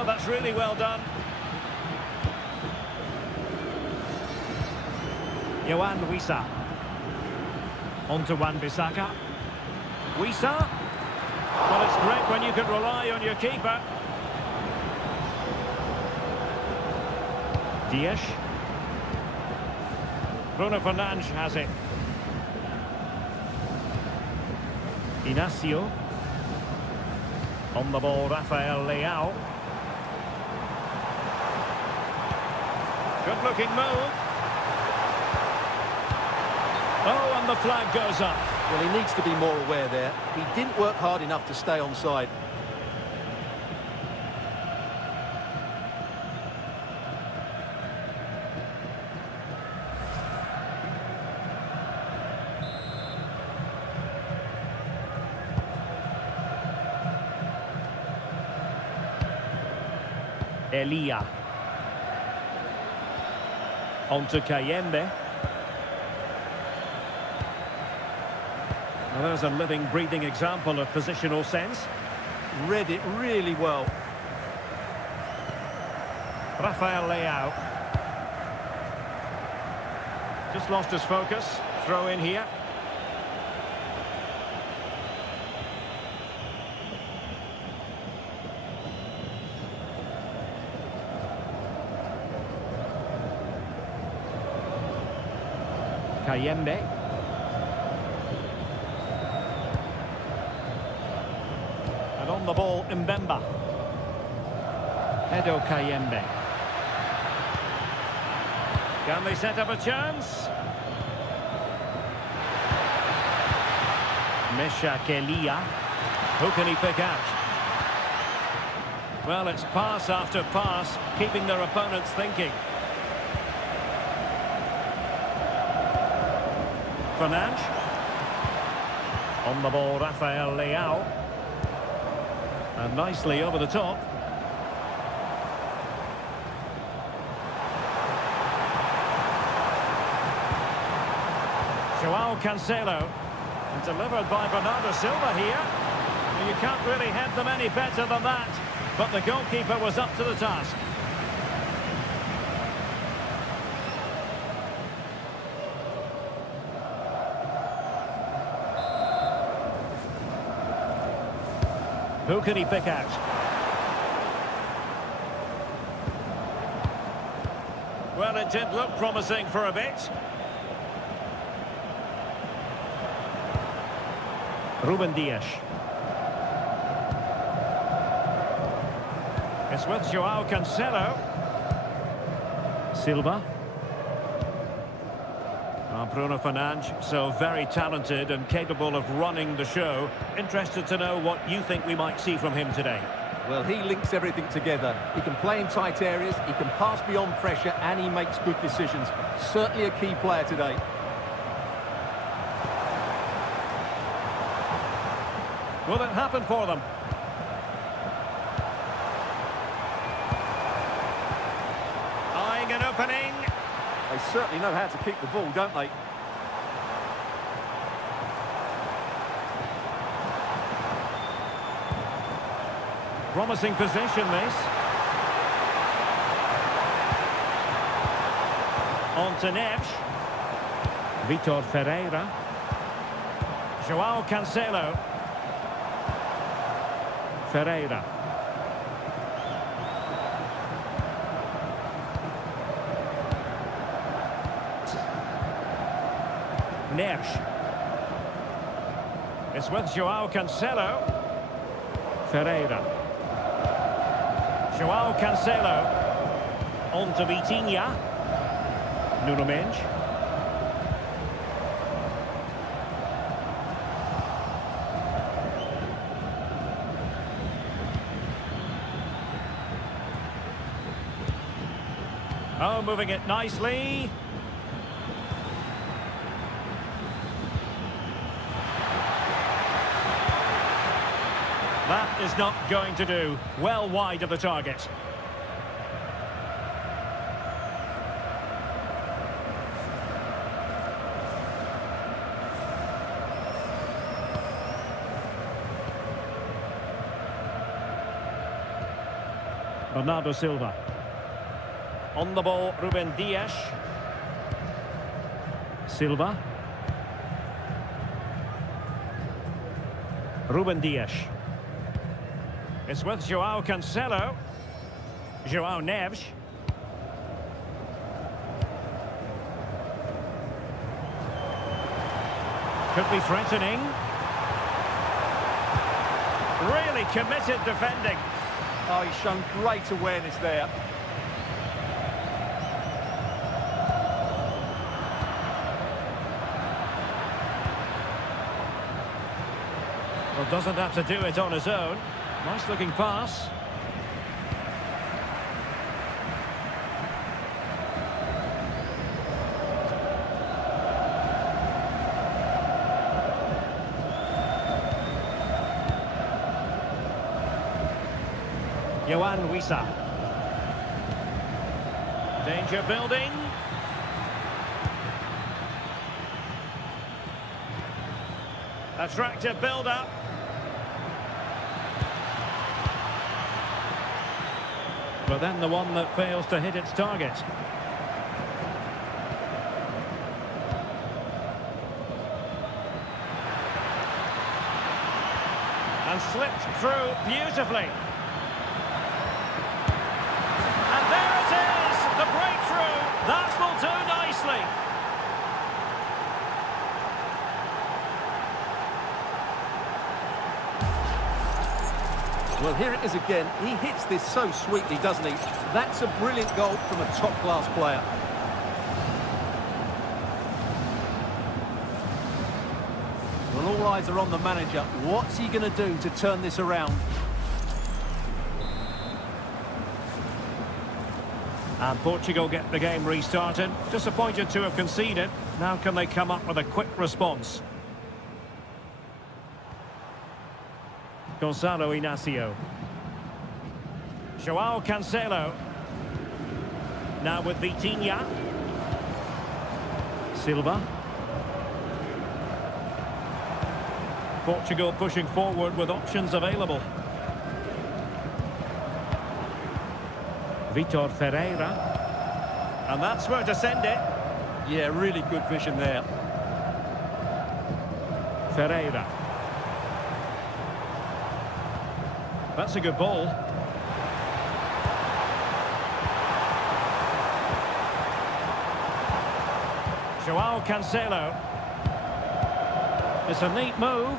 Oh, that's really well done. Yohan Wissa. On to Wan-Bissaka. Wissa. Well, it's great when you can rely on your keeper. Dias. Bruno Fernandes has it. Inacio. On the ball, Rafael Leao. Good looking move. Oh, and the flag goes up. Well, he needs to be more aware there. He didn't work hard enough to stay onside. Elia. On to Kayembe. Well, there's a living, breathing example of positional sense. Read it really well. Rafael Leao. Just lost his focus. Throw in here. Kayembe. And on the ball, Mbemba. Edo Kayembe. Can they set up a chance? Meshak Elia. Who can he pick out? Well, it's pass after pass, keeping their opponents thinking. Fernandes. On the ball, Rafael Leao. And nicely over the top. João Cancelo. And delivered by Bernardo Silva here. You can't really head them any better than that. But the goalkeeper was up to the task. Who can he pick out? Well, it did look promising for a bit. Ruben Dias. It's with João Cancelo. Silva. Bruno Fernandes, so very talented and capable of running the show. Interested to know what you think we might see from him today. Well, he links everything together. He can play in tight areas, he can pass beyond pressure, and he makes good decisions. Certainly a key player today. Will it happen for them? Eyeing an opening. They certainly know how to keep the ball, don't they? Promising position, this. On to Neves. Vitor Ferreira. João Cancelo. Ferreira. Neves. It's with João Cancelo. Ferreira. João Cancelo. On to Vitinha. Nuno Mendes. Oh, moving it nicely. That is not going to do. Well wide of the target. Bernardo Silva. On the ball, Ruben Dias. Silva. Ruben Dias. It's with João Cancelo. João Neves. Could be threatening. Really committed defending. Oh, he's shown great awareness there. Well, doesn't have to do it on his own. Nice looking pass. Johan Wissa. Danger building. Attractive build-up. But then the one that fails to hit its target. And slipped through beautifully. And there it is, the breakthrough. That will do nicely. Well, here it is again. He hits this so sweetly, doesn't he? That's a brilliant goal from a top-class player. Well, all eyes are on the manager. What's he going to do to turn this around? And Portugal get the game restarted. Disappointed to have conceded. Now can they come up with a quick response? Gonzalo Inacio. João Cancelo. Now with Vitinha. Silva. Portugal pushing forward with options available. Vitor Ferreira. And that's where to send it. Yeah, really good vision there. Ferreira. That's a good ball. João Cancelo. It's a neat move.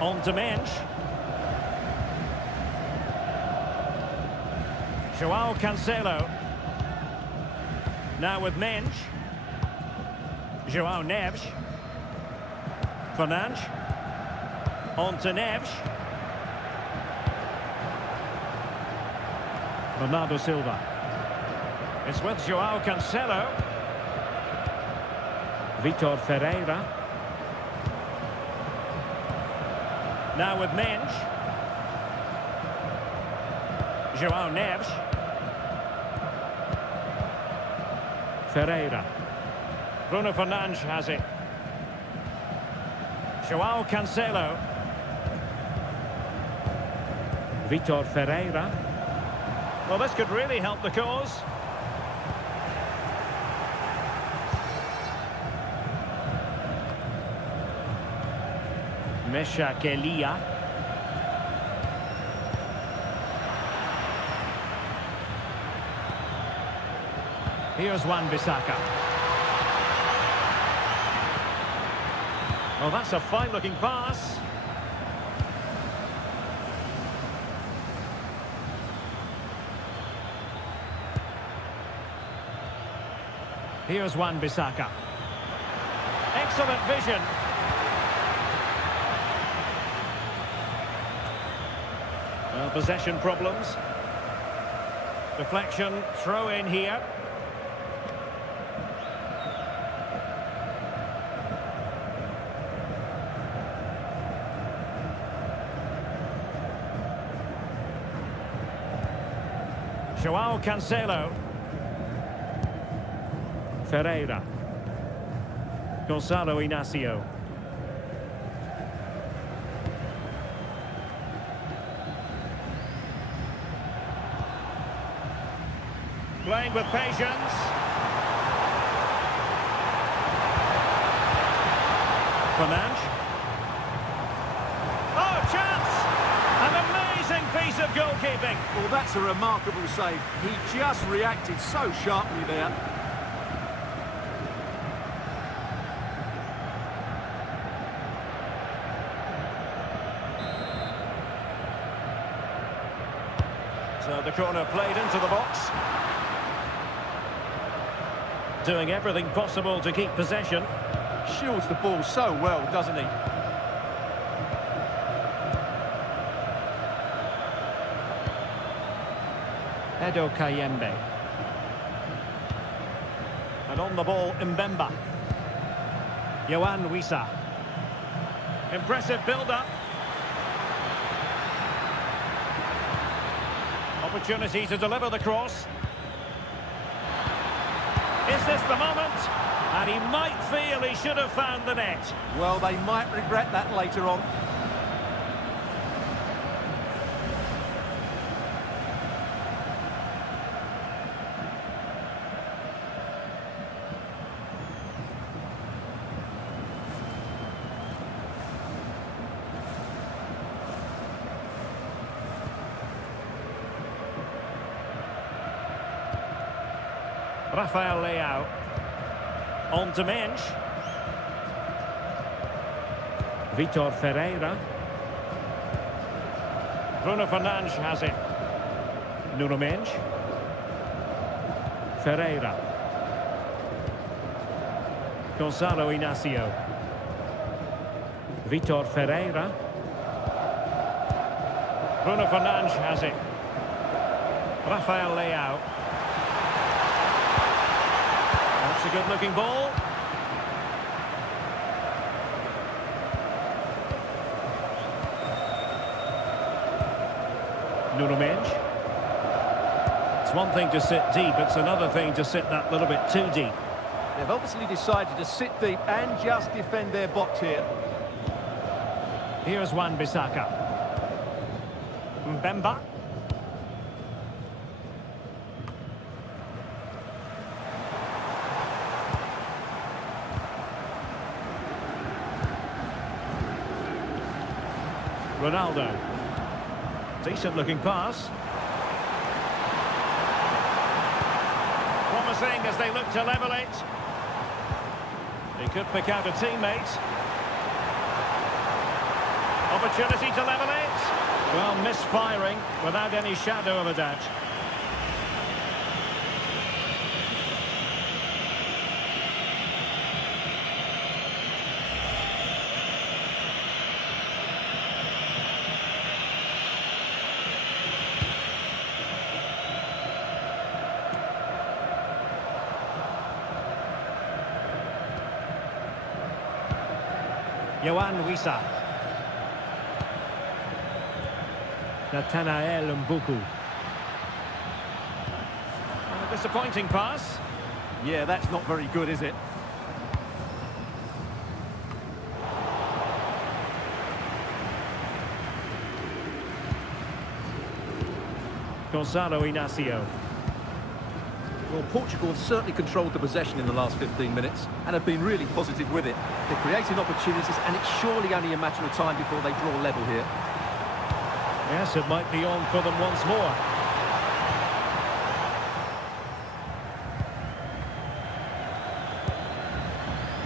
On to Mensch. João Cancelo. Now with Mensch. João Neves. Fernandes. On to Neves. Bernardo Silva. It's with João Cancelo. Vitor Ferreira. Now with Mensch. João Neves. Ferreira. Bruno Fernandes has it. João Cancelo. Vitor Ferreira. Well, this could really help the cause. Mesha Kelia. Here's Wan-Bissaka. Well, that's a fine-looking pass. Here's Wan-Bissaka. Excellent vision. Well, possession problems. Deflection, throw in here. João Cancelo. Ferreira. Gonzalo Inacio. Playing with patience. Fernandes. Oh, chance! An amazing piece of goalkeeping. Well, that's a remarkable save. He just reacted so sharply there. So the corner played into the box. Doing everything possible to keep possession. Shields the ball so well, doesn't he? Edo Kayembe. And on the ball, Mbemba. Yohan Wissa. Impressive build-up. Opportunity to deliver the cross. Is this the moment? And he might feel he should have found the net. Well, they might regret that later on. Rafael Leao. On to Mensch. Vitor Ferreira. Bruno Fernandes has it. Nuno Mensch. Ferreira. Gonzalo Inacio. Vitor Ferreira. Bruno Fernandes has it. Rafael Leao. That's a good-looking ball. Nuno Mensch. It's one thing to sit deep, it's another thing to sit that little bit too deep. They've obviously decided to sit deep and just defend their box here. Here's Wan-Bissaka. Mbemba. Ronaldo. Decent looking pass. Promising as they look to level it. He could pick out a teammate. Opportunity to level it. Well, misfiring without any shadow of a doubt. Yohan Wissa. Nathanael Mbuku. A disappointing pass. Yeah, that's not very good, is it? Gonzalo Inacio. Well, Portugal have certainly controlled the possession in the last 15 minutes and have been really positive with it. They're creating opportunities and it's surely only a matter of time before they draw level here. Yes, it might be on for them once more.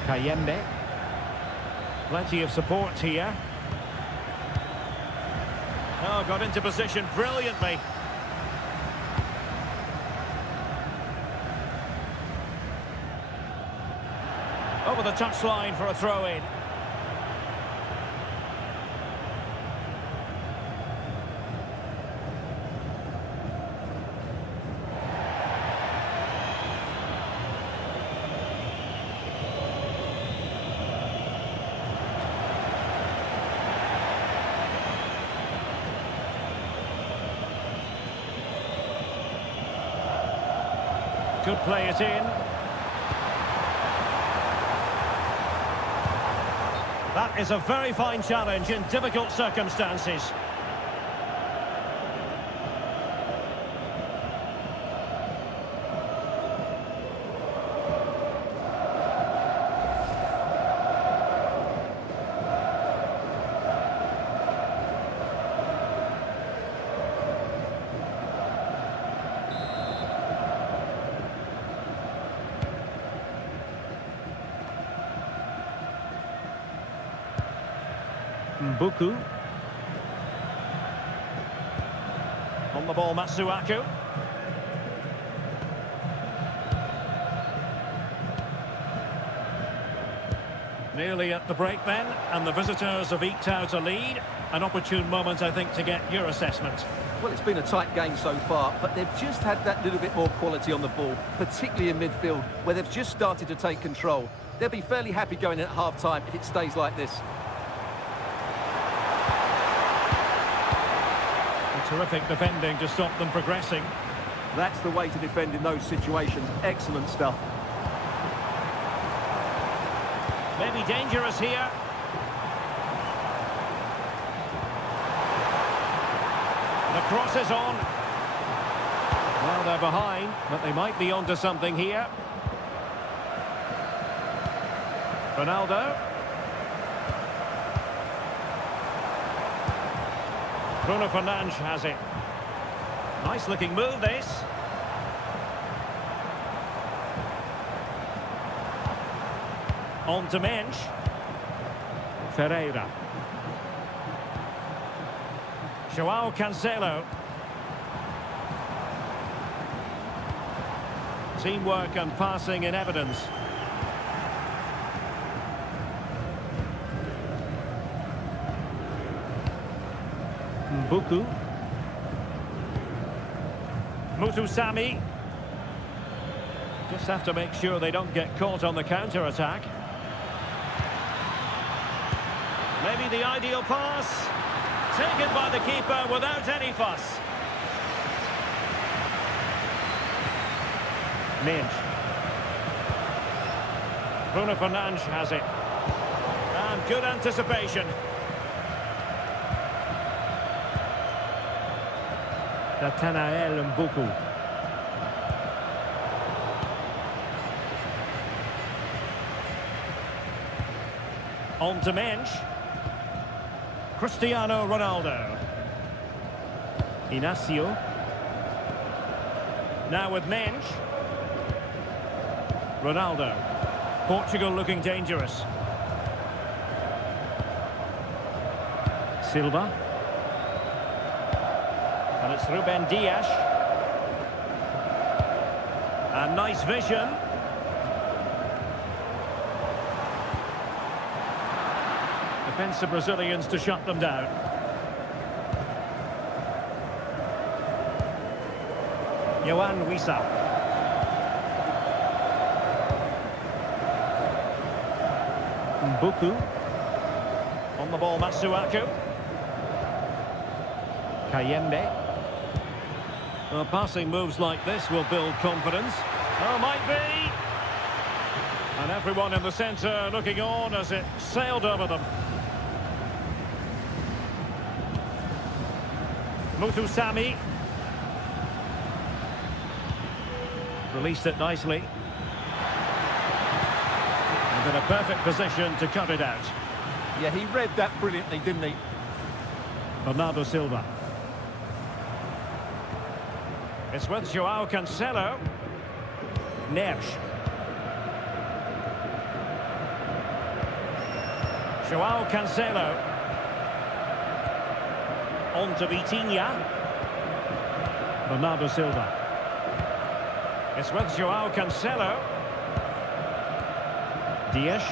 Kayembe. Plenty of support here. Oh, got into position brilliantly. Over the touchline for a throw-in. Could play it in. That is a very fine challenge in difficult circumstances. Mbuku. On the ball, Masuaku. Nearly at the break then, and the visitors have eked out a lead. An opportune moment, I think, to get your assessment. Well, it's been a tight game so far, but they've just had that little bit more quality on the ball, particularly in midfield, where they've just started to take control. They'll be fairly happy going in at half-time if it stays like this. A terrific defending to stop them progressing. That's the way to defend in those situations. Excellent stuff. Maybe dangerous here. The cross is on. Well, they're behind, but they might be onto something here. Ronaldo. Bruno Fernandes has it. Nice looking move, this. On to Mensch. Ferreira. Joao Cancelo. Teamwork and passing in evidence. Mbuku. Mutusami. Just have to make sure they don't get caught on the counter-attack. Maybe the ideal pass. Taken by the keeper without any fuss. Mensch. Bruno Fernandes has it. And good anticipation. Nathanael Mbuku. On to Mensch. Cristiano Ronaldo. Inacio. Now with Mensch. Ronaldo. Portugal looking dangerous. Silva. And it's Ruben Dias. And nice vision. Defensive Brazilians to shut them down. Yohan Wissa. Mbuku. On the ball, Masuaku. Kayembe. Well, passing moves like this will build confidence. Oh, might be. And everyone in the centre looking on as it sailed over them. Mutusami. Released it nicely. And in a perfect position to cut it out. Yeah, he read that brilliantly, didn't he? Bernardo Silva. It's with Joao Cancelo. Neves. Joao Cancelo. On to Vitinha. Bernardo Silva. It's with Joao Cancelo. Dias.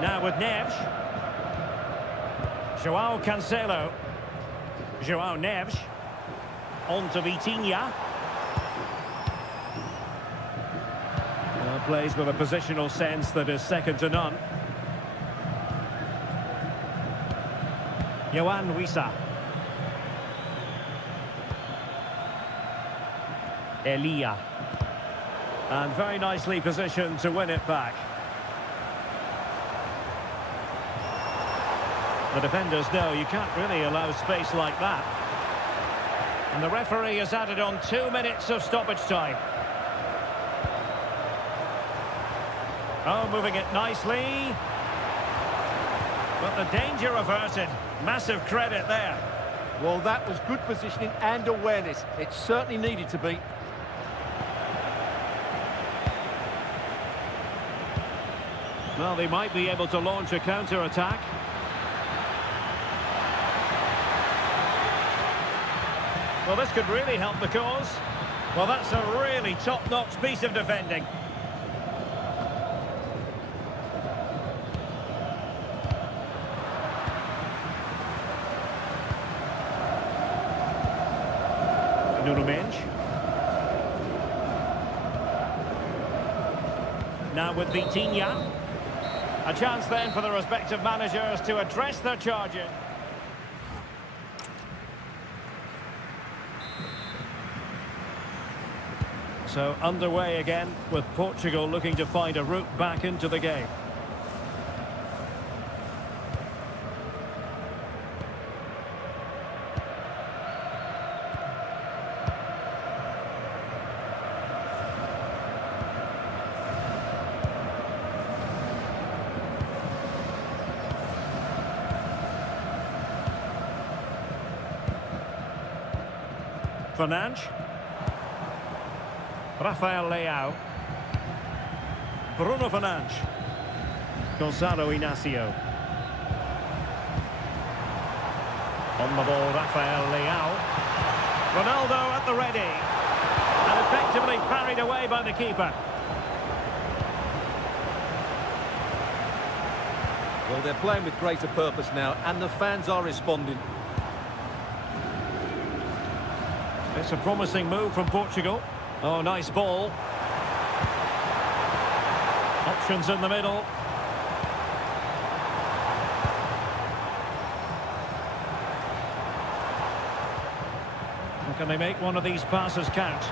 Now with Neves. Joao Cancelo. Joao Neves. On to Vitinha. Plays with a positional sense that is second to none. Yohan Wissa. Elia. And very nicely positioned to win it back. The defenders know you can't really allow space like that. And the referee has added on 2 minutes of stoppage time. Oh, moving it nicely. But the danger averted. Massive credit there. Well, that was good positioning and awareness. It certainly needed to be. Well, they might be able to launch a counter-attack. Well, this could really help the cause. Well, that's a really top-notch piece of defending. Now with Vitinha. A chance then for the respective managers to address their charges. So underway again with Portugal looking to find a route back into the game. Fernandes. Rafael Leao. Bruno Fernandes. Gonzalo Inacio. On the ball, Rafael Leao. Ronaldo at the ready. And effectively parried away by the keeper. Well, they're playing with greater purpose now, and the fans are responding. It's a promising move from Portugal. Oh, nice ball. Options in the middle. Can they make one of these passes count?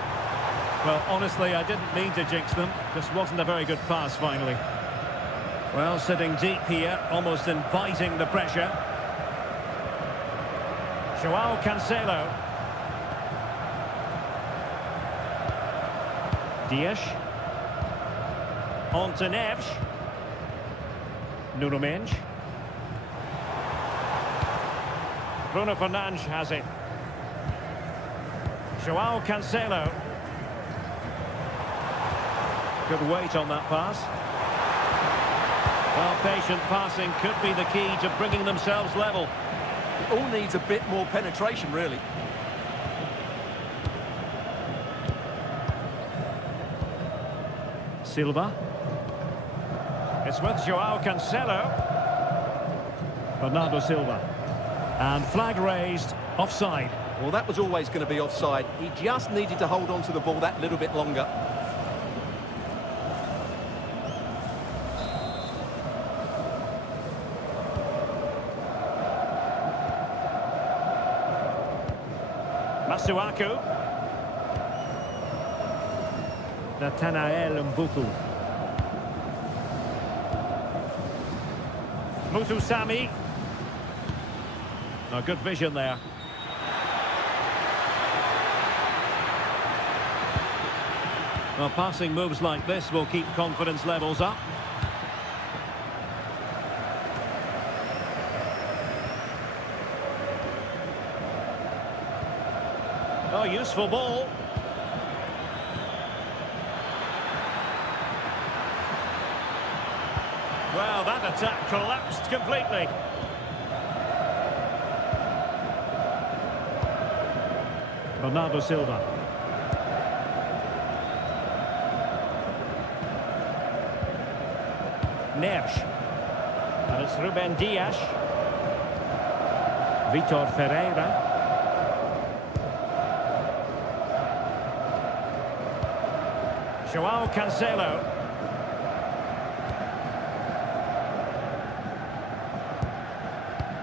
Well, honestly, I didn't mean to jinx them. Just wasn't a very good pass, finally. Well, sitting deep here, almost inviting the pressure. João Cancelo. Dias. On to Neves. Nuno Mendes. Bruno Fernandes has it. João Cancelo. Good weight on that pass. Well, patient passing could be the key to bringing themselves level. It all needs a bit more penetration, really. Silva. It's with João Cancelo. Bernardo Silva. And flag raised, offside. Well, that was always going to be offside. He just needed to hold on to the ball that little bit longer. Masuaku. Nathanael Mbuku. Mutusami. Oh, good vision there. Well, passing moves like this will keep confidence levels up. Oh, useful ball. Well, that attack collapsed completely. Bernardo Silva. Neves. And it's Ruben Dias. Vitor Ferreira. João Cancelo.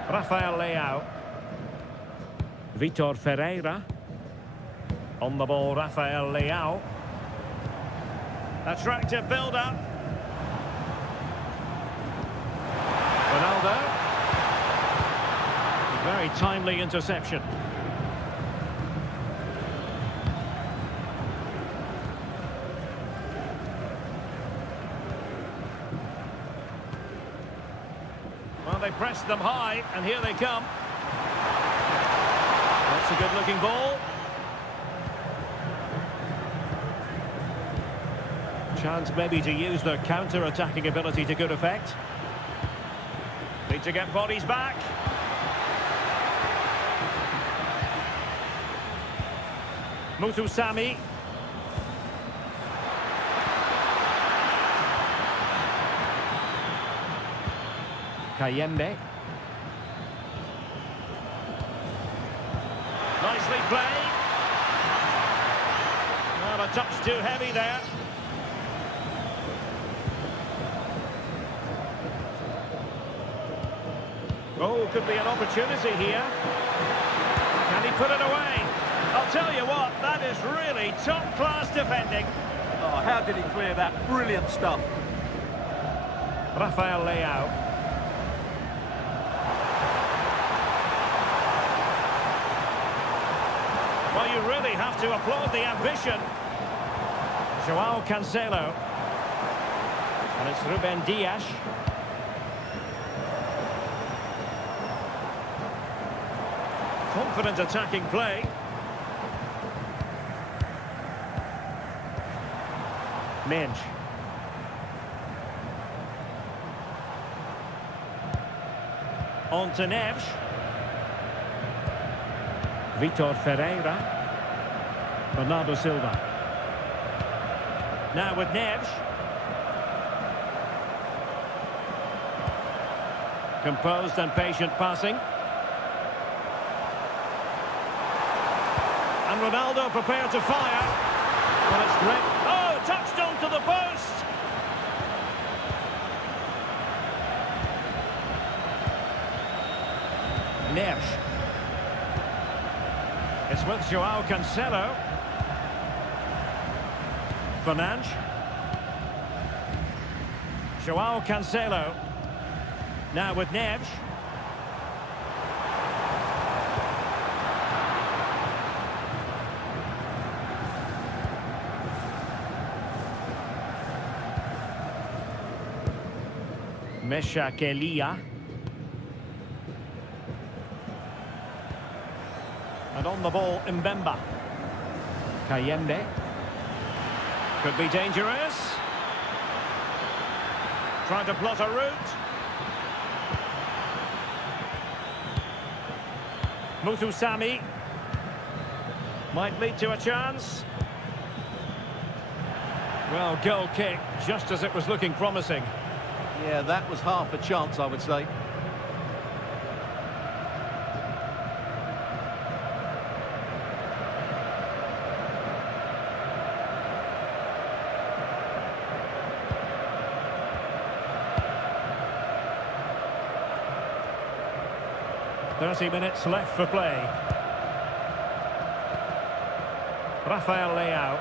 Rafael Leao. Vitor Ferreira. On the ball, Rafael Leao. Attractive build-up. Ronaldo. Very timely interception. Well, they pressed them high, and here they come. That's a good-looking ball. Chance maybe to use their counter-attacking ability to good effect. Need to get bodies back. Mutusami. Kayembe. Nicely played. Well, a touch too heavy there. Oh, could be an opportunity here. Can he put it away? I'll tell you what, that is really top-class defending. Oh, how did he clear that? Brilliant stuff. Rafael Leao. Well, you really have to applaud the ambition. Joao Cancelo. And it's Ruben Dias. Confident attacking play. Minge. On to Neves. Vitor Ferreira. Bernardo Silva. Now with Neves. Composed and patient passing. And Ronaldo prepared to fire. Well, it's great. Oh, touched onto the post. Neves. It's with Joao Cancelo. Fernandes. Joao Cancelo. Now with Neves. Mesha Kelia. And on the ball, Mbemba. Kayembe. Could be dangerous. Trying to plot a route. Mutusami. Might lead to a chance. Well, goal kick, just as it was looking promising. Yeah, that was half a chance, I would say. "30 minutes left for play." Rafael Leao.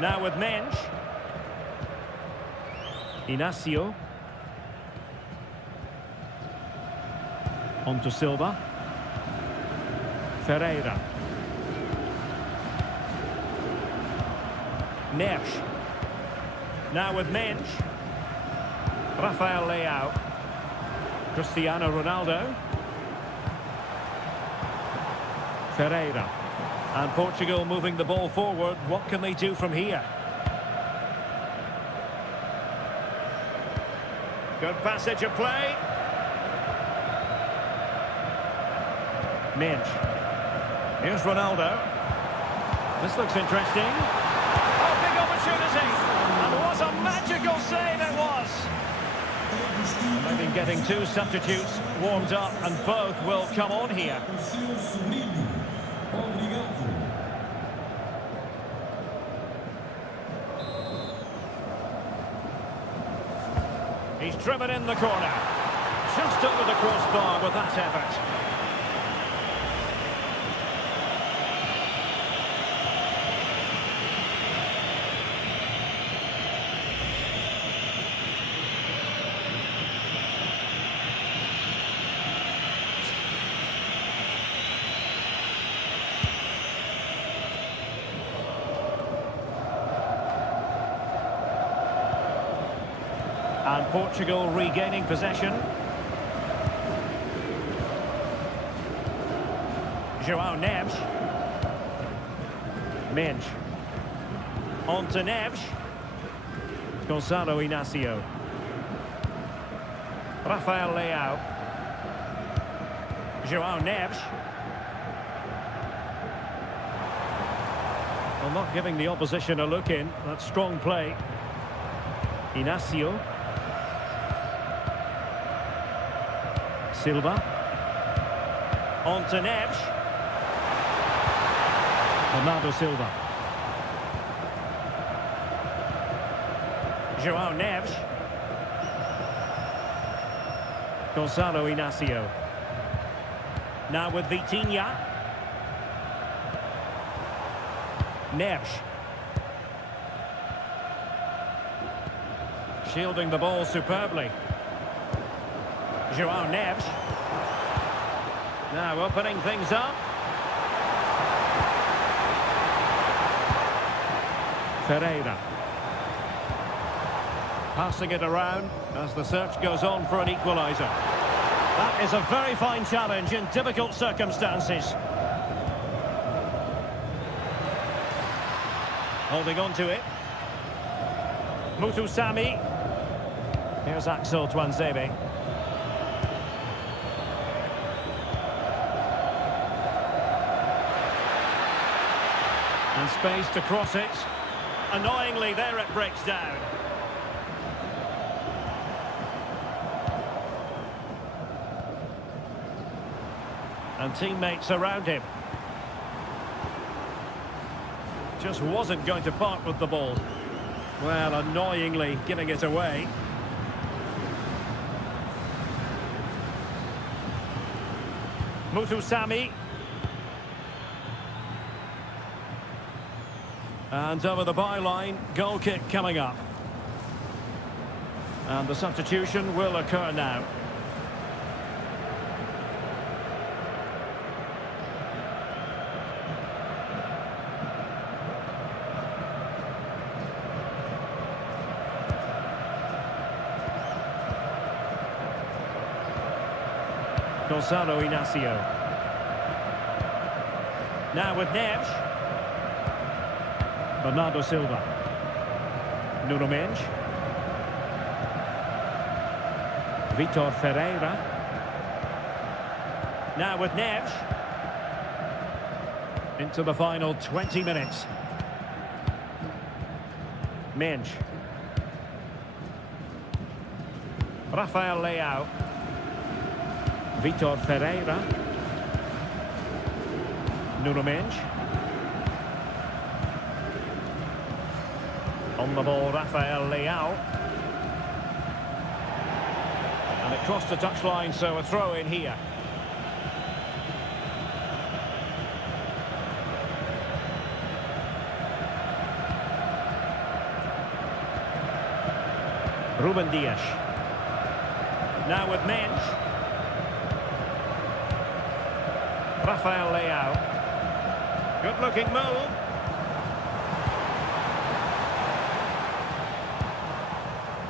Now with Mensch. Inacio. On to Silva. Ferreira. Neves. Now with Mensch. Rafael Leao. Cristiano Ronaldo. Ferreira. And Portugal moving the ball forward. What can they do from here? Good passage of play. Minge. Here's Ronaldo. This looks interesting. Oh, big opportunity. And what a magical save it was. And they've been getting two substitutes warmed up, and both will come on here. He's driven in the corner. Just over the crossbar with that effort. And Portugal regaining possession. Joao Neves. Minge. On to Neves. Gonzalo Inacio. Rafael Leao. João Neves. Well, not giving the opposition a look in. That's strong play. Inacio. Silva. On to Neves. Bernardo Silva. João Neves. Gonzalo Inacio. Now with Vitinha. Neves. Shielding the ball superbly. João Neves. Now opening things up. Ferreira. Passing it around as the search goes on for an equaliser. That is a very fine challenge in difficult circumstances. Holding on to it. Mutusami. Here's Axel Tuanzebe. And space to cross it. Annoyingly, there it breaks down. And teammates around him. Just wasn't going to part with the ball. Well, annoyingly giving it away. Mutusami. And over the byline, goal kick coming up. And the substitution will occur now. Gonzalo Inacio. Now with Neves. Bernardo Silva. Nuno Mendes. Vitor Ferreira. Now with Neves. Into the final 20 minutes. Mendes. Rafael Leao. Vitor Ferreira. Nuno Mendes. On the ball, Rafael Leao. And it crossed the touchline, so a throw in here. Ruben Dias. Now with Mendes. Rafael Leao. Good looking move.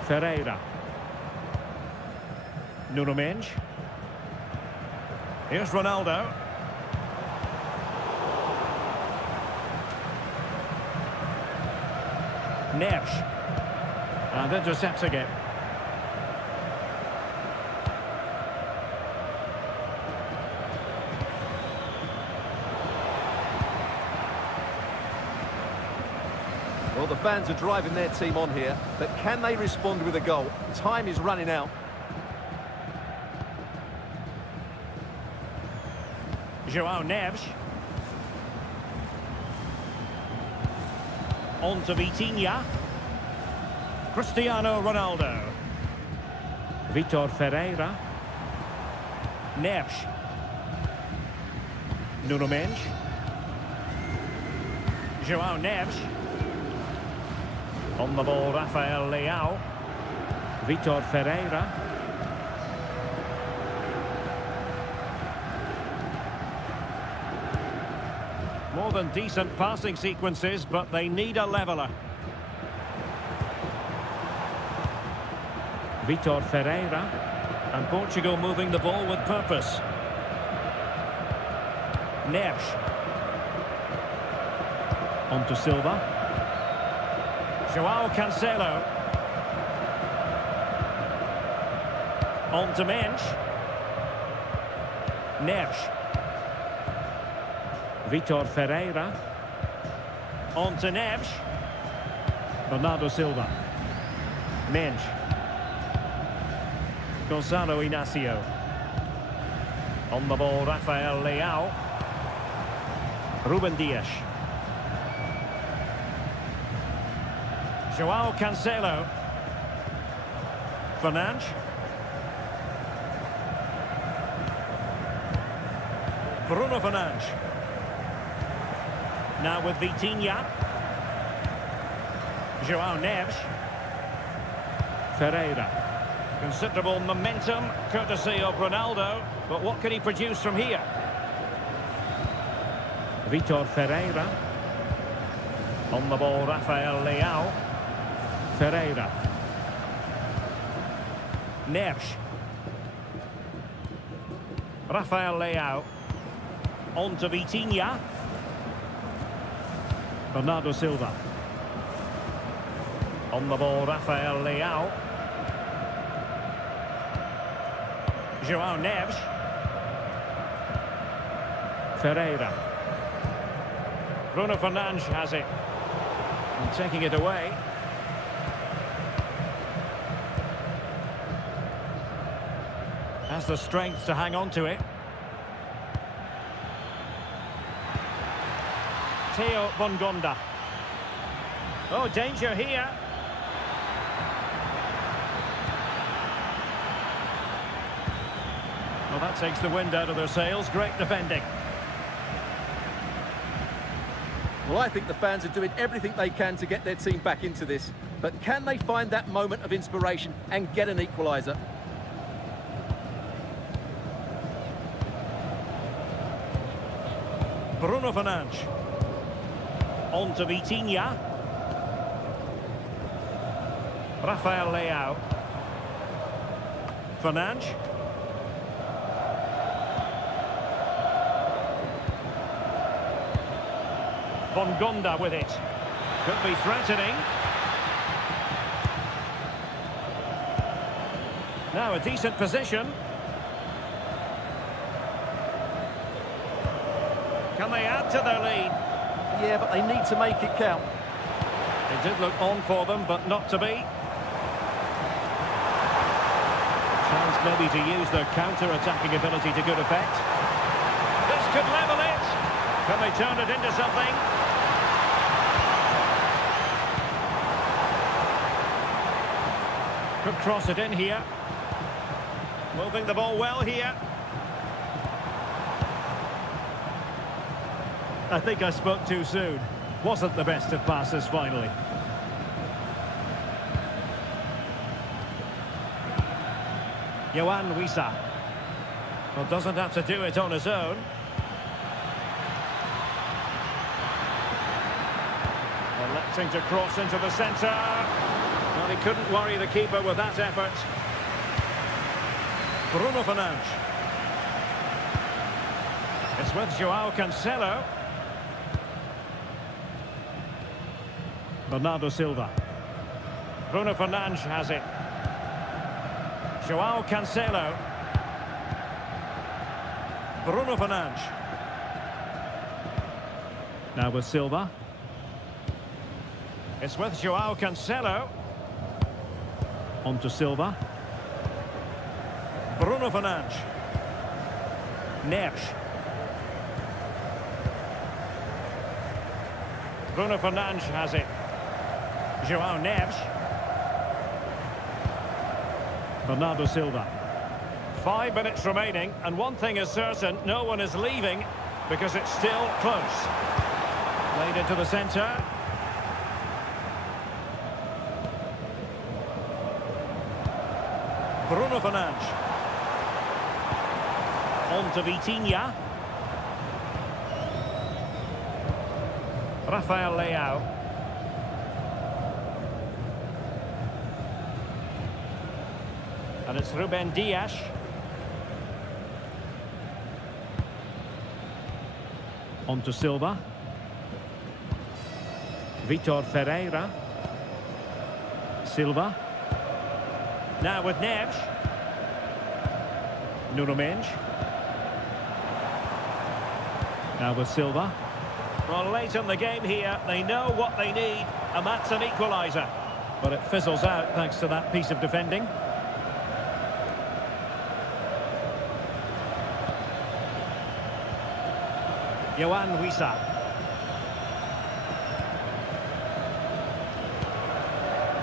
Ferreira. Nuno Mendes. Here's Ronaldo. Neves. And intercepts again. Well, the fans are driving their team on here, but can they respond with a goal? Time is running out. João Neves. On to Vitinha. Cristiano Ronaldo. Vitor Ferreira. Neves. Nuno Mendes. João Neves. On the ball, Rafael Leao. Vitor Ferreira. More than decent passing sequences, but they need a leveller. Vitor Ferreira. And Portugal moving the ball with purpose. Neves. On to Silva. Joao Cancelo. On to Mensch. Neves. Vitor Ferreira. On to Neves. Bernardo Silva. Mensch. Gonzalo Inacio. On the ball, Rafael Leao. Ruben Dias. Joao Cancelo. Fernandes. Bruno Fernandes. Now with Vitinha. Joao Neves. Ferreira. Considerable momentum, courtesy of Ronaldo. But what can he produce from here? Vitor Ferreira. On the ball, Rafael Leao. Ferreira. Neves. Rafael Leao. On to Vitinha. Bernardo Silva. On the ball, Rafael Leao. Joao Neves. Ferreira. Bruno Fernandes has it. And taking it away. Has the strength to hang on to it. Theo Bongonda. Oh, danger here. Well, that takes the wind out of their sails. Great defending. Well, I think the fans are doing everything they can to get their team back into this. But can they find that moment of inspiration and get an equaliser? Bruno Fernandes. On to Vitinha. Rafael Leao. Fernandes. Bongonda with it. Could be threatening. Now a decent position. Can they add to their lead? Yeah, but they need to make it count. It did look on for them, but not to be. Chance maybe to use their counter-attacking ability to good effect. This could level it. Can they turn it into something? Could cross it in here. Moving the ball well here. I think I spoke too soon. Wasn't the best of passes finally. Yohan Wissa. Well, doesn't have to do it on his own. Electing to cross into the centre. Well, he couldn't worry the keeper with that effort. Bruno Fernandes. It's with Joao Cancelo. Bernardo Silva. Bruno Fernandes has it. Joao Cancelo. Bruno Fernandes. Now with Silva. It's with Joao Cancelo. On to Silva. Bruno Fernandes. Neves. Bruno Fernandes has it. Joao Neves. Bernardo Silva. 5 minutes remaining, and one thing is certain, no one is leaving because it's still close. Played into the centre. Bruno Fernandes. On to Vitinha. Rafael Leao. And it's Ruben Dias. On to Silva. Vitor Ferreira. Silva. Now with Neves. Nuno Mendes. Now with Silva. Well, late in the game here, they know what they need, and that's an equaliser. But it fizzles out thanks to that piece of defending. Yohan Wissa.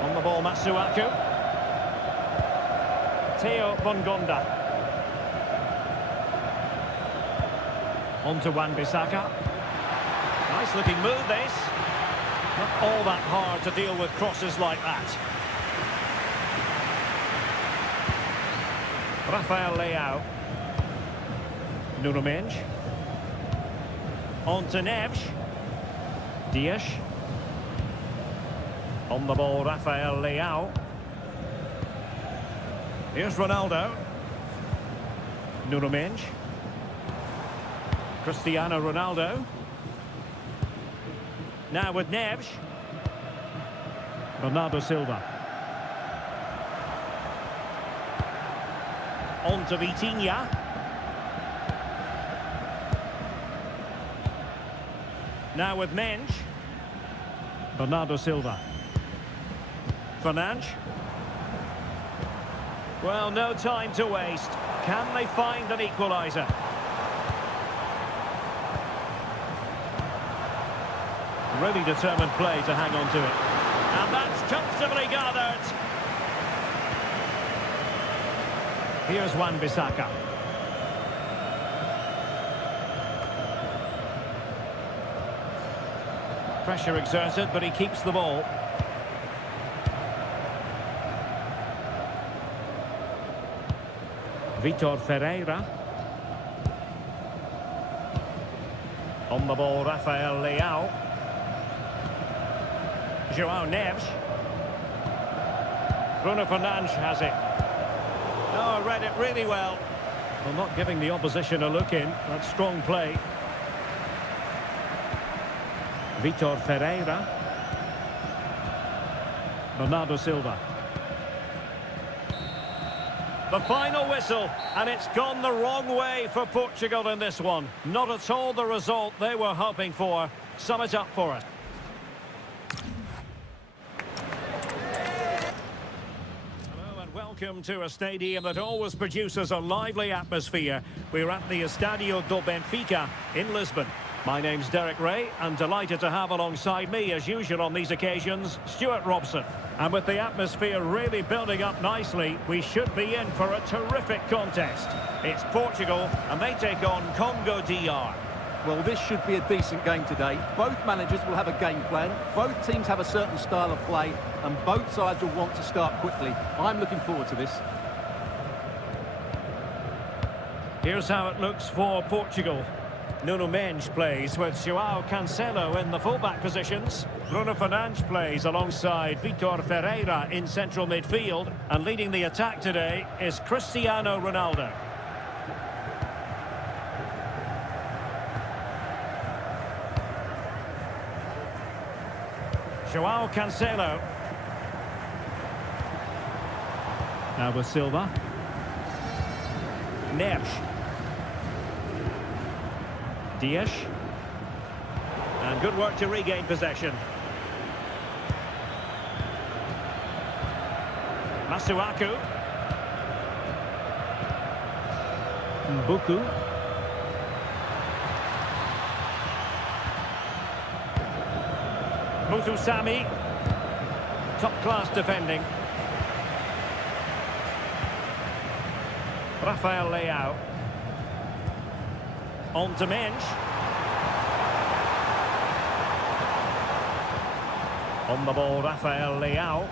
On the ball, Matsuaku. Theo Bongonda. On to Wan-Bissaka. Nice looking move, this. Not all that hard to deal with crosses like that. Rafael Leao. Nuno Mendes. On to Neves. Dias. On the ball, Rafael Leao. Here's Ronaldo. Nuno Mendes. Cristiano Ronaldo. Now with Neves. Bernardo Silva. On to Vitinha. Now with Mendes. Bernardo Silva. Fernandes. Well, no time to waste. Can they find an equaliser? Really determined play to hang on to it. And that's comfortably gathered. Here's Wan-Bissaka. Pressure exerted, but he keeps the ball. Vitor Ferreira. On the ball, Rafael Leao. João Neves. Bruno Fernandes has it. Oh, read it really well. Well, not giving the opposition a look in. That's strong play. Vitor Ferreira. Bernardo Silva. The final whistle, and it's gone the wrong way for Portugal in this one. Not at all the result they were hoping for. Sum it up for us. Welcome to a stadium that always produces a lively atmosphere. We're at the Estadio do Benfica in Lisbon. My name's Derek Ray, and delighted to have alongside me, as usual on these occasions, Stuart Robson. And with the atmosphere really building up nicely, we should be in for a terrific contest. It's Portugal, and they take on Congo DR. Well, this should be a decent game today. Both managers will have a game plan. Both teams have a certain style of play, and both sides will want to start quickly. I'm looking forward to this. Here's how it looks for Portugal. Nuno Mendes plays with João Cancelo in the fullback positions. Bruno Fernandes plays alongside Vitor Ferreira in central midfield. And leading the attack today is Cristiano Ronaldo. João Cancelo. Now with Silva. Neves. Dias. And good work to regain possession. Masuaku. Mbuku. Mutusami. Top-class defending. Rafael Leao. On to Mendes. On the ball, Rafael Leao.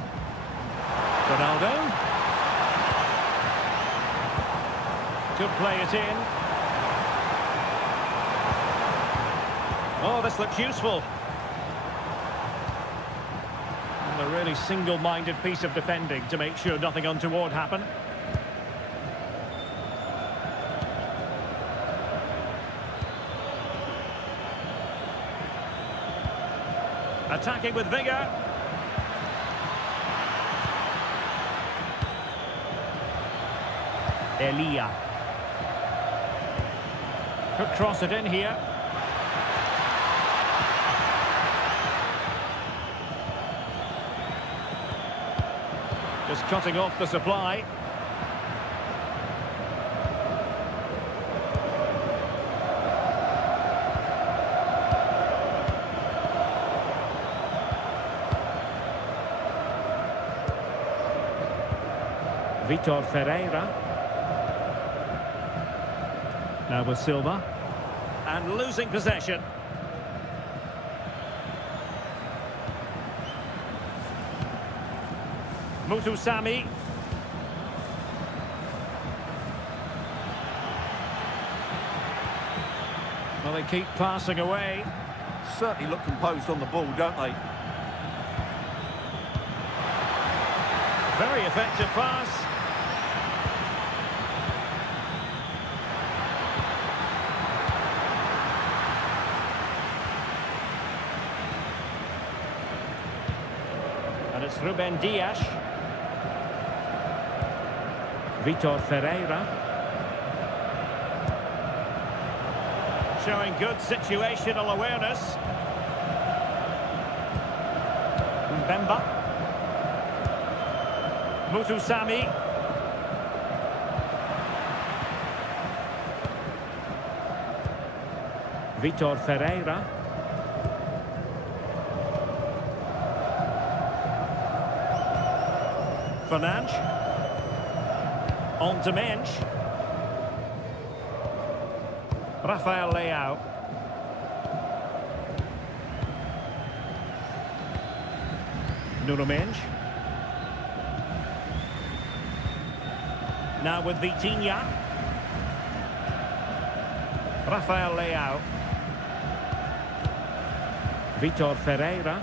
Ronaldo. Could play it in. Oh, this looks useful. And a really single-minded piece of defending to make sure nothing untoward happened. Attacking with vigour. Elia. Could cross it in here. Just cutting off the supply. Vitor Ferreira. Now with Silva. And losing possession. Mutusami. Well, they keep passing away. Certainly look composed on the ball, don't they? Very effective pass. And it's Ruben Dias. Vitor Ferreira. Showing good situational awareness. Mbemba. Mutusami. Vitor Ferreira. Fernandes. On to Mensch. Rafael Leao. Nuno Mensch. Now with Vitinha. Rafael Leao. Vitor Ferreira.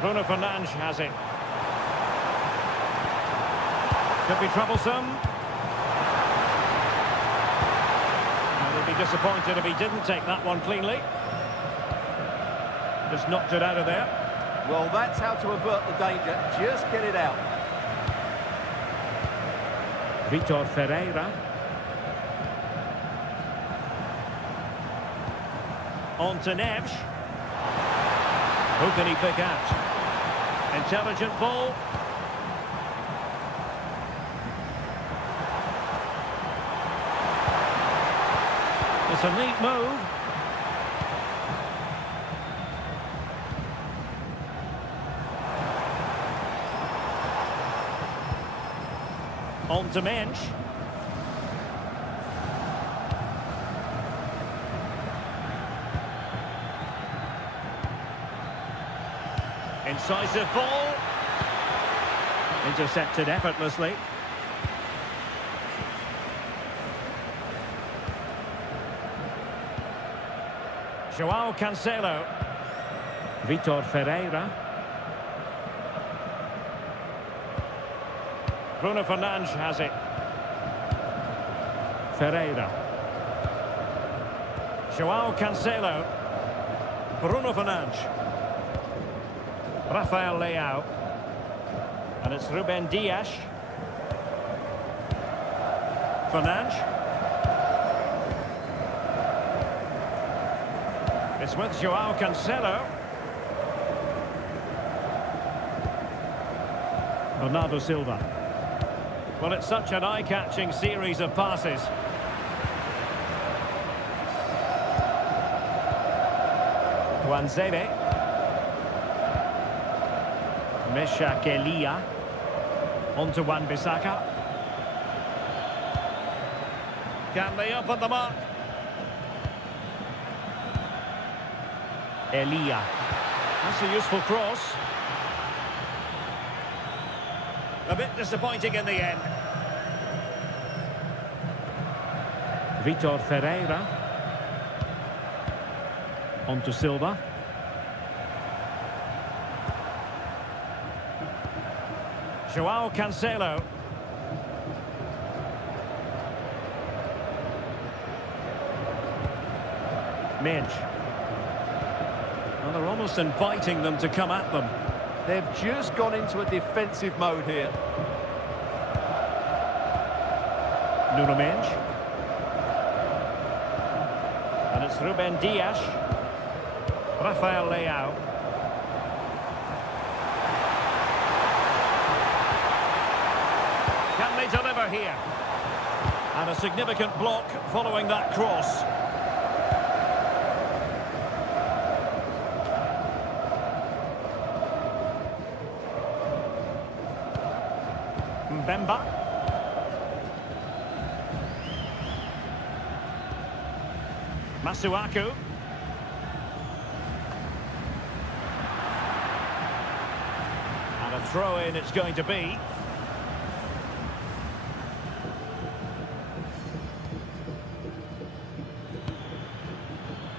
Bruno Fernandes has it. Could be troublesome. And he'd be disappointed if he didn't take that one cleanly. Just knocked it out of there. Well, that's how to avert the danger. Just get it out. Vitor Ferreira. On to Neves. Who can he pick out? Intelligent ball. It's a neat move. On to Mensch. Incisive ball. Intercepted effortlessly. João Cancelo. Vitor Ferreira. Bruno Fernandes has it. Ferreira. João Cancelo. Bruno Fernandes. Rafael Leao. And it's Ruben Dias. Fernandes. It's with João Cancelo. Bernardo Silva. Well, it's such an eye-catching series of passes. Tuanzebe. Meshak Elia. On to Wan-Bissaka. Can they up at the mark? Elia. That's a useful cross. A bit disappointing in the end. Vitor Ferreira. On to Silva. João Cancelo. Mensch. Well, they're almost inviting them to come at them. They've just gone into a defensive mode here. Nuno Mendes. And it's Ruben Dias. Rafael Leao. Can they deliver here? And a significant block following that cross. Mbemba. Masuaku. And a throw-in it's going to be.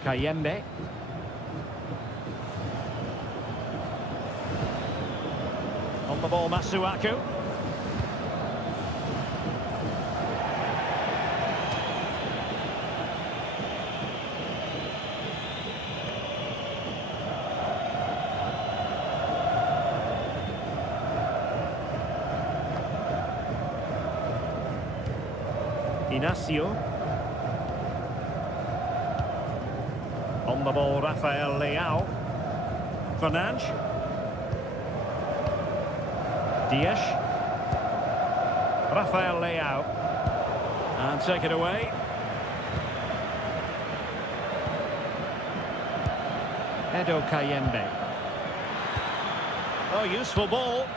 Kayembe. On the ball, Masuaku. Inacio. On the ball, Rafael Leao. Fernandes. Dias. Rafael Leao. And take it away. Edo Kayembe. Oh, useful ball.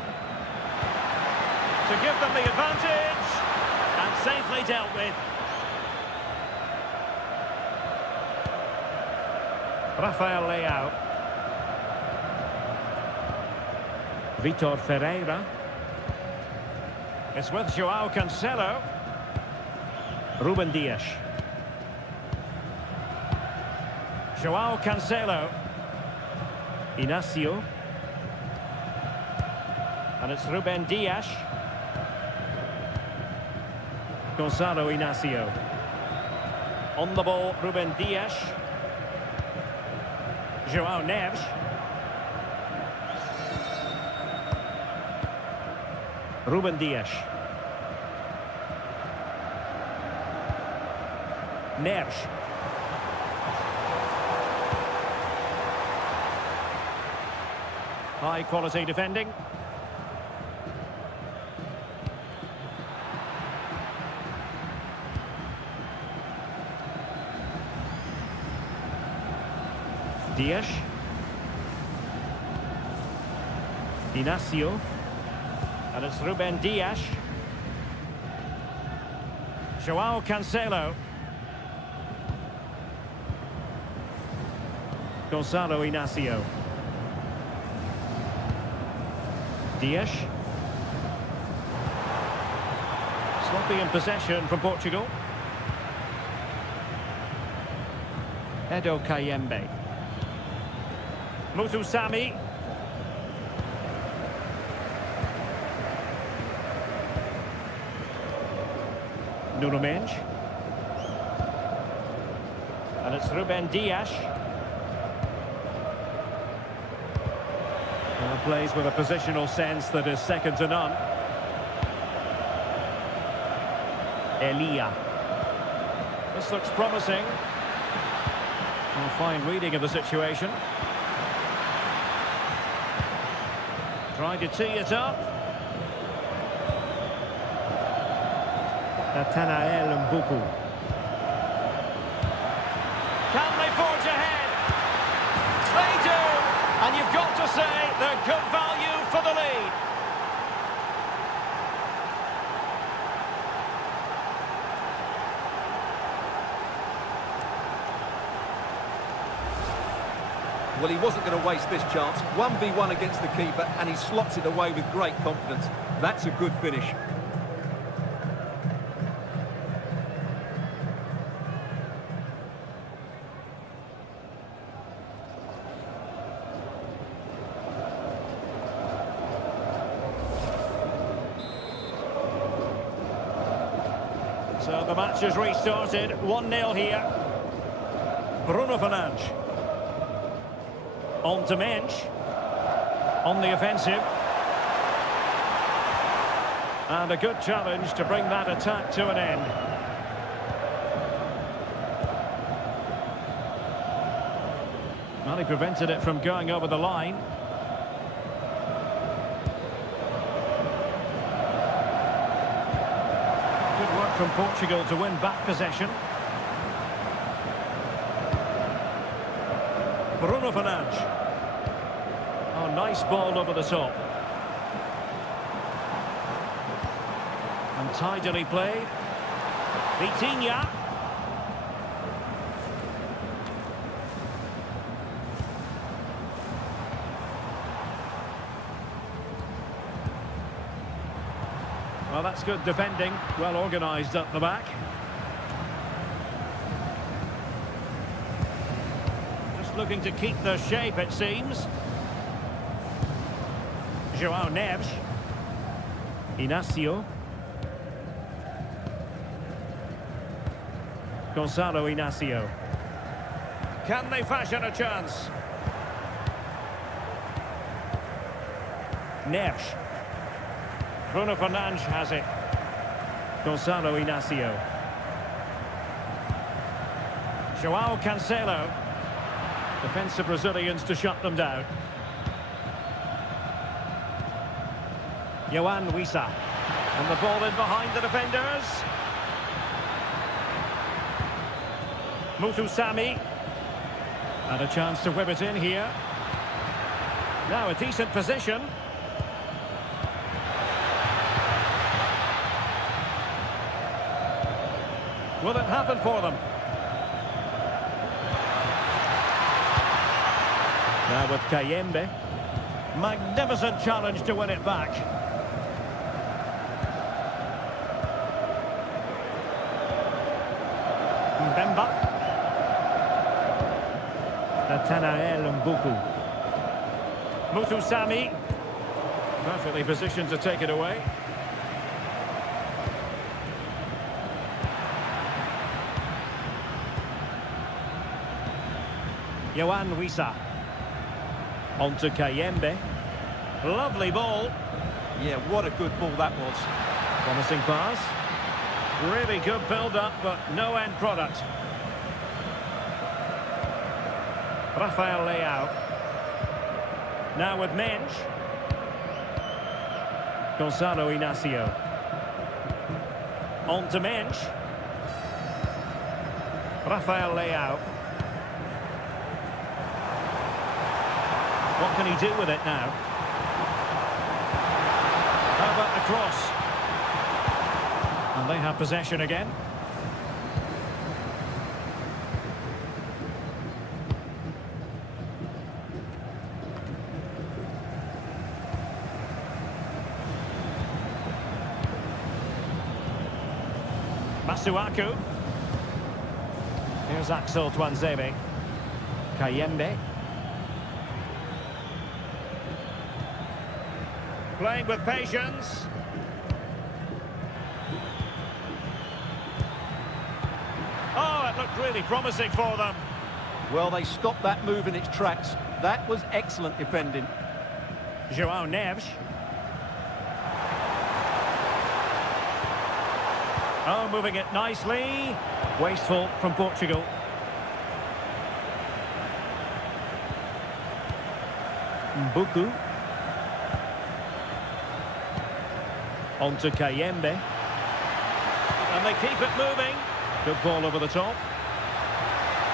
To give them the advantage. And safely dealt with. Rafael Leao. Vitor Ferreira. It's with João Cancelo. Ruben Dias. João Cancelo. Inacio. And it's Ruben Dias. Gonzalo Inacio. On the ball, Ruben Dias. João Neves. Ruben Dias. Neves. High quality defending. Dias. Inacio. And it's Ruben Dias. João Cancelo. Gonzalo Inacio. Dias. Sloppy in possession from Portugal. Edo Kayembe. Mutusami. Nuno Mendes. And it's Ruben Dias. Plays with a positional sense that is second to none. Elia. This looks promising. A fine reading of the situation. Trying to tee it up. Nathanael Mbuku. Can they forge ahead? They do! And you've got to say they're good value for the lead. Well, he wasn't going to waste this chance. 1v1 against the keeper, and he slots it away with great confidence. That's a good finish. So the match has restarted. 1-0 here. Bruno Fernandes. On to Mendes. On the offensive. And a good challenge to bring that attack to an end. Well, he prevented it from going over the line. Good work from Portugal to win back possession. Bruno Fernandes. Oh, nice ball over the top. And tidily played. Vitinha. Well, that's good defending. Well organised up the back. Just looking to keep the shape, it seems. João Neves. Inacio. Gonzalo Inacio. Can they fashion a chance? Neves. Bruno Fernandes has it. Gonzalo Inacio. João Cancelo. Defensive Brazilians to shut them down. Yohan Wissa. And the ball in behind the defenders. Mutusami. And a chance to whip it in here. Now a decent position. Will it happen for them? Now with Kayembe. Magnificent challenge to win it back. Mbemba. Nathanael Mbuku. Mutusami. Perfectly positioned to take it away. Yohan Wissa. On to Kayembe. Lovely ball. Yeah, what a good ball that was. Promising pass. Really good build-up, but no end product. Rafael Leao. Now with Mensch. Gonzalo Inacio. On to Mensch. Rafael Leao. What can he do with it now? How about the cross? And they have possession again. Masuaku. Here's Axel Tuanzebe. Kayembe. Playing with patience. Oh, it looked really promising for them. Well, they stopped that move in its tracks. That was excellent defending. João Neves. Oh, moving it nicely. Wasteful from Portugal. Mbuku. On to Kayembe. And they keep it moving. Good ball over the top.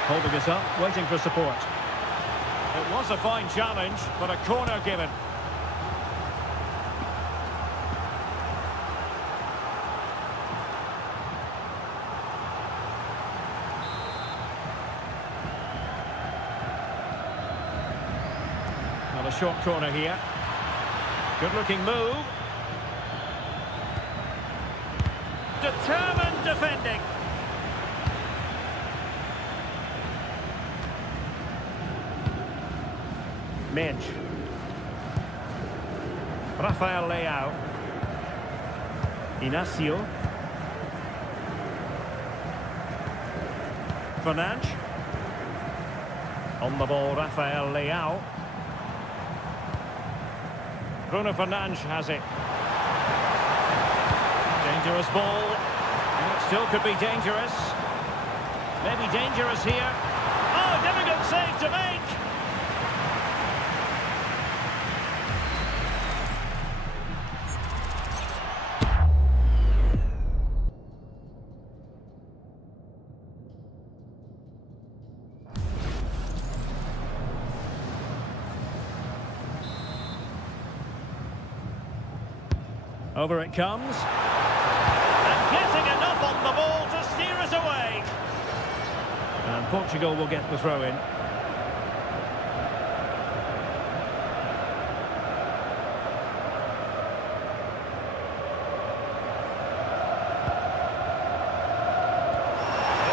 Holding it up, waiting for support. It was a fine challenge, but a corner given. Not a short corner here. Good looking move. Determined defending. Mensch. Rafael Leao. Inacio. Fernandes. On the ball, Rafael Leao. Bruno Fernandes has it. Dangerous ball. And it still could be dangerous. Maybe dangerous here. Oh, difficult save to make. Over it comes. And getting enough on the ball to steer it away. And Portugal will get the throw in.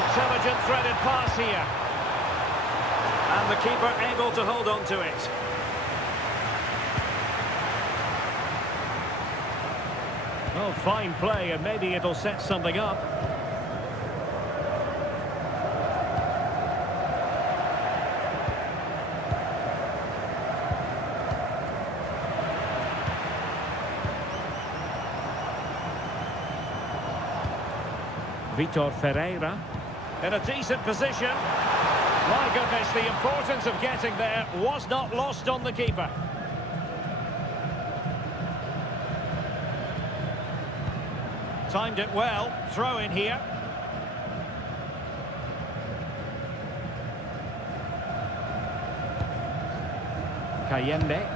Intelligent threaded pass here. And the keeper able to hold on to it. Oh, fine play, and maybe it'll set something up. Vitor Ferreira in a decent position. My goodness, the importance of getting there was not lost on the keeper. Timed it well. Throw in here. Kayembe.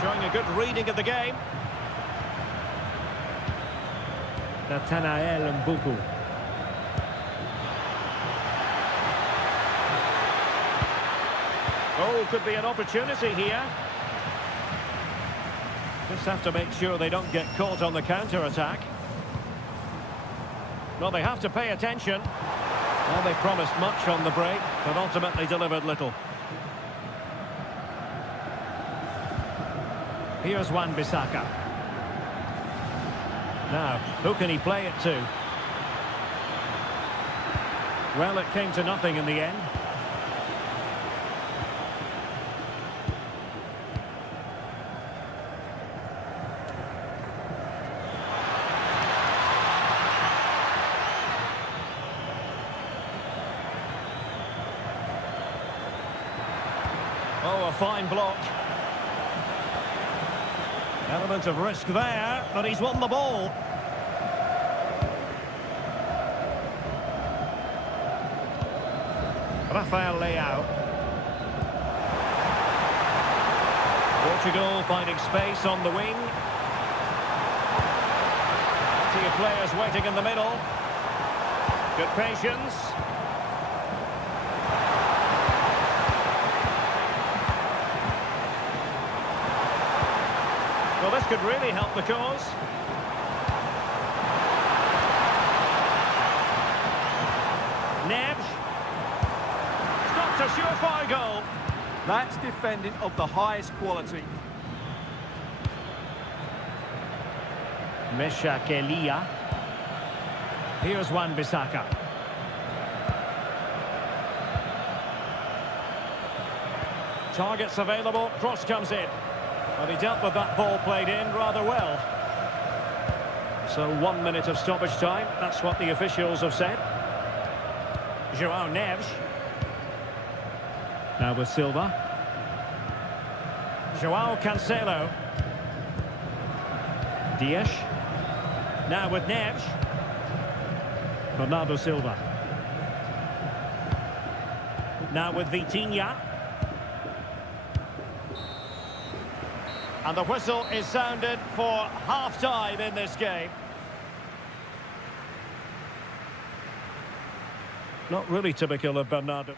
Showing a good reading of the game. Nathanael Mbuku. Oh, could be an opportunity here. Just have to make sure they don't get caught on the counter-attack. Well, they have to pay attention. Well, they promised much on the break, but ultimately delivered little. Here's Wan-Bissaka. Now, who can he play it to? Well, it came to nothing in the end. Oh, a fine block. Element of risk there, but he's won the ball. Rafael Leao. Portugal finding space on the wing. Plenty of players waiting in the middle. Good patience. Well, this could really help the cause. Neves. Stopped a surefire goal. That's defending of the highest quality. Mesha Kelia. Here's Wan-Bissaka. Targets available, cross comes in. But he dealt with that ball played in rather well. So 1 minute of stoppage time, that's what the officials have said. João Neves. Now with Silva. João Cancelo. Dias. Now with Neves. Bernardo Silva. Now with Vitinha. And the whistle is sounded for half-time in this game. Not really typical of Bernardo.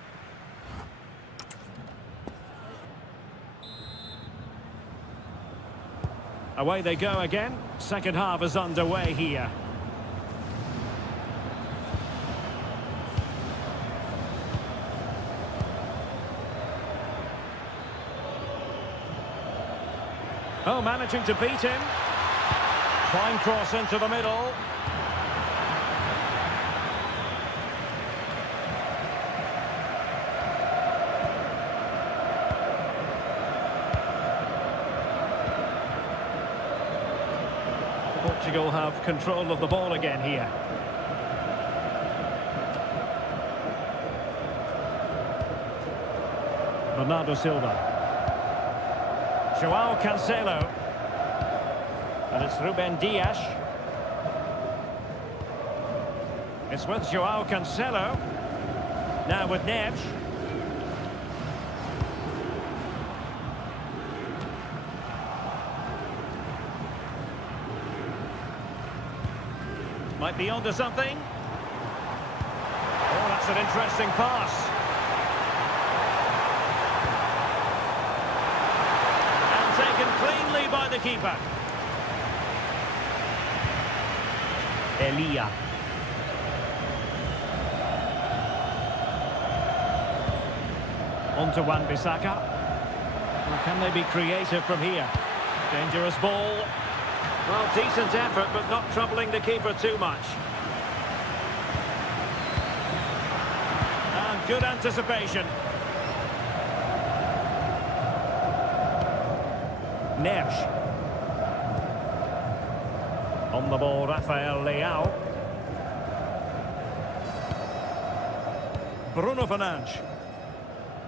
Away they go again. Second half is underway here. Oh, managing to beat him. Fine cross into the middle. Portugal have control of the ball again here. Bernardo Silva. João Cancelo. And it's Ruben Dias. It's with João Cancelo. Now with Neves. Might be onto something. Oh, that's an interesting pass. And taken cleanly by the keeper. Elia. On to Wan-Bissaka. Well, can they be creative from here? Dangerous ball. Well, decent effort, but not troubling the keeper too much. And good anticipation. Neves. On the ball, Rafael Leao. Bruno Fernandes.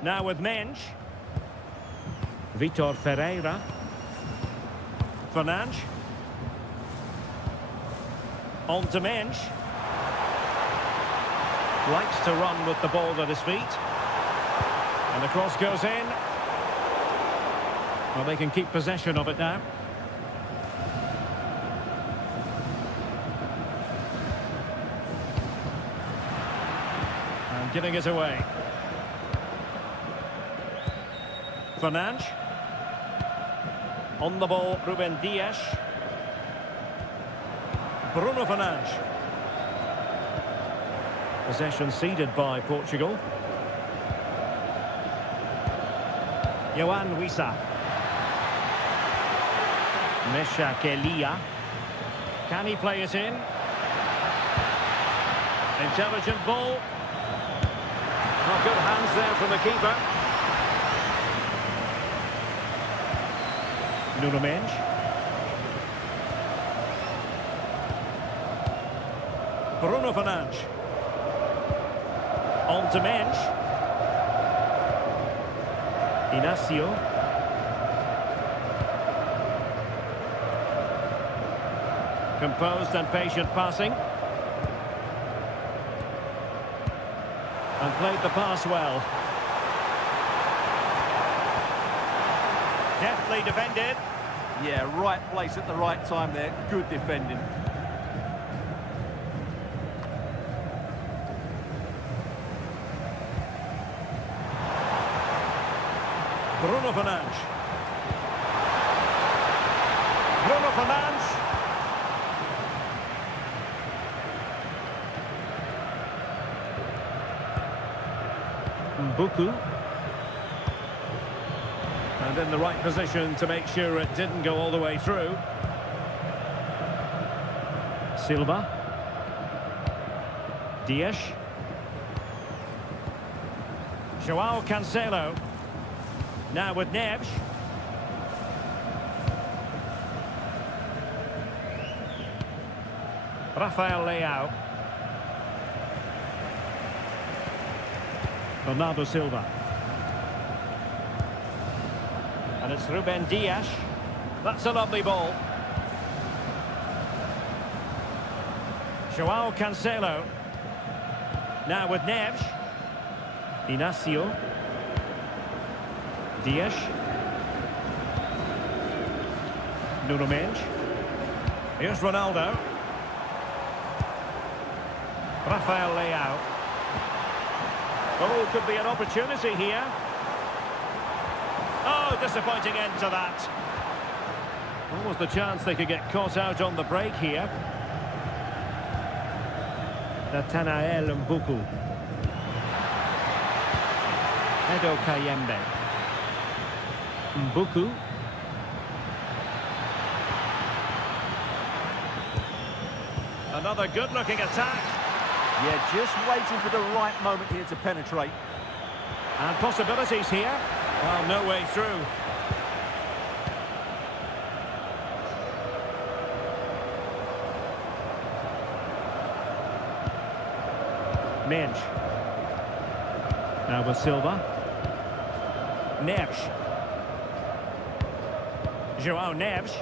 Now with Mensch. Vitor Ferreira. Fernandes. On to Mensch. Likes to run with the ball at his feet. And the cross goes in. Well, they can keep possession of it now. And giving it away. Fernandes. On the ball, Ruben Dias. Bruno Fernandes. Possession ceded by Portugal. Yohan Wissa. Mesha Elia. Can he play it in? Intelligent ball. Oh, good hands there from the keeper. Nuno Mendes. Bruno Fernandes. On to Mensch. Inacio. Composed and patient passing. And played the pass well. Deftly defended. Yeah, right place at the right time there. Good defending. Bruno Fernandes. Bruno Fernandes. Mbuku. And in the right position to make sure it didn't go all the way through. Silva. Dias. João Cancelo. Now with Neves. Rafael Leao. Bernardo Silva. And it's Ruben Dias. That's a lovely ball. João Cancelo. Now with Neves. Inacio. Dias. Nuno Mendes. Here's Ronaldo. Rafael Leao. Oh, could be an opportunity here. Oh, disappointing end to that. What was the chance they could get caught out on the break here? Nathanael Mbuku. Edo Kayembe. Mbuku. Another good-looking attack. Yeah, just waiting for the right moment here to penetrate. And possibilities here. Well, no way through. Minch. Now with Silva. Neves. João Neves.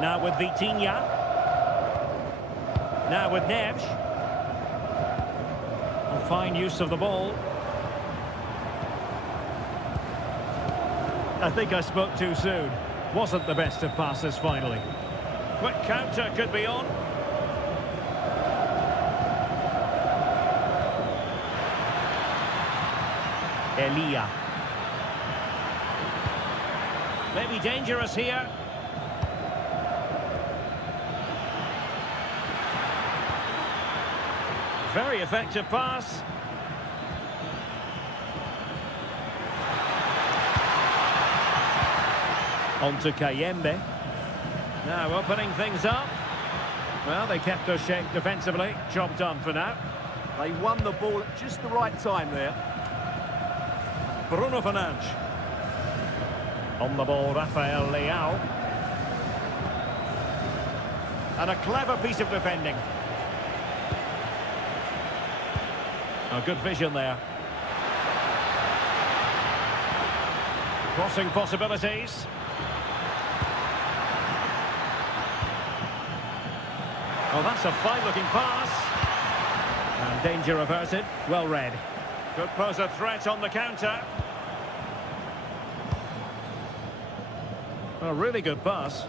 Now with Vitinha. Now with Neves. And fine use of the ball. I think I spoke too soon. Wasn't the best of passes finally. Quick counter could be on. Elia. Maybe dangerous here. Very effective pass. On to Kayembe. Now opening things up. Well, they kept us shape defensively. Job done for now. They won the ball at just the right time there. Bruno Fernandes. On the ball, Rafael Leao. And a clever piece of defending. A good vision there. Crossing possibilities. Oh, that's a fine-looking pass. And danger averted. Well read. Could pose a threat on the counter. A really good pass.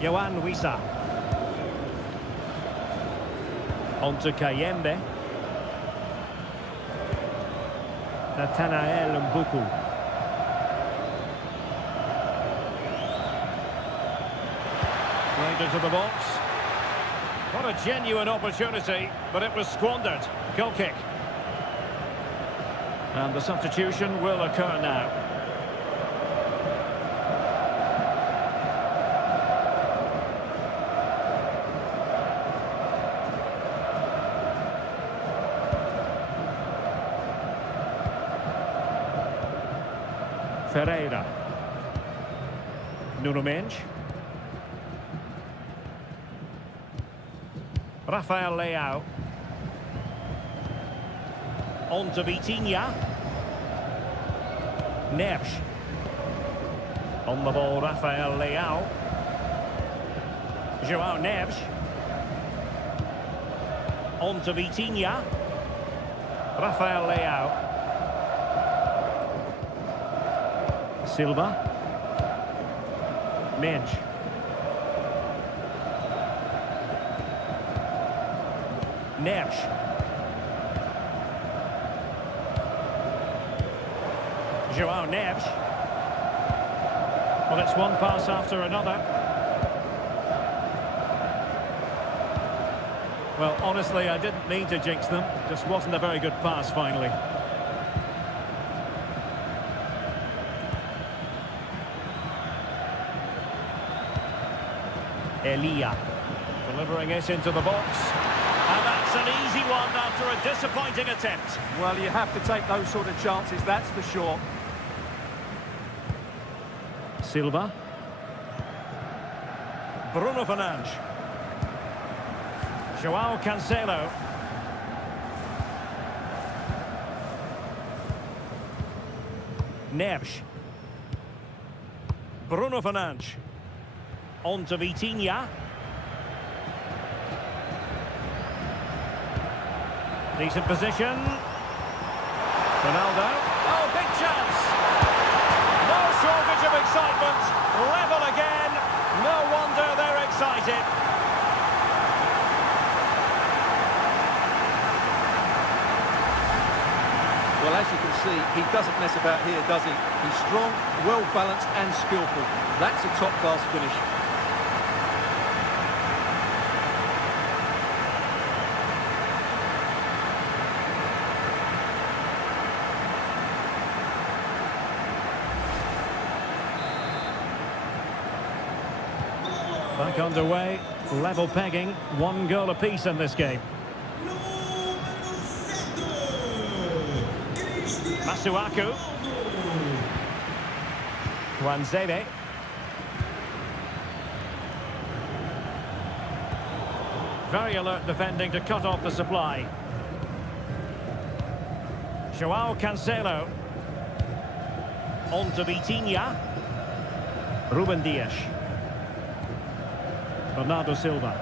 Yohan Wissa. On to Kayembe. Nathanael Mbuku. Right into the box. What a genuine opportunity, but it was squandered. Goal kick. And the substitution will occur now. Ferreira. Nuno Mendes. Rafael Leao. On to Vitinha. Neves. On the ball, Rafael Leao. João Neves. On to Vitinha. Rafael Leao. Silva. Mendes. Neves. João Neves. Well, it's one pass after another. Well, honestly, I didn't mean to jinx them. Just wasn't a very good pass, finally. Elia. Delivering it into the box. And that's an easy one after a disappointing attempt. Well, you have to take those sort of chances, that's for sure. Silva. Bruno Fernandes. João Cancelo. Neves. Bruno Fernandes. On to Vitinha. Decent position. Ronaldo. Oh, big chance. No shortage of excitement. Level again. No wonder they're excited. Well, as you can see, he doesn't mess about here, does he? He's strong, well-balanced and skillful. That's a top-class finish. Back underway, level pegging, 1 goal apiece in this game. Masuaku. Juanzebe. Very alert defending to cut off the supply. João Cancelo. On to Vitinha. Ruben Dias. Bernardo Silva.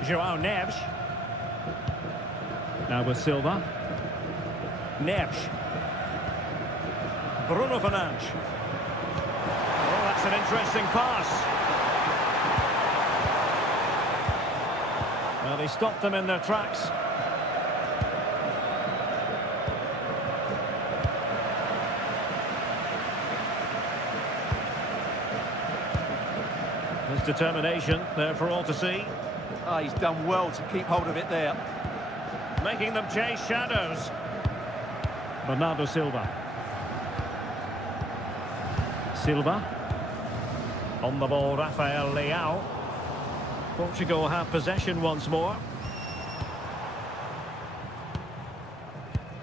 João Neves. Now with Silva. Neves. Bruno Fernandes. Oh, that's an interesting pass. Well, they stopped them in their tracks. His determination there for all to see. Ah, he's done well to keep hold of it there. Making them chase shadows. Bernardo Silva. Silva. On the ball, Rafael Leao. Portugal have possession once more.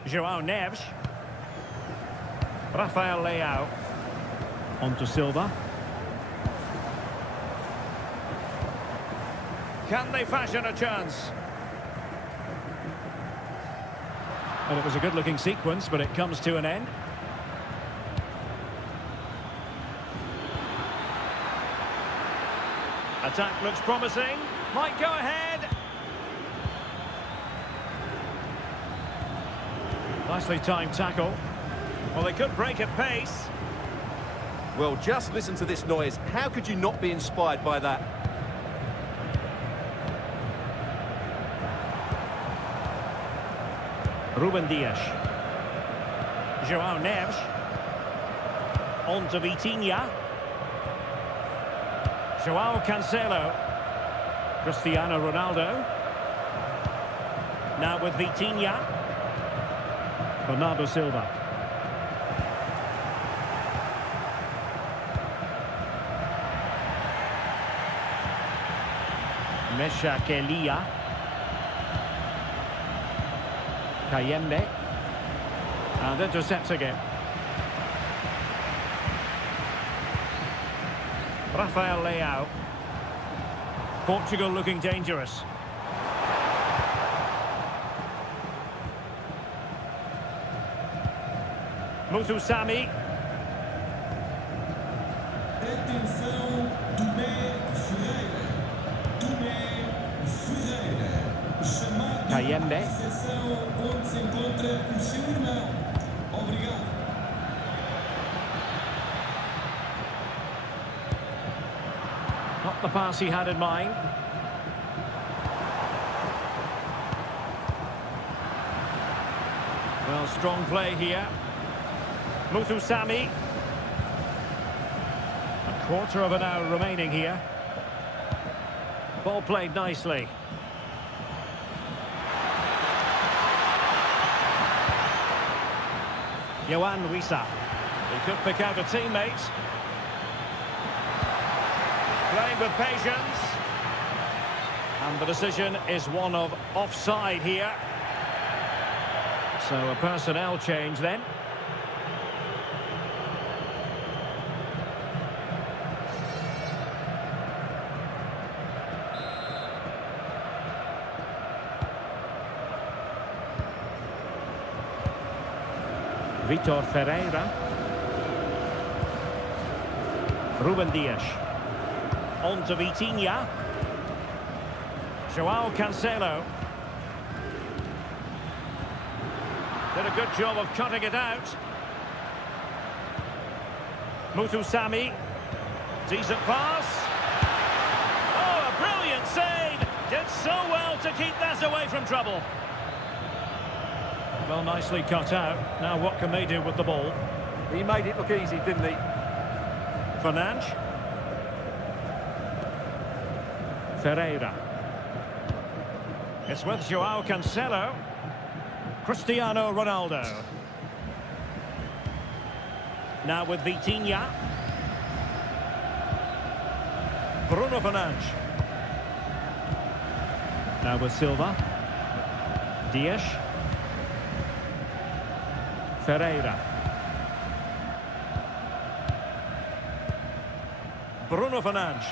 João Neves. Rafael Leao. On to Silva. Can they fashion a chance? Well, it was a good-looking sequence, but it comes to an end. Attack looks promising. Might go ahead. Nicely timed tackle. Well, they could break at pace. Well, just listen to this noise. How could you not be inspired by that? Ruben Dias. João Neves. On to Vitinha. João Cancelo. Cristiano Ronaldo. Now with Vitinha. Bernardo Silva. Mesha Kelia. Kayembe. And intercepts again. Rafael Leao. Portugal looking dangerous. Mutusami. Atenção, Tomé Ferreira. Tomé Ferreira. Chamado Kayembe. à sessão onde se encontra o seu irmão. Obrigado. Not the pass he had in mind. Well, strong play here. Mutusami. A quarter of an hour remaining here. Ball played nicely. Yohan Wissa. He could pick out a teammate. Playing with patience. And the decision is one of offside here. So a personnel change then. Vitor Ferreira. Ruben Dias. On to Vitinha. João Cancelo. Did a good job of cutting it out. Mutusami. Decent pass. Oh, a brilliant save. Did so well to keep that away from trouble. Well, nicely cut out. Now what can they do with the ball? He made it look easy, didn't he? Fernandes. Ferreira. It's with João Cancelo. Cristiano Ronaldo. Now with Vitinha. Bruno Fernandes. Now with Silva. Dias. Ferreira. Bruno Fernandes.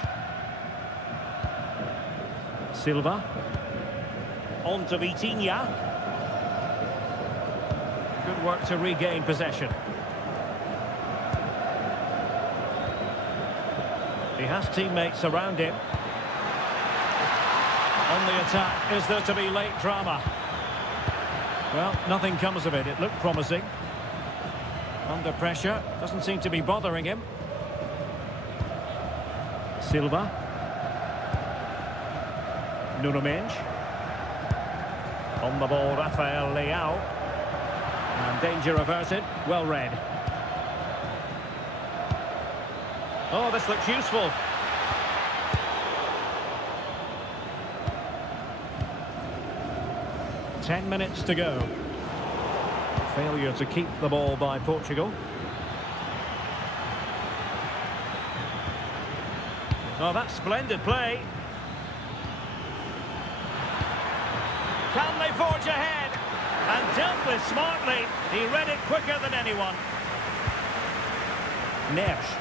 Silva. On to Vitinha. Good work to regain possession. He has teammates around him. On the attack, is there to be late drama? Well, nothing comes of it. It looked promising. Under pressure, doesn't seem to be bothering him. Silva. Nuno Mendes. On the ball, Rafael Leao. And danger averted. Well read. Oh, this looks useful. Ten minutes to go. Failure to keep the ball by Portugal. Oh, that's splendid play. Can they forge ahead? And dealt with smartly. He read it quicker than anyone. Neves.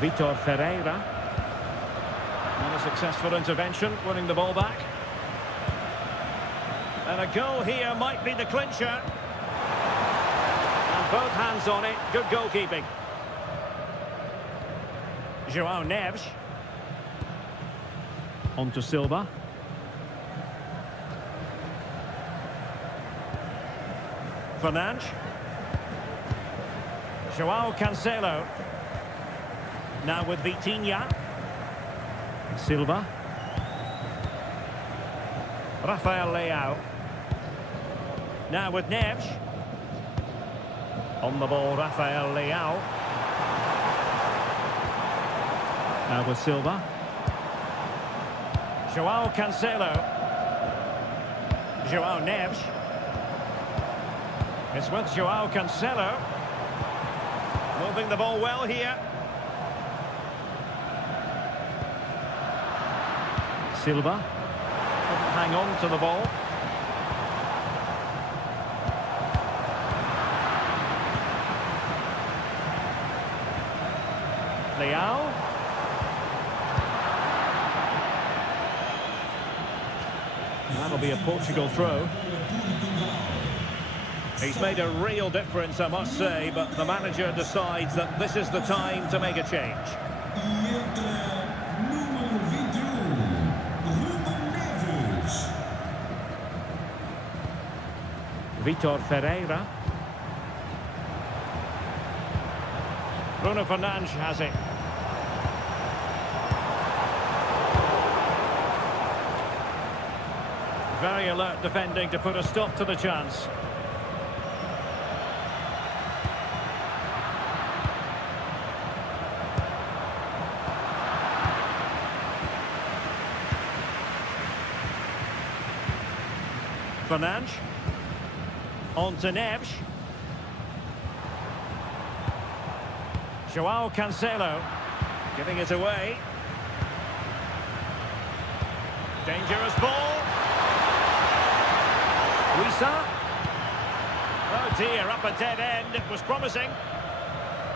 Vitor Ferreira. And a successful intervention, winning the ball back. And a goal here might be the clincher. And both hands on it. Good goalkeeping. João Neves. On to Silva. Fernandes. João Cancelo. Now with Vitinha. Silva. Rafael Leao. Now with Neves. On the ball, Rafael Leao. Now with Silva. João Cancelo. João Neves. It's with João Cancelo. Moving the ball well here. Silva. Couldn't hang on to the ball. Leao. That'll be a Portugal throw. He's made a real difference, I must say, but the manager decides that this is the time to make a change. Vitor Ferreira. Bruno Fernandes has it. Very alert defending to put a stop to the chance. Fernandes. On to Neves. João Cancelo. Giving it away. Dangerous ball. Wisa. Oh dear, up a dead end. It was promising.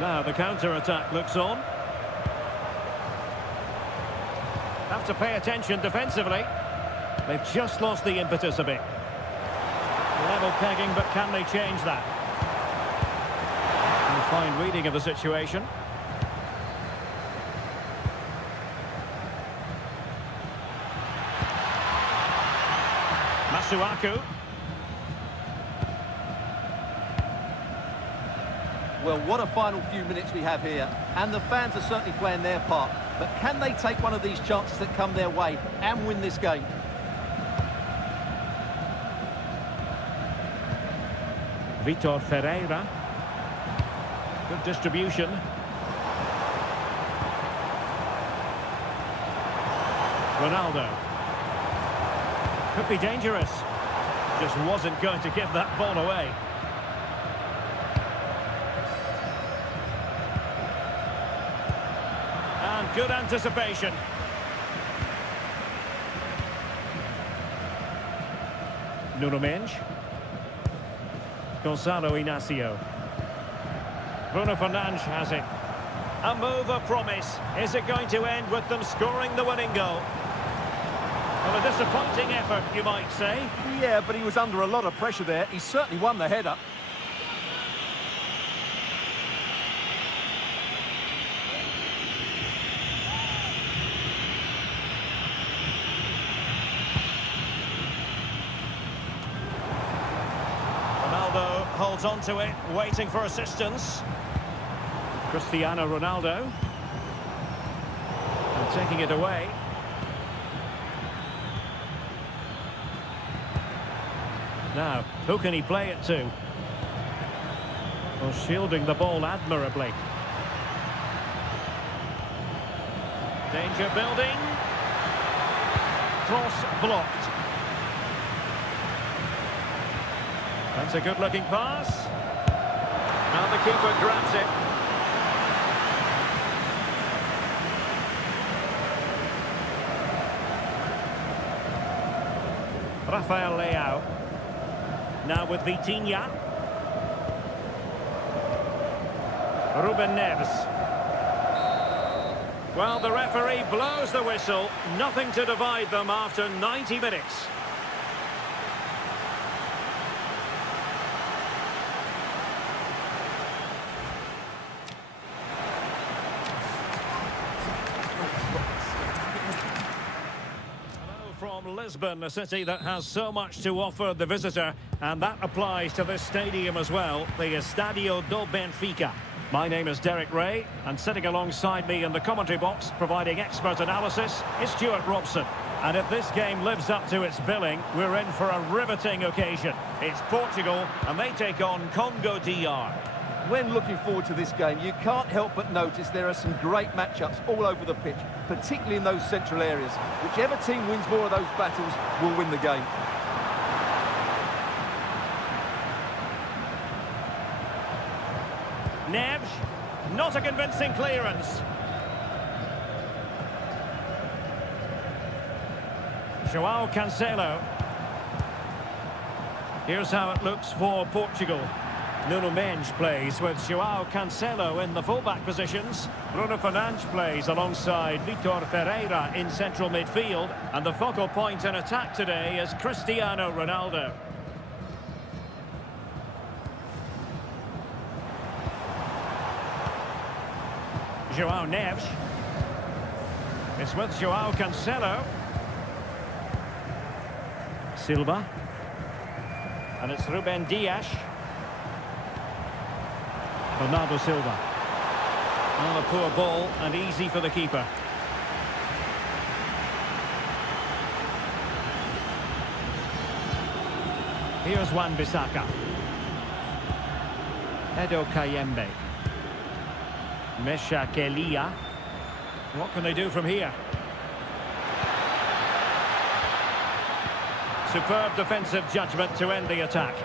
Now the counter-attack looks on. Have to pay attention defensively. They've just lost the impetus a bit. Level pegging, but can they change that? And a fine reading of the situation. Masuaku. Well, what a final few minutes we have here. And the fans are certainly playing their part. But can they take one of these chances that come their way and win this game? Vitor Ferreira. Good distribution. Ronaldo. Could be dangerous. Just wasn't going to give that ball away. And good anticipation. Nuno Mendes. Gonzalo Inacio. Bruno Fernandes has it. A move of promise. Is it going to end with them scoring the winning goal? Well, a disappointing effort, you might say. Yeah, but he was under a lot of pressure there. He certainly won the header. Ronaldo holds on to it, waiting for assistance. Cristiano Ronaldo. And taking it away. Now, who can he play it to? Well, shielding the ball admirably. Danger building. Cross blocked. That's a good-looking pass. Now the keeper grabs it. Rafael Leao. Now with Vitinha. Ruben Neves. Well, the referee blows the whistle. Nothing to divide them after 90 minutes. From Lisbon, a city that has so much to offer the visitor, and that applies to this stadium as well, the Estadio do Benfica. My name is Derek Ray, and sitting alongside me in the commentary box, providing expert analysis, is Stuart Robson. And if this game lives up to its billing, we're in for a riveting occasion. It's Portugal, and they take on Congo DR. When looking forward to this game, you can't help but notice there are some great matchups all over the pitch, particularly in those central areas. Whichever team wins more of those battles will win the game. Neves, not a convincing clearance. João Cancelo. Here's how it looks for Portugal. Nuno Mendes plays with João Cancelo in the fullback positions. Bruno Fernandes plays alongside Vitor Ferreira in central midfield. And the focal point in attack today is Cristiano Ronaldo. João Neves. It's with João Cancelo. Silva. And it's Ruben Dias. Bernardo Silva. Oh, a poor ball and easy for the keeper. Here's Wan-Bissaka. Edo Kayembe. Mesha Kelia. What can they do from here? Superb defensive judgment to end the attack.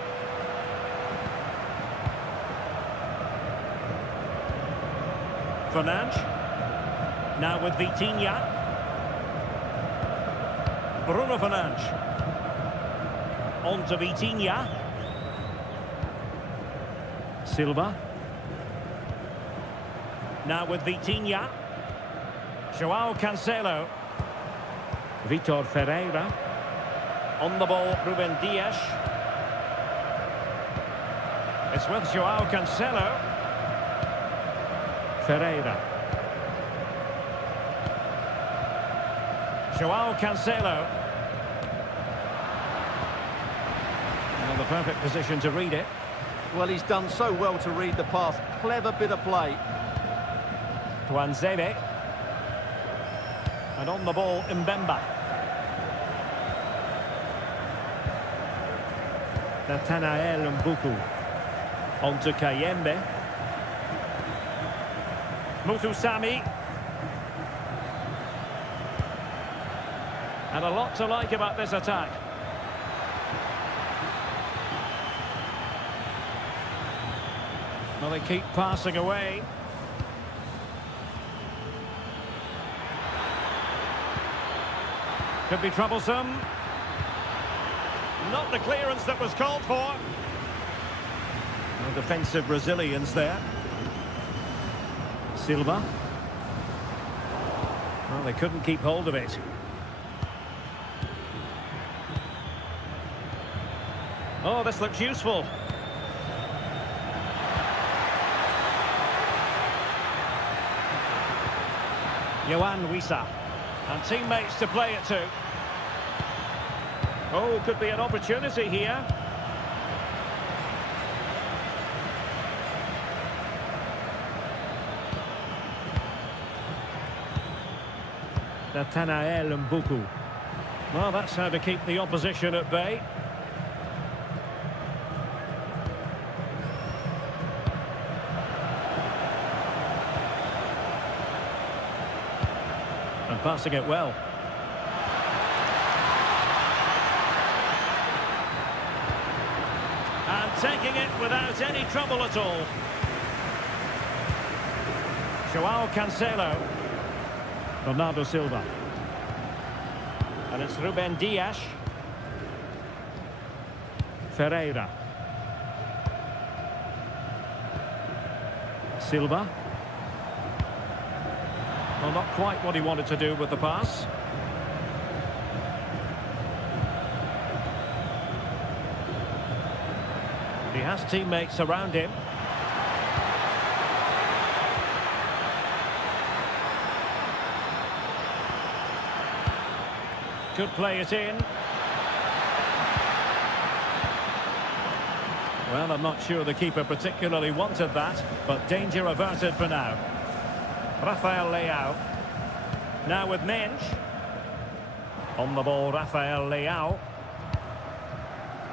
Fernandes. Now with Vitinha. Bruno Fernandes. On to Vitinha. Silva. Now with Vitinha. João Cancelo. Vitor Ferreira. On the ball, Ruben Dias. It's with João Cancelo. Ferreira. João Cancelo. Well, the perfect position to read it. Well, he's done so well to read the pass. Clever bit of play. Tuanzebe. And on the ball, Mbemba. Nathanael Mbuku. On to Kayembe. Muthusami. And a lot to like about this attack. Well, they keep passing away. Could be troublesome. Not the clearance that was called for. No defensive resilience there. Silva. Well, they couldn't keep hold of it. Oh, this looks useful. Yohan Wissa. And teammates to play it to. Oh, could be an opportunity here. Nathanael Mbuku. Well, that's how to keep the opposition at bay. And passing it well. And taking it without any trouble at all. João Cancelo. Bernardo Silva. And it's Ruben Dias. Ferreira. Silva. Well, not quite what he wanted to do with the pass. He has teammates around him. Could play it in. Well, I'm not sure the keeper particularly wanted that, but danger averted for now. Rafael Leao. Now with Mensch. On the ball, Rafael Leao.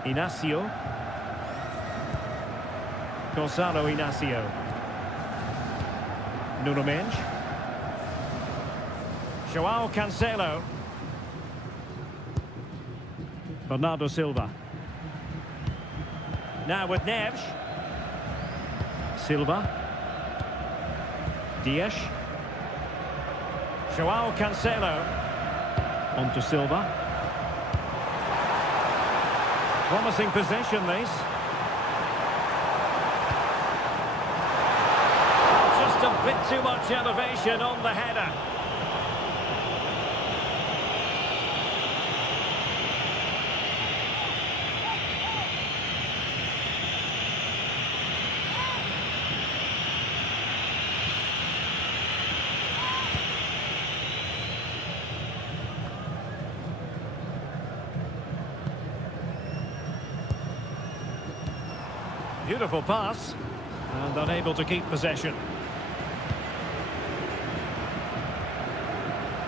Inacio. Gonzalo Inacio. Nuno Mensch. João Cancelo. Bernardo Silva. Now with Neves. Silva. Dias. João Cancelo. On to Silva. Promising possession, this. Just a bit too much elevation on the header. Beautiful pass, and unable to keep possession.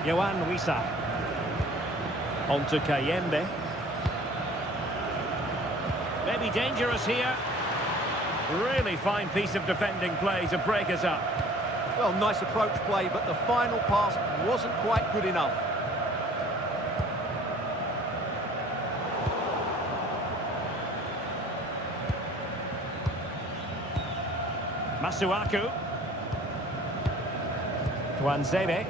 Yohan Wissa. On to Kayembe. Maybe dangerous here. Really fine piece of defending play to break us up. Well, nice approach play, but the final pass wasn't quite good enough. Masuaku. Tuanzebe.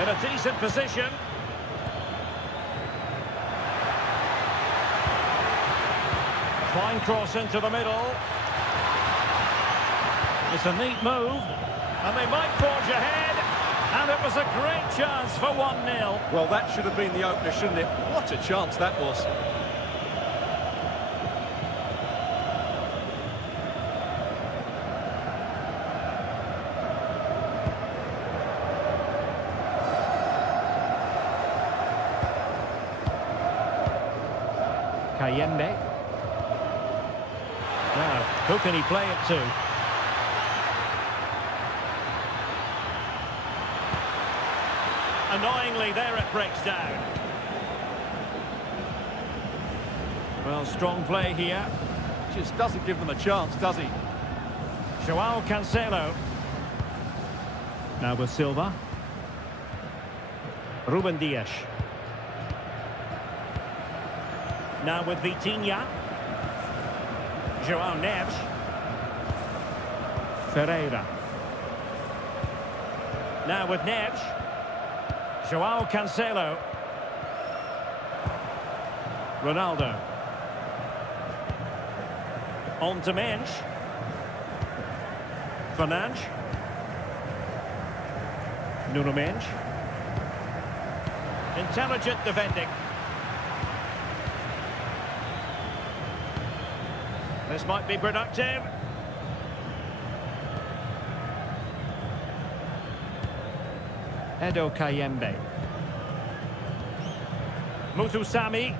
In a decent position. Fine cross into the middle. It's a neat move. And they might forge ahead. And it was a great chance for 1-0. Well, that should have been the opener, shouldn't it? What a chance that was. Kayembe. Now, who can he play it to? Annoyingly, there it breaks down. Well, strong play here. Just doesn't give them a chance, does he? João Cancelo. Now with Silva. Ruben Dias. Now with Vitinha. João Neves. Ferreira. Now with Neves. João Cancelo. Ronaldo. On to Mensch. Fernandes. Nuno Mendes. Intelligent defending. This might be productive. Edo Kayembe. Mutusami.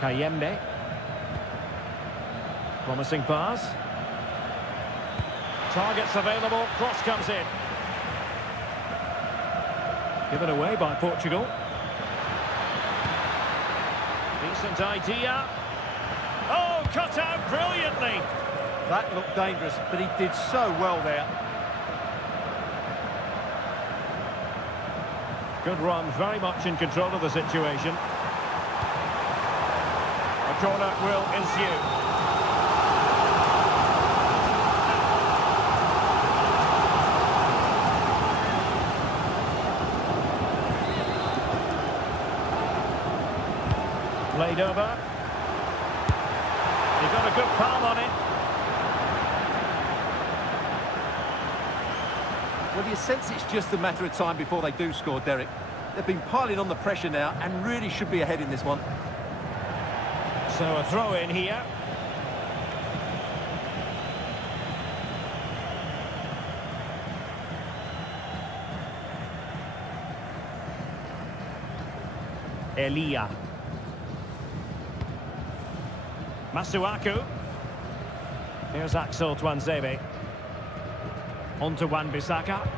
Kayembe. Promising pass. Targets available, cross comes in. Given away by Portugal. Decent idea. Oh, cut out brilliantly. That looked dangerous, but he did so well there. Good run, very much in control of the situation. A corner will ensue. Played over. He got a good palm on it. Well, you sense it's just a matter of time before they do score, Derek. They've been piling on the pressure now and really should be ahead in this one. So a throw in here. Elia. Masuaku. Here's Axel Tuanzebe. On to Wan-Bissaka.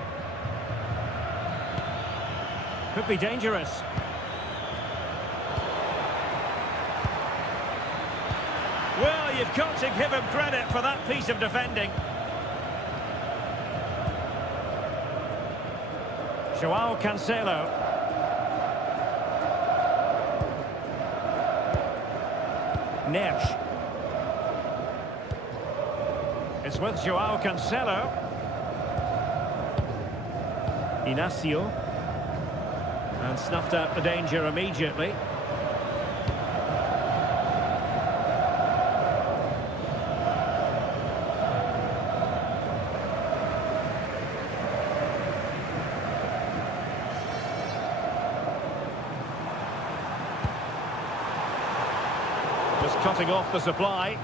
Could be dangerous. Well, you've got to give him credit for that piece of defending. Joao Cancelo. Neves. It's with Joao Cancelo. Inacio. And snuffed out the danger immediately. Just cutting off the supply.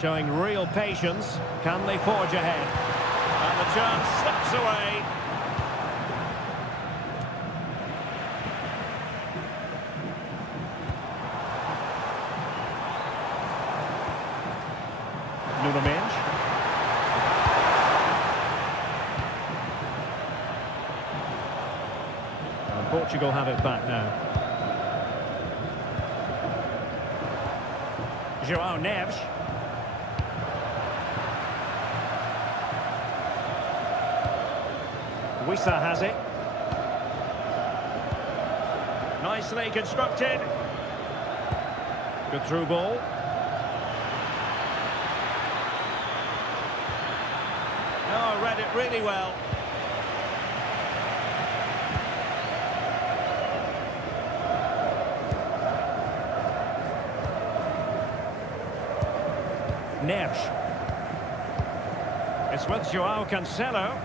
Showing real patience. Can they forge ahead? And the chance slips away. Nuno Mendes. And Portugal have it back now. Joao Neves. Wissa has it. Nicely constructed. Good through ball. Oh, read it really well. Neves. It's with Joao Cancelo.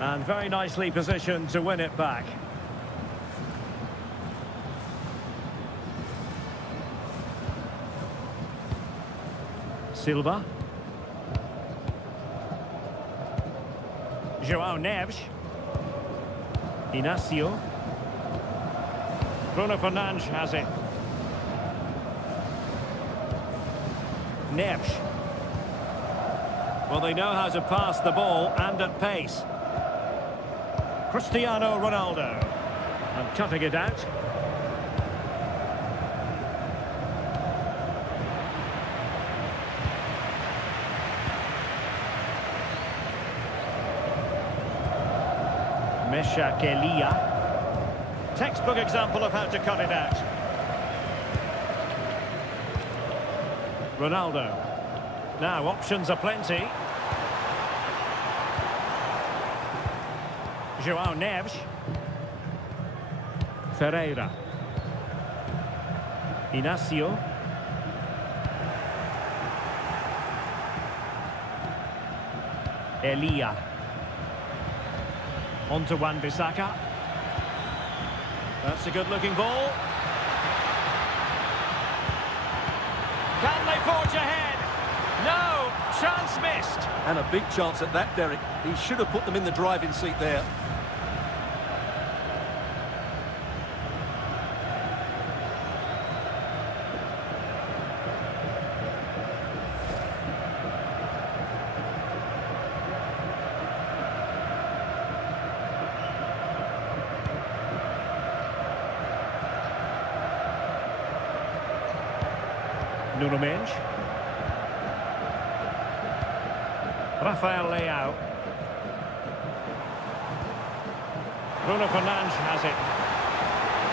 And very nicely positioned to win it back. Silva. Joao Neves. Inacio. Bruno Fernandes has it. Neves. Well, they know how to pass the ball and at pace. Cristiano Ronaldo. And cutting it out. Mesha Kelia. Textbook example of how to cut it out. Ronaldo. Now, options are plenty. João Neves. Ferreira. Inácio. Elia. On to Wan-Bissaka. That's a good-looking ball. Can they forge ahead? No! Chance missed. And a big chance at that, Derek. He should have put them in the driving seat there. Nuno Mendes. Rafael Leao. Bruno Fernandes has it.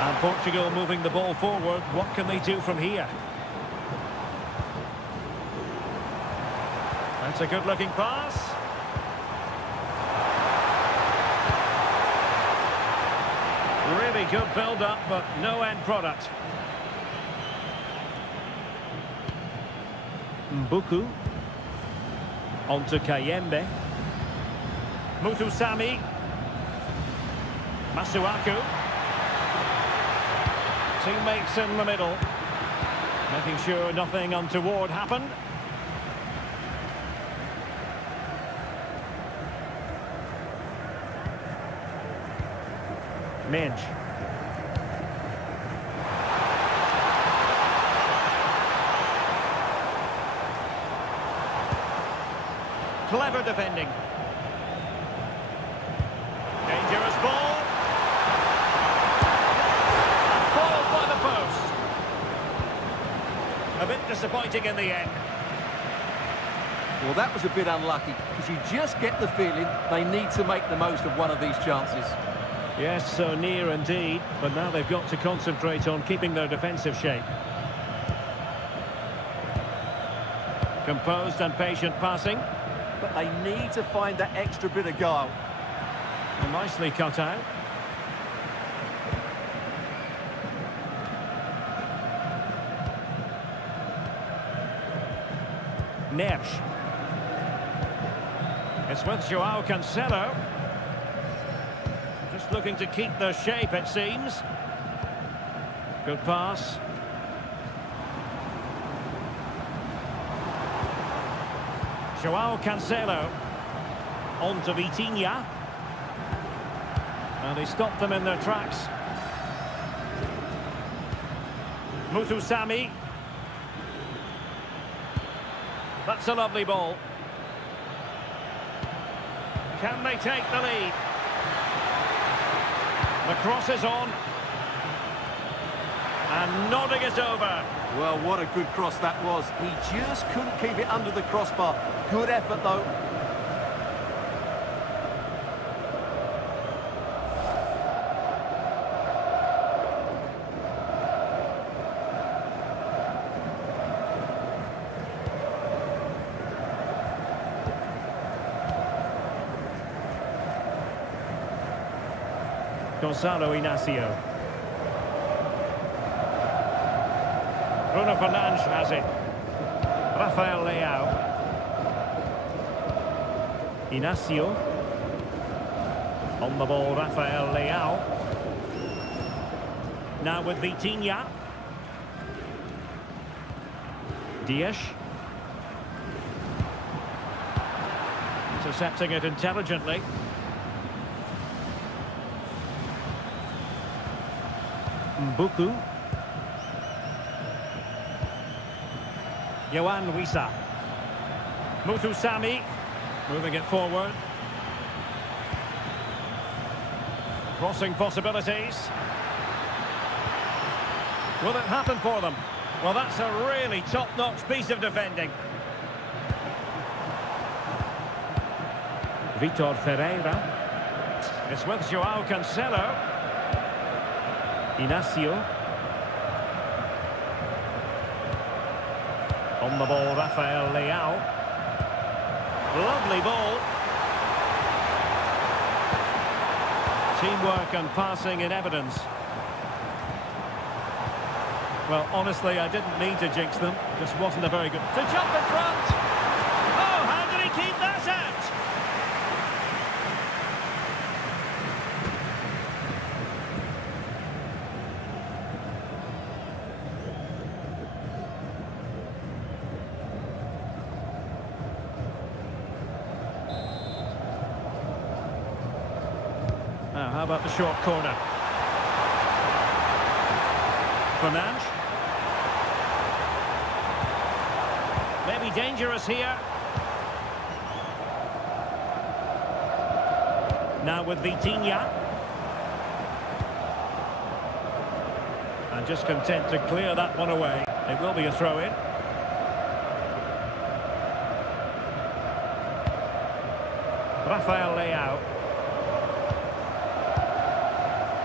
And Portugal moving the ball forward. What can they do from here? That's a good-looking pass. Really good build-up, but no end product. Mbuku. On to Kayembe. Mutusami. Masuaku. Teammates in the middle. Making sure nothing untoward happened. Mendes. Clever defending. Dangerous ball. And followed by the post. A bit disappointing in the end. Well, that was a bit unlucky, because you just get the feeling they need to make the most of one of these chances. Yes, so near indeed, but now they've got to concentrate on keeping their defensive shape. Composed and patient passing. But they need to find that extra bit of guile. And nicely cut out. Neves. It's with João Cancelo. Just looking to keep their shape, it seems. Good pass. João Cancelo. On to Vitinha. And he stopped them in their tracks. Mutusami. That's a lovely ball. Can they take the lead? The cross is on. And nodding it over. Well, what a good cross that was. He just couldn't keep it under the crossbar. Good effort, though. Gonzalo Inácio. Bruno Fernandes has it. Rafael Leao. Inácio. On the ball, Rafael Leao. Now with Vitinha. Dias. Intercepting it intelligently. Mbuku. Yohan Wissa. Mutusami. Moving it forward. Crossing possibilities. Will it happen for them? Well, that's a really top-notch piece of defending. Vitor Ferreira. It's with João Cancelo. Inácio. On the ball, Rafael Leao. Lovely ball. Teamwork and passing in evidence. Well, honestly, I didn't mean to jinx them. Just wasn't a very good... To jump in front! Oh, how did he keep that out? Now, how about the short corner? Fernandes. Maybe dangerous here. Now with Vitinha. And just content to clear that one away. It will be a throw-in. Rafael Leao.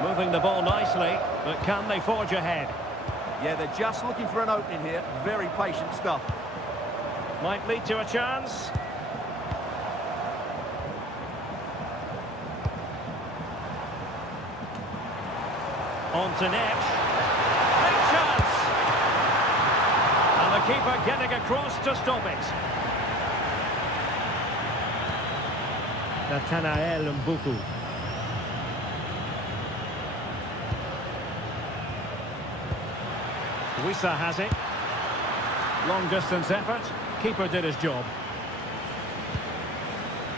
Moving the ball nicely, but can they forge ahead? Yeah, they're just looking for an opening here. Very patient stuff. Might lead to a chance. On to Neves. Big chance! And the keeper getting across to stop it. Nathanael Mbuku. Wissa has it. Long distance effort. Keeper did his job.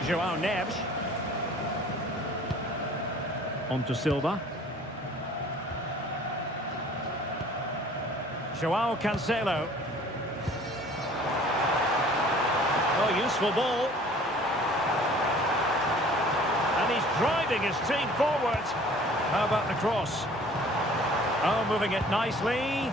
Joao Neves. On to Silva. Joao Cancelo. Oh, useful ball. And he's driving his team forward. How about the cross? Oh, moving it nicely.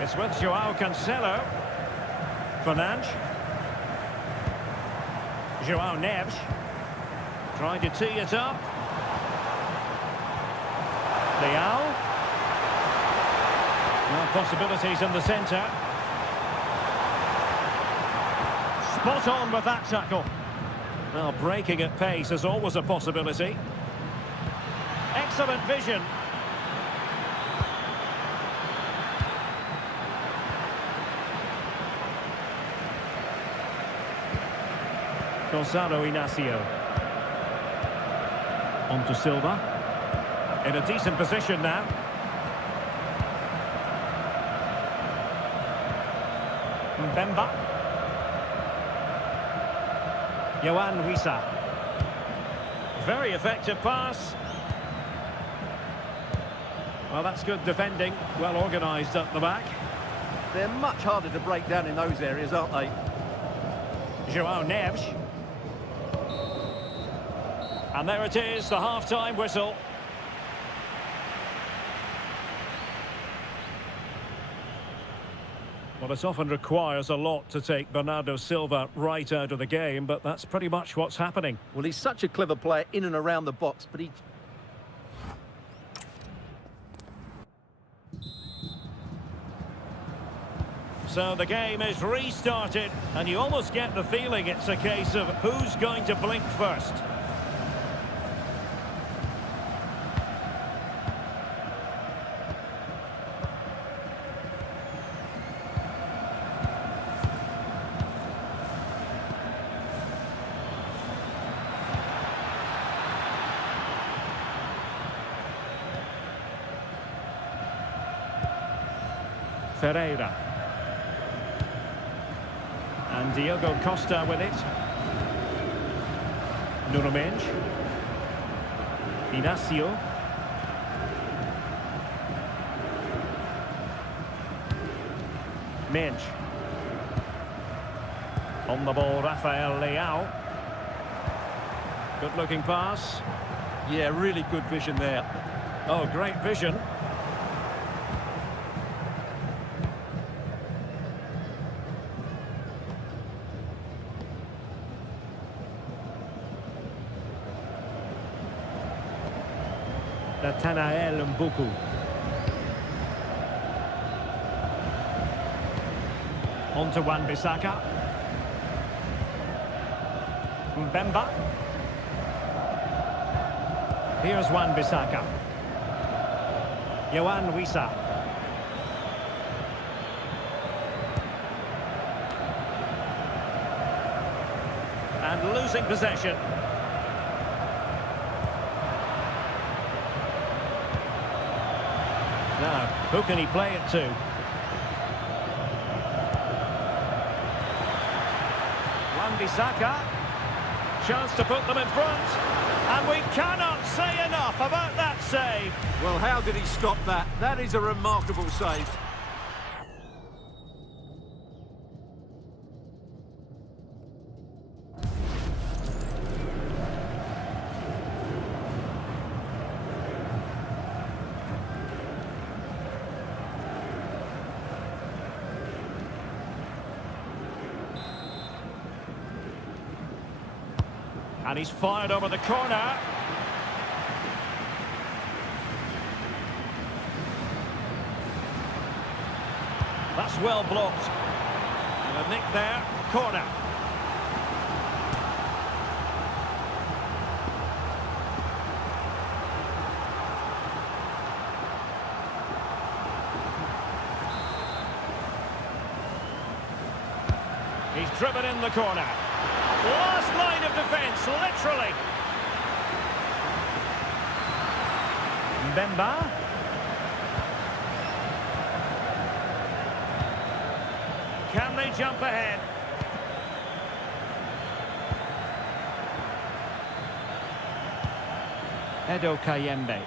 It's with Joao Cancelo. Fernandes. Joao Neves. Trying to tee it up. Leao. Well, possibilities in the centre. Spot on with that tackle. Well, breaking at pace is always a possibility. Excellent vision. Gonzalo Inacio. On to Silva. In a decent position now. Mbemba. Yohan Wissa. Very effective pass. Well, that's good defending. Well organised up the back. They're much harder to break down in those areas, aren't they? Joao Neves. And there it is, the half-time whistle. Well, it often requires a lot to take Bernardo Silva right out of the game, but that's pretty much what's happening. Well, he's such a clever player in and around the box, but he... So the game is restarted, and you almost get the feeling it's a case of who's going to blink first. Ferreira. And Diogo Costa with it. Nuno Mendes. Inacio. Mendes. On the ball, Rafael Leao. Good looking pass. Yeah, really good vision there. Oh, great vision. Nathanael Mbuku. On to Wan-Bissaka. Mbemba. Here's Wan-Bissaka. Yohan Wissa. And losing possession. Now, who can he play it to? Wan-Bissaka. Chance to put them in front. And we cannot say enough about that save. Well, how did he stop that? That is a remarkable save. And he's fired over the corner. That's well blocked. And a nick there, corner. He's driven in the corner. Last line of defence, literally. Mbemba. Can they jump ahead? Edo Kayembe.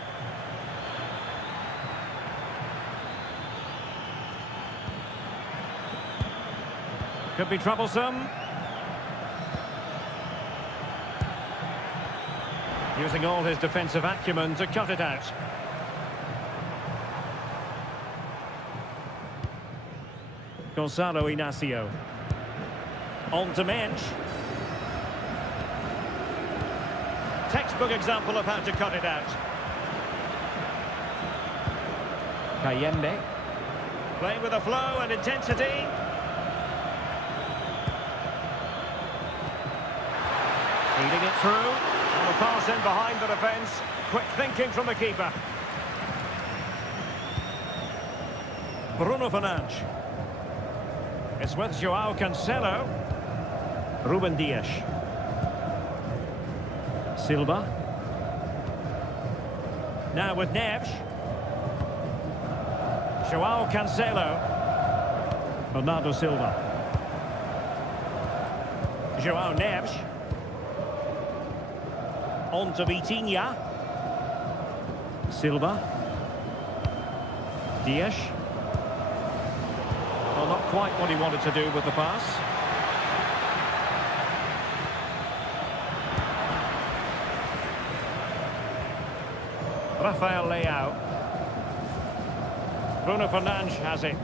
Could be troublesome. Using all his defensive acumen to cut it out. Gonzalo Inacio. On to Mensch. Textbook example of how to cut it out. Kayembe. Playing with a flow and intensity. Feeding it through. And the pass in behind the defence. Quick thinking from the keeper. Bruno Fernandes. It's with João Cancelo. Ruben Dias. Silva. Now with Neves. João Cancelo. Bernardo Silva. João Neves. On to Vitinha. Silva. Dias. Well, not quite what he wanted to do with the pass. Rafael Leao. Bruno Fernandes has it.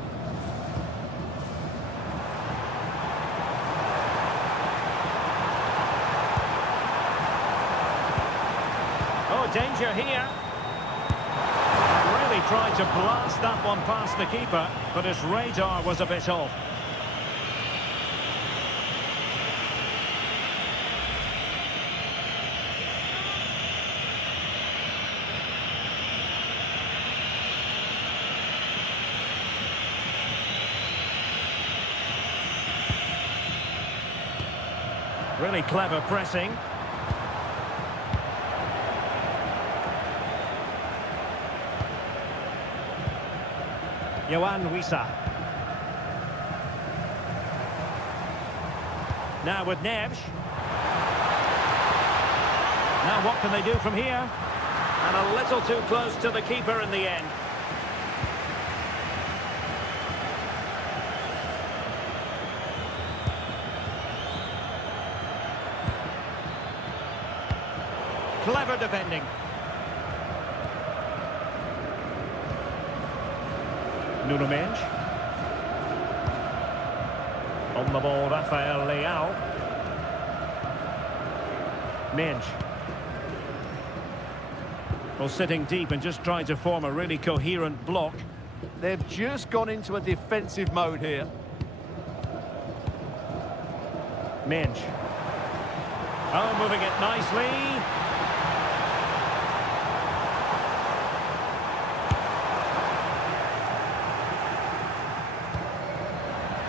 Oh, danger here. Really tried to blast that one past the keeper, but his radar was a bit off. Really clever pressing. Yohan Wissa. Now with Neves. Now what can they do from here? And a little too close to the keeper in the end. Clever defending. Nuno Mendes. On the ball, Rafael Leao. Mendes. Well, sitting deep and just trying to form a really coherent block. They've just gone into a defensive mode here. Minge. Oh, moving it nicely.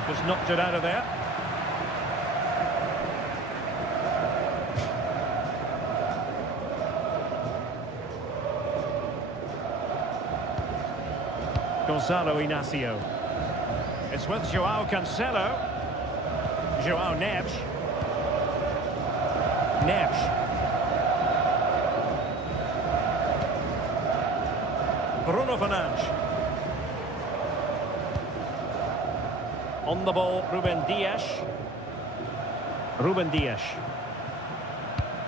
Just knocked it out of there. Gonzalo Inacio. It's with Joao Cancelo. Joao Neves. Neves. Bruno Fernandes. On the ball, Ruben Dias. Ruben Dias.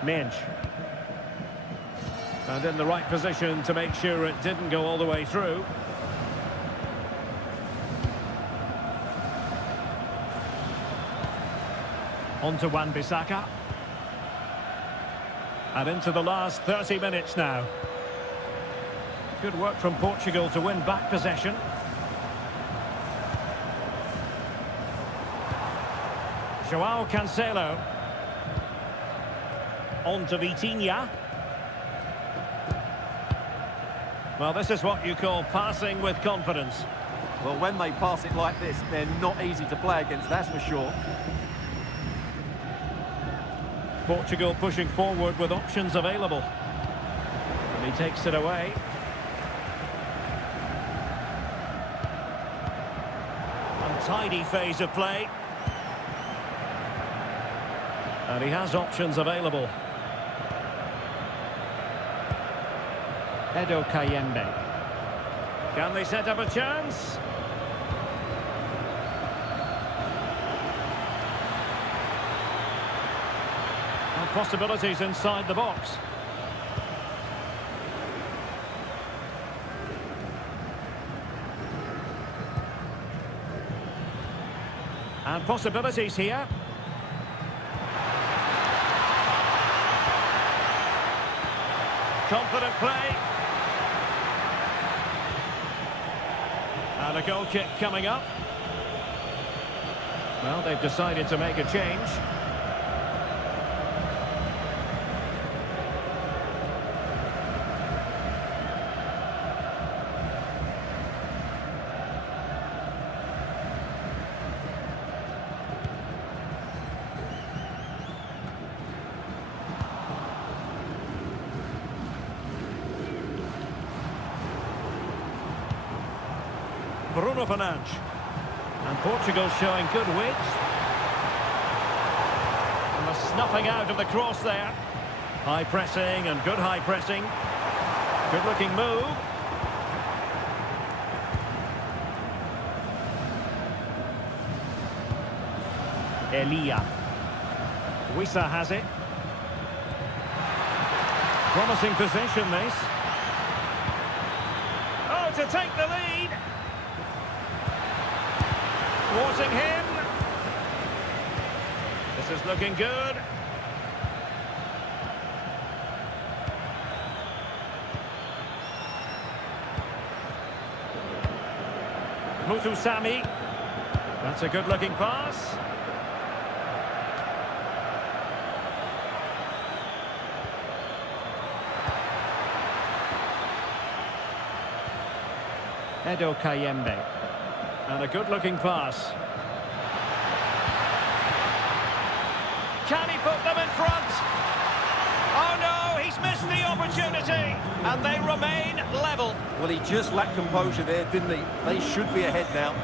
Minge. And in the right position to make sure it didn't go all the way through. On to Wan-Bissaka. And into the last 30 minutes now. Good work from Portugal to win back possession. Joao Cancelo. On to Vitinha. Well, this is what you call passing with confidence. Well, when they pass it like this, they're not easy to play against, that's for sure. Portugal pushing forward with options available. And he takes it away. Untidy phase of play. And he has options available. Edo Kayembe. Can they set up a chance? And possibilities inside the box. And possibilities here. Confident play. And a goal kick coming up. Well, they've decided to make a change. Bruno Fernandes. And Portugal showing good wit. And the snuffing out of the cross there. High pressing and good high pressing. Good looking move. Elia. Wissa has it. Promising position this. Oh, to take the lead. Thwarting him. This is looking good. Mutusami. That's a good looking pass. Edo Kayembe. And a good-looking pass. Can he put them in front? Oh no, he's missed the opportunity. And they remain level. Well, he just lacked composure there, didn't he? They should be ahead now.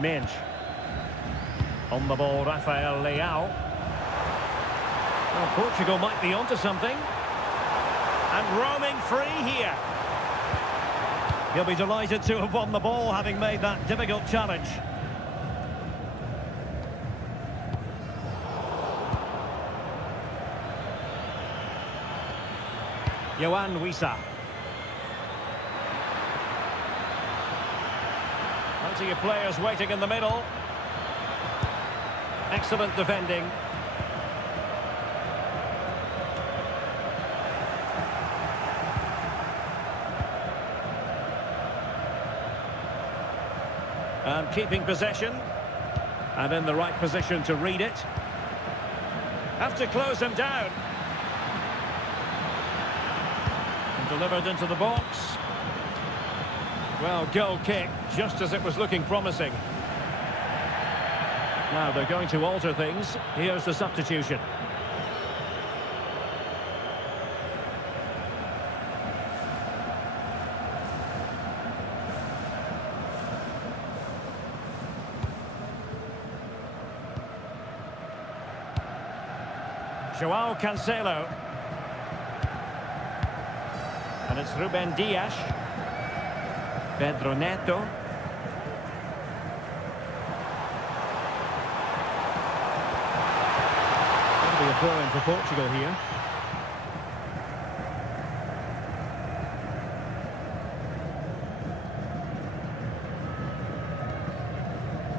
Minge. On the ball, Rafael Leao. Well, Portugal might be onto something. And roaming free here. He'll be delighted to have won the ball, having made that difficult challenge. Yohan Wissa. Plenty of players waiting in the middle. Excellent defending. And keeping possession. And in the right position to read it. Have to close him down. And delivered into the box. Well, goal kick, just as it was looking promising. Now they're going to alter things. Here's the substitution. João Cancelo. And it's Ruben Dias. Pedro Neto. That'll be a throw-in for Portugal here.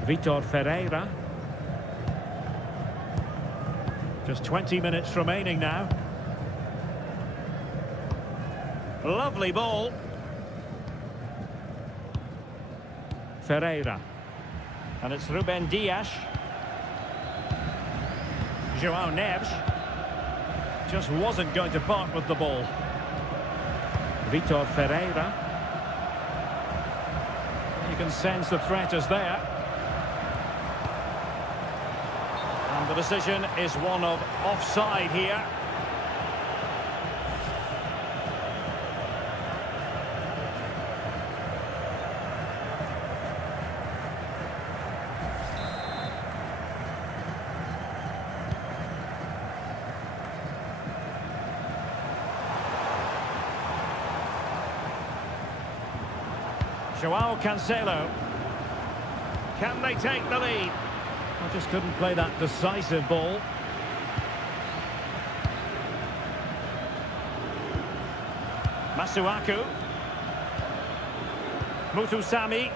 Vitor Ferreira. Just 20 minutes remaining now. Lovely ball. Ferreira. And it's Ruben Dias. João Neves. Just wasn't going to part with the ball. Vitor Ferreira. You can sense the threat is there. And the decision is one of offside here. João Cancelo. Can they take the lead? I just couldn't play that decisive ball. Masuaku. Mutusami.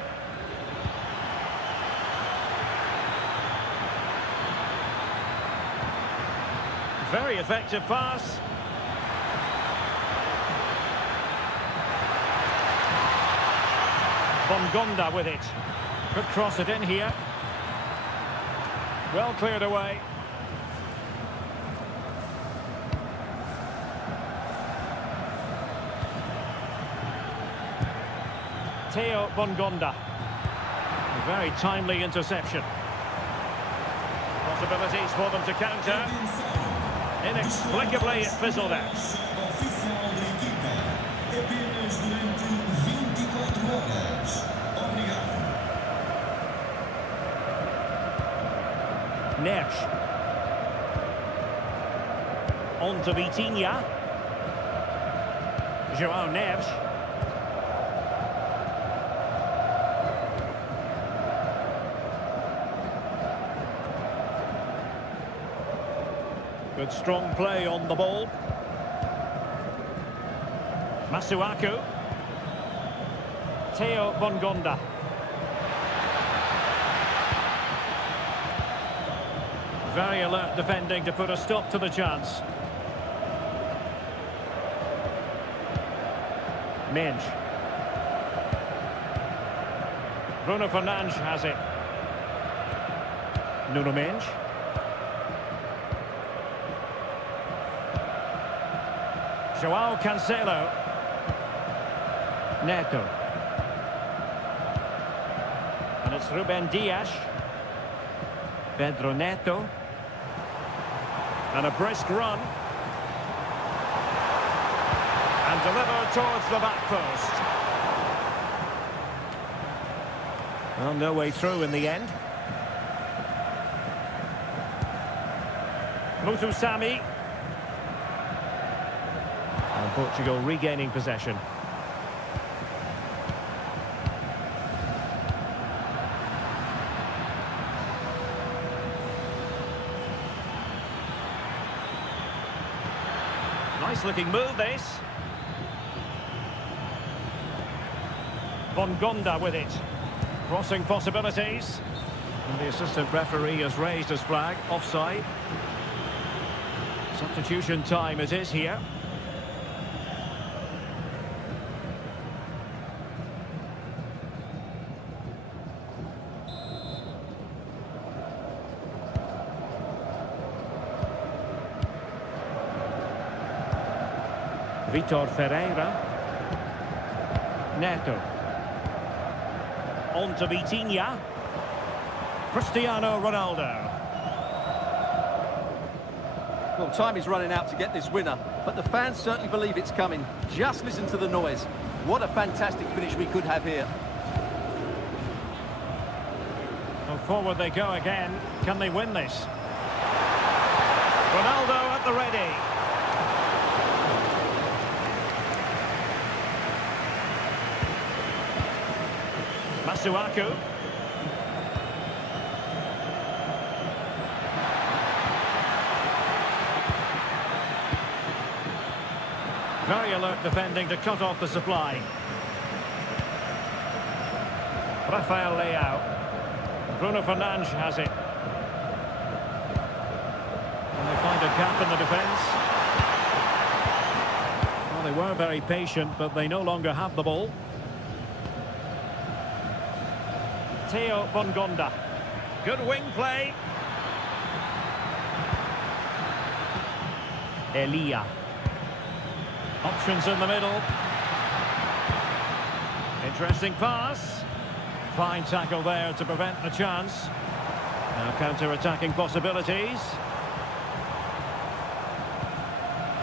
Very effective pass. Bongonda with it. Could cross it in here. Well cleared away. Theo Bongonda. A very timely interception. Possibilities for them to counter. Inexplicably it fizzled out. Oficial da equipa. Apenas durante 24 horas. Obrigado. Neves. On to Vitinha. João Neves. Good strong play on the ball. Masuaku. Theo Bongonda. Very alert defending to put a stop to the chance. Minge. Bruno Fernandes has it. Nuno Minge. João Cancelo. Neto. And it's Ruben Dias. Pedro Neto. And a brisk run. And delivered towards the back post. Well, no way through in the end. Mutusami. And Portugal regaining possession. Nice looking move this. Bongonda with it. Crossing possibilities. And the assistant referee has raised his flag. Offside. Substitution time it is here. Vitor Ferreira. Neto. On to Vitinha. Cristiano Ronaldo. Well, time is running out to get this winner, but the fans certainly believe it's coming. Just listen to the noise. What a fantastic finish we could have here. Well, forward they go again. Can they win this? Ronaldo at the ready. Masuaku. Very alert defending to cut off the supply. Rafael Leao. Bruno Fernandes has it. And they find a gap in the defence. Well, they were very patient, but they no longer have the ball. Theo Bongonda. Good wing play. Elia. Options in the middle. Interesting pass. Fine tackle there to prevent the chance. Now counter-attacking possibilities.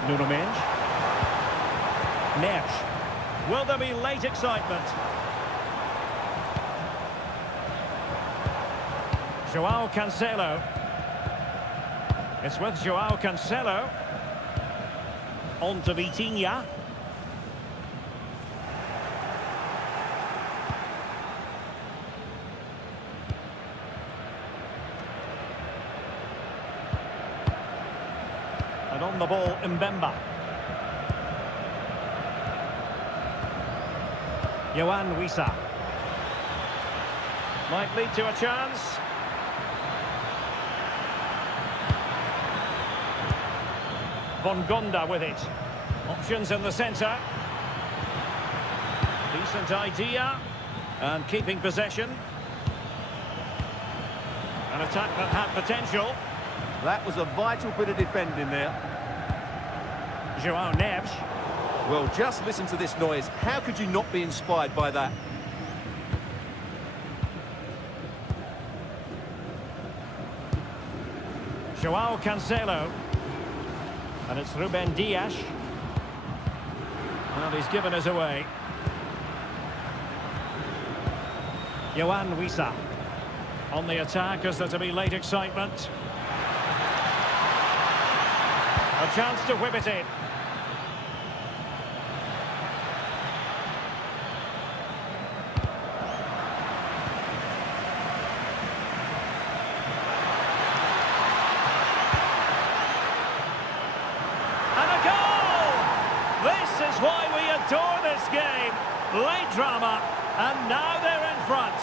Nuno Mendes. Neves. Will there be late excitement? Joao Cancelo. It's with Joao Cancelo. On to Vitinha. And on the ball, Mbemba. Yohan Wissa. Might lead to a chance. Bongonda with it. Options in the centre. Decent idea. And keeping possession. An attack that had potential. That was a vital bit of defending there. Joao Neves. Well, just listen to this noise. How could you not be inspired by that? Joao Cancelo. And it's Ruben Dias. Well, he's given us away. Yohan Wissa. On the attack, as there to be late excitement. A chance to whip it in. Why we adore this game. Late drama, and now they're in front.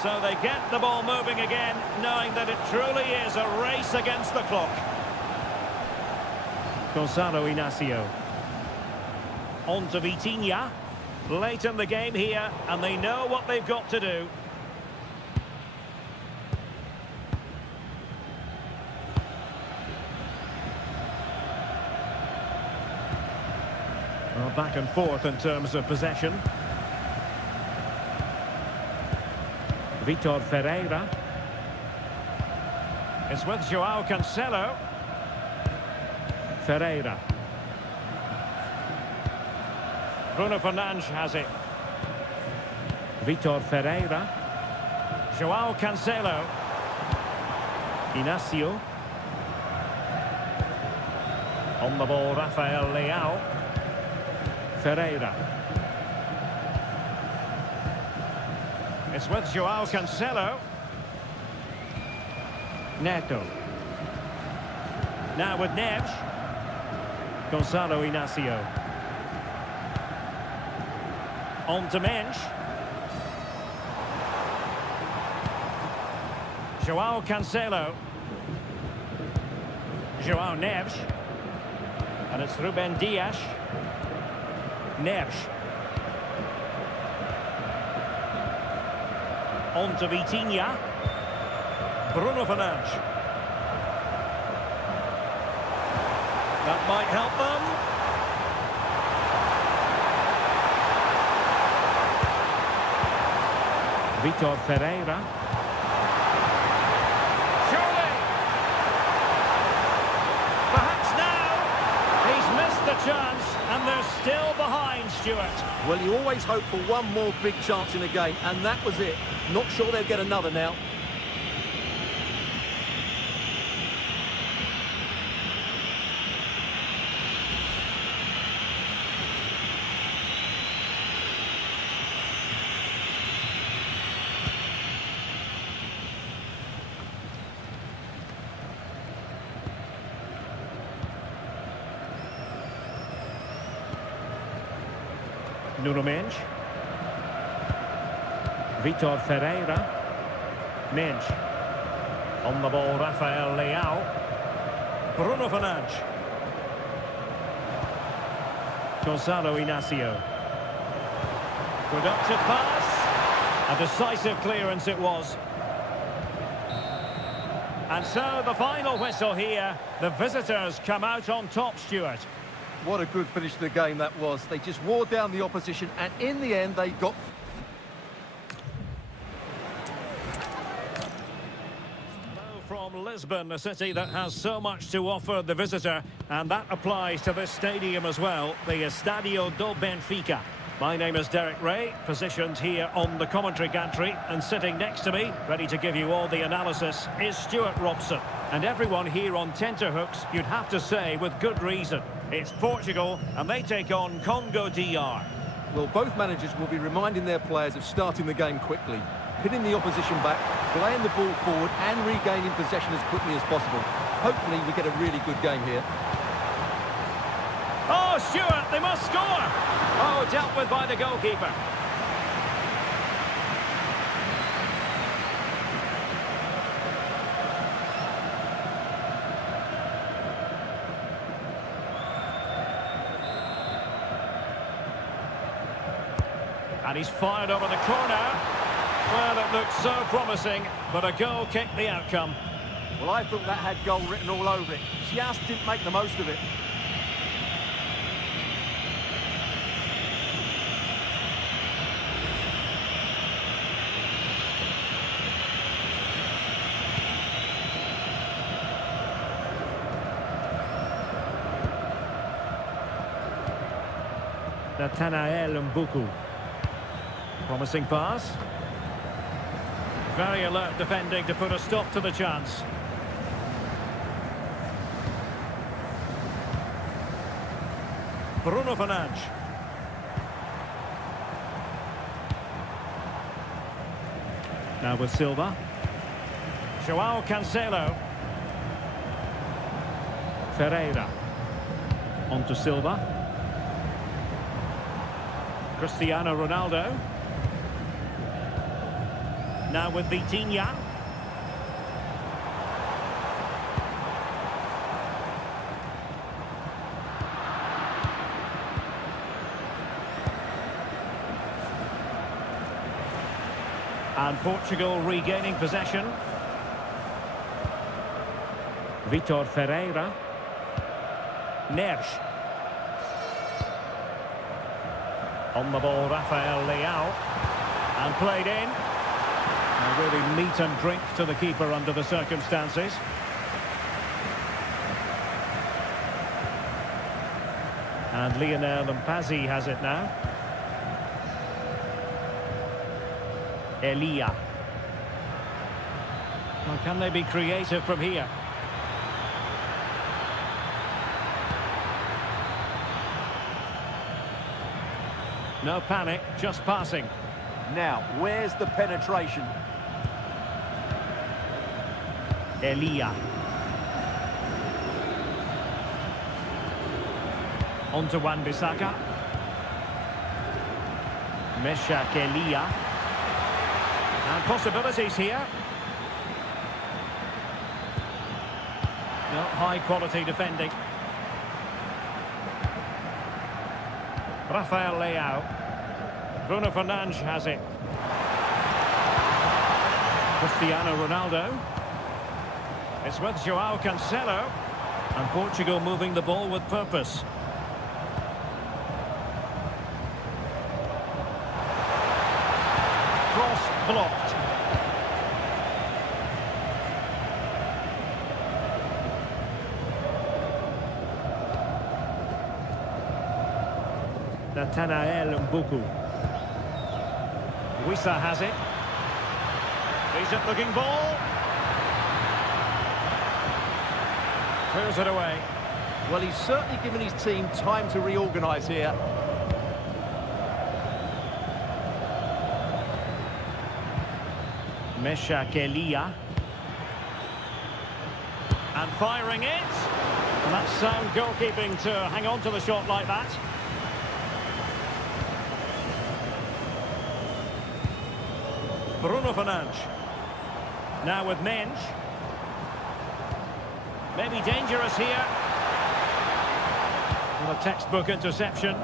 So they get the ball moving again, knowing that it truly is a race against the clock. Gonzalo Inacio. On to Vitinha. Late in the game here, and they know what they've got to do. Well, back and forth in terms of possession. Vitor Ferreira. It's with Joao Cancelo. Ferreira. Bruno Fernandes has it. Vitor Ferreira. Joao Cancelo. Inacio. On the ball, Rafael Leao. Ferreira. It's with Joao Cancelo. Neto. Now with Neves. Gonzalo Inacio. On to Mendes. Joao Cancelo. Joao Neves. And it's Ruben Dias. Neves. On to Vitinha. Bruno Fernandes. That might help them. Vitor Ferreira. Surely. Perhaps now. He's missed the chance and they're still behind, Stuart. Well, you always hope for one more big chance in a game, and that was it. Not sure they'll get another now. Nuno Mendes. Vitor Ferreira. Mendes. On the ball, Rafael Leao. Bruno Fernandes. Gonzalo Inacio. Productive pass. A decisive clearance it was. And so the final whistle here. The visitors come out on top, Stuart. What a good finish to the game that was. They just wore down the opposition, and in the end they got... From Lisbon, a city that has so much to offer the visitor, and that applies to this stadium as well, the Estadio do Benfica. My name is Derek Ray, positioned here on the commentary gantry, and sitting next to me, ready to give you all the analysis, is Stuart Robson. And everyone here on tenterhooks, you'd have to say with good reason. It's Portugal, and they take on Congo DR. Well, both managers will be reminding their players of starting the game quickly, hitting the opposition back, playing the ball forward and regaining possession as quickly as possible. Hopefully we get a really good game here. Oh, Stuart, they must score! Oh, dealt with by the goalkeeper. And he's fired over the corner. Well, it looked so promising, but a goal kicked the outcome. Well, I thought that had goal written all over it. Just didn't make the most of it. Nathanael Mbuku. Promising pass. Very alert defending to put a stop to the chance. Bruno Fernandes. Now with Silva. Joao Cancelo. Ferreira. On to Silva. Cristiano Ronaldo. Now with Vitinha. And Portugal regaining possession. Vitor Ferreira. Neves. On the ball, Rafael Leao. And played in. And really meat and drink to the keeper under the circumstances. And Lionel Mpazzi has it now. Elia. Well, can they be creative from here? No panic, just passing. Now, where's the penetration? Elia. On to Wan-Bissaka. Meshak Elia. And possibilities here. No, high quality defending. Rafael Leao. Bruno Fernandes has it. Cristiano Ronaldo. It's with João Cancelo. And Portugal moving the ball with purpose. Cross blocked. Nathanael Mbuku. Wissa has it. Decent looking ball. Clears it away. Well, he's certainly given his team time to reorganise here. Mesha Kelia. And firing it. And that's sound goalkeeping to hang on to the shot like that. Bruno Fernandes. Now with Mensch. Maybe dangerous here. And a textbook interception.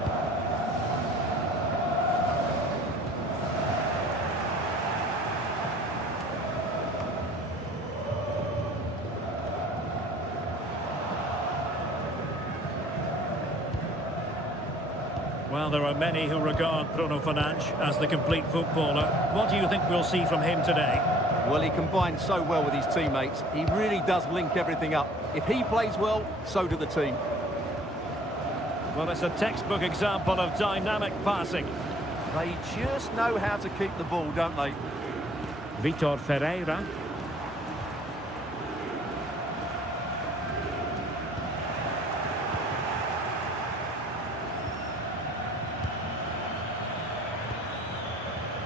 Well, there are many who regard Bruno Fernandes as the complete footballer. What do you think we'll see from him today? Well, he combines so well with his teammates. He really does link everything up. If he plays well, so do the team. Well, it's a textbook example of dynamic passing. They just know how to keep the ball, don't they? Vitor Ferreira.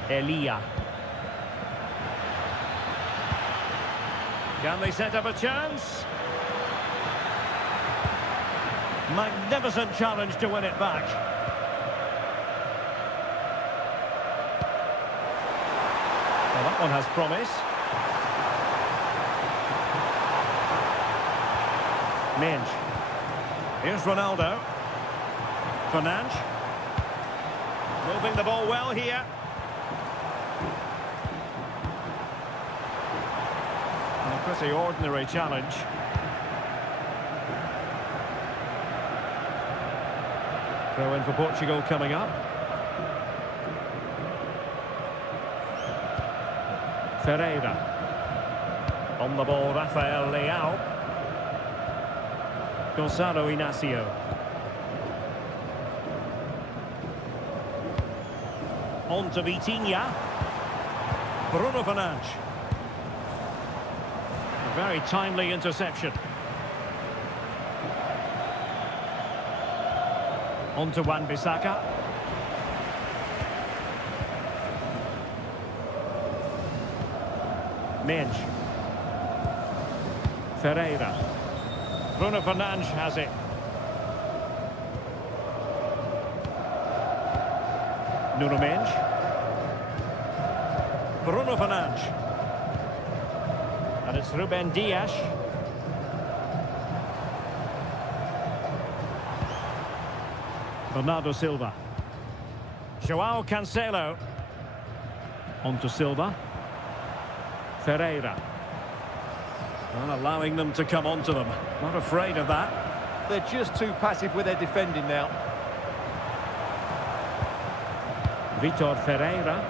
Elia. Can they set up a chance? Magnificent challenge to win it back. Well, that one has promise. Mensch. Here's Ronaldo. Fernandes. Moving the ball well here. A pretty ordinary challenge. Throw in for Portugal coming up. Ferreira. On the ball, Rafael Leao. Gonzalo Inacio. On to Vitinha. Bruno Fernandes. A very timely interception. On to Wan-Bissaka. Mensch. Ferreira. Bruno Fernandes has it. Nuno Mensch. Bruno Fernandes. And it's Ruben Dias. Bernardo Silva. João Cancelo. On to Silva. Ferreira. Well, allowing them to come onto them. Not afraid of that. They're just too passive with their defending now. Vitor Ferreira.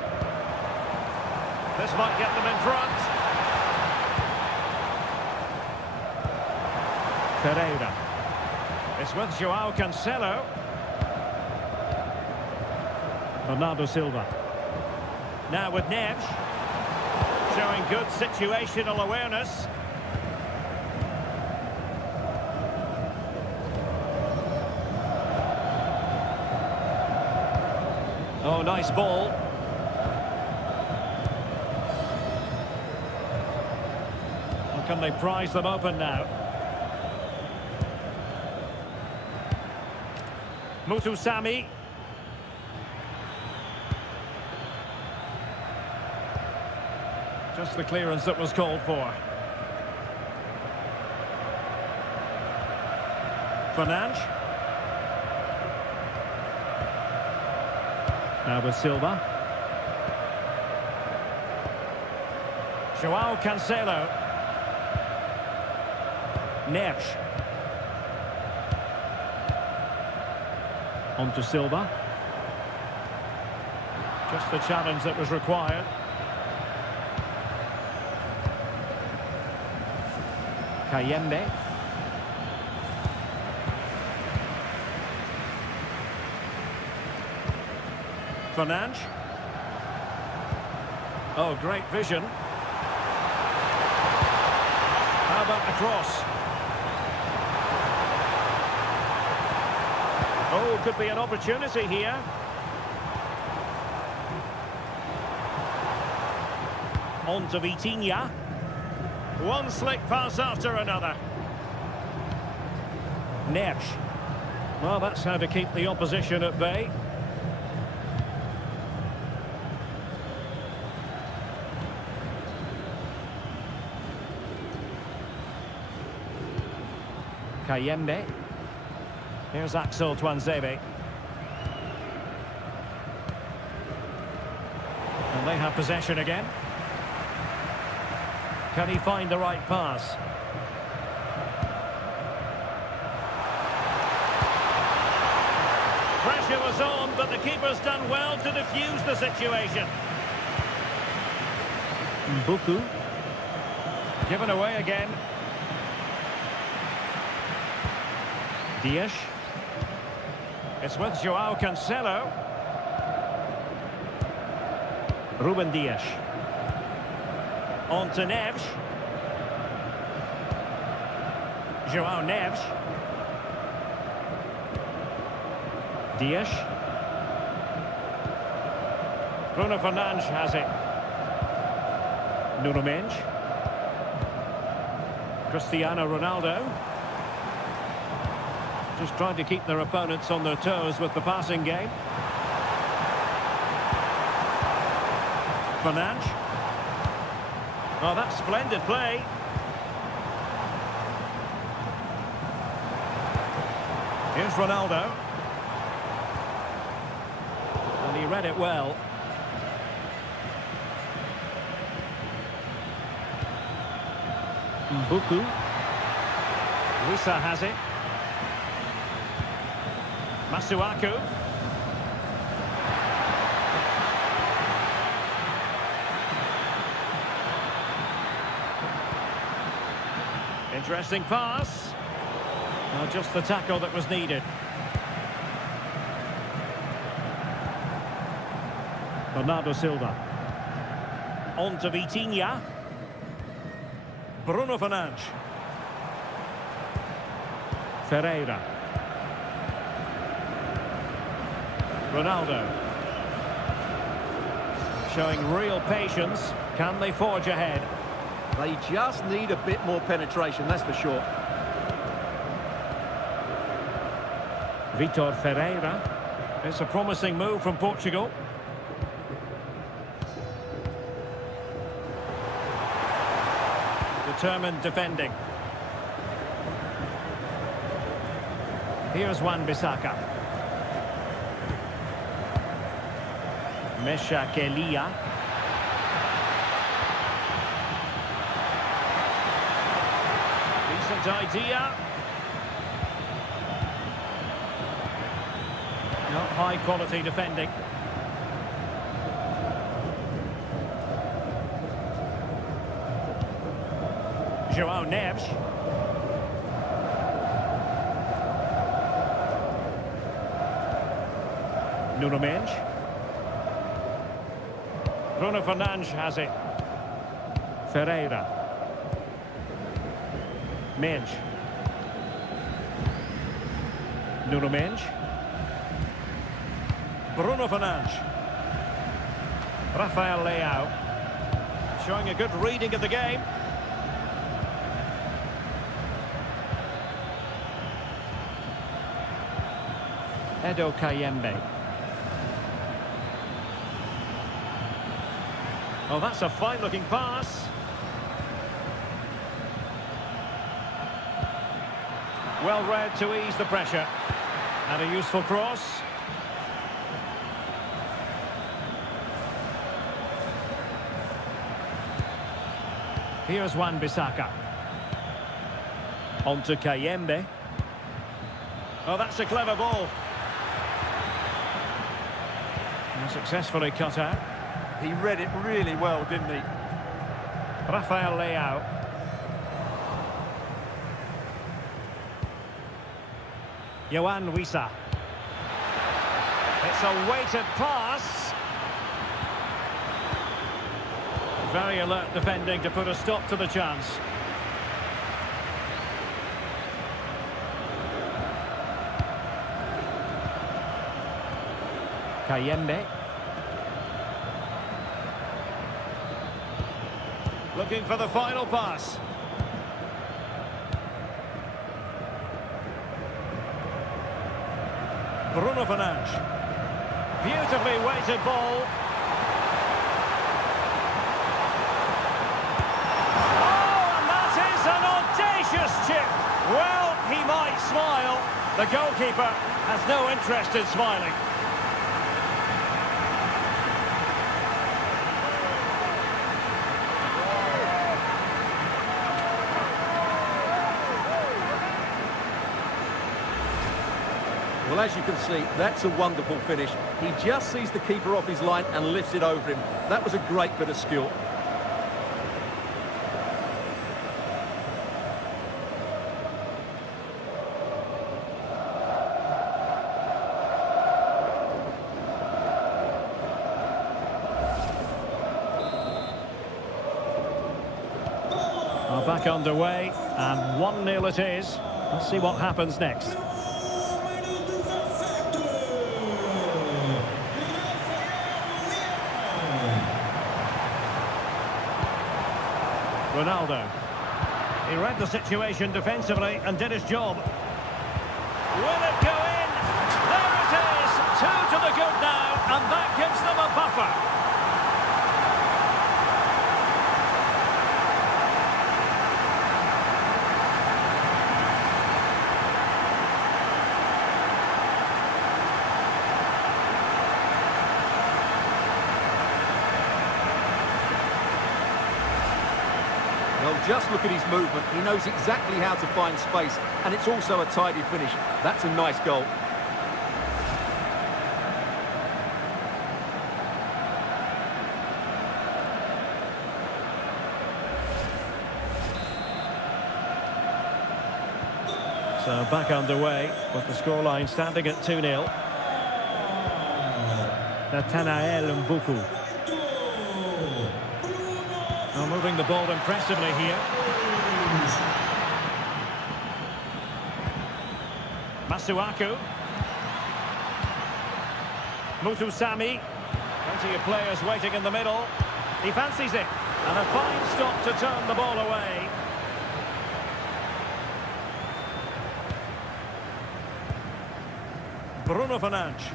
This might get them in front. Ferreira. It's with João Cancelo. Bernardo Silva. Now with Neves. Showing good situational awareness. Oh, nice ball. Well, can they prize them open now? Mutusami. Just the clearance that was called for. Fernandes. Now with Silva. João Cancelo. Neves. On to Silva. Just the challenge that was required. Kayembe. Fernandes. Oh, great vision. How about the cross? Oh, could be an opportunity here. On to Vitinha. One slick pass after another. Neves. Well, that's how to keep the opposition at bay. Kayembe. Here's Axel Tuanzebe. And they have possession again. Can he find the right pass? Pressure was on, but the keeper's done well to defuse the situation. Mbuku. Given away again. Dias. It's with João Cancelo. Ruben Dias. On to Neves. João Neves. Dias. Bruno Fernandes has it. Nuno Mendes. Cristiano Ronaldo. Just trying to keep their opponents on their toes with the passing game. Fernandes. Oh, that's splendid play. Here's Ronaldo. And he read it well. Mbuku. Wissa has it. Masuaku. Interesting pass. Just the tackle that was needed. Bernardo Silva. On to Vitinha. Bruno Fernandes. Ferreira. Ronaldo. Showing real patience. Can they forge ahead? They just need a bit more penetration, that's for sure. Vitor Ferreira. It's a promising move from Portugal. Determined defending. Here's Wan-Bissaka. Mesha Kelia. Decent idea. Not high quality defending. João Neves. Nuno Mendes. Bruno Fernandes has it. Ferreira. Mendes. Nuno Mendes. Bruno Fernandes. Rafael Leao. Showing a good reading of the game. Edo Kayembe. Oh, that's a fine-looking pass. Well read to ease the pressure. And a useful cross. Here's Wan-Bissaka. On to Kayembe. Oh, that's a clever ball. And successfully cut out. He read it really well, didn't he? Rafael Leao. Yohan Wissa. It's a weighted pass. Very alert defending to put a stop to the chance. Kayembe. Looking for the final pass. Bruno Fernandes. Beautifully weighted ball. Oh, and that is an audacious chip. Well, he might smile. The goalkeeper has no interest in smiling. Well, as you can see, that's a wonderful finish. He just sees the keeper off his line and lifts it over him. That was a great bit of skill. Well, back underway, and 1-0 it is. Let's see what happens next. Ronaldo. He read the situation defensively and did his job. Will it go in? There it is! 2 to the good now, and that gives them a buffer. Well, just look at his movement. He knows exactly how to find space, and it's also a tidy finish. That's a nice goal. So back underway, with the scoreline standing at 2-0. Nathanael Mbuku. Well, moving the ball impressively here. Masuaku. Mutusami. Plenty of players waiting in the middle. He fancies it. And a fine stop to turn the ball away. Bruno Fernandes.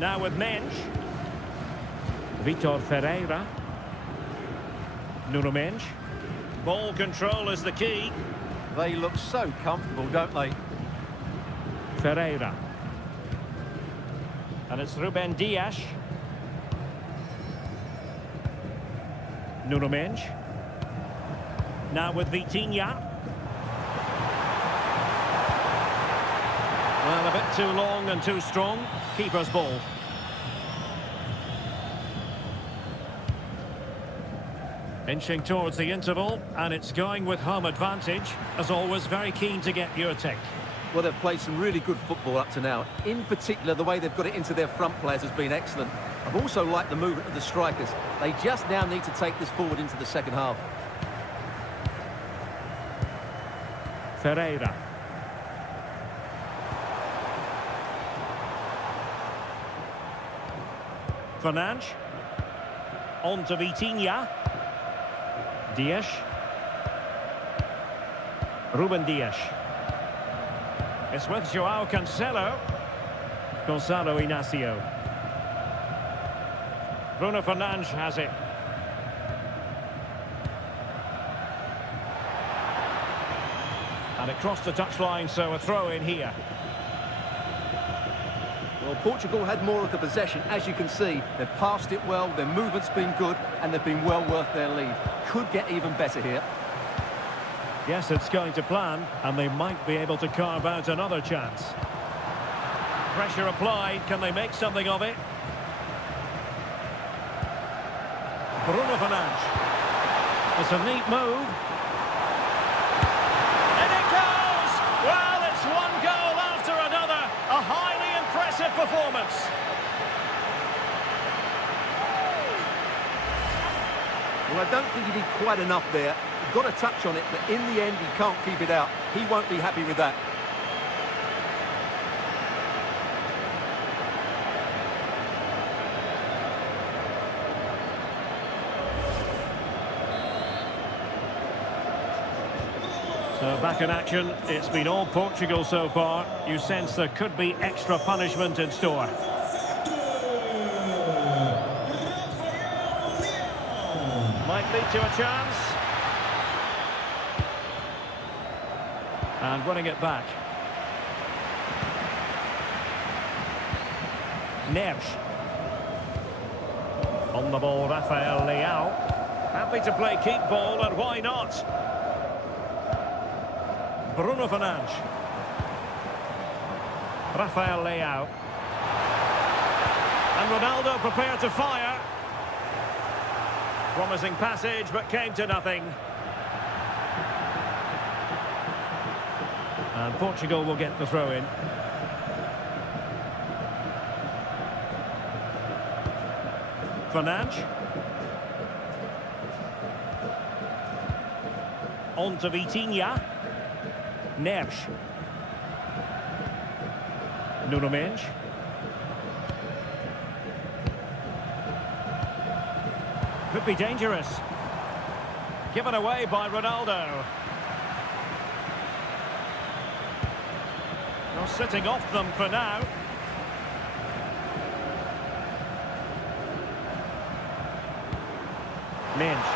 Now with Mensch. Vitor Ferreira. Nuno Mensch. Ball control is the key. They look so comfortable, don't they? Ferreira. And it's Ruben Dias. Nuno Mensch. Now with Vitinha. Well, a bit too long and too strong. Keeper's ball. Inching towards the interval, and it's going with home advantage. As always, very keen to get your take. Well, they've played some really good football up to now. In particular, the way they've got it into their front players has been excellent. I've also liked the movement of the strikers. They just now need to take this forward into the second half. Ferreira. Fernandes. On to Vitinha. Dias. Ruben Dias. It's with João Cancelo. Gonzalo Inacio. Bruno Fernandes has it. And And it crossed the touchline, so a throw in here. Well, Portugal had more of the possession, as you can see. They've passed it well, their movement's been good, and they've been well worth their lead. Could get even better here. Yes, it's going to plan, and they might be able to carve out another chance. Pressure applied, can they make something of it? Bruno Fernandes. It's a neat move. And it goes! Well, it's one goal after another. A highly impressive performance. Well, I don't think he did quite enough there. He got a touch on it, but in the end, he can't keep it out. He won't be happy with that. So back in action, it's been all Portugal so far. You sense there could be extra punishment in store. Might lead to a chance. And winning it back. Neves. On the ball, Rafael Leao. Happy to play keep ball, and why not? Bruno Fernandes. Rafael Leao. And Ronaldo prepared to fire. Promising passage, but came to nothing. And Portugal will get the throw in. Fernandes. On to Vitinha. Neves. Nuno Mendes. Could be dangerous. Given away by Ronaldo. Well, sitting off them for now. Mendes.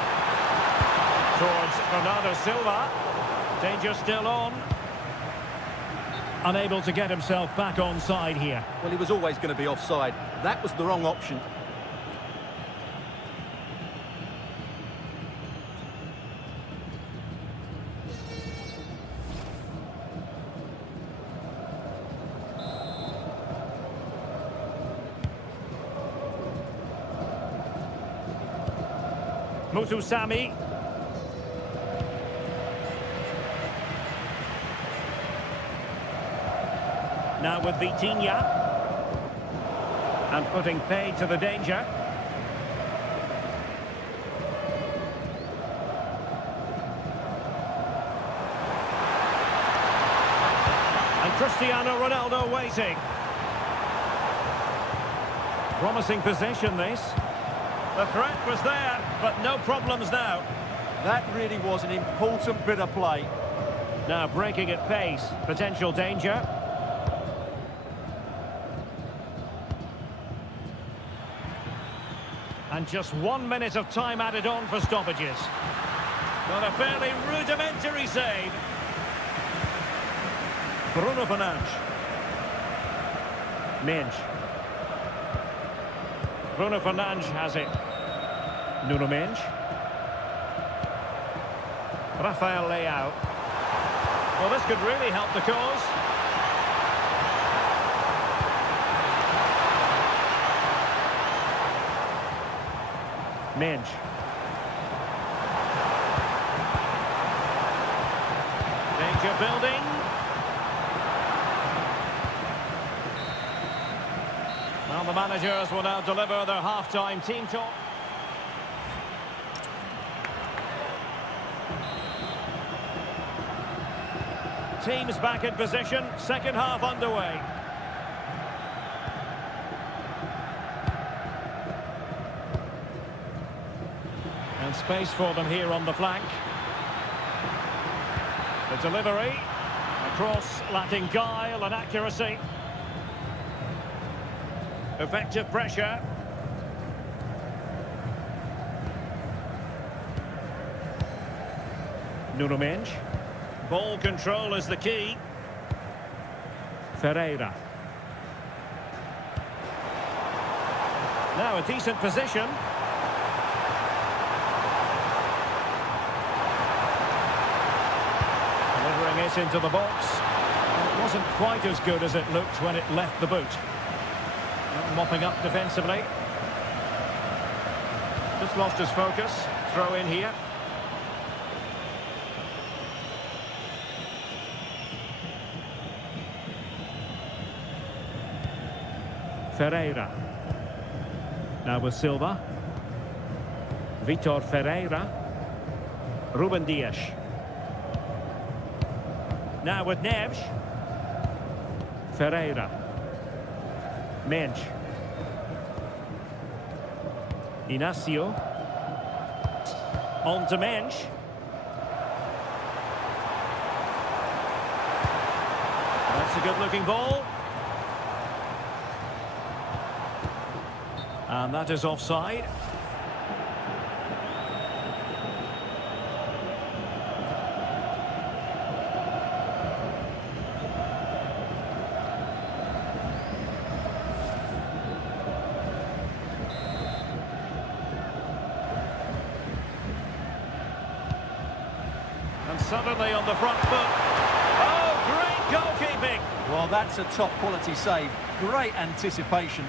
Towards Bernardo Silva. Danger still on. Unable to get himself back onside here. Well, he was always going to be offside. That was the wrong option. Mutusami. Now with Vitinha. And putting paid to the danger. And Cristiano Ronaldo waiting. Promising possession, this. The threat was there, but no problems now. That really was an important bit of play. Now breaking at pace. Potential danger. And just 1 minute of time added on for stoppages. Got a fairly rudimentary save. Bruno Fernandes. Mendes. Bruno Fernandes has it. Nuno Mendes. Rafael Leao. Well, this could really help the cause. Mendes. Danger building. Well, the managers will now deliver their half-time team talk. Teams back in position, second half underway. And space for them here on the flank. The delivery. A cross lacking guile and accuracy. Effective pressure. Nuno Mendes. Ball control is the key. Ferreira. Now a decent position. Delivering it into the box. It wasn't quite as good as it looked when it left the boot. Mopping up defensively. Just lost his focus. Throw in here. Ferreira. Now with Silva. Vitor Ferreira. Ruben Dias. Now with Neves. Ferreira. Mensch. Inacio. On to Mensch. That's a good-looking ball. And that is offside. And suddenly on the front foot. Oh, great goalkeeping! Well, that's a top-quality save. Great anticipation.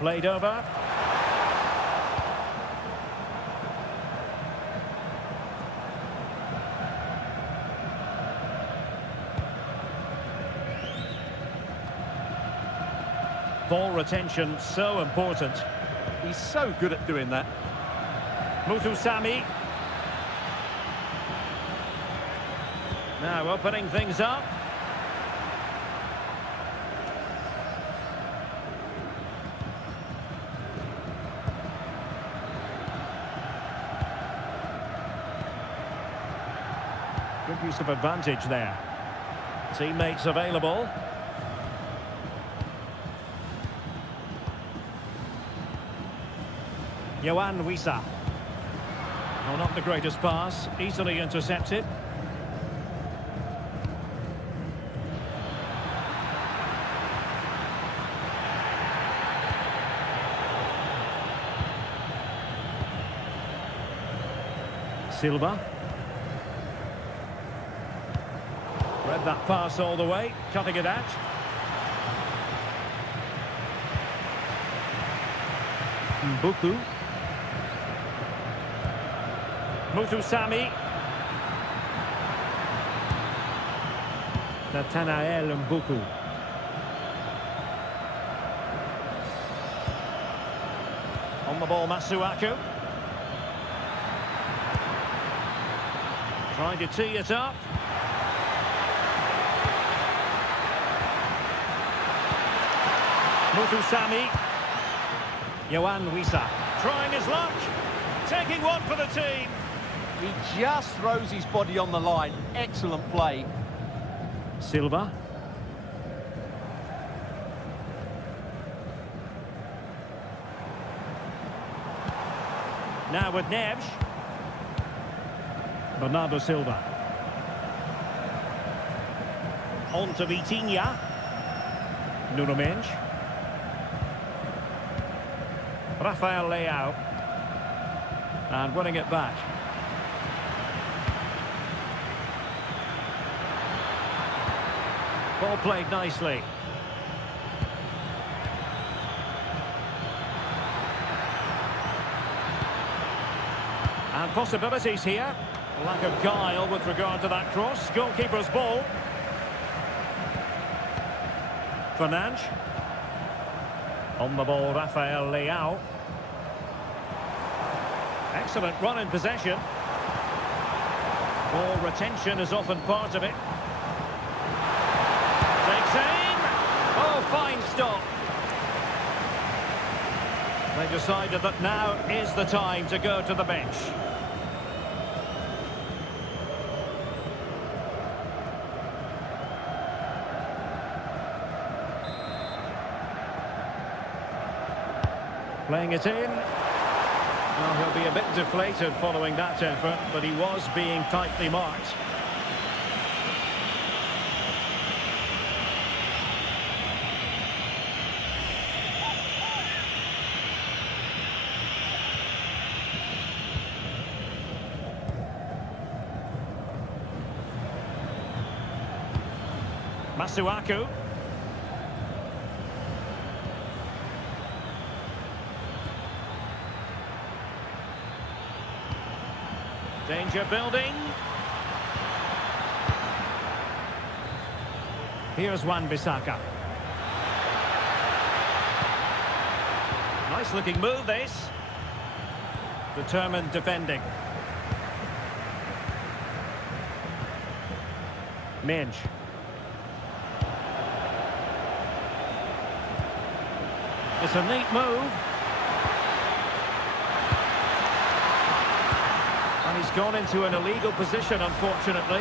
Played over. Ball retention so important. He's so good at doing that. Mutusami. Now opening things up. Good use of advantage there. Teammates available. Yohan Wissa. No, not the greatest pass. Easily intercepted. Silva. Read that pass all the way, cutting it out. Mbuku. Mutusami. Nathanael Mbuku. On the ball, Masuaku. Trying to tee it up. Mutusami. Yohan Wissa. Trying his luck. Taking one for the team. He just throws his body on the line. Excellent play. Silva. Now with Neves. Bernardo Silva. On to Vitinha. Nuno Mendes. Rafael Leao. And winning it back. Ball played nicely. And possibilities here. Lack of guile with regard to that cross. Goalkeeper's ball. Fernandes. On the ball, Rafael Leao. Excellent run in possession. Ball retention is often part of it. Takes aim. Oh, fine stop. They decided that now is the time to go to the bench. Playing it in. Well, he'll be a bit deflated following that effort, but he was being tightly marked. Masuaku. Danger building. Here's Wan-Bissaka. Nice looking move this. Determined defending. Minge. It's a neat move. And he's gone into an illegal position, unfortunately.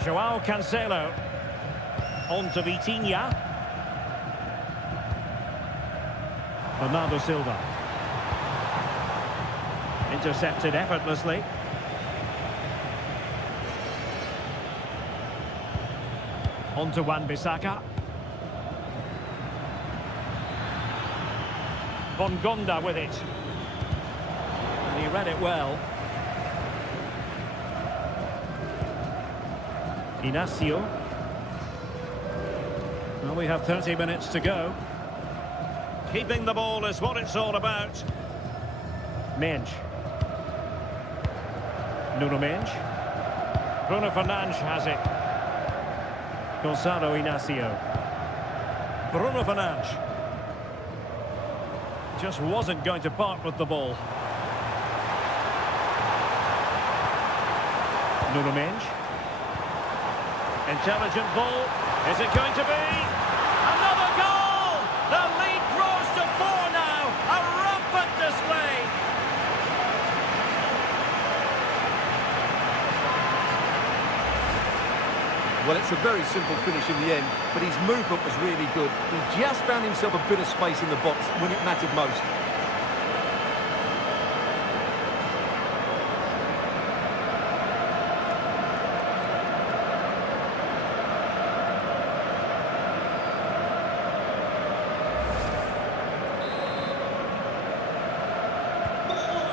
João Cancelo. On to Vitinha. Bernardo Silva. Intercepted effortlessly. On to Wan-Bissaka. Bongonda with it. And he read it well. Inacio. Well, we have 30 minutes to go. Keeping the ball is what it's all about. Minge. Nuno Minge. Bruno Fernandes has it. Gonçalo Inacio. Bruno Fernandes. Just wasn't going to part with the ball. Nuno Minge. Intelligent ball. Is it going to be? Another goal! The lead grows to 4 now. A rampant display. Well, it's a very simple finish in the end, but his movement was really good. He just found himself a bit of space in the box when it mattered most.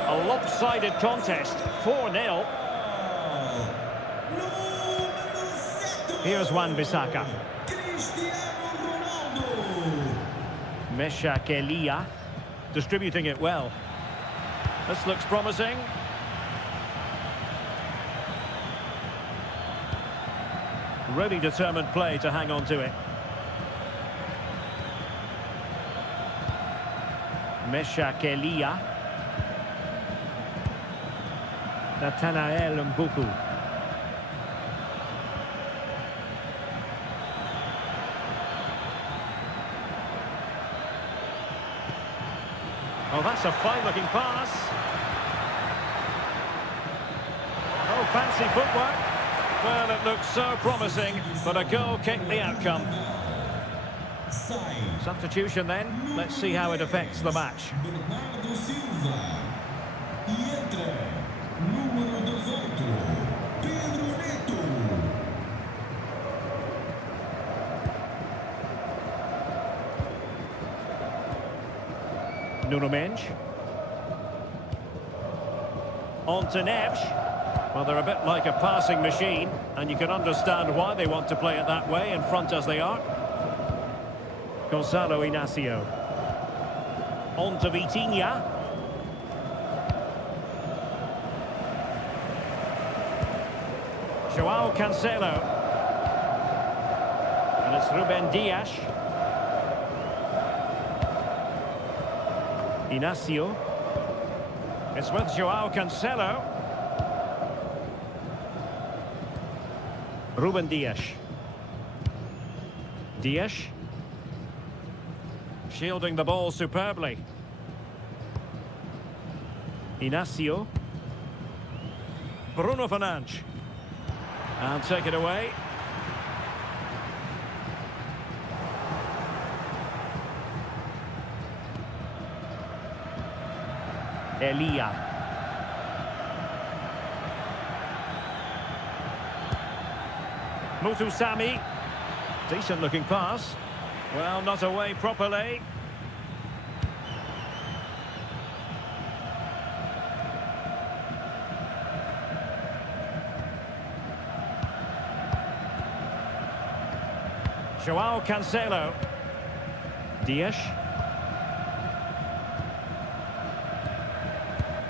A lopsided contest, 4-0. Here's Wan-Bissaka. Mesha Kelia, distributing it well. This looks promising. Really determined play to hang on to it. Mesha Kelia. Nathanael Mbuku. Oh, that's a fine-looking pass. Oh, fancy footwork. Well, it looks so promising, but a goal kicked the outcome. Substitution then. Let's see how it affects the match. Bernardo Silva. E entra número 18, Pedro Neto. Nuno Mendes. On to Neves. Well, they're a bit like a passing machine, and you can understand why they want to play it that way, in front as they are. Gonçalo Inacio. On to Vitinha. João Cancelo. And it's Ruben Dias. Inacio. It's with João Cancelo. Ruben Dias. Dias. Shielding the ball superbly. Inacio. Bruno Fernandes. And take it away. Elia. Mutusami. Decent looking pass. Well, not away properly. Joao Cancelo. Dias.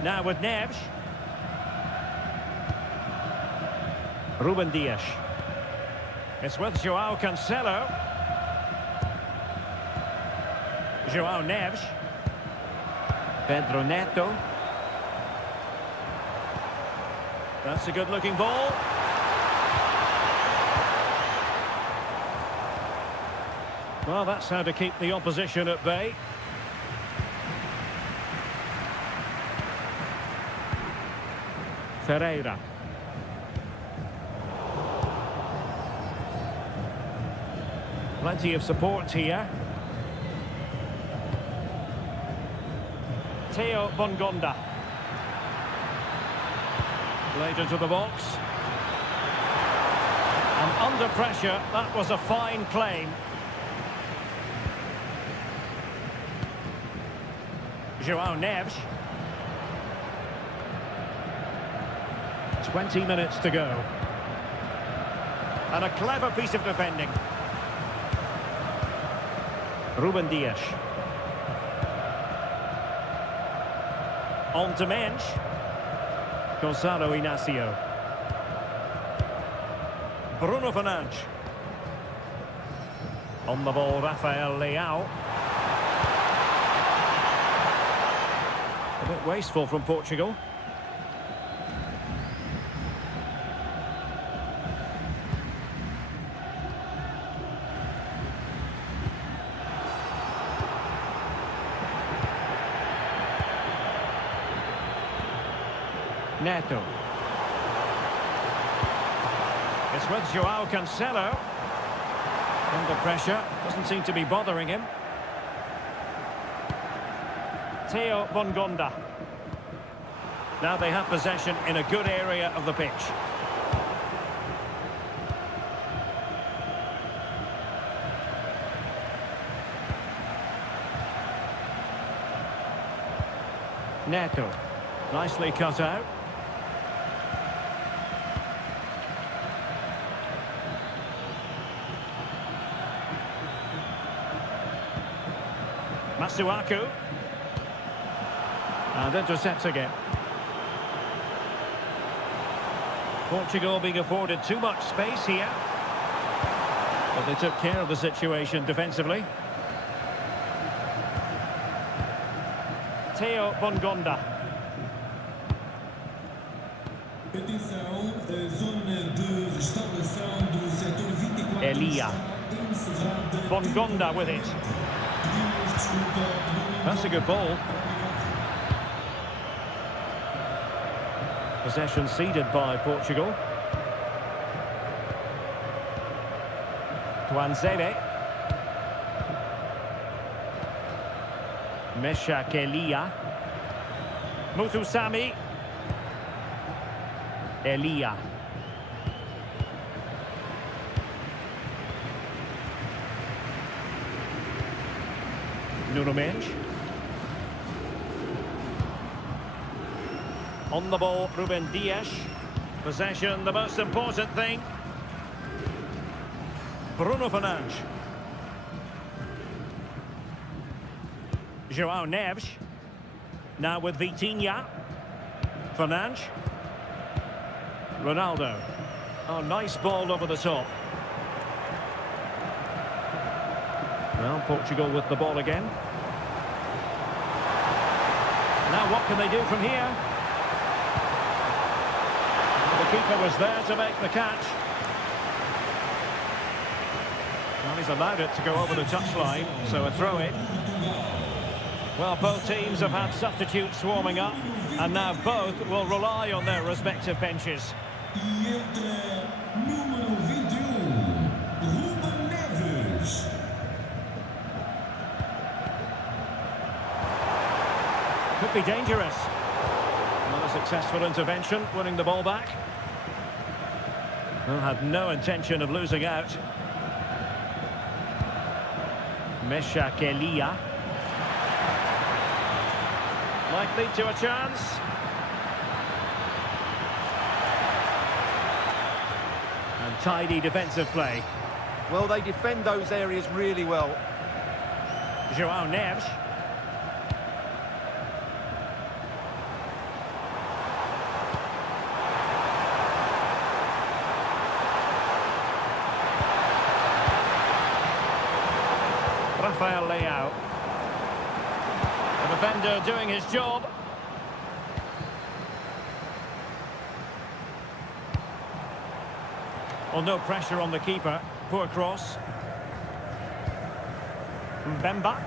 Now with Neves. Ruben Dias. It's with Joao Cancelo. Joao Neves. Pedro Neto. That's a good-looking ball. Well, that's how to keep the opposition at bay. Ferreira. Plenty of support here. Theo Bongonda. Played into the box. And under pressure, that was a fine claim. Joao Neves. 20 minutes to go. And a clever piece of defending. Ruben Dias. On to Mensch. Gonzalo Inacio. Bruno Fernandes. On the ball, Rafael Leao. A bit wasteful from Portugal. Neto. It's with Joao Cancelo. Under pressure. Doesn't seem to be bothering him. Theo Bongonda. Now they have possession in a good area of the pitch. Neto. Nicely cut out. Masuaku. And intercepts again. Portugal being afforded too much space here. But they took care of the situation defensively. Theo Bongonda. Petição, zona de restauração do setor 24. Elia. Bongonda with it. That's a good ball. Possession ceded by Portugal. Tuanzebe. Meshak Elia. Mutusami. Elia. Nuno Mendes. On the ball, Ruben Dias. Possession, the most important thing. Bruno Fernandes. Joao Neves. Now with Vitinha. Fernandes. Ronaldo. Oh, nice ball over the top. Well, Portugal with the ball again. Now what can they do from here? The keeper was there to make the catch. Well, he's allowed it to go over the touchline, so a throw in. Well, both teams have had substitutes warming up, and now both will rely on their respective benches. E entra número 21, Ruben Neves. Could be dangerous. Not a successful intervention, winning the ball back. Well, had no intention of losing out. Mesha Kelia. Might lead to a chance. And tidy defensive play. Well, they defend those areas really well. João Neves. Rafael Leao. The defender doing his job. Well, no pressure on the keeper. Poor cross. Mbemba.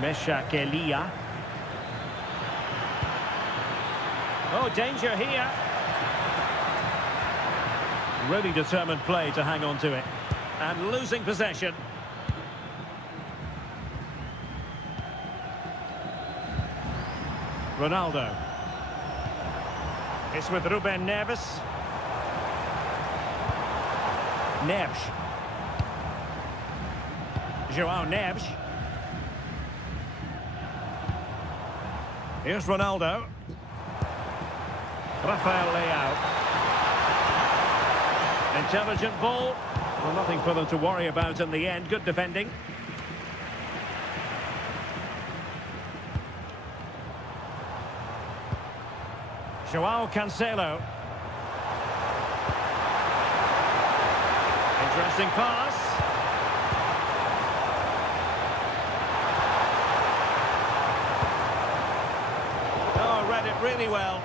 Mesha Kelia. Oh, danger here. Really determined play to hang on to it. And losing possession. Ronaldo. It's with Ruben Neves. Neves. João Neves. Here's Ronaldo. Rafael Leao. Intelligent ball. Well, nothing for them to worry about in the end. Good defending. João Cancelo. Interesting pass. Oh, read it really well.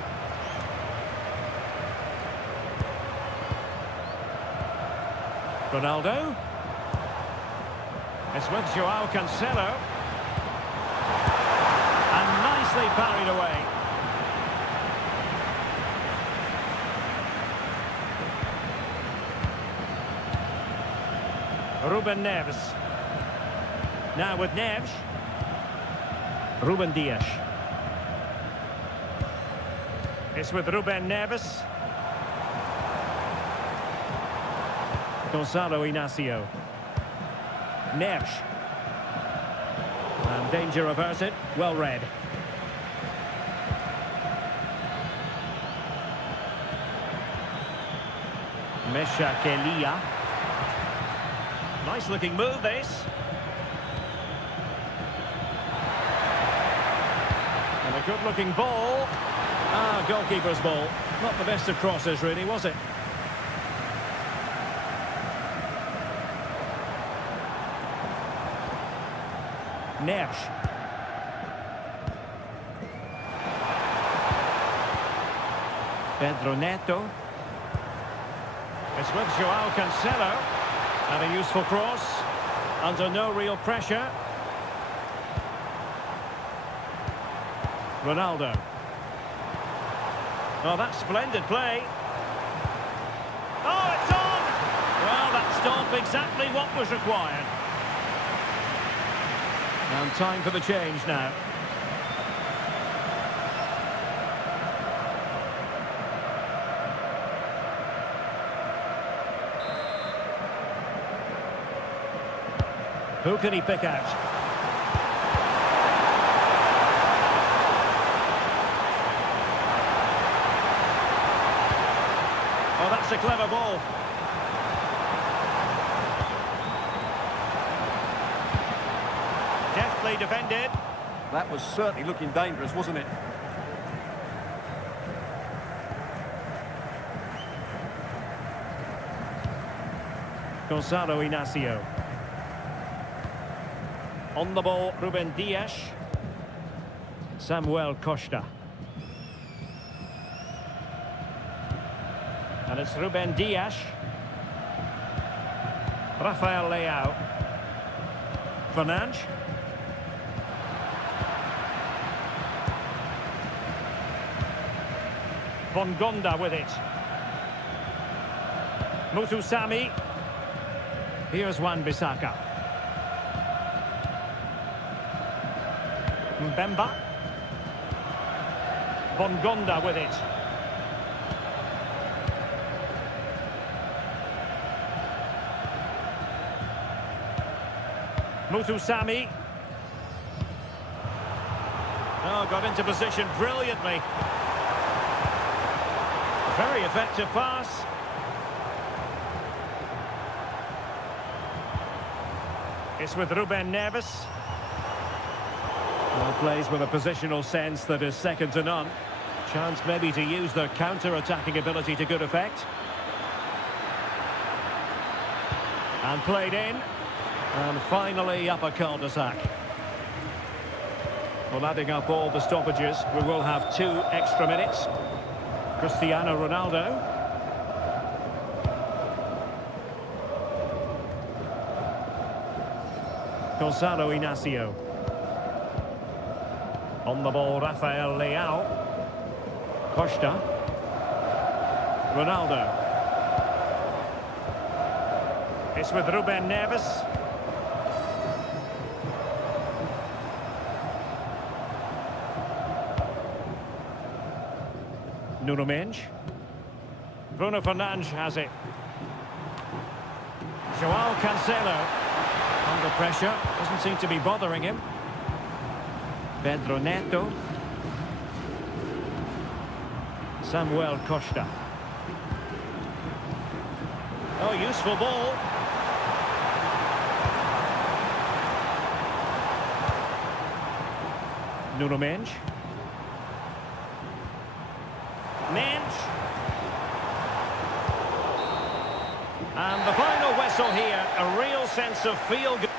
Ronaldo. It's with João Cancelo. And nicely parried away. Ruben Neves. Now with Neves. Ruben Dias. It's with Ruben Neves. Gonzalo Inacio. Neves. And danger averted. Well read. Mesha Kelia. Nice looking move, this. And a good looking ball. Ah, goalkeeper's ball. Not the best of crosses, really, was it? Neves. Pedro Neto. It's with João Cancelo. And a useful cross. Under no real pressure. Ronaldo. Oh, that's splendid play. Oh, it's on! Well, that stopped exactly what was required. And time for the change now. Who can he pick out? Oh, that's a clever ball. Deftly defended. That was certainly looking dangerous, wasn't it? Gonzalo Inacio. On the ball, Ruben Dias. Samuel Costa. And it's Ruben Dias. Rafael Leao. Fernandes. Bongonda with it. Mutusami. Here's Wan-Bissaka. Mbemba. Bongonda with it. Mutusami. Oh, got into position brilliantly. Very effective pass. It's with Ruben Neves. Well, plays with a positional sense that is second to none. Chance maybe to use their counter-attacking ability to good effect. And played in. And finally up a cul-de-sac. Well, adding up all the stoppages, we will have 2 extra minutes. Cristiano Ronaldo. Gonzalo Inacio. On the ball, Rafael Leao. Costa. Ronaldo. It's with Ruben Neves. Nuno Mendes. Bruno Fernandes has it. Joao Cancelo. Under pressure. Doesn't seem to be bothering him. Pedro Neto. Samuel Costa. Oh, useful ball. Nuno Mendes. And the final whistle here, a real sense of feel-good.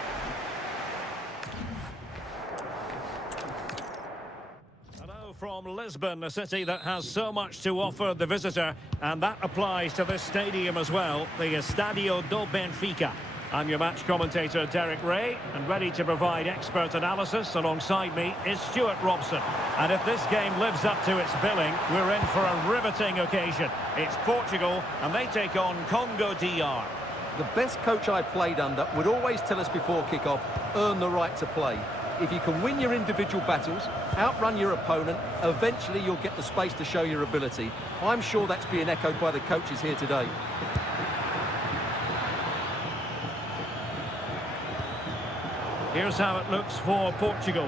Hello from Lisbon, a city that has so much to offer the visitor, and that applies to this stadium as well, the Estadio do Benfica. I'm your match commentator, Derek Ray, and ready to provide expert analysis alongside me is Stuart Robson. And if this game lives up to its billing, we're in for a riveting occasion. It's Portugal, and they take on Congo DR. The best coach I played under would always tell us before kick-off, earn the right to play. If you can win your individual battles, outrun your opponent, eventually you'll get the space to show your ability. I'm sure that's being echoed by the coaches here today. Here's how it looks for Portugal.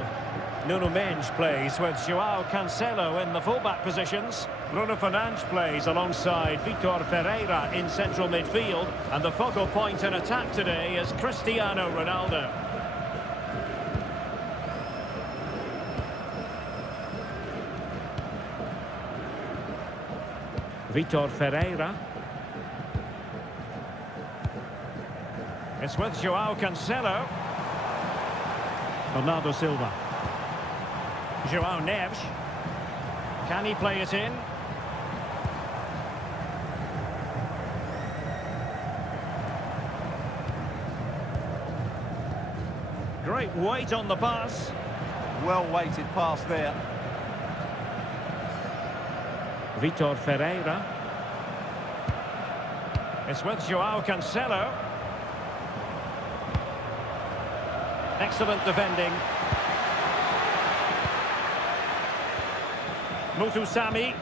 Nuno Mendes plays with Joao Cancelo in the fullback positions. Bruno Fernandes plays alongside Vitor Ferreira in central midfield. And the focal point in attack today is Cristiano Ronaldo. Vitor Ferreira. It's with Joao Cancelo. Bernardo Silva. Joao Neves. Can he play it in? Great weight on the pass. Well-weighted pass there. Vitor Ferreira. It's with Joao Cancelo. Excellent defending. Mutusami.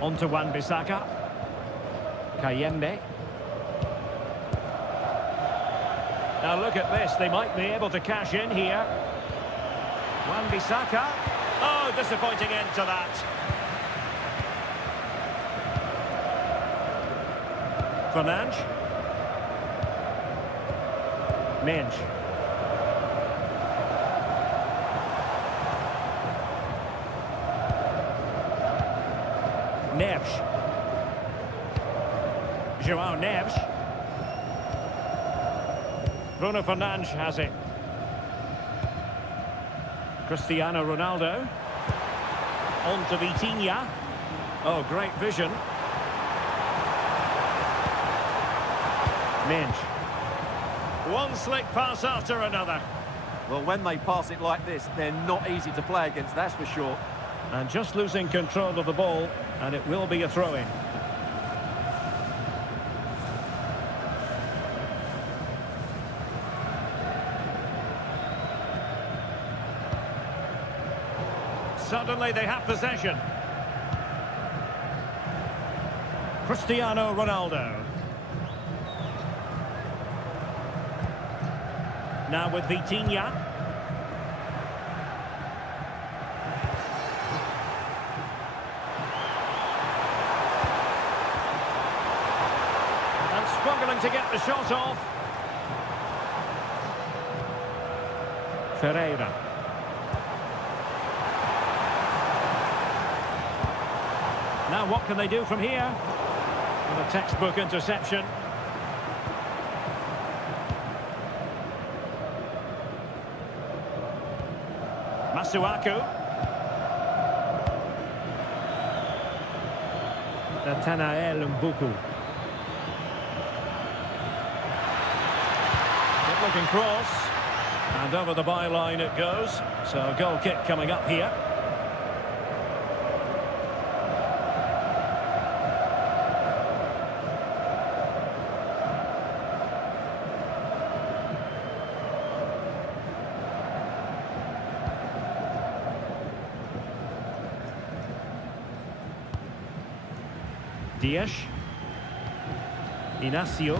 On to Wan-Bissaka. Kayembe. Now look at this, they might be able to cash in here. Wan-Bissaka. Oh, disappointing end to that. Fernandes. Mendes. Neves. Joao Neves. Bruno Fernandes has it. Cristiano Ronaldo. On to Vitinha. Oh, great vision. Minge. One slick pass after another. Well, when they pass it like this, they're not easy to play against, that's for sure. And just losing control of the ball, and it will be a throw-in. Suddenly they have possession. Cristiano Ronaldo. Now with Vitinha. And struggling to get the shot off. Ferreira. Now what can they do from here? And a textbook interception. Masuaku. Nathanael Mbuku. Good looking cross. And over the byline it goes. So a goal kick coming up here. Dias. Inacio.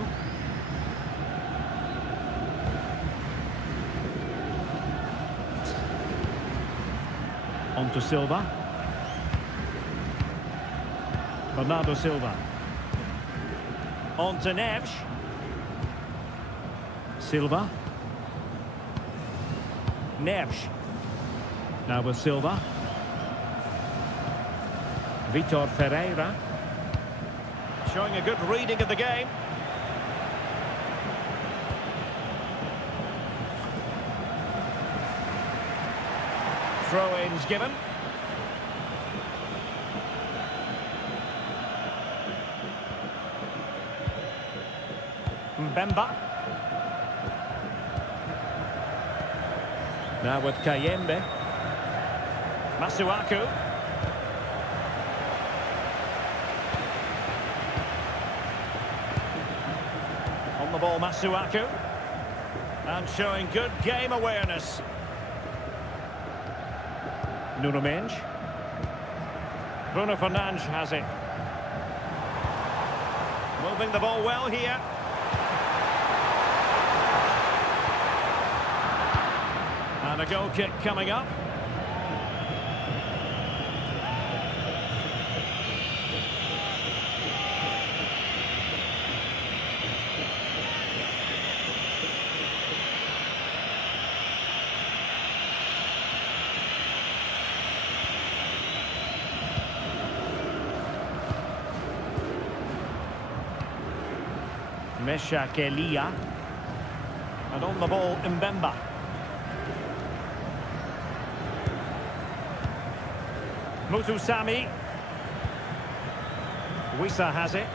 On to Silva. Bernardo Silva. On to Neves. Silva. Neves. Now with Silva. Vitor Ferreira. Showing a good reading of the game. Throw-ins given. Mbemba. Now with Kayembe. Masuaku. On the ball, Masuaku. And showing good game awareness. Nuno Mendes. Bruno Fernandes has it. Moving the ball well here. And a goal kick coming up. Meshak Elia. And on the ball, Mbemba. Mutusami. Wissa has it.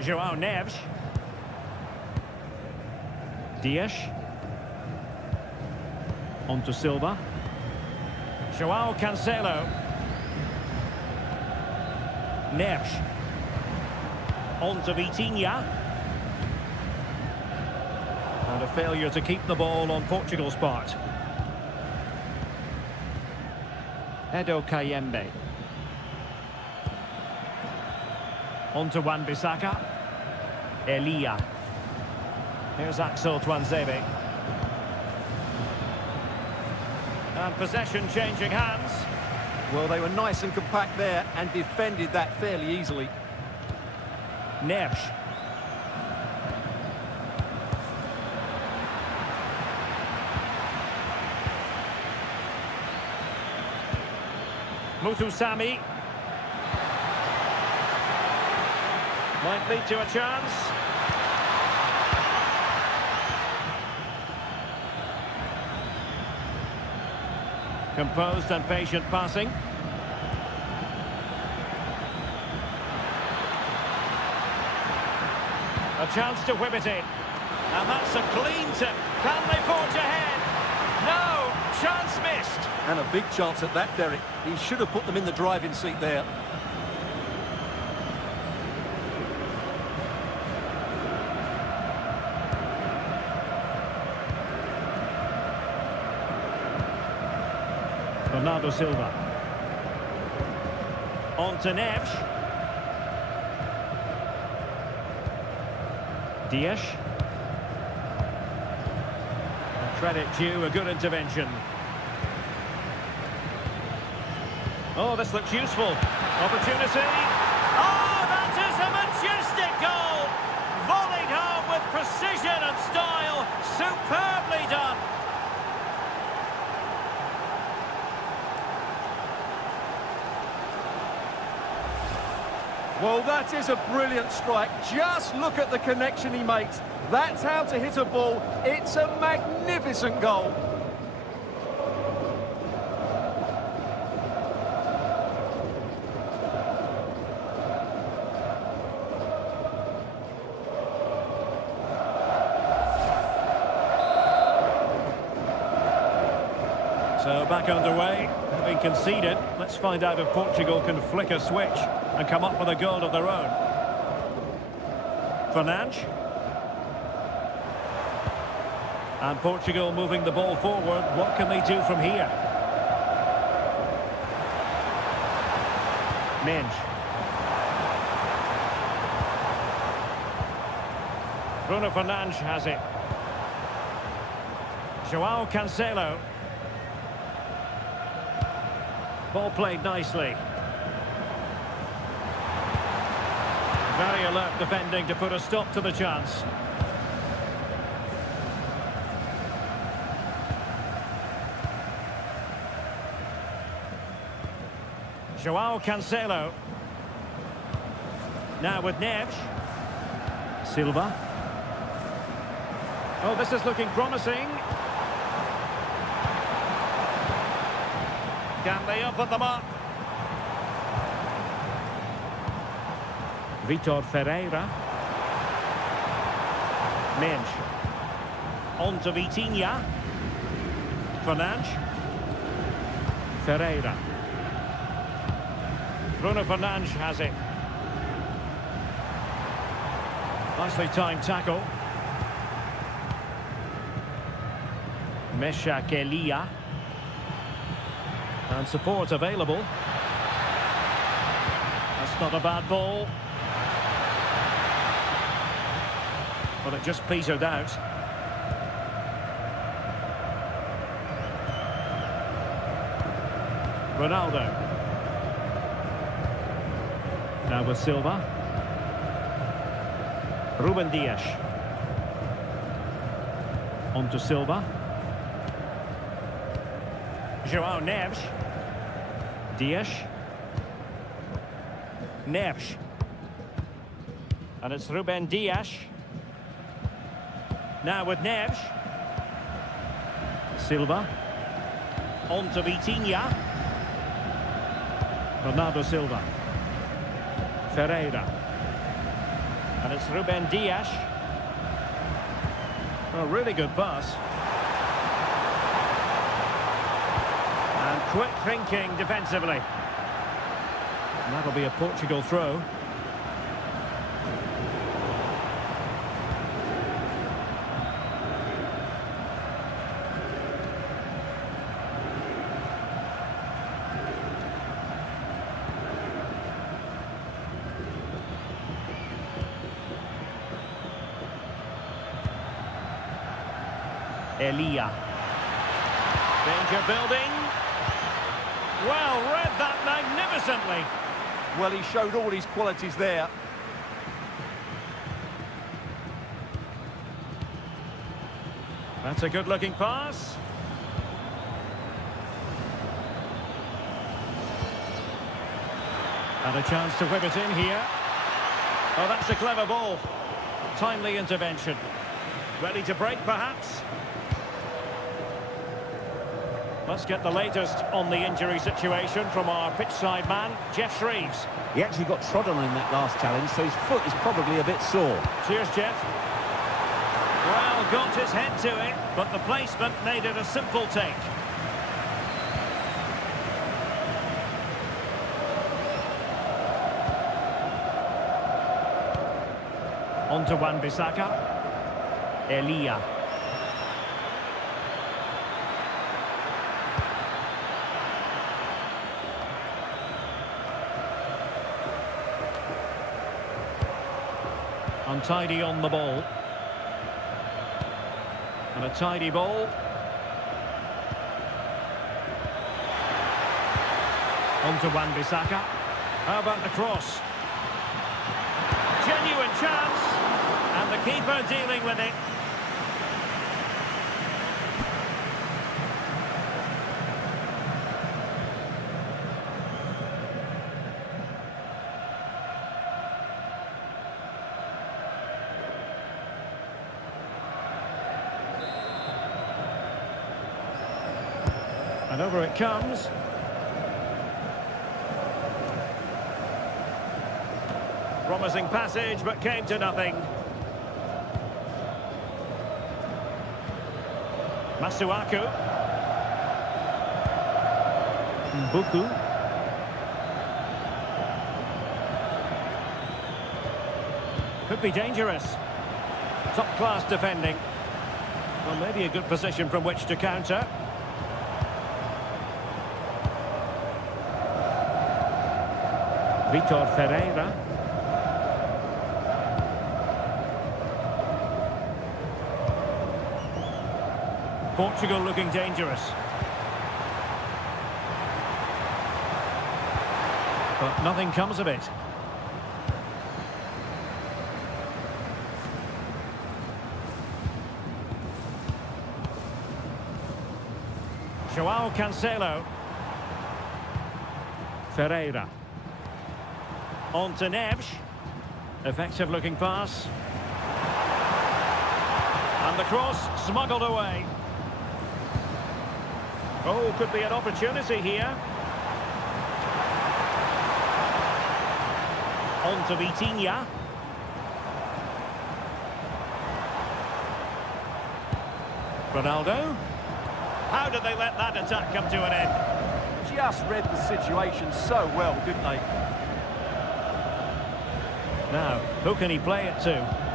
João Neves. Dias. On to Silva. João Cancelo. Neves. On to Vitinha. And a failure to keep the ball on Portugal's part. Edo Kayembe. On to Wan-Bissaka. Elia. Here's Axel Tuanzebe. And possession changing hands. Well, they were nice and compact there and defended that fairly easily. Neves. Mutusami. Might lead to a chance. Composed and patient passing. A chance to whip it in. And that's a clean tip. Can they forge ahead? No! Chance missed. And a big chance at that, Derek. He should have put them in the driving seat there. Bernardo Silva. On to Neves. Dias. Credit due, a good intervention. Oh, this looks useful. Opportunity. Oh, that is a majestic goal! Volleyed home with precision and style. Superbly done. Well, that is a brilliant strike. Just look at the connection he makes. That's how to hit a ball. It's a magnificent goal. So back underway, having conceded. Let's find out if Portugal can flick a switch and come up with a goal of their own. Fernandes. And Portugal moving the ball forward. What can they do from here? Minge. Bruno Fernandes has it. João Cancelo. Ball played nicely. Very alert defending to put a stop to the chance. João Cancelo. Now with Neves. Silva. Oh, this is looking promising. Can they open them up? Vitor Ferreira. Minge. On to Vitinha. Fernandes. Ferreira. Bruno Fernandes has it. Nicely timed tackle. Mesha Kelia. And support available. That's not a bad ball. But it just petered out. Ronaldo. Now with Silva. Ruben Dias. On to Silva. João Neves. Dias. Neves. And it's Ruben Dias. Now with Neves. Silva. On to Vitinha. Bernardo Silva. Ferreira. And it's Ruben Dias. A really good pass. And quick thinking defensively. And that'll be a Portugal throw. Elia. Danger building. Well, read that magnificently. Well, he showed all his qualities there. That's a good-looking pass. And a chance to whip it in here. Oh, that's a clever ball. Timely intervention. Ready to break, perhaps? Let's get the latest on the injury situation from our pitchside man, Jeff Shreves. He actually got trodden in that last challenge, so his foot is probably a bit sore. Cheers, Jeff. Well, got his head to it, but the placement made it a simple take. On to Wan-Bissaka. Elia. Untidy on the ball. And a tidy ball. On to Wan-Bissaka. How about the cross? Genuine chance. And the keeper dealing with it. And over it comes. Promising passage, but came to nothing. Masuaku. Mbuku. Could be dangerous. Top-class defending. Well, maybe a good position from which to counter. Vitor Ferreira. Portugal looking dangerous. But nothing comes of it. João Cancelo. Ferreira. On to Neves. Effective looking pass. And the cross smuggled away. Oh, could be an opportunity here. On to Vitinha. Ronaldo. How did they let that attack come to an end? Just read the situation so well, didn't they? Now, who can he play it to?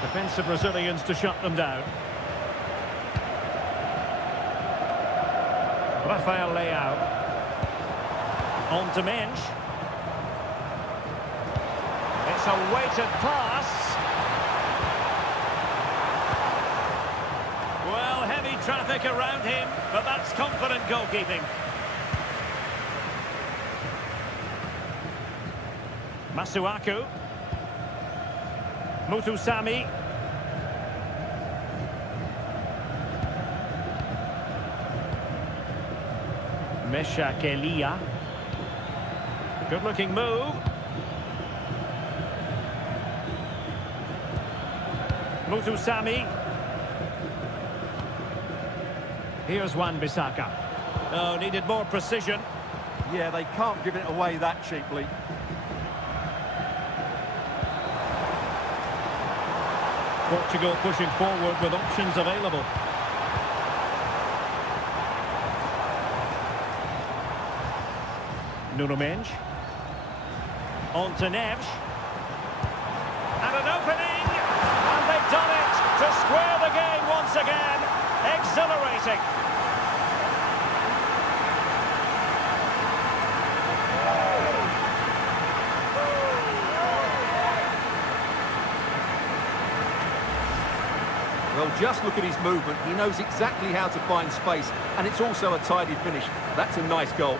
Defensive Brazilians to shut them down. Rafael Leao. On to Mensch. It's a weighted pass. Well, heavy traffic around him, but that's confident goalkeeping. Masuaku. Mutusami. Meshak Elia. Good looking move. Mutusami. Here's Wan-Bissaka. Oh, needed more precision. Yeah, they can't give it away that cheaply. Portugal pushing forward with options available. Nuno Mendes. On to Neves. And an opening! And they've done it to square the game once again. Exhilarating. Well, just look at his movement. He knows exactly how to find space, and it's also a tidy finish. That's a nice goal.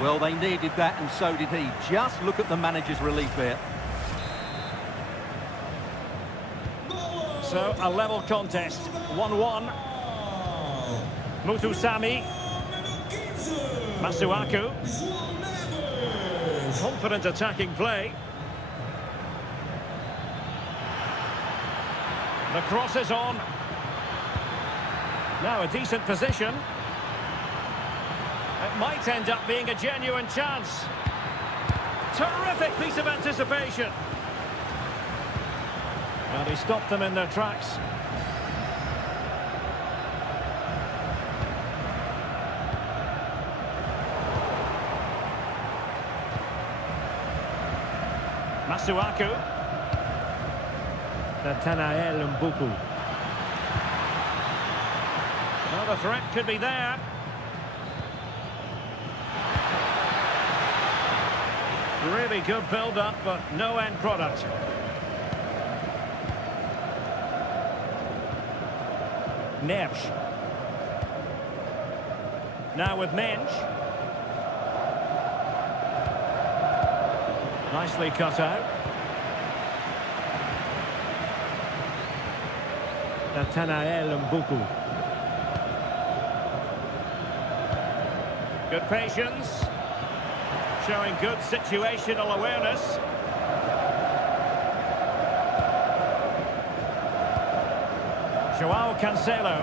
Well, they needed that, and so did he. Just look at the manager's relief there. So, a level contest. 1-1. Mutusami. Masuaku. Confident attacking play. The cross is on. Now a decent position. It might end up being a genuine chance. Terrific piece of anticipation. And he stopped them in their tracks. Masuaku. Nathanael Mbuku. Well, the threat could be there. Really good build-up, but no end product. Neves. Now with Mensch. Nicely cut out. Nathanael Mbuku. Good patience. Showing good situational awareness. Joao Cancelo.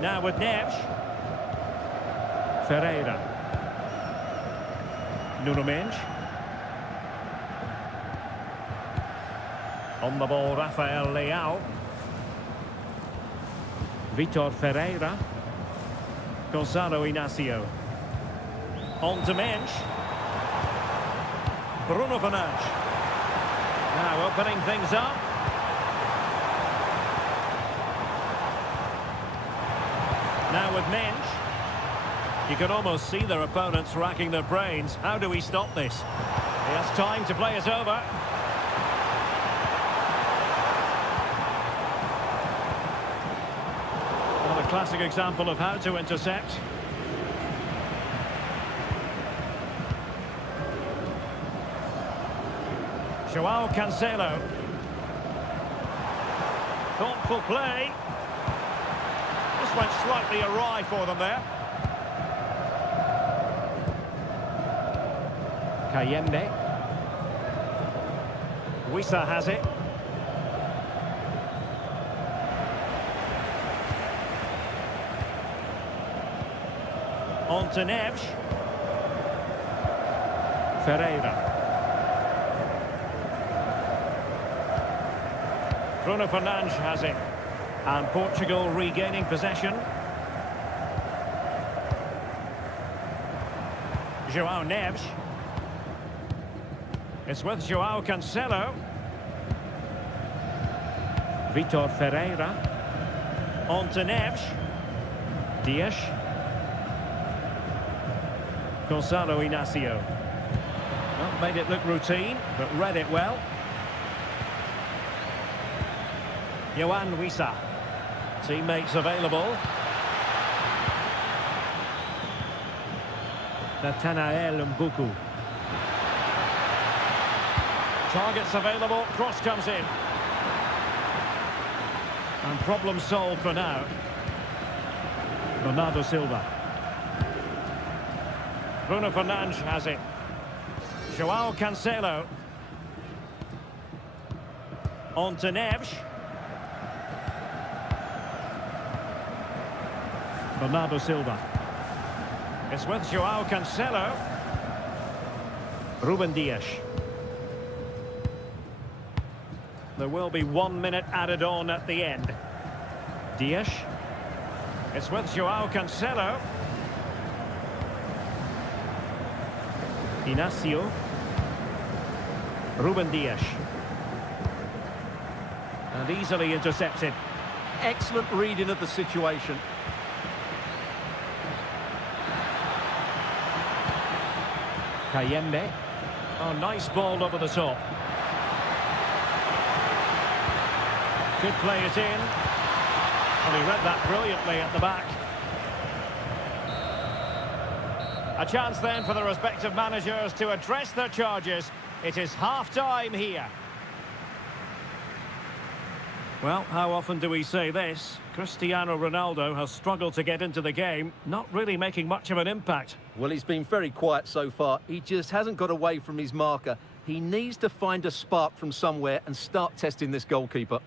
Now with Neves. Ferreira. Nuno Mendes. On the ball, Rafael Leao. Vitor Ferreira. Gonzalo Inacio. On to Mensch. Bruno Fernandes. Now opening things up. Now with Mensch. You can almost see their opponents racking their brains. How do we stop this? He has time to play it over. Well, a classic example of how to intercept. Joao Cancelo. Thoughtful play. This went slightly awry for them there. Kayembe. Wissa has it. On to Neves. Ferreira. Bruno Fernandes has it. And Portugal regaining possession. Joao Neves. It's with Joao Cancelo. Vitor Ferreira. On to Neves. Dias. Gonzalo Inacio. Well, made it look routine, but read it well. Yohan Wissa. Teammates available. Nathanael Mbuku. Targets available, cross comes in. And problem solved for now. Bernardo Silva. Bruno Fernandes has it. Joao Cancelo. On to Neves. Bernardo Silva. It's with Joao Cancelo. Ruben Dias. There will be 1 minute added on at the end. Dias. It's with Joao Cancelo. Inacio. Ruben Dias. And easily intercepted. Excellent reading of the situation. Kayembe. Oh, nice ball over the top. Could play it in. Well, he read that brilliantly at the back. A chance then for the respective managers to address their charges. It is half-time here. Well, how often do we say this? Cristiano Ronaldo has struggled to get into the game, not really making much of an impact. Well, he's been very quiet so far. He just hasn't got away from his marker. He needs to find a spark from somewhere and start testing this goalkeeper.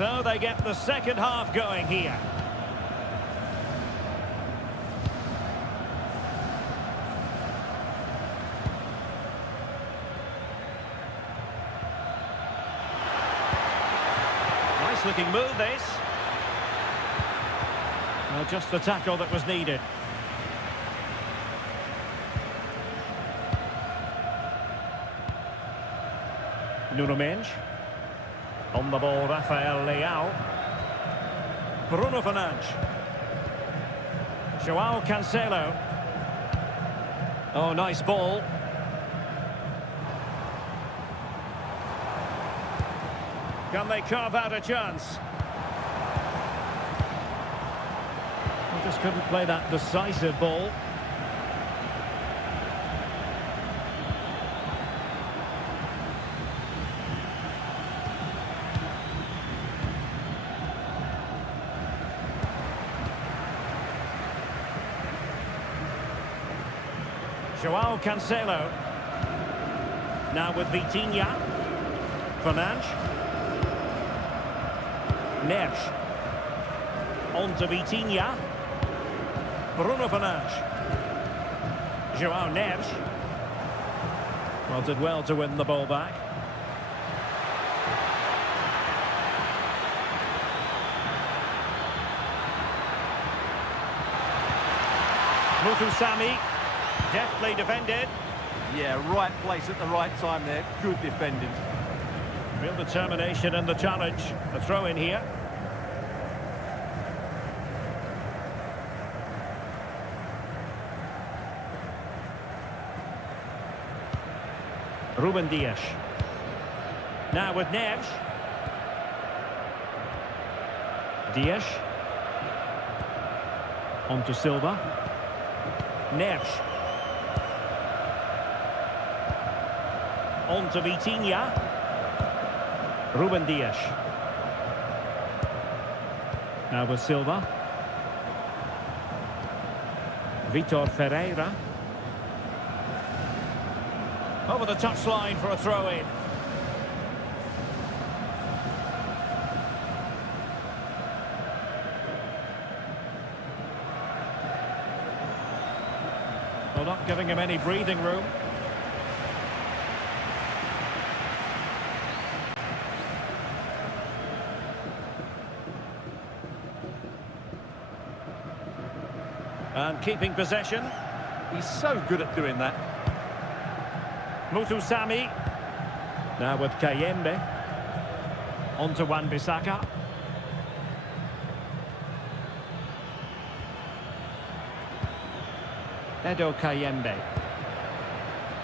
So they get the second half going here. Nice looking move this. Well, just the tackle that was needed. Nuno Mendes. On the ball, Rafael Leao. Bruno Fernandes. Joao Cancelo. Oh, nice ball. Can they carve out a chance? They just couldn't play that decisive ball. Joao Cancelo. Now with Vitinha. Fernandes. Neves. On to Vitinha. Bruno Fernandes. Joao Neves. Well, did well to win the ball back. Muthusami. Deftly defended. Yeah, right place at the right time there. Good defending. Real determination in the challenge. A throw in here. Ruben Dias. Now with Neves. Dias. On to Silva. Neves. On to Vitinha. Ruben Dias. Now with Silva. Vitor Ferreira. Over the touchline for a throw-in. Well, not giving him any breathing room. And keeping possession. He's so good at doing that. Mutusami. Now with Kayembe. On to Wan-Bissaka. Edo Kayembe.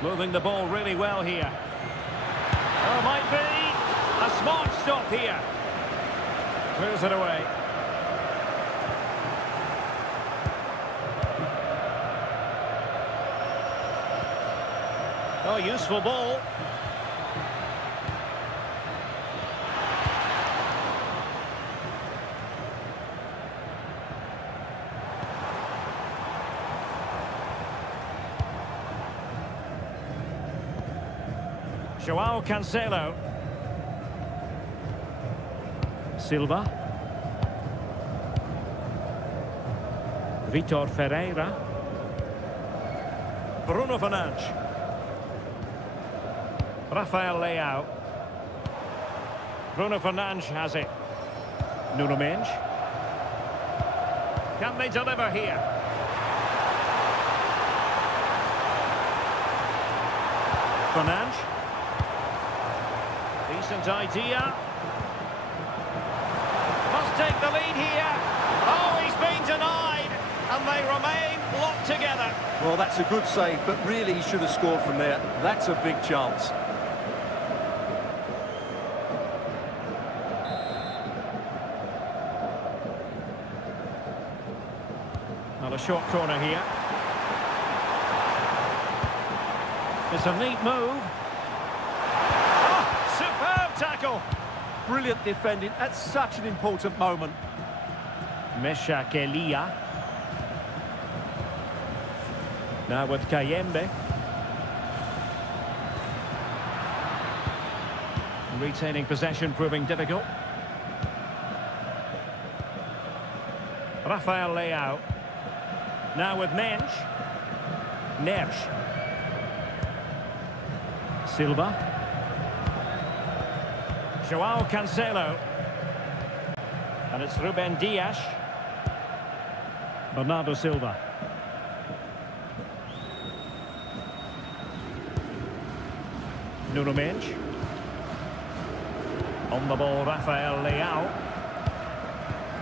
Moving the ball really well here. Oh, might be a smart stop here. Clears it away. Oh, useful ball. Joao Cancelo. Silva. Vitor Ferreira. Bruno Fernandes. Rafael Leao. Bruno Fernandes has it. Nuno Mendes. Can they deliver here? Fernandes. Decent idea. Must take the lead here. Oh, he's been denied. And they remain locked together. Well, that's a good save, but really he should have scored from there. That's a big chance. Not a short corner here. It's a neat move. Oh, superb tackle. Brilliant defending at such an important moment. Mesha Kelia. Now with Kayembe. Retaining possession proving difficult. Rafael Leao. Now with Mensch. Neves. Silva. Joao Cancelo. And it's Ruben Dias. Bernardo Silva. Nuno Mendes. On the ball, Rafael Leao.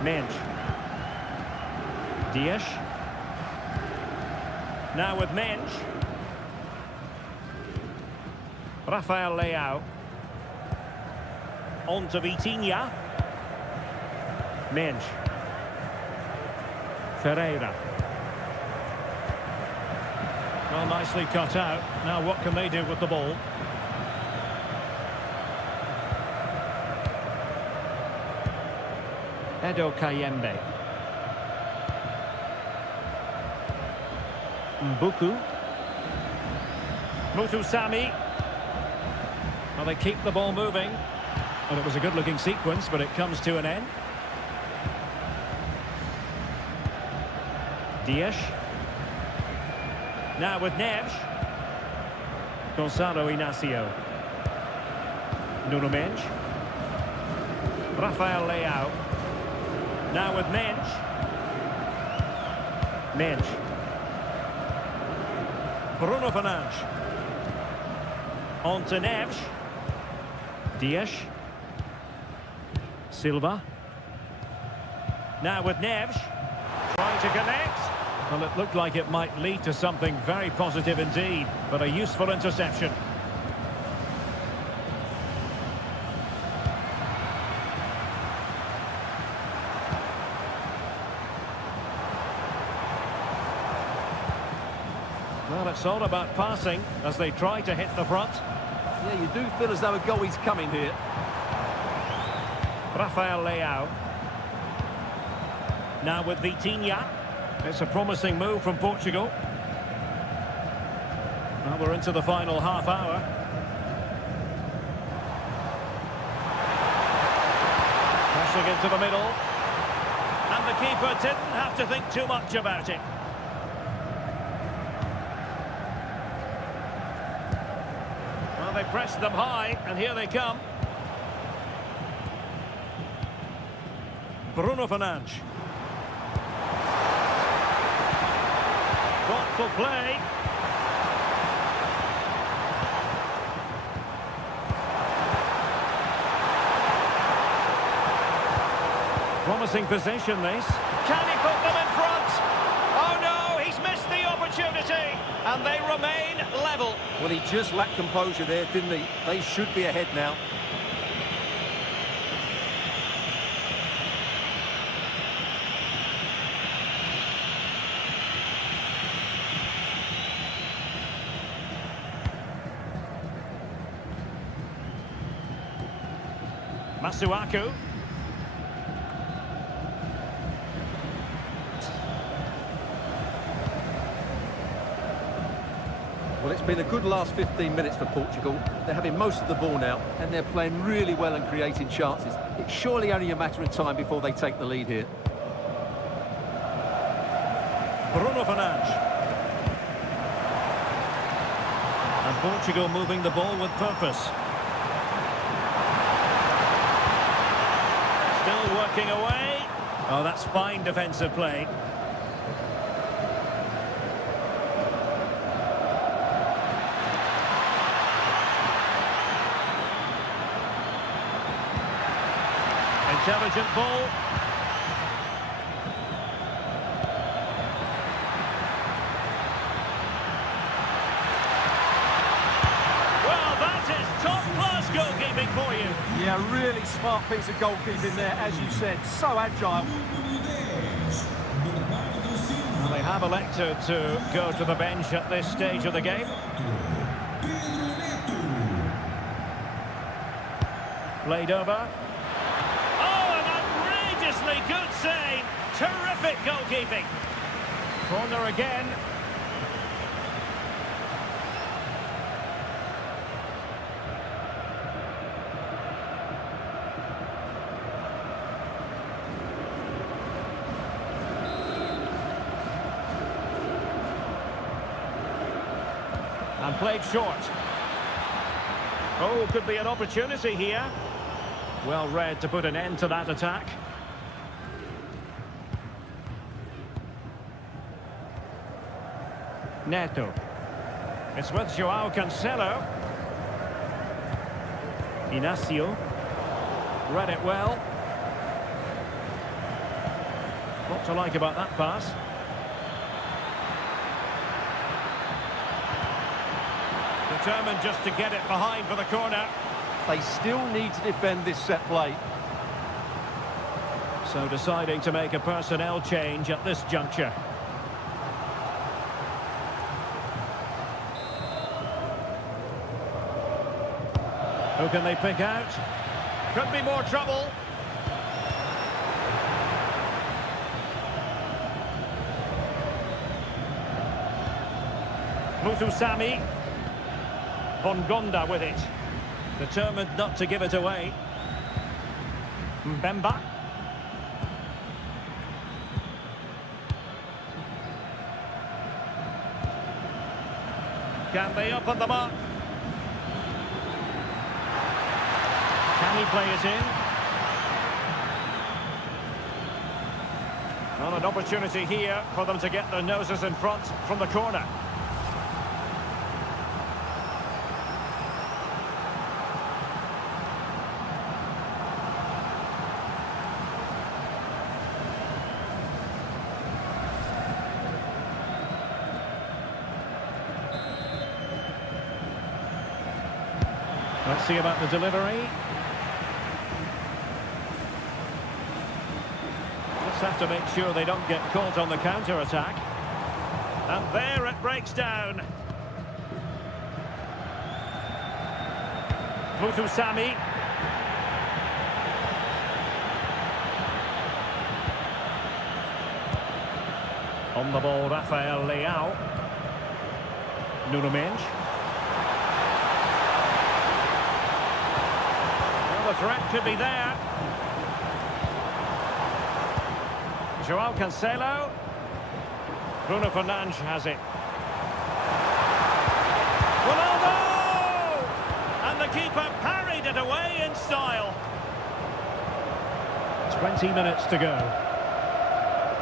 Mendes. Dias. Now with Mensch. Rafael Leao. On to Vitinha. Mensch. Ferreira. Well, nicely cut out. Now what can they do with the ball? Edo Kayembe. Mbuku. Mutusami. Well, they keep the ball moving. Well, it was a good-looking sequence, but it comes to an end. Dias. Now with Neves. Gonçalo Inácio. Nuno Mendes. Rafael Leao. Now with Mensch. Mensch. Bruno Fernandes. On to Neves. Dias. Silva. Now with Neves. Trying to connect. Well, it looked like it might lead to something very positive indeed, but a useful interception. Well, it's all about passing as they try to hit the front. Yeah, you do feel as though a goal is coming here. Rafael Leao. Now with Vitinha. It's a promising move from Portugal. Well, we're into the final half hour. Pressing into the middle. And the keeper didn't have to think too much about it. They pressed them high, and here they come. Bruno Fernandes. Thoughtful play. Promising position, this. Can he put them in front? Oh no, he's missed the opportunity, and they remain level. Well, he just lacked composure there, didn't he? They should be ahead now. Masuaku. Well, it's been a good last 15 minutes for Portugal. They're having most of the ball now, and they're playing really well and creating chances. It's surely only a matter of time before they take the lead here. Bruno Fernandes. And Portugal moving the ball with purpose. Still working away. Oh, that's fine defensive play. Intelligent ball. Well, that is top-class goalkeeping for you. Yeah, really smart piece of goalkeeping there, as you said. So agile. Well, they have elected to go to the bench at this stage of the game. Played over. Good save. Terrific goalkeeping. Corner again. And played short. Oh, could be an opportunity here. Well read to put an end to that attack. Neto. It's with João Cancelo. Inacio. Read it well. What to like about that pass? Determined just to get it behind for the corner. They still need to defend this set play. So deciding to make a personnel change at this juncture. Who can they pick out? Could be more trouble. Mutusami. Bongonda with it. Determined not to give it away. Mbemba. Can they open them up? Can he play it in? Well, an opportunity here for them to get their noses in front from the corner. Let's see about the delivery. Just have to make sure they don't get caught on the counter-attack. And there it breaks down. Mutusami. On the ball, Rafael Leao. Nuno Mendes. Well, the threat could be there. João Cancelo. Bruno Fernandes has it. Ronaldo! keeper parried it away in style. 20 minutes to go.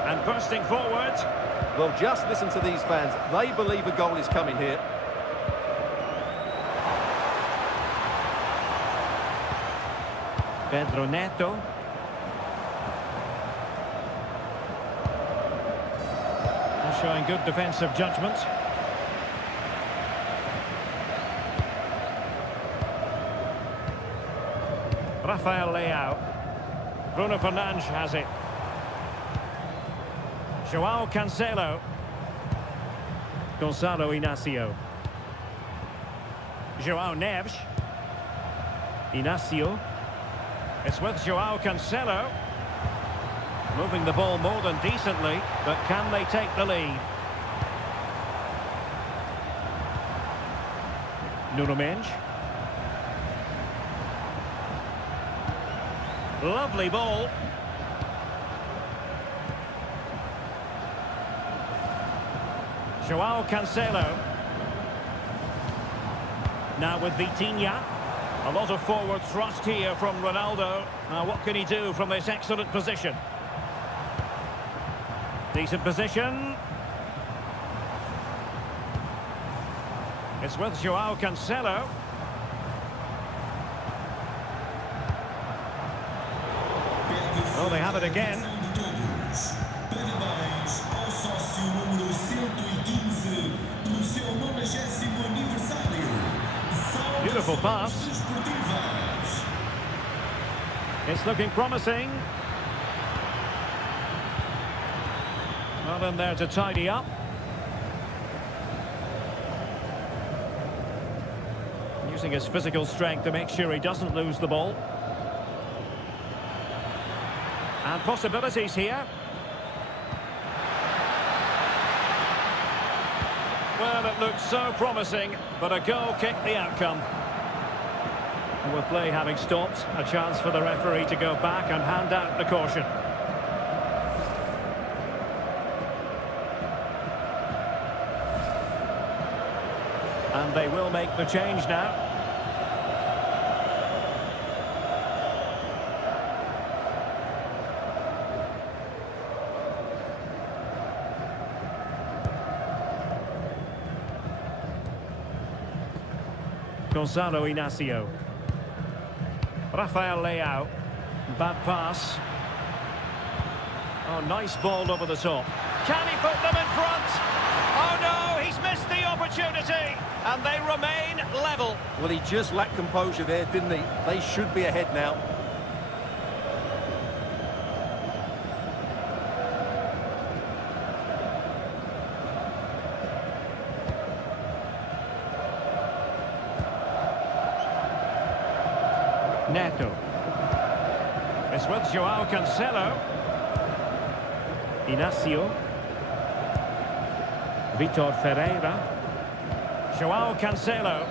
And bursting forward. Well, just listen to these fans. They believe a goal is coming here. Pedro Neto. They're showing good defensive judgment. Rafael Leao. Bruno Fernandes has it. João Cancelo. Gonçalo Inácio. João Neves. Inácio. It's with João Cancelo. Moving the ball more than decently, but can they take the lead? Nuno Mendes. Lovely ball. João Cancelo. Now with Vitinha. A lot of forward thrust here from Ronaldo. Now what can he do from this excellent position? Decent position. It's with João Cancelo. Oh, they have it again. Parabéns ao sócio número 115 pelo seu 90º aniversário. Beautiful pass. Esportivas. It's looking promising. Well in there to tidy up. Using his physical strength to make sure he doesn't lose the ball. And possibilities here. Well, it looked so promising, but a goal kicked the outcome. And with play having stopped, a chance for the referee to go back and hand out the caution. And they will make the change now. Gonçalo Inácio. Rafael Leao. Bad pass. Oh, nice ball over the top. Can he put them in front? Oh no, he's missed the opportunity. And they remain level. Well, he just lacked composure there, didn't he? They should be ahead now. Neto. It's with João Cancelo. Inácio. Vitor Ferreira. João Cancelo.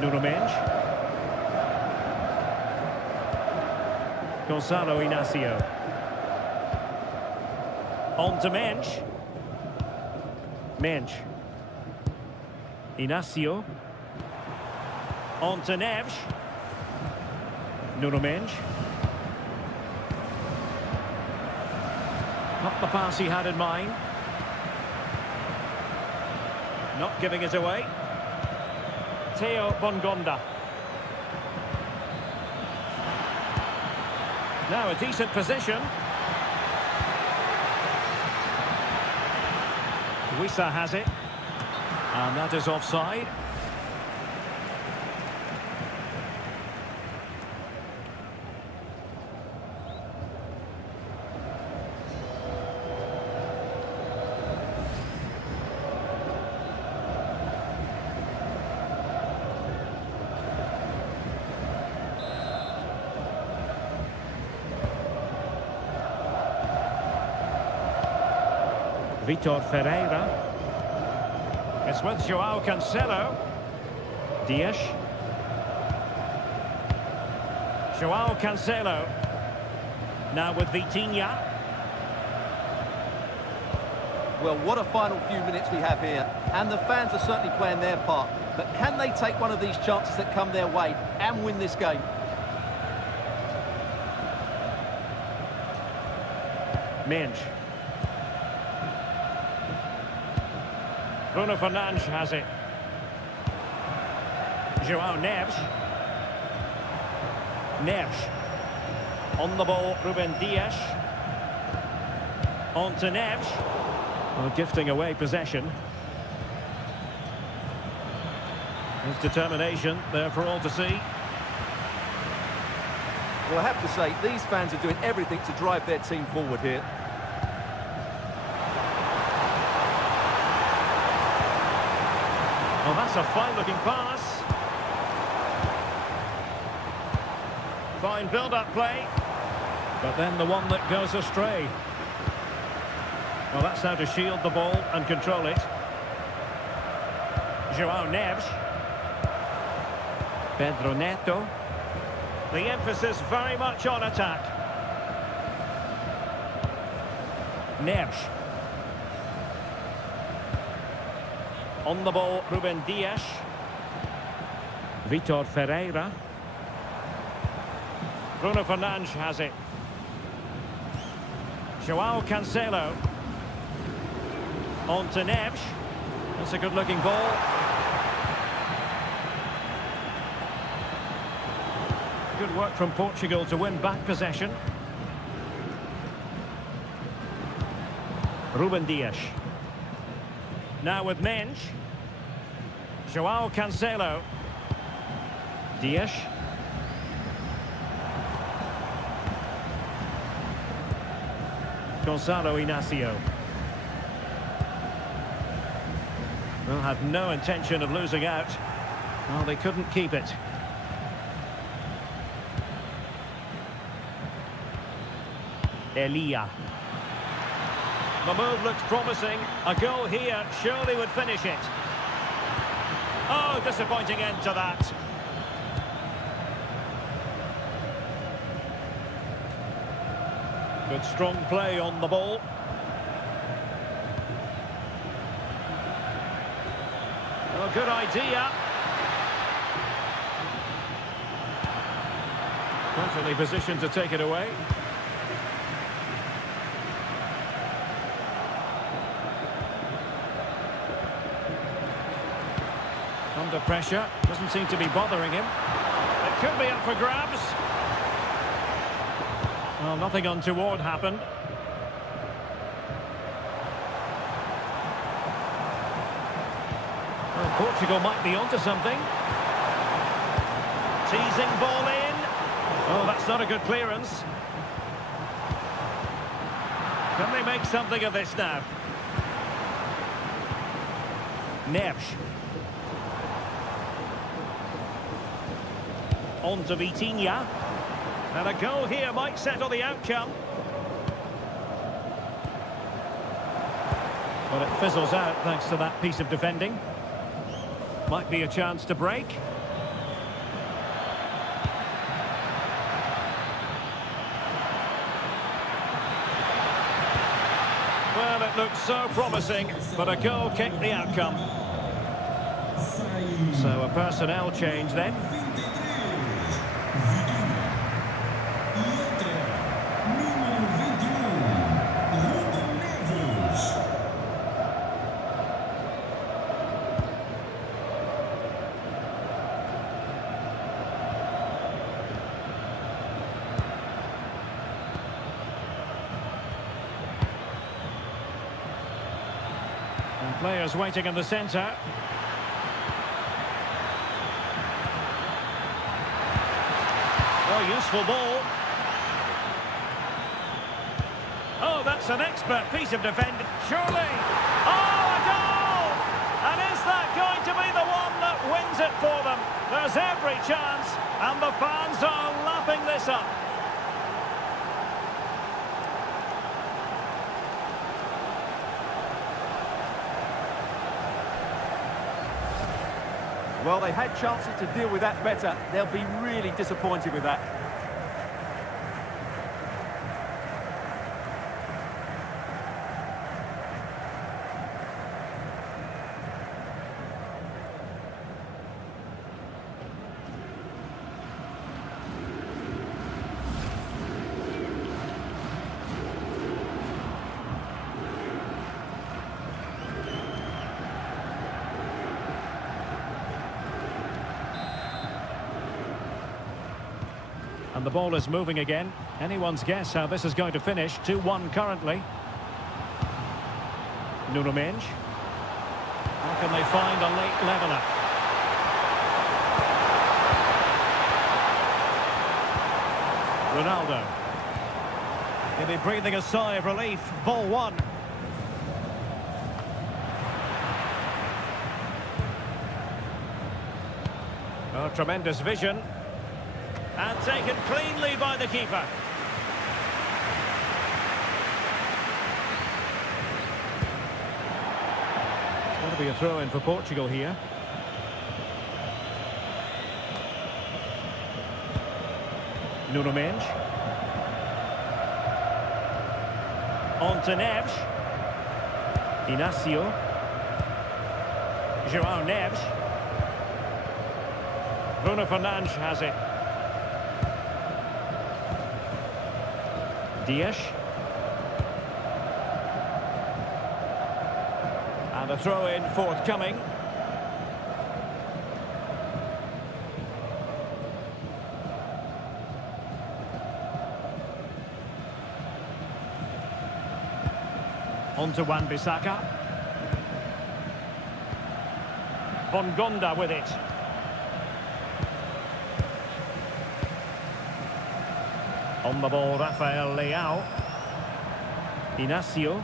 Nuno Mendes. Gonçalo Inácio. On to Mendes. Mendes. Inácio. On to Neves. Nuno Mendes. Not the pass he had in mind. Not giving it away. Theo Bongonda. Now a decent position. Wissa has it. And that is offside. Vitor Ferreira. It's with João Cancelo. Dias. João Cancelo. Now with Vitinha. Well, what a final few minutes we have here. And the fans are certainly playing their part. But can they take one of these chances that come their way and win this game? Minge. Bruno Fernandes has it. João Neves. Neves. On the ball, Ruben Dias. On to Neves. Oh, gifting away possession. His determination there for all to see. Well, I have to say, these fans are doing everything to drive their team forward here. Well, that's a fine-looking pass. Fine build-up play. But then the one that goes astray. Well, that's how to shield the ball and control it. João Neves. Pedro Neto. The emphasis very much on attack. Neves. On the ball, Ruben Dias. Vitor Ferreira. Bruno Fernandes has it. João Cancelo. On to Neves. That's a good-looking ball. Good work from Portugal to win back possession. Ruben Dias. Now with Minge. João Cancelo. Dias. Gonzalo Inacio. Well, had no intention of losing out. Well, they couldn't keep it. Elia. The move looks promising. A goal here surely would finish it. Oh, disappointing end to that. Good strong play on the ball. Well, good idea. Perfectly positioned to take it away. Under pressure, doesn't seem to be bothering him. It could be up for grabs. Well, nothing untoward happened. Well, Portugal might be onto something. Teasing ball in. Oh, that's not a good clearance. Can they make something of this now? Neves. On to Vitinha. And a goal here might settle the outcome. But it fizzles out thanks to that piece of defending. Might be a chance to break. Well, it looked so promising, but a goal kicked the outcome. So a personnel change then. And players waiting in the centre. Oh, useful ball. Oh, that's an expert piece of defending. Surely. Oh, a goal! And is that going to be the one that wins it for them? There's every chance, and the fans are lapping this up. Well, they had chances to deal with that better. They'll be really disappointed with that. And the ball is moving again. Anyone's guess how this is going to finish. 2-1 currently. Nuno Mendes. How can they find a late leveller? Ronaldo. He'll be breathing a sigh of relief. Ball one. Oh, tremendous vision. And taken cleanly by the keeper. It's going to be a throw-in for Portugal here. Nuno Mendes. On to Neves. Inacio. João Neves. Bruno Fernandes has it. Dias. And a throw-in forthcoming. On to Wan-Bissaka. Bongonda with it. On the ball, Rafael Leao. Inacio.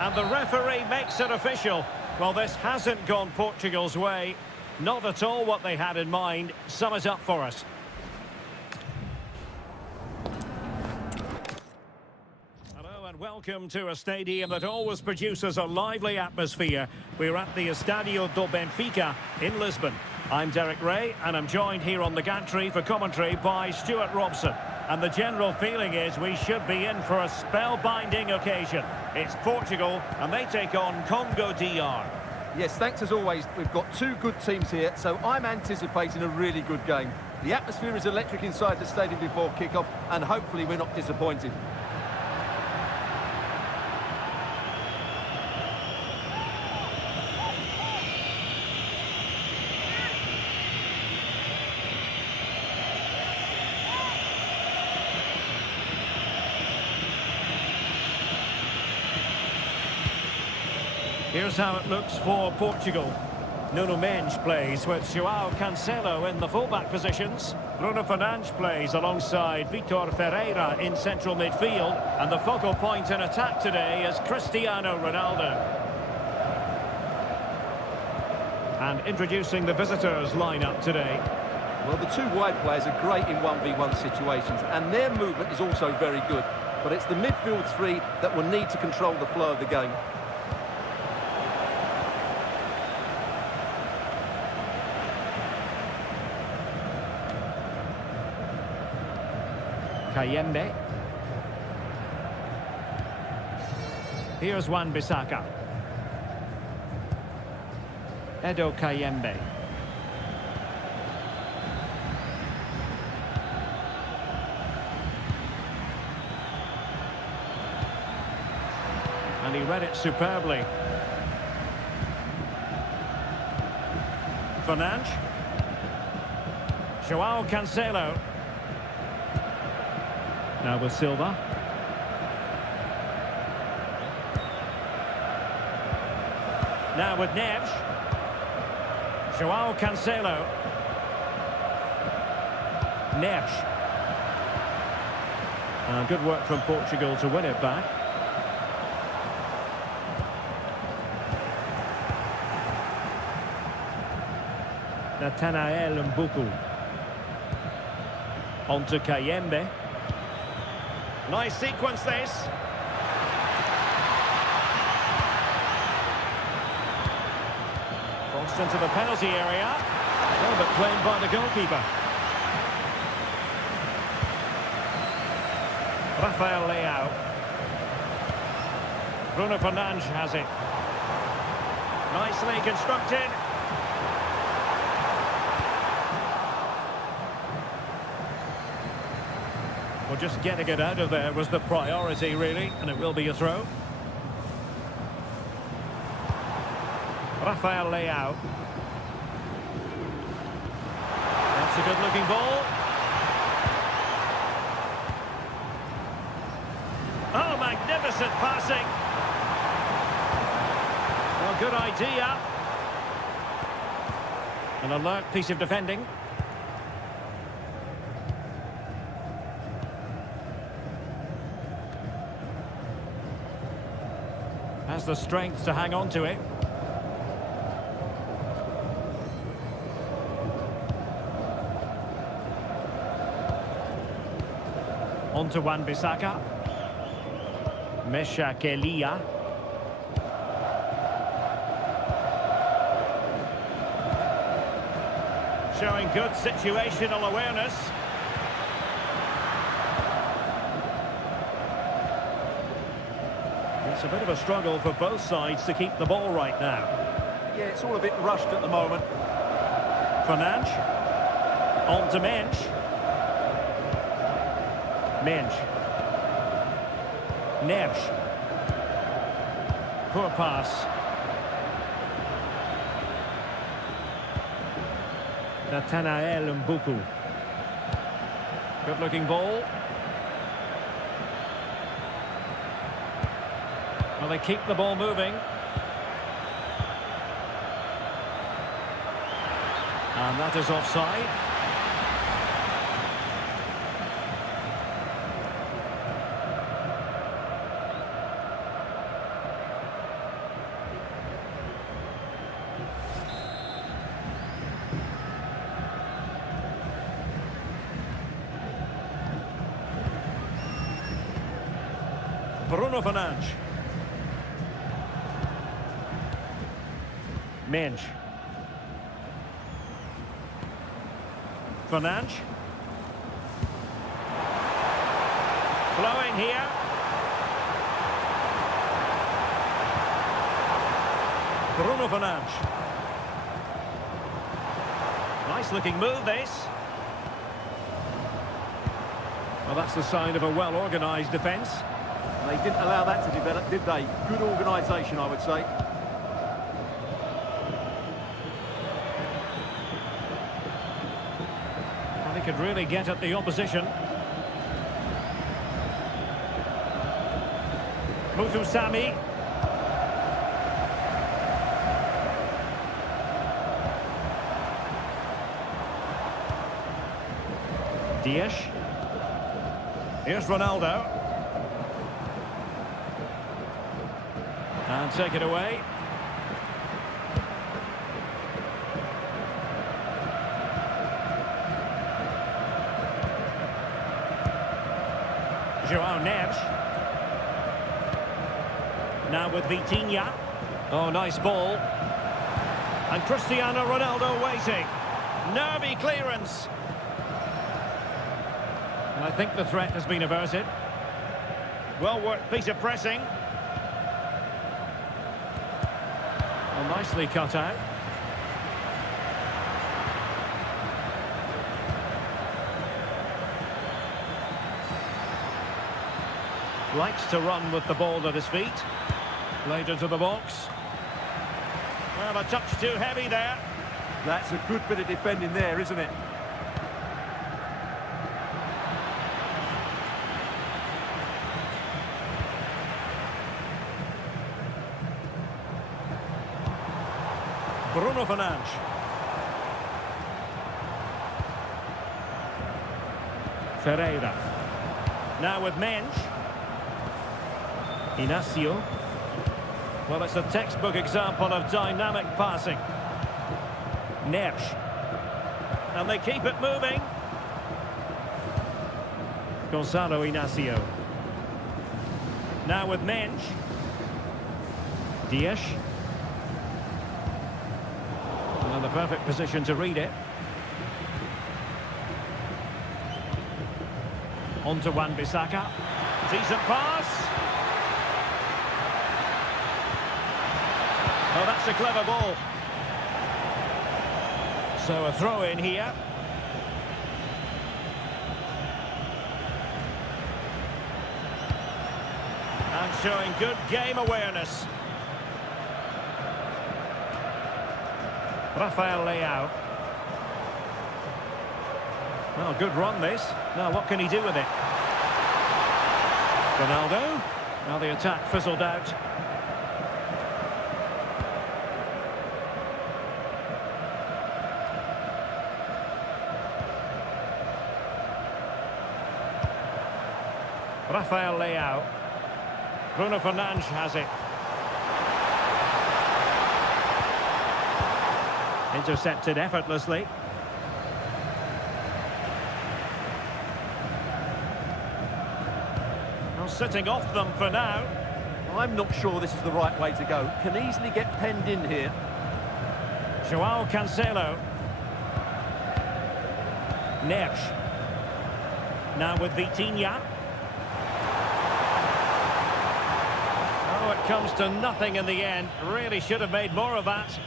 And the referee makes it official. Well, this hasn't gone Portugal's way. Not at all what they had in mind. Sum it up for us. Hello and welcome to a stadium that always produces a lively atmosphere. We're at the Estadio do Benfica in Lisbon. I'm Derek Ray, and I'm joined here on the gantry for commentary by Stuart Robson. And the general feeling is we should be in for a spellbinding occasion. It's Portugal, and they take on Congo DR. Yes, thanks as always. We've got two good teams here, so I'm anticipating a really good game. The atmosphere is electric inside the stadium before kick-off, and hopefully we're not disappointed. Here's how it looks for Portugal. Nuno Mendes plays with João Cancelo in the fullback positions. Bruno Fernandes plays alongside Vitor Ferreira in central midfield. And the focal point in attack today is Cristiano Ronaldo. And introducing the visitors lineup today. Well, the two wide players are great in 1v1 situations, and their movement is also very good. But it's the midfield three that will need to control the flow of the game. Kayembe. Here's Wan-Bissaka. Edo Kayembe. And he read it superbly. Fernandes. João Cancelo. Now with Silva. Now with Neves. João Cancelo. Neves. Good work from Portugal to win it back. Nathanael Mbuku. On to Kayembe. Nice sequence this. Crossed into the penalty area. Oh, but claimed by the goalkeeper. Rafael Leao. Bruno Fernandes has it. Nicely constructed. Well, just getting it out of there was the priority, really, and it will be a throw. Rafael Leao. That's a good-looking ball. Oh, magnificent passing. Well, good idea. An alert piece of defending. Has the strength to hang on to it. On to Wan-Bissaka. Mesha Kelia. Showing good situational awareness. It's a bit of a struggle for both sides to keep the ball right now. Yeah, it's all a bit rushed at the moment. Fernandes. On to Mensch. Mensch. Neves. Poor pass. Nathanael Mbuku. Good-looking ball. Well, they keep the ball moving. And that is offside. Bruno Fernandes. Mensch. Fernandes. Flowing here. Bruno Fernandes. Nice looking move this. Well, that's the sign of a well-organised defence. They didn't allow that to develop, did they? Good organisation, I would say. Well, he could really get at the opposition. Mutusami. Dias. Here's Ronaldo. And take it away. Joao Neves. Now with Vitinha. Oh, nice ball. And Cristiano Ronaldo waiting. Nervy clearance. And I think the threat has been averted. Well-worked piece of pressing. Well, nicely cut out. Likes to run with the ball at his feet. Laid into the box. Well, a touch too heavy there. That's a good bit of defending there, isn't it? Bruno Fernandes. Ferreira. Now with Mensch. Inacio. Well, it's a textbook example of dynamic passing. Neves. And they keep it moving. Gonzalo Inacio. Now with Mensch. Dias. And the perfect position to read it. On to Wan-Bissaka. Decent pass. Oh, that's a clever ball. So a throw in here. And showing good game awareness. Rafael Leao. Well, good run this. Now what can he do with it? Ronaldo. Now the attack fizzled out. Rafael Leao. Bruno Fernandes has it. Intercepted effortlessly. Well, sitting off them for now. I'm not sure this is the right way to go. Can easily get penned in here. Joao Cancelo. Neves. Now with Vitinha. Oh, it comes to nothing in the end. Really should have made more of that.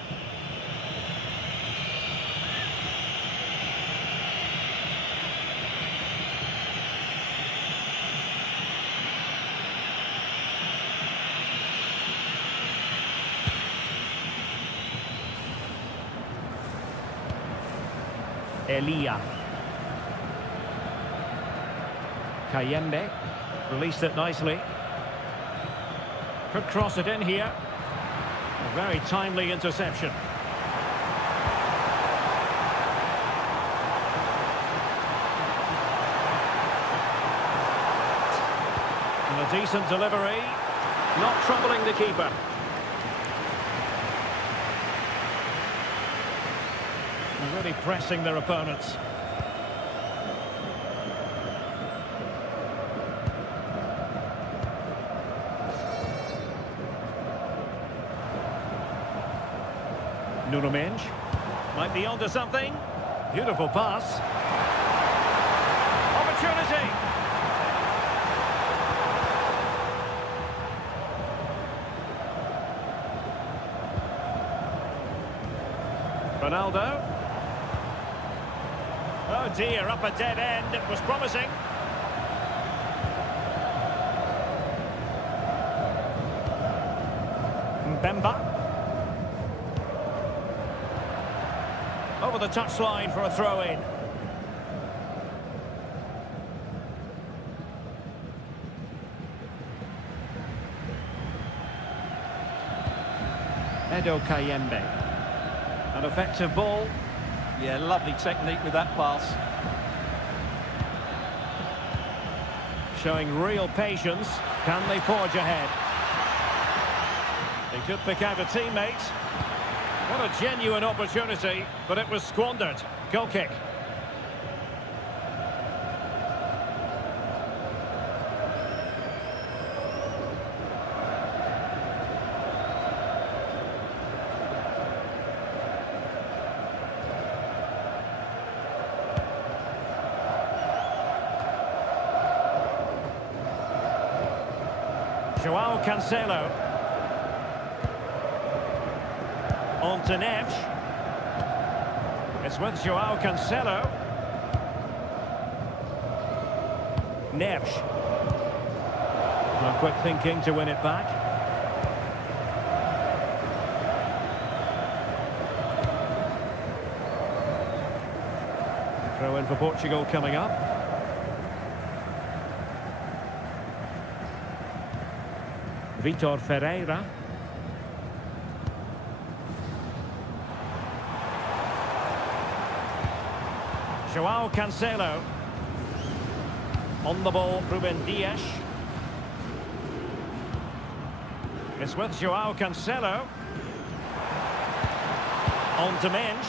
Elia. Kayembe. Released it nicely. Could cross it in here. A very timely interception. And a decent delivery. Not troubling the keeper. And really pressing their opponents. Nuno Mendes might be onto something. Beautiful pass. Opportunity. Ronaldo. Oh dear, up a dead end. It was promising. Mbemba. Over the touchline for a throw-in. Edo Kayembe. An effective ball. Yeah, lovely technique with that pass. Showing real patience. Can they forge ahead? They could pick out a teammate. What a genuine opportunity, but it was squandered. Goal kick. Joao Cancelo. On to Neves. It's with Joao Cancelo. Neves. No quick thinking to win it back. Throw in for Portugal coming up. Vitor Ferreira. Joao Cancelo. On the ball, Ruben Dias. It's with Joao Cancelo. On to Mendes.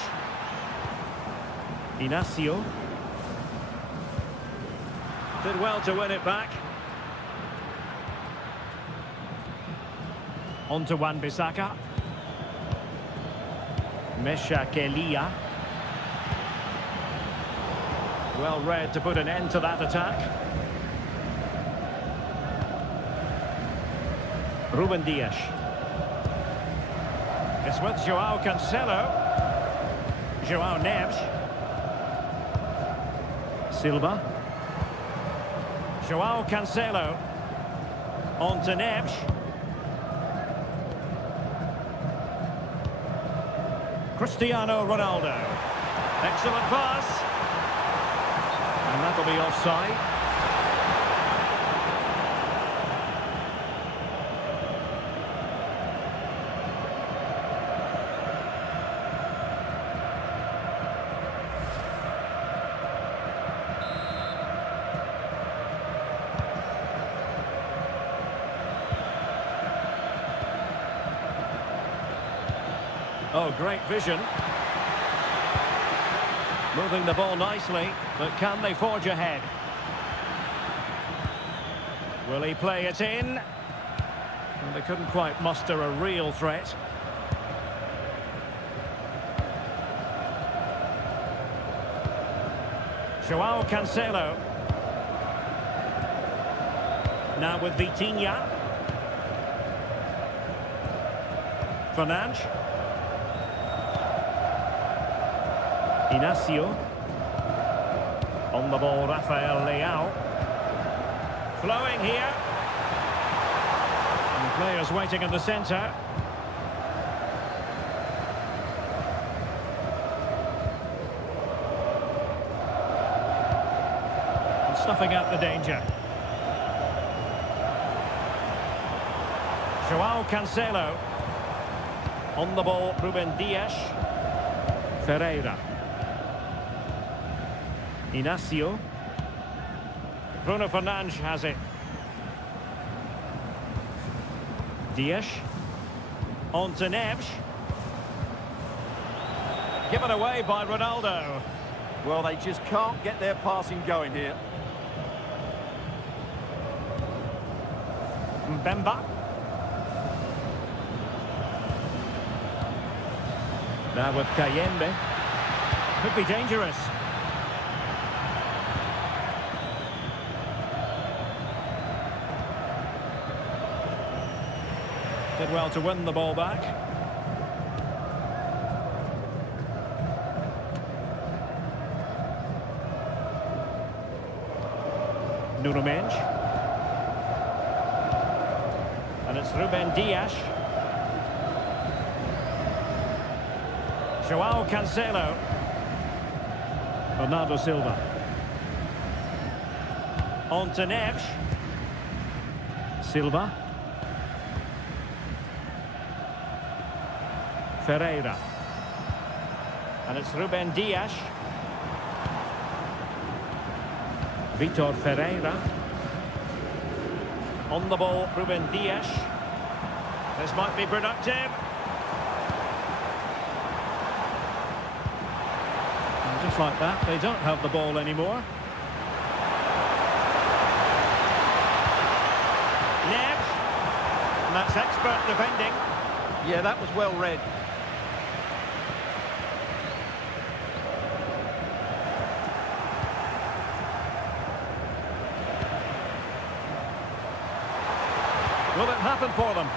Inacio. Did well to win it back. On to Wan-Bissaka. Meshak Elia. Well read to put an end to that attack. Ruben Dias. It's with Joao Cancelo. Joao Neves. Silva. Joao Cancelo. On to Neves. Cristiano Ronaldo. Excellent pass. will be offside. Oh, great vision. Moving the ball nicely, but can they forge ahead? Will he play it in? And they couldn't quite muster a real threat. João Cancelo. Now with Vitinha. Fernandes. Inacio. On the ball, Rafael Leao. Flowing here. And players waiting in the centre. And snuffing out the danger. João Cancelo. On the ball, Ruben Dias. Ferreira. Inacio. Bruno Fernandes has it. Dias. On to Neves. Given away by Ronaldo. Well, they just can't get their passing going here. Mbemba. Now with Kayembe. Could be dangerous. Did well to win the ball back. Nuno Mendes. And it's Ruben Dias. João Cancelo. Bernardo Silva. On to Neves. Silva. Ferreira. And it's Ruben Dias. Vitor Ferreira. On the ball, Ruben Dias. This might be productive. And just like that, they don't have the ball anymore. Neves. And that's expert defending. Yeah, that was well read. Will it happen for them?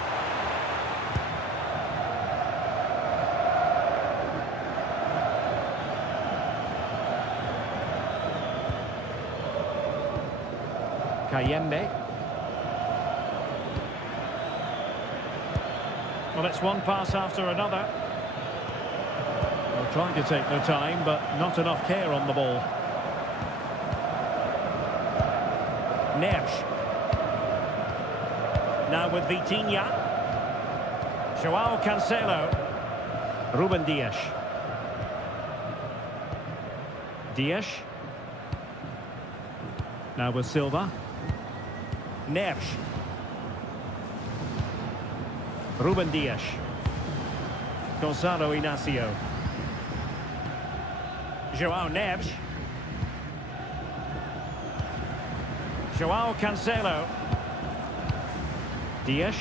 Kayembe. Well, it's one pass after another. They're trying to take their time, but not enough care on the ball. Neves. Now with Vitinha. João Cancelo. Ruben Dias. Dias. Now with Silva. Neves. Ruben Dias. Gonzalo Inacio. João Neves. João Cancelo. Dias.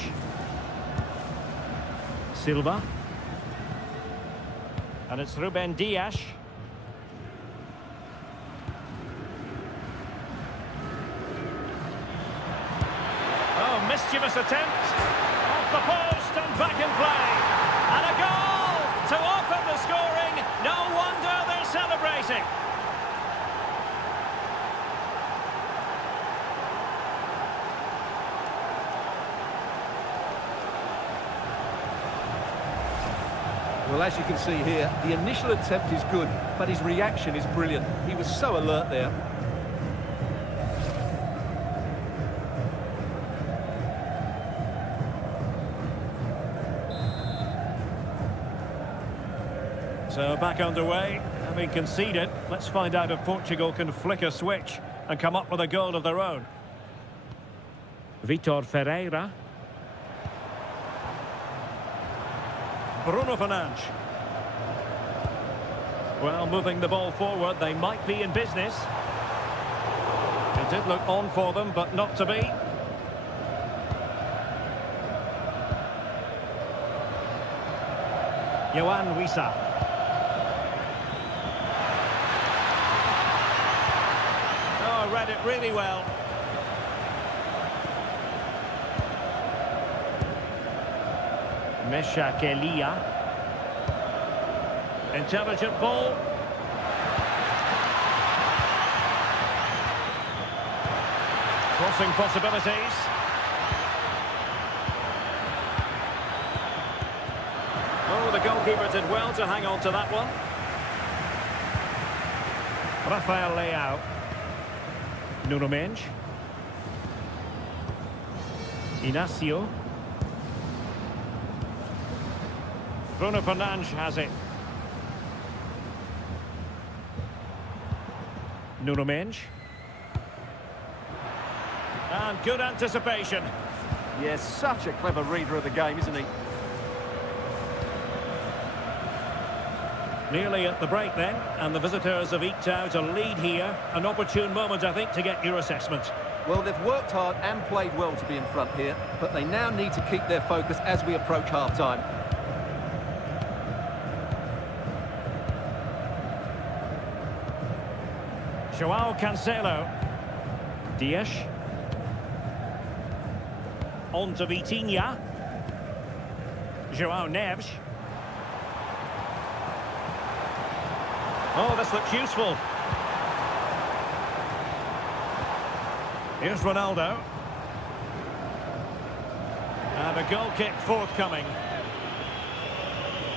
Silva. And it's Ruben Dias. Oh, mischievous attempt. Off the post and back in play. And a goal to open the scoring. No wonder they're celebrating. Well, as you can see here, the initial attempt is good, but his reaction is brilliant. He was so alert there. So back underway, having conceded. Let's find out if Portugal can flick a switch and come up with a goal of their own. Vitor Ferreira. Bruno Fernandes. Well, moving the ball forward, they might be in business. It did look on for them, but not to be. Johan Wissa. Oh, read it really well. Mesha Kelia. Intelligent ball. Crossing possibilities. Oh, the goalkeeper did well to hang on to that one. Rafael Leao. Nuno Mendes. Inacio. Bruno Fernandes has it. Nuno Mendes. And good anticipation. Yes, such a clever reader of the game, isn't he? Nearly at the break then, and the visitors have eked out a lead here. An opportune moment, I think, to get your assessment. Well, they've worked hard and played well to be in front here, but they now need to keep their focus as we approach half-time. João Cancelo. Dias. On to Vitinha. João Neves. Oh, this looks useful. Here's Ronaldo. And a goal kick forthcoming.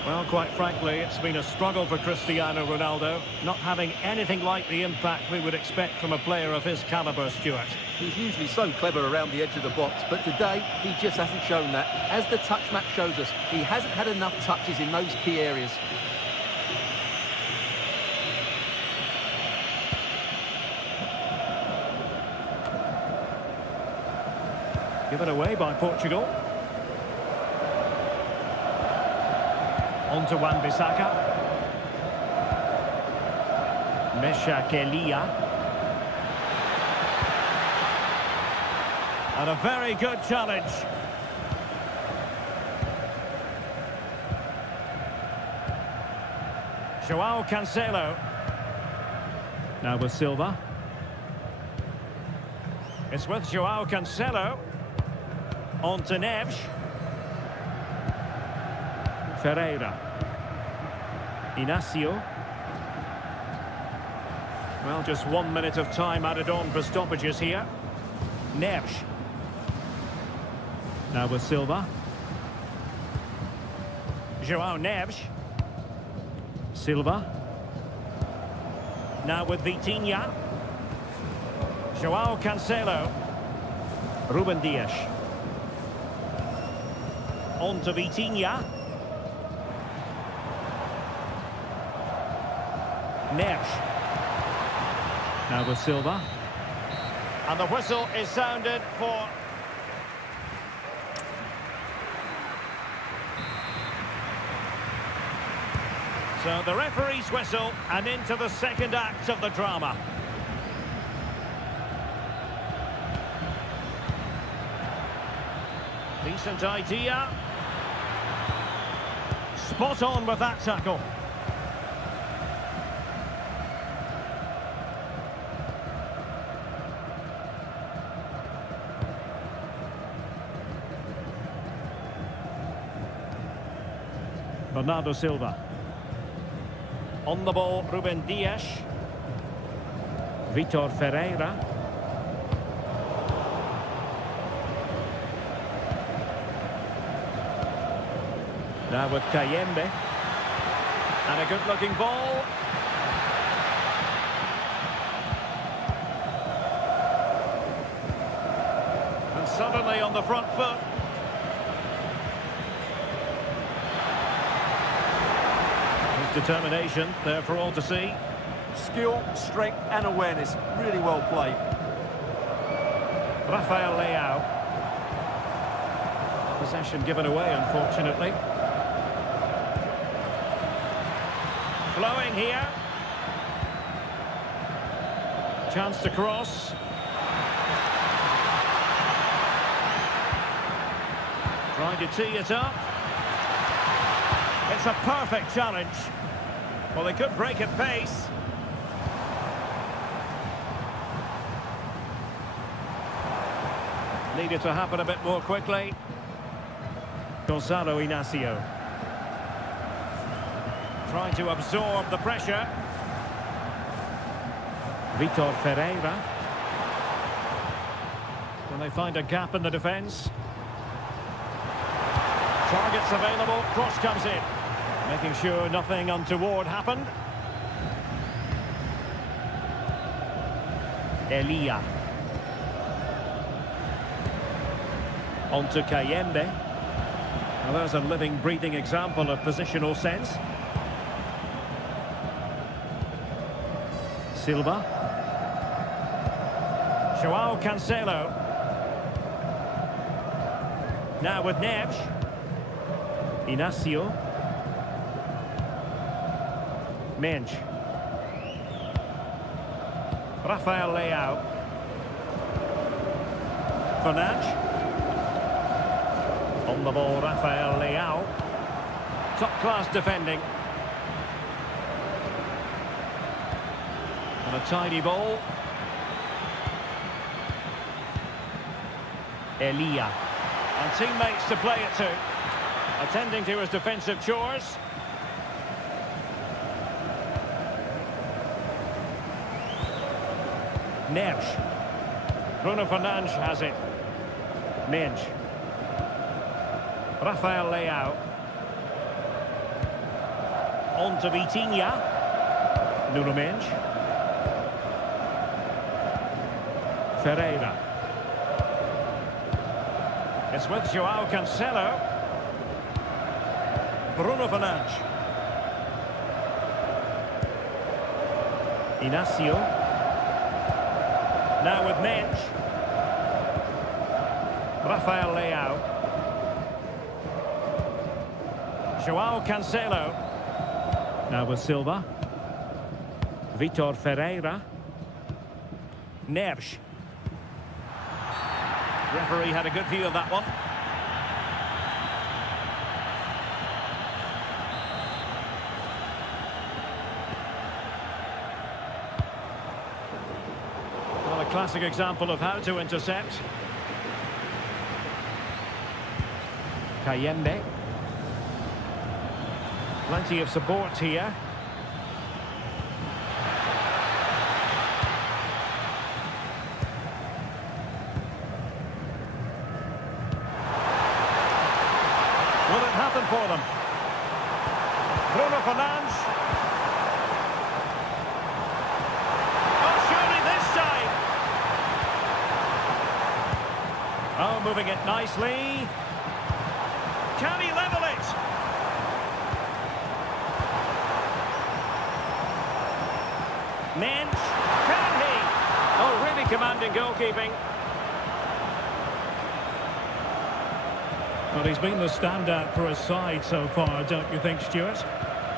Well, quite frankly, it's been a struggle for Cristiano Ronaldo, not having anything like the impact we would expect from a player of his calibre, Stuart. He's usually so clever around the edge of the box, but today he just hasn't shown that. As the touch map shows us, he hasn't had enough touches in those key areas. Given away by Portugal. On to Wan-Bissaka. Mesha Kelia. And a very good challenge. João Cancelo. Now with Silva. It's with João Cancelo. On to Neves. Ferreira. Inacio. Well, just 1 minute of time added on for stoppages here. Neves. Now with Silva. João Neves. Silva. Now with Vitinha. João Cancelo. Ruben Dias. On to Vitinha. Neves. Now with Silva. And the whistle is sounded for... So the referee's whistle, and into the second act of the drama. Decent idea. Spot on with that tackle. Bernardo Silva. On the ball, Ruben Dias. Vitor Ferreira. Now with Kayembe. And a good-looking ball. And suddenly on the front foot. determination there for all to see. Skill, strength and awareness. Really well played. Rafael Leao. Possession given away, unfortunately. Flowing here. Chance to cross. Trying to tee it up. It's a perfect challenge. Well, they could break at pace. Needed to happen a bit more quickly. Gonzalo Inacio. Trying to absorb the pressure. Vitor Ferreira. Can they find a gap in the defence? Targets available, cross comes in. Making sure nothing untoward happened. Elia. On to Kayembe. Now there's a living, breathing example of positional sense. Silva. Joao Cancelo. Now with Neves. Inacio. Mensch. Rafael Leao. Fernandes. On the ball, Rafael Leao. Top-class defending. And a tidy ball. Elia. And teammates to play it to. Attending to his defensive chores. Neves. Bruno Fernandes has it. Mensch. Rafael Leao. On to Vitinha. Nuno Mensch. Ferreira. It's with Joao Cancelo. Bruno Fernandes. Inacio. Now with Mensch. Rafael Leao. Joao Cancelo. Now with Silva. Vitor Ferreira. Neves. Referee had a good view of that one. Well, a classic example of how to intercept. Kayembe. Plenty of support here. Will it happen for them? Bruno Fernandes. Oh, surely this time. Oh, moving it nicely. Can he level it? Mensch, can he? Oh, really commanding goalkeeping. Well, he's been the standout for his side so far, don't you think, Stuart?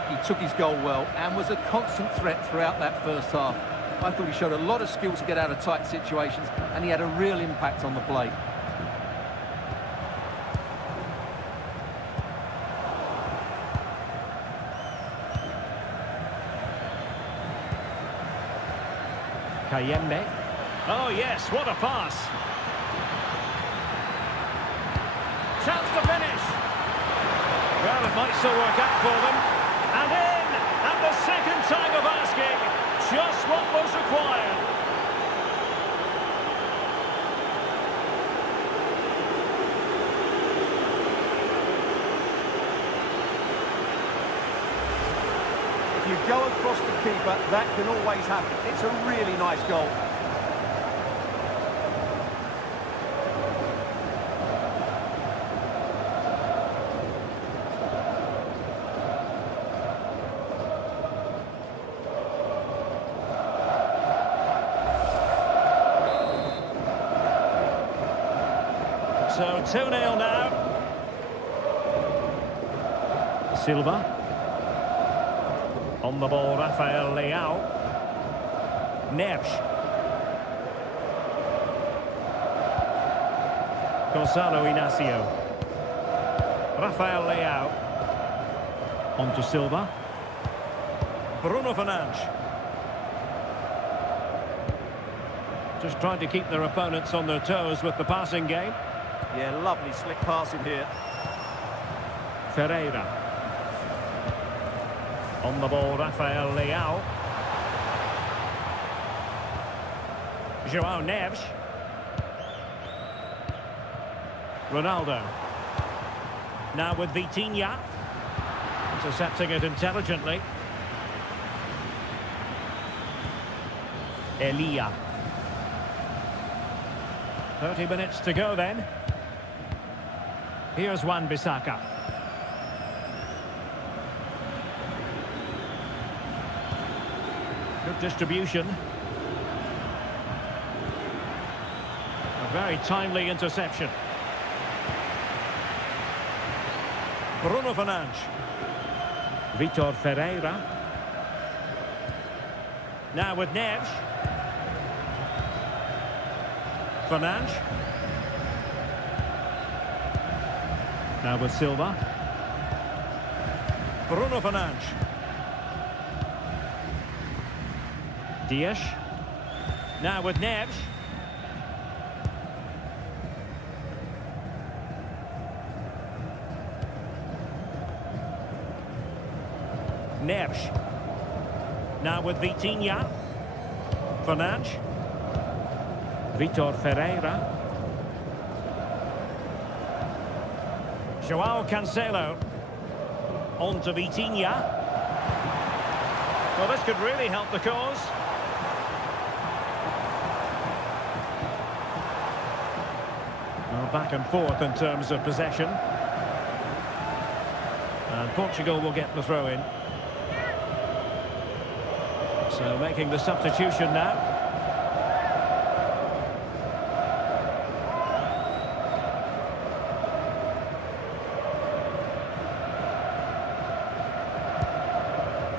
He took his goal well and was a constant threat throughout that first half. I thought he showed a lot of skill to get out of tight situations, and he had a real impact on the play. Kayembe. Oh, yes, what a pass. Chance to finish. Well, it might still work out for them. And in! And the second time of asking. Just what was required. If you go across the keeper, that can always happen. It's a really nice goal. So 2-0 now. Silva. On the ball, Rafael Leao. Neves. Gonzalo Inacio. Rafael Leao. On to Silva. Bruno Fernandes. Just trying to keep their opponents on their toes with the passing game. Yeah, lovely slick passing here. Ferreira. On the ball, Rafael Leao. João Neves. Ronaldo. Now with Vitinha. Intercepting it intelligently. Elia. 30 minutes to go then. Here's Wan-Bissaka. Good distribution. A very timely interception. Bruno Fernandes. Vitor Ferreira. Now with Neves. Fernandes. Now with Silva. Bruno Fernandes. Dias. Now with Neves. Neves. Now with Vitinha. Fernandes. Vitor Ferreira. João Cancelo. On to Vitinha. Well, this could really help the cause. Well, back and forth in terms of possession. And Portugal will get the throw in. So making the substitution now.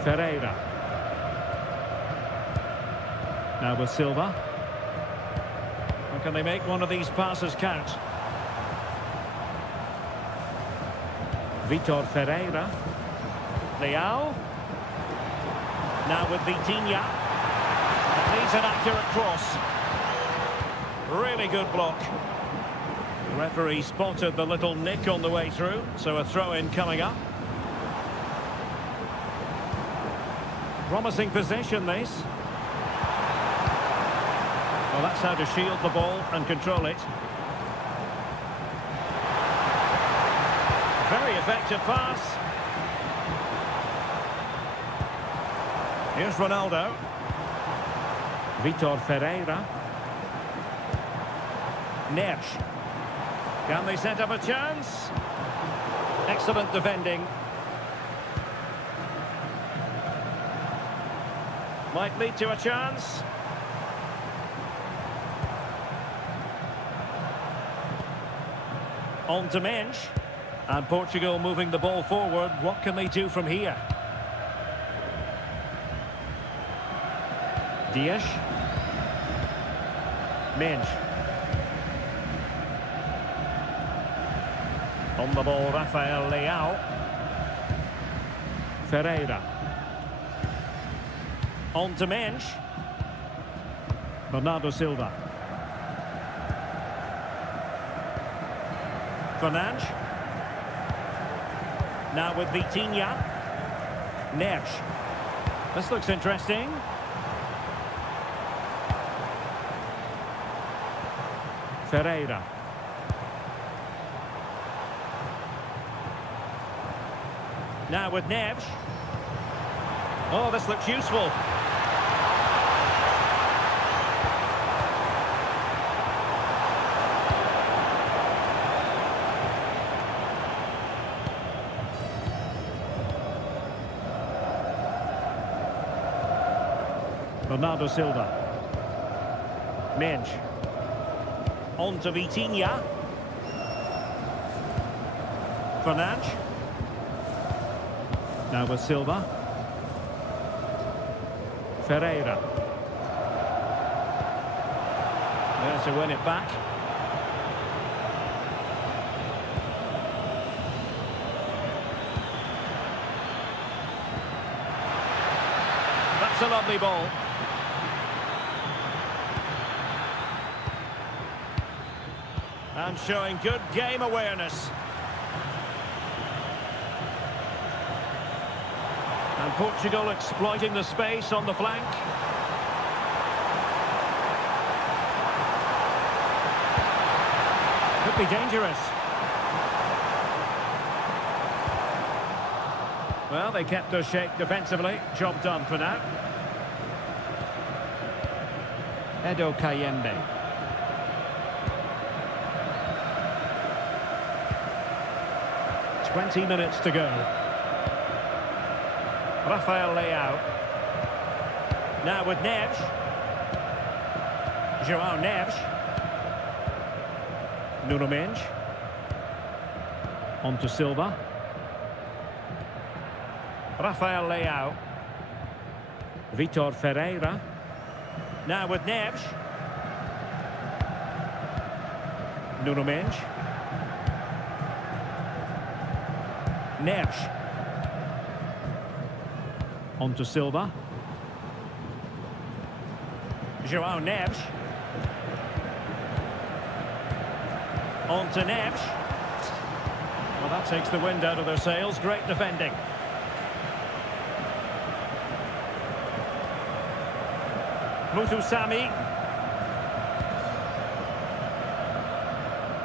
Ferreira. Now with Silva. And can they make one of these passes count? Vitor Ferreira. Leao. Now with Vitinha. That needs an accurate cross. Really good block. The referee spotted the little nick on the way through, so a throw-in coming up. Promising possession, this. Well, that's how to shield the ball and control it. Very effective pass. Here's Ronaldo. Vitor Ferreira. Neves. Can they set up a chance? Excellent defending. Might lead to a chance. On to Mensch. And Portugal moving the ball forward. What can they do from here? Dias. Mensch. On the ball, Rafael Leao. Ferreira. On to Mensch. Bernardo Silva. Fernandes. Now with Vitinha. Neves. This looks interesting. Ferreira. Now with Neves. Oh, this looks useful. Bernardo Silva. Mensch. On to Vitinha. Fernandes. Now with Silva. Ferreira. There to win it back. That's a lovely ball. And showing good game awareness. And Portugal exploiting the space on the flank. Could be dangerous. Well, they kept their shape defensively. Job done for now. Edo Kayembe. "20 minutes to go. Rafael Leao. Now with Neves. João Neves. Nuno Mendes. On to Silva. Rafael Leao. Vitor Ferreira. Now with Neves. Nuno Mendes. Neves. On to Silva. João Neves. On to Neves. Well, that takes the wind out of their sails. Great defending. Mutusami.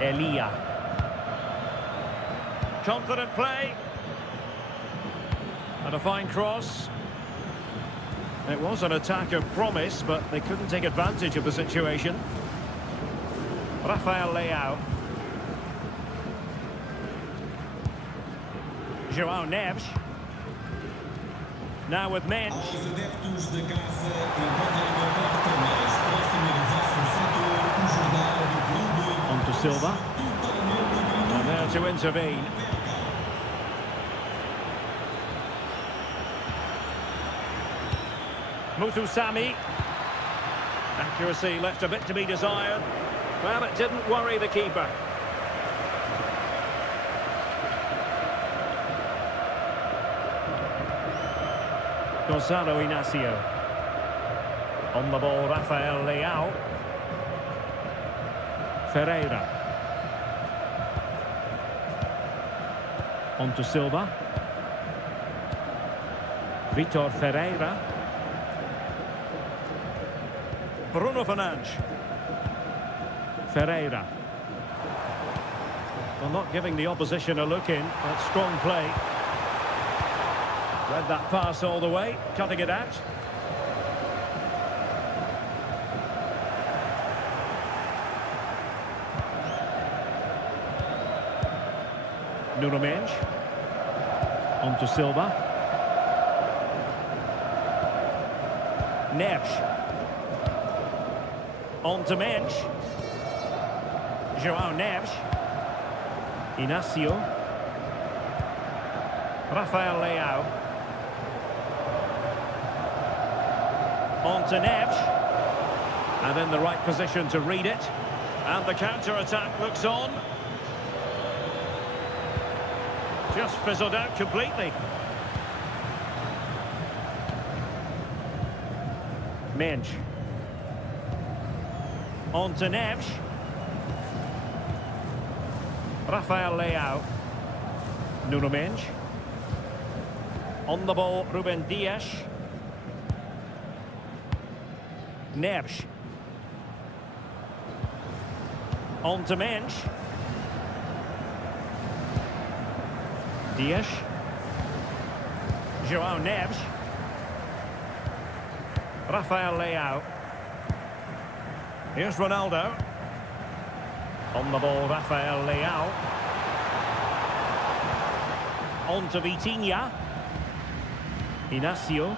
Elia. Confident play. And a fine cross. It was an attack of promise, but they couldn't take advantage of the situation. Rafael Leao. João Neves. Now with Mendes. Aos adeptos da casa, encontrem na porta mais próxima do vosso setor o jornal do clube. On to Silva. Totalmente And there to intervene. Mutusami. Accuracy left a bit to be desired. Well, it didn't worry the keeper. Gonzalo Inacio. On the ball, Rafael Leao. Ferreira. On to Silva. Vitor Ferreira. Bruno Fernandes. Ferreira. Well, not giving the opposition a look in. That's strong play. Read that pass all the way, cutting it out. Nuno Mendes. On to Silva. Neves. On to Mendes. João Neves. Inacio. Rafael Leao. On to Neves. And in the right position to read it. And the counter-attack looks on. Just fizzled out completely. Mendes. On to Neves. Rafael Leao. Nuno Mendes. On the ball, Ruben Dias. Neves. On to Mendes. Dias. João Neves. Rafael Leao. Here's Ronaldo. On the ball, Rafael Leao. On to Vitinha. Inacio.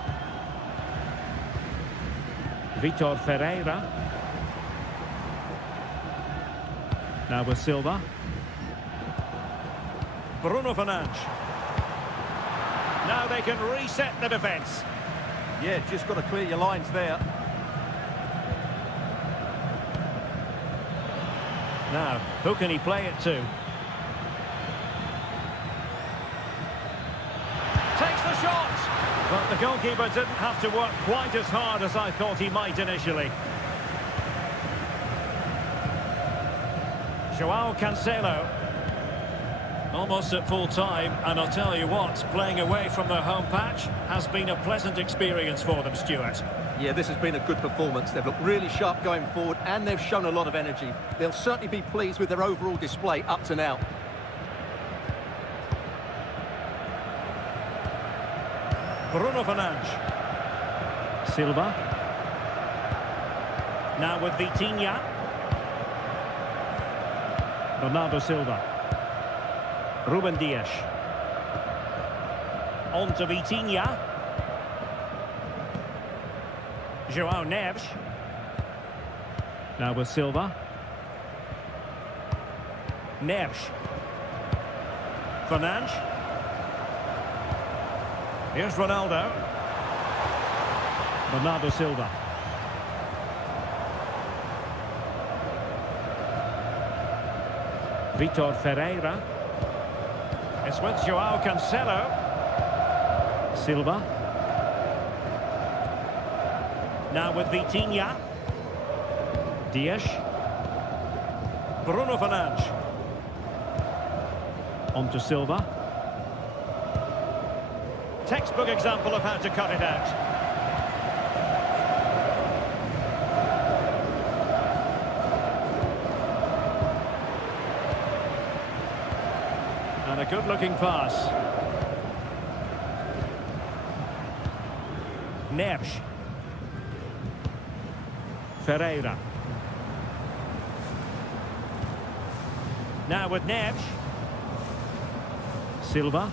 Vitor Ferreira. Now with Silva. Bruno Fernandes. Now they can reset the defence. Yeah, just got to clear your lines there. Now, who can he play it to? Takes the shot! But the goalkeeper didn't have to work quite as hard as I thought he might initially. Joao Cancelo. Almost at full time, and I'll tell you what, playing away from their home patch has been a pleasant experience for them, Stuart. Yeah, this has been a good performance. They've looked really sharp going forward, and they've shown a lot of energy. They'll certainly be pleased with their overall display up to now. Bruno Fernandes. Silva. Now with Vitinha. Bernardo Silva. Ruben Dias. On to Vitinha. João Neves. Now with Silva. Neves. Fernandes. Here's Ronaldo. Bernardo Silva. Vitor Ferreira. It's with Joao Cancelo. Silva. Now with Vitinha. Dias. Bruno Fernandes. On to Silva. Textbook example of how to cut it out. And a good-looking pass. Neves. Ferreira. Now with Neves. Silva.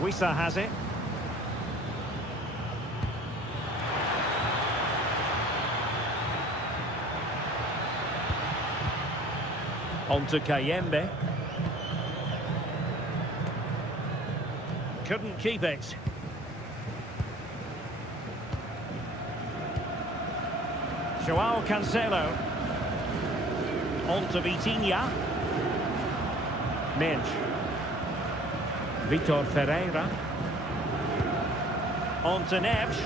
Wissa has it. On to Kayembe. Couldn't keep it. Joao Cancelo. On to Vitinha. Mendes. Vitor Ferreira. On to Neves.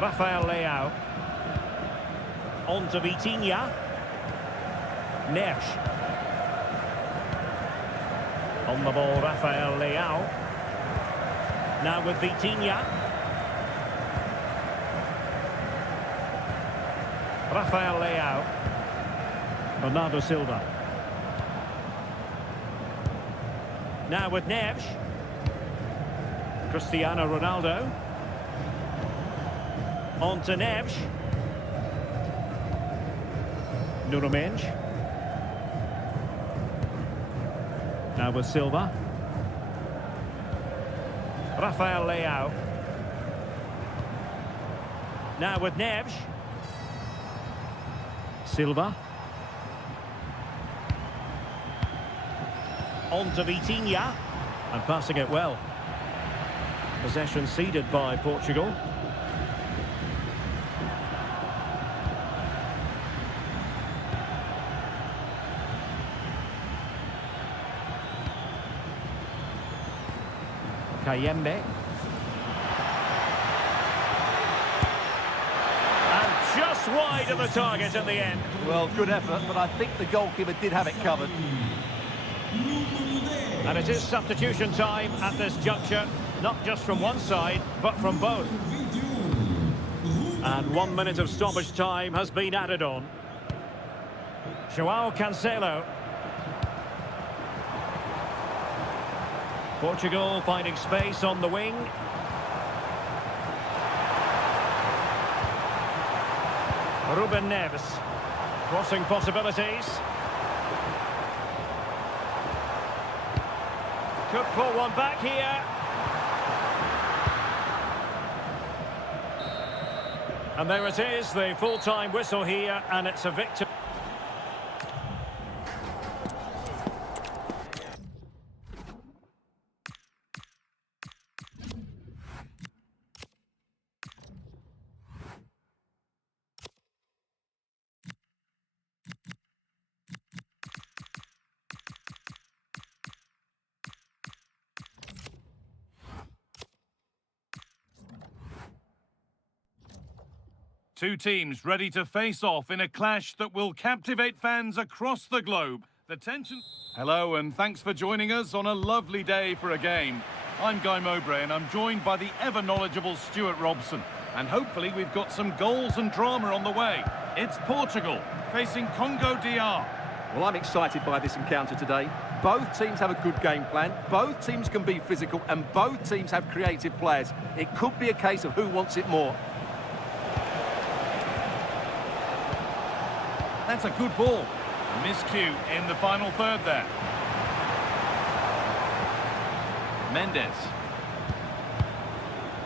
Rafael Leao. On to Vitinha. Neves. On the ball, Rafael Leao. Now with Vitinha. Rafael Leao. Bernardo Silva. Now with Neves. Cristiano Ronaldo. On to Neves. Nuno Mendes. Now with Silva. Rafael Leao. Now with Neves. Silva. On to Vitinha. And passing it well. Possession ceded by Portugal. Kayembe. And just wide of the target in the end. Well, good effort, but I think the goalkeeper did have it covered. And it is substitution time at this juncture, not just from one side, but from both. And 1 minute of stoppage time has been added on. Joao Cancelo. Portugal finding space on the wing. Ruben Neves. Crossing possibilities. Could pull one back here. And there it is, the full-time whistle here, and it's a victory. Two teams ready to face off in a clash that will captivate fans across the globe. The tension... Hello and thanks for joining us on a lovely day for a game. I'm Guy Mowbray and I'm joined by the ever-knowledgeable Stuart Robson. And hopefully we've got some goals and drama on the way. It's Portugal facing Congo DR. Well, I'm excited by this encounter today. Both teams have a good game plan, both teams can be physical, and both teams have creative players. It could be a case of who wants it more. That's a good ball. Miscue in the final third there. Mendes.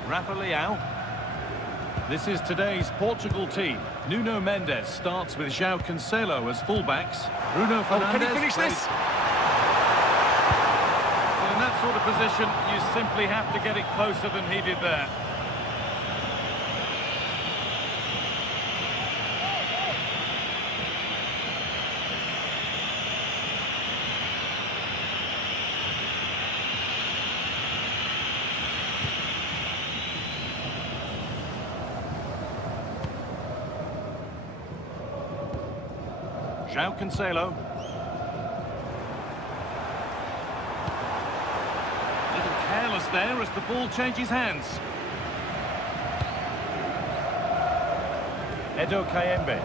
Rafa Leao. This is today's Portugal team. Nuno Mendes starts with João Cancelo as fullbacks. Bruno Fernandes. Can he finish this? Well, in that sort of position, you simply have to get it closer than he did there. João Cancelo. Little careless there as the ball changes hands. Edo Kayembe.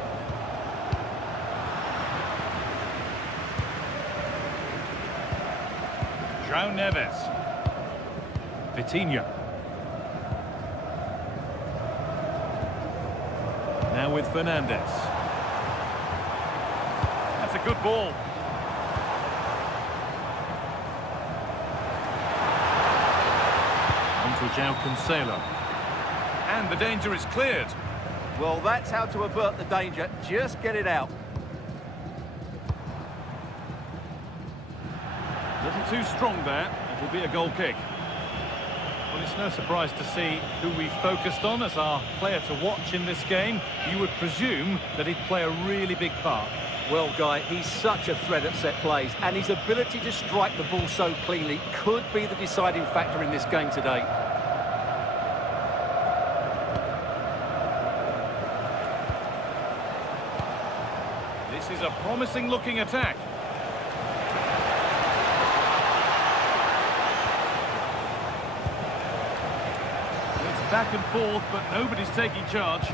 João Neves. Vitinha. Now with Fernandes. A good ball. On to João Cancelo. And the danger is cleared. Well, that's how to avert the danger. Just get it out. A little too strong there. It'll be a goal kick. Well, it's no surprise to see who we focused on as our player to watch in this game. You would presume that he'd play a really big part. Well, Guy, he's such a threat at set plays, and his ability to strike the ball so cleanly could be the deciding factor in this game today. This is a promising-looking attack. It's back and forth, but nobody's taking charge.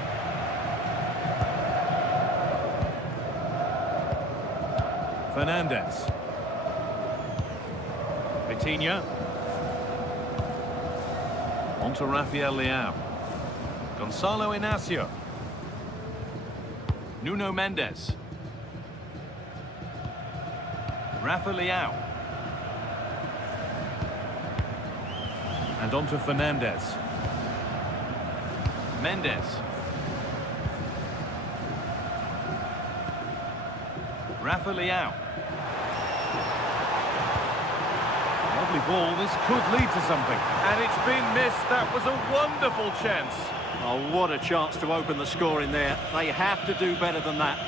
Fernandes. Vitinha. On to Rafael Leao. Gonzalo Inacio. Nuno Mendes. Rafa Leao. And on to Fernandes. Mendes. Rafa Leao. Lovely ball, this could lead to something. And it's been missed, that was a wonderful chance. Oh, what a chance to open the score in there. They have to do better than that.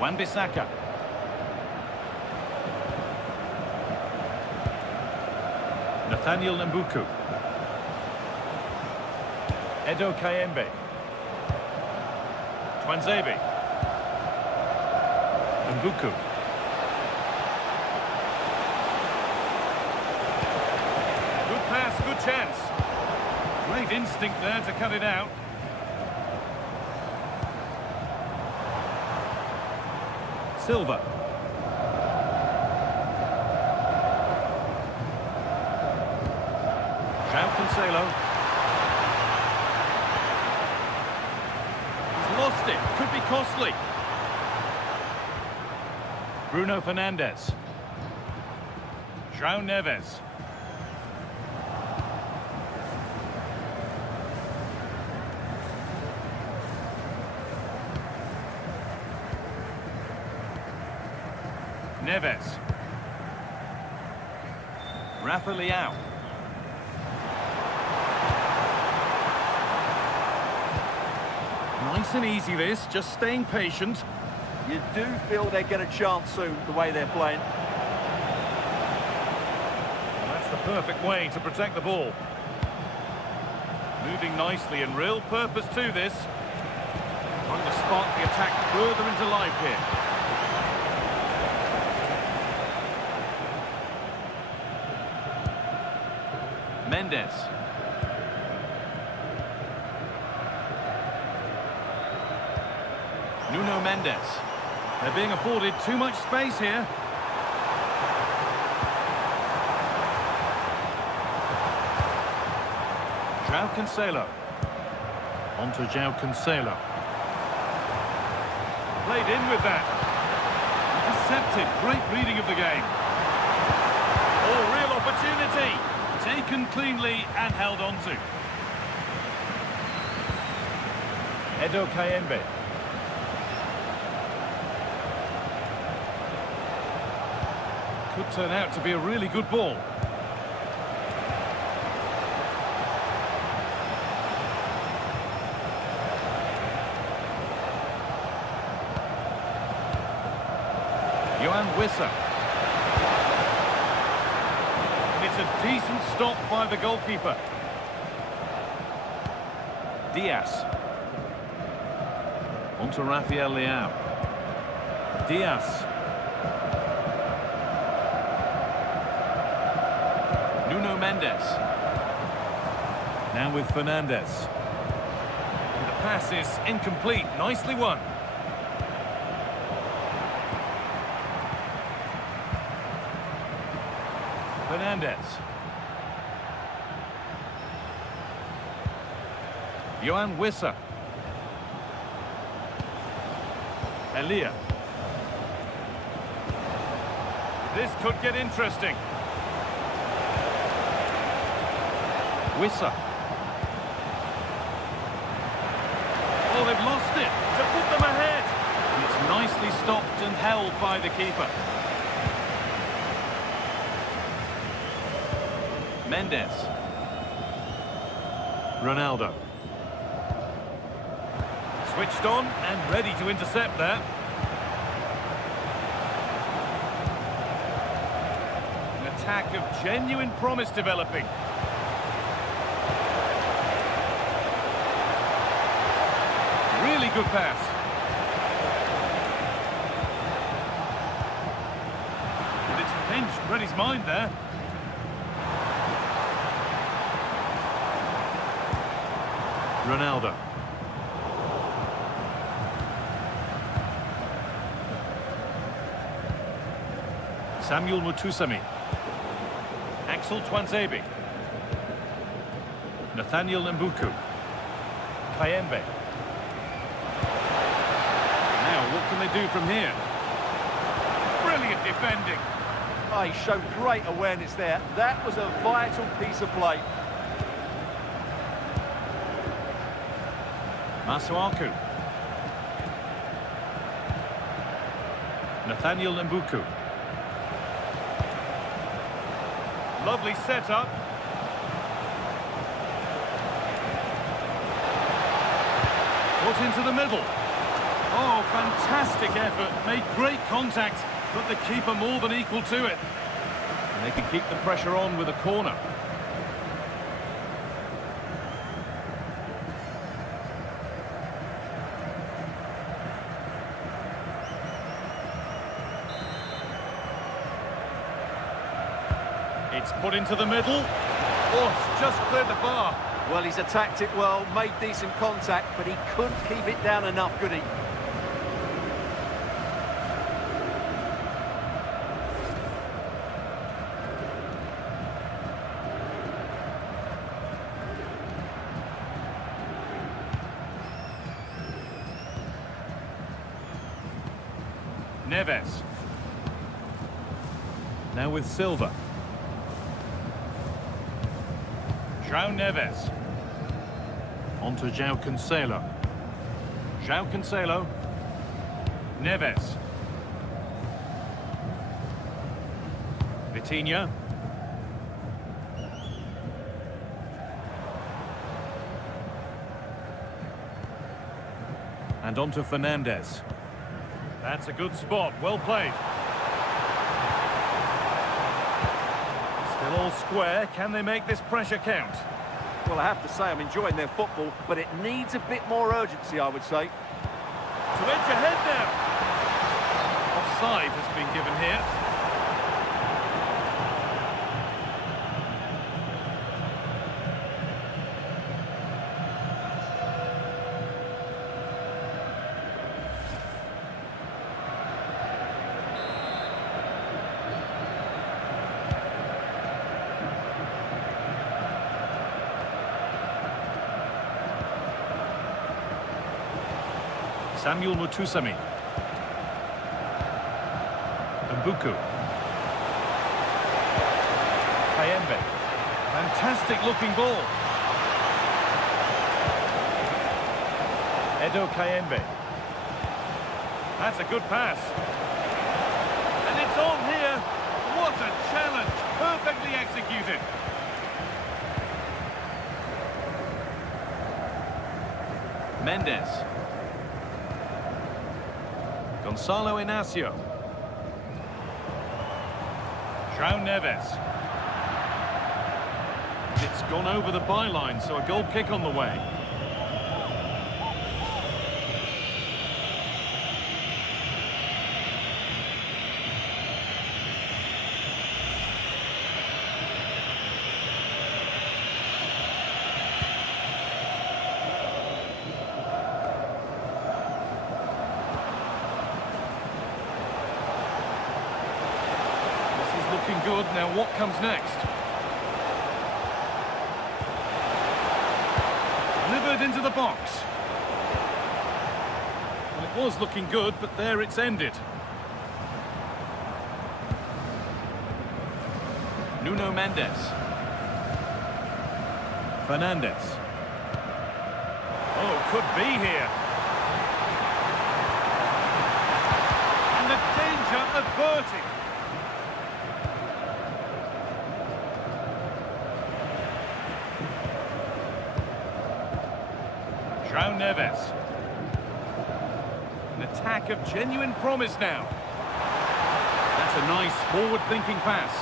Wan-Bissaka. Nathaniel Mbuku. Edo Kayembe. Twanzebe. Mbuku. chance. Great instinct there to cut it out. Silva. João Cancelo. He's lost it. Could be costly. Bruno Fernandes. João Neves. Neves. Rafa Leão. Nice and easy this, just staying patient. You do feel they get a chance soon, the way they're playing. That's the perfect way to protect the ball. Moving nicely and real purpose to this. Trying to spark the attack further into life here. Mendes. Nuno Mendes. They're being afforded too much space here. João Cancelo. On to João Cancelo. Played in with that. Intercepted. Great reading of the game. Oh, real opportunity. Taken cleanly and held on to. Edo Kayembe. Could turn out to be a really good ball. Johan Wissa. It's a decent stop by the goalkeeper. Diaz. On to Rafael Leão. Diaz. Nuno Mendes. Now with Fernandes. The pass is incomplete. Nicely won. Fernandes. Johan Wissa. Elia. This could get interesting. Wissa. Oh, they've lost it to put them ahead. And it's nicely stopped and held by the keeper. Mendes. Ronaldo. Switched on and ready to intercept there. An attack of genuine promise developing. Really good pass. And it's pinched Reddy's mind there. Ronaldo. Samuel Mutusami. Axel Tuanzebe. Nathaniel Mbuku. Kayembe. Now, what can they do from here? Brilliant defending. Oh, he showed great awareness there. That was a vital piece of play. Masuaku. Nathaniel Mbuku. Lovely setup. Put into the middle. Oh, fantastic effort. Made great contact, but the keeper more than equal to it. And they can keep the pressure on with a corner. It's put into the middle. Oh, it's just cleared the bar. Well, he's attacked it well, made decent contact, but he couldn't keep it down enough, could he? Neves. Now with Silva. João Neves. On to João Cancelo. João Cancelo. Neves. Vitinha. And on to Fernandes. That's a good spot, well played. Still all square, can they make this pressure count? Well, I have to say I'm enjoying their football, but it needs a bit more urgency, I would say. To edge ahead now. Offside has been given here. Samuel Mutusami. Mbuku. Kayembe. Fantastic looking ball. Edo Kayembe. That's a good pass. And it's on here. What a challenge. Perfectly executed. Mendes. Gonzalo Inacio. João Neves. It's gone over the byline, so a goal kick on the way. Looking good. Now what comes next? Delivered into the box. Well, it was looking good, but there it's ended. Nuno Mendes. Fernandes. Oh, could be here. And the danger averted. João Neves. An attack of genuine promise now. That's a nice forward-thinking pass.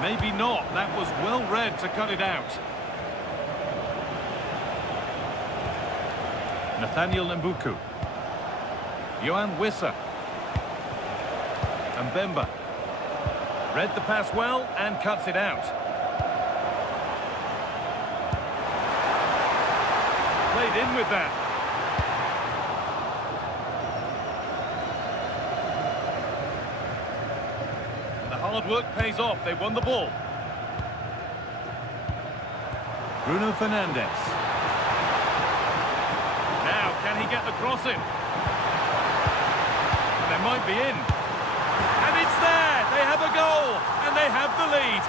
Maybe not. That was well read to cut it out. Nathaniel Mbuku. Yohan Wissa. Mbemba. Read the pass well and cuts it out. Played in with that. The hard work pays off. They won the ball. Bruno Fernandes. Now, can he get the cross in? They might be in. And it's there! They have a goal! And they have the lead!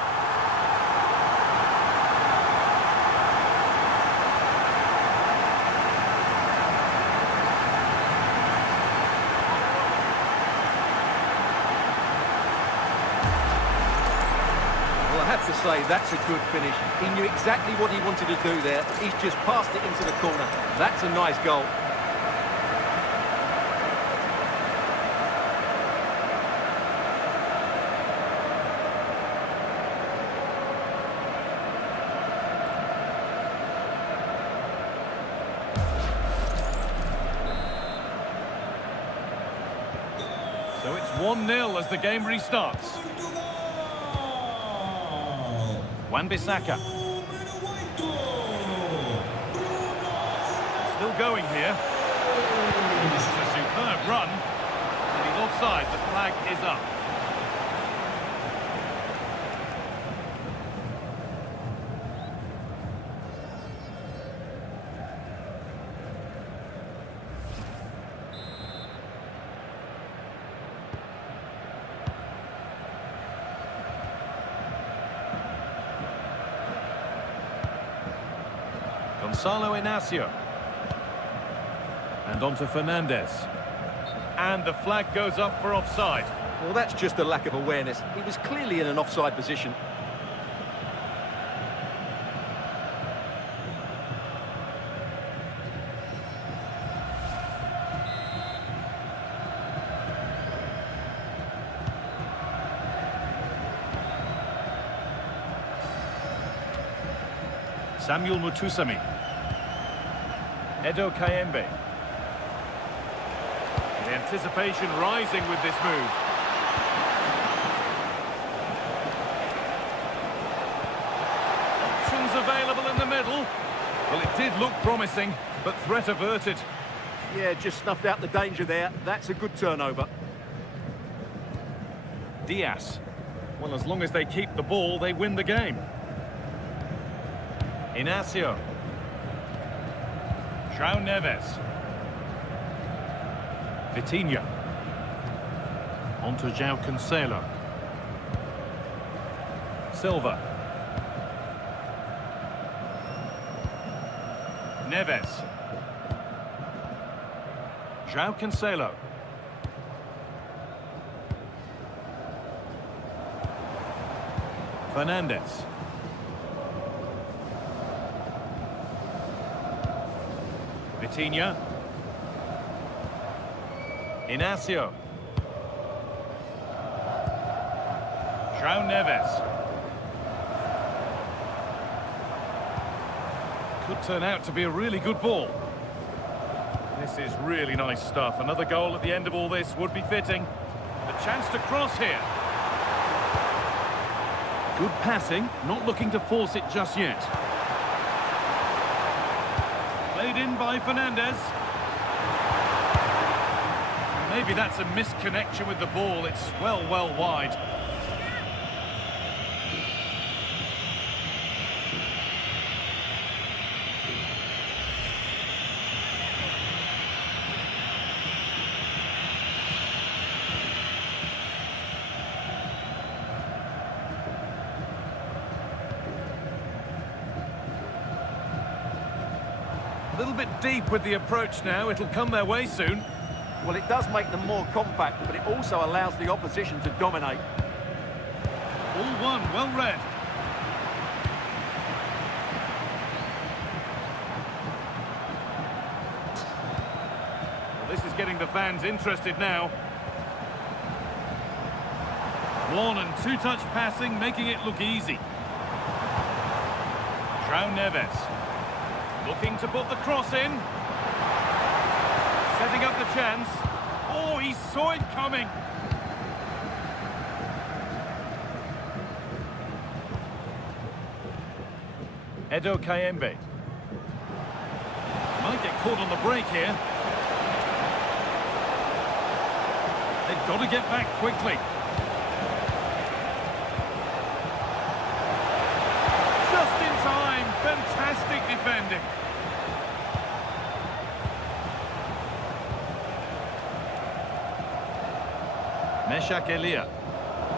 I have to say, that's a good finish. He knew exactly what he wanted to do there. He's just passed it into the corner. That's a nice goal. So it's 1-0 as the game restarts. Wan-Bissaka. Still going here. This is a superb run. And he's offside. The flag is up. Gonzalo Inacio. And on to Fernandez. And the flag goes up for offside. Well, that's just a lack of awareness. He was clearly in an offside position. Samuel Mutusami. Edo Kayembe. The anticipation rising with this move. Options available in the middle. Well, it did look promising, but threat averted. Yeah, just snuffed out the danger there. That's a good turnover. Diaz. Well, as long as they keep the ball, they win the game. Inacio. João Neves. Vitinha. On to João Cancelo. Silva. Neves. João Cancelo. Fernandez. Vitinha. Inacio. João Neves. Could turn out to be a really good ball. This is really nice stuff. Another goal at the end of all this would be fitting. A chance to cross here. Good passing, not looking to force it just yet. Played in by Fernandez. Maybe that's a misconnection with the ball. It's well wide. A little bit deep with the approach now. It'll come their way soon. Well, it does make them more compact, but it also allows the opposition to dominate. All one, well read. Well, this is getting the fans interested now. One and two-touch passing, making it look easy. João Neves. Looking to put the cross in. Setting up the chance. Oh, he saw it coming. Edo Kayembe. Might get caught on the break here. They've got to get back quickly. Just in time. Fantastic defending. Meshak Elia.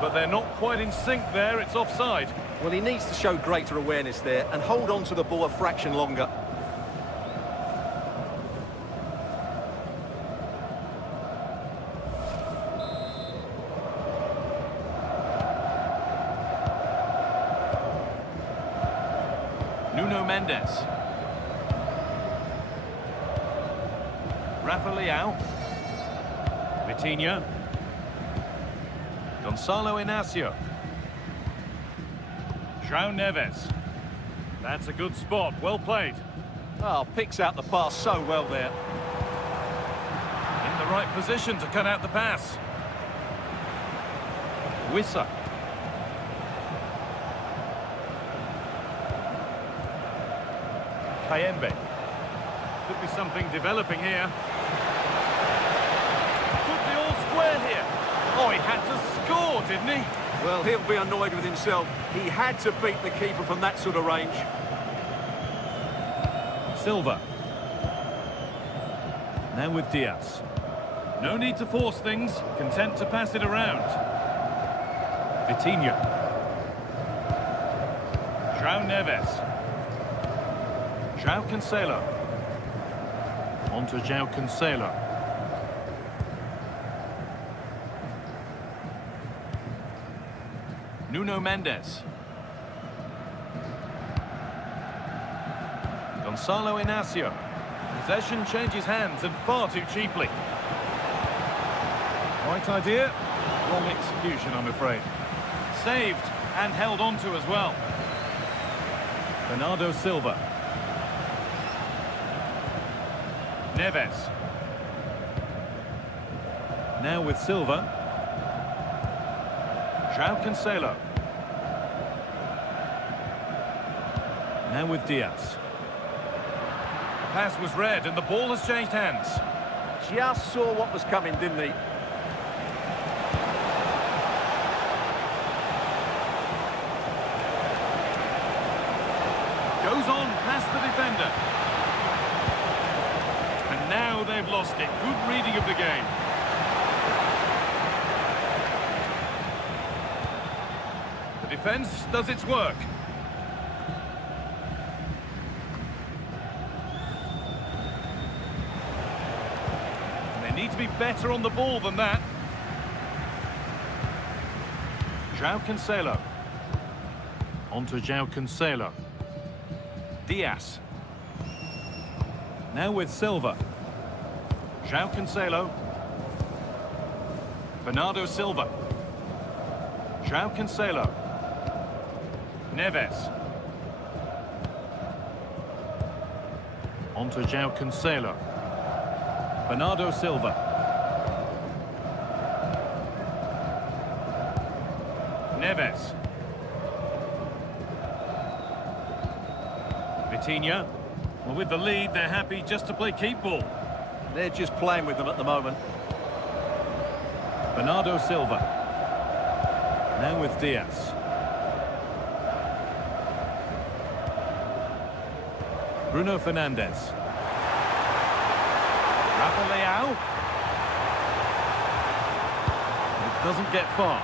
But they're not quite in sync there. It's offside. Well, he needs to show greater awareness there and hold on to the ball a fraction longer. Nuno Mendes. Rafa Leao. Vitinha. Gonzalo Inacio. João Neves. That's a good spot. Well played. Oh, picks out the pass so well there. In the right position to cut out the pass. Wissa. Kayembe. Could be something developing here. Could be all square here. Oh, he had to score, didn't he? Well, he'll be annoyed with himself. He had to beat the keeper from that sort of range. Silva. Now with Diaz. No need to force things. Content to pass it around. Vitinha. João Neves. João Cancelo. On to João Cancelo. Nuno Mendes. Gonçalo Inácio. Possession changes hands and far too cheaply. Right idea, wrong execution, I'm afraid. Saved and held on to as well. Bernardo Silva. Neves. Now with Silva. João Cancelo. Now with Diaz. Pass was read and the ball has changed hands. Just saw what was coming, didn't he? Goes on past the defender. And now they've lost it. Good reading of the game. The defence does its work. Need to be better on the ball than that. João Cancelo. On to João Cancelo. Diaz. Now with Silva. João Cancelo. Bernardo Silva. João Cancelo. Neves. On to João Cancelo. Bernardo Silva. Neves. Vitinha. Well, with the lead, they're happy just to play keep ball. They're just playing with them at the moment. Bernardo Silva. Now with Diaz. Bruno Fernandes. Rafa Leao. It doesn't get far.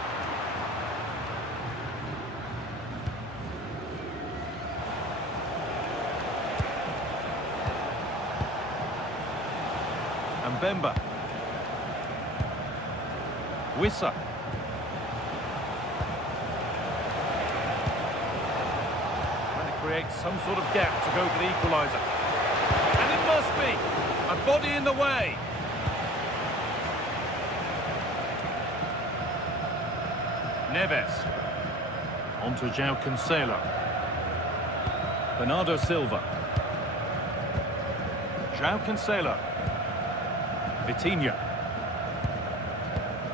And Mbemba. Wissa. Trying to create some sort of gap to go for the equaliser. And it must be. A body in the way. Neves. On to João Cancelo. Bernardo Silva. João Cancelo. Vitinha.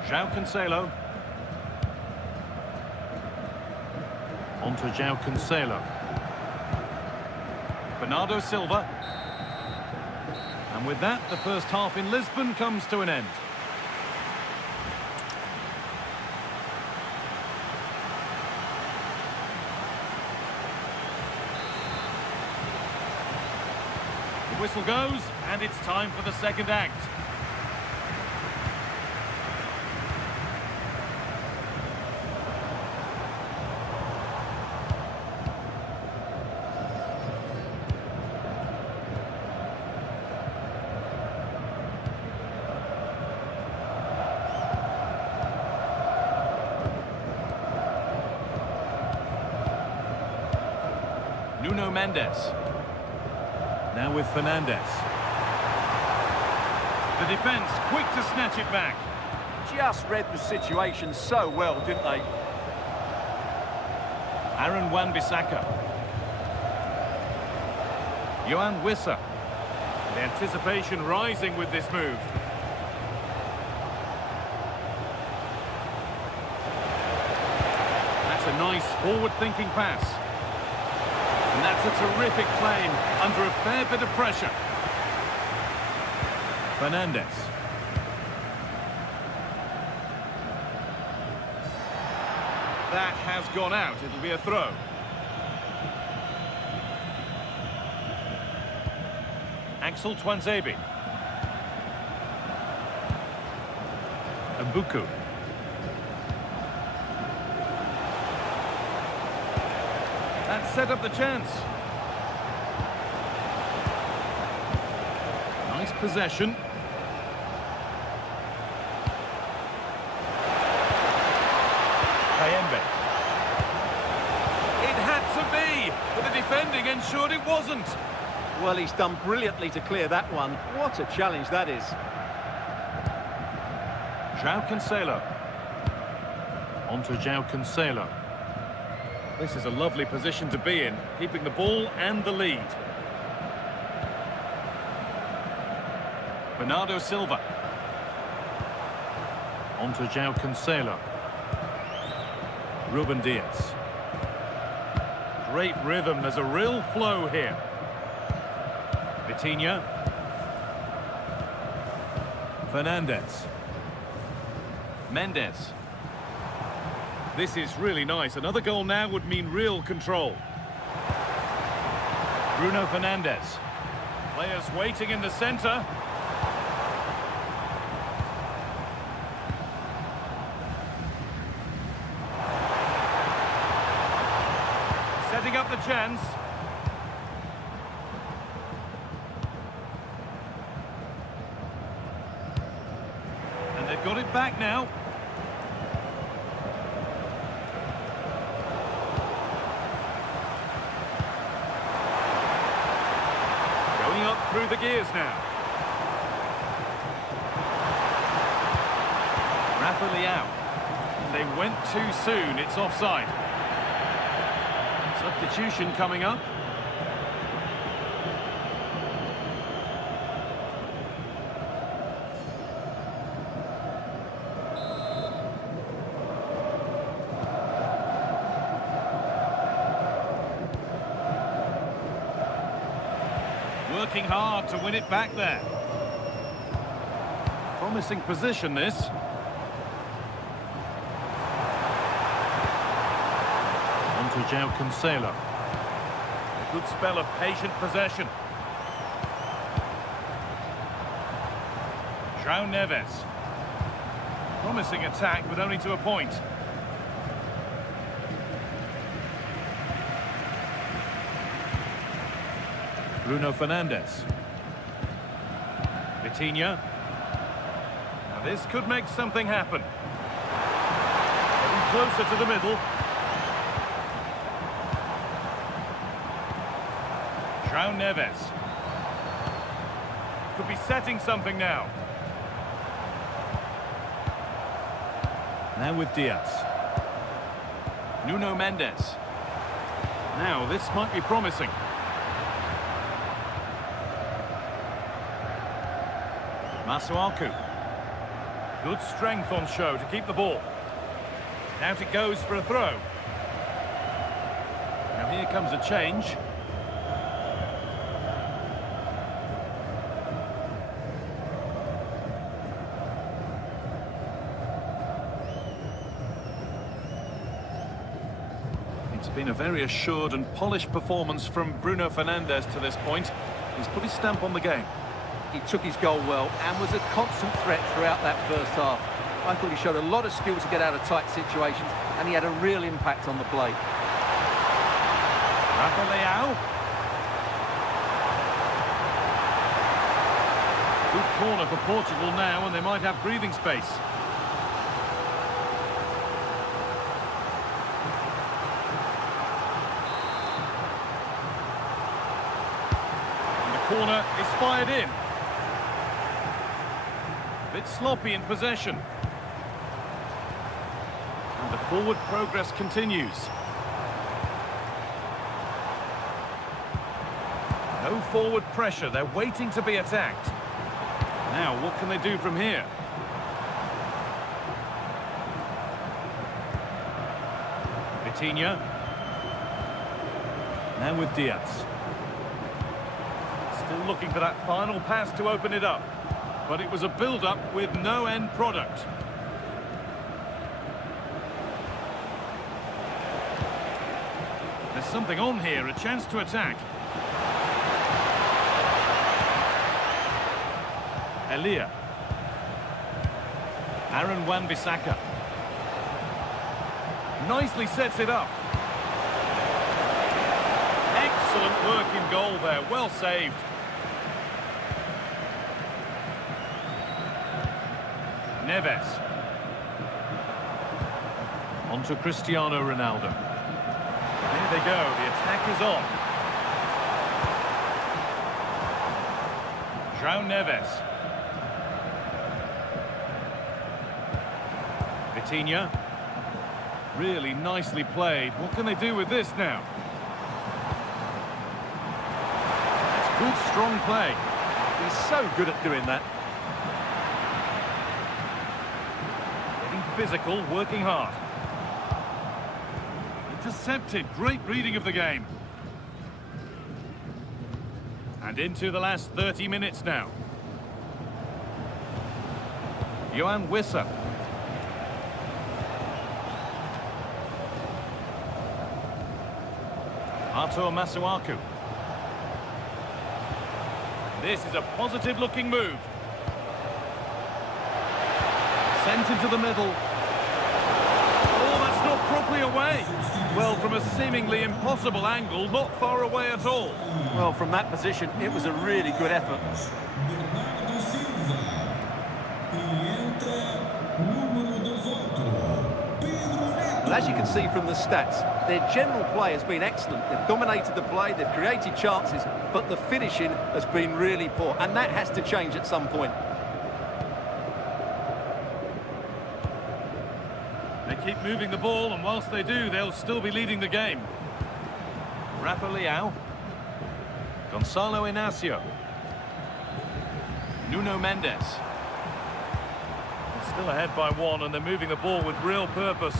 João Cancelo. On to João Cancelo. Bernardo Silva. And with that, the first half in Lisbon comes to an end. The whistle goes, and it's time for the second act. Nuno Mendes. Now with Fernandes. The defence quick to snatch it back. Just read the situation so well, didn't they? Aaron Wan-Bissaka. Yohan Wissa. The anticipation rising with this move. That's a nice forward-thinking pass. And that's That's a terrific claim under a fair bit of pressure. Fernandez. That has gone out. It'll be a throw. Axel Tuanzebe. Mbuku. That set up the chance. Nice possession. Kayembe. It had to be, but the defending ensured it wasn't. Well, he's done brilliantly to clear that one. What a challenge that is. João Cancelo. On to João Cancelo. This is a lovely position to be in, keeping the ball and the lead. Bernardo Silva. On to João Cancelo. Ruben Diaz. Great rhythm, there's a real flow here. Vitinha. Fernandez. Mendes. This is really nice. Another goal now would mean real control. Bruno Fernandes. Players waiting in the centre. Setting up the chance. And they've got it back now. Going up through the gears now. Rafa Leao. They went too soon. It's offside. Substitution coming up. Working hard to win it back there. Promising position, this. On to João Cancelo. A good spell of patient possession. João Neves. Promising attack, but only to a point. Bruno Fernandes. Vitinha. Now this could make something happen. Getting closer to the middle. João Neves. Could be setting something now. Now with Diaz. Nuno Mendes. Now this might be promising. Masuaku. Good strength on show to keep the ball. Out it goes for a throw. Now here comes a change. It's been a very assured and polished performance from Bruno Fernandes to this point. He's put his stamp on the game. He took his goal well and was a constant threat throughout that first half. I thought he showed a lot of skill to get out of tight situations, and he had a real impact on the play. Rafa Leao. Good corner for Portugal now, and they might have breathing space. And the corner is fired in. Bit sloppy in possession. And the forward progress continues. No forward pressure, they're waiting to be attacked. Now, what can they do from here? Vitinha. Now with Diaz. Still looking for that final pass to open it up. But it was a build-up with no end product. There's something on here, a chance to attack. Elia. Aaron Wan-Bissaka. Nicely sets it up. Excellent work in goal there, well saved. Neves. On to Cristiano Ronaldo. There they go, the attack is on. João Neves. Vitinha. Really nicely played. What can they do with this now? It's good, strong play. He's so good at doing that. Physical, working hard. Intercepted, great reading of the game. And into the last 30 minutes now. Yohan Wissa. Artur Masuaku. This is a positive-looking move. Sent into the middle. Oh, that's not properly away. Well, from a seemingly impossible angle, not far away at all. Well, from that position, it was a really good effort. Well, as you can see from the stats, their general play has been excellent. They've dominated the play, they've created chances, but the finishing has been really poor, and that has to change at some point. They keep moving the ball, and whilst they do, they'll still be leading the game. Rafa Leao. Gonzalo Inacio. Nuno Mendes. They're still ahead by one, and they're moving the ball with real purpose.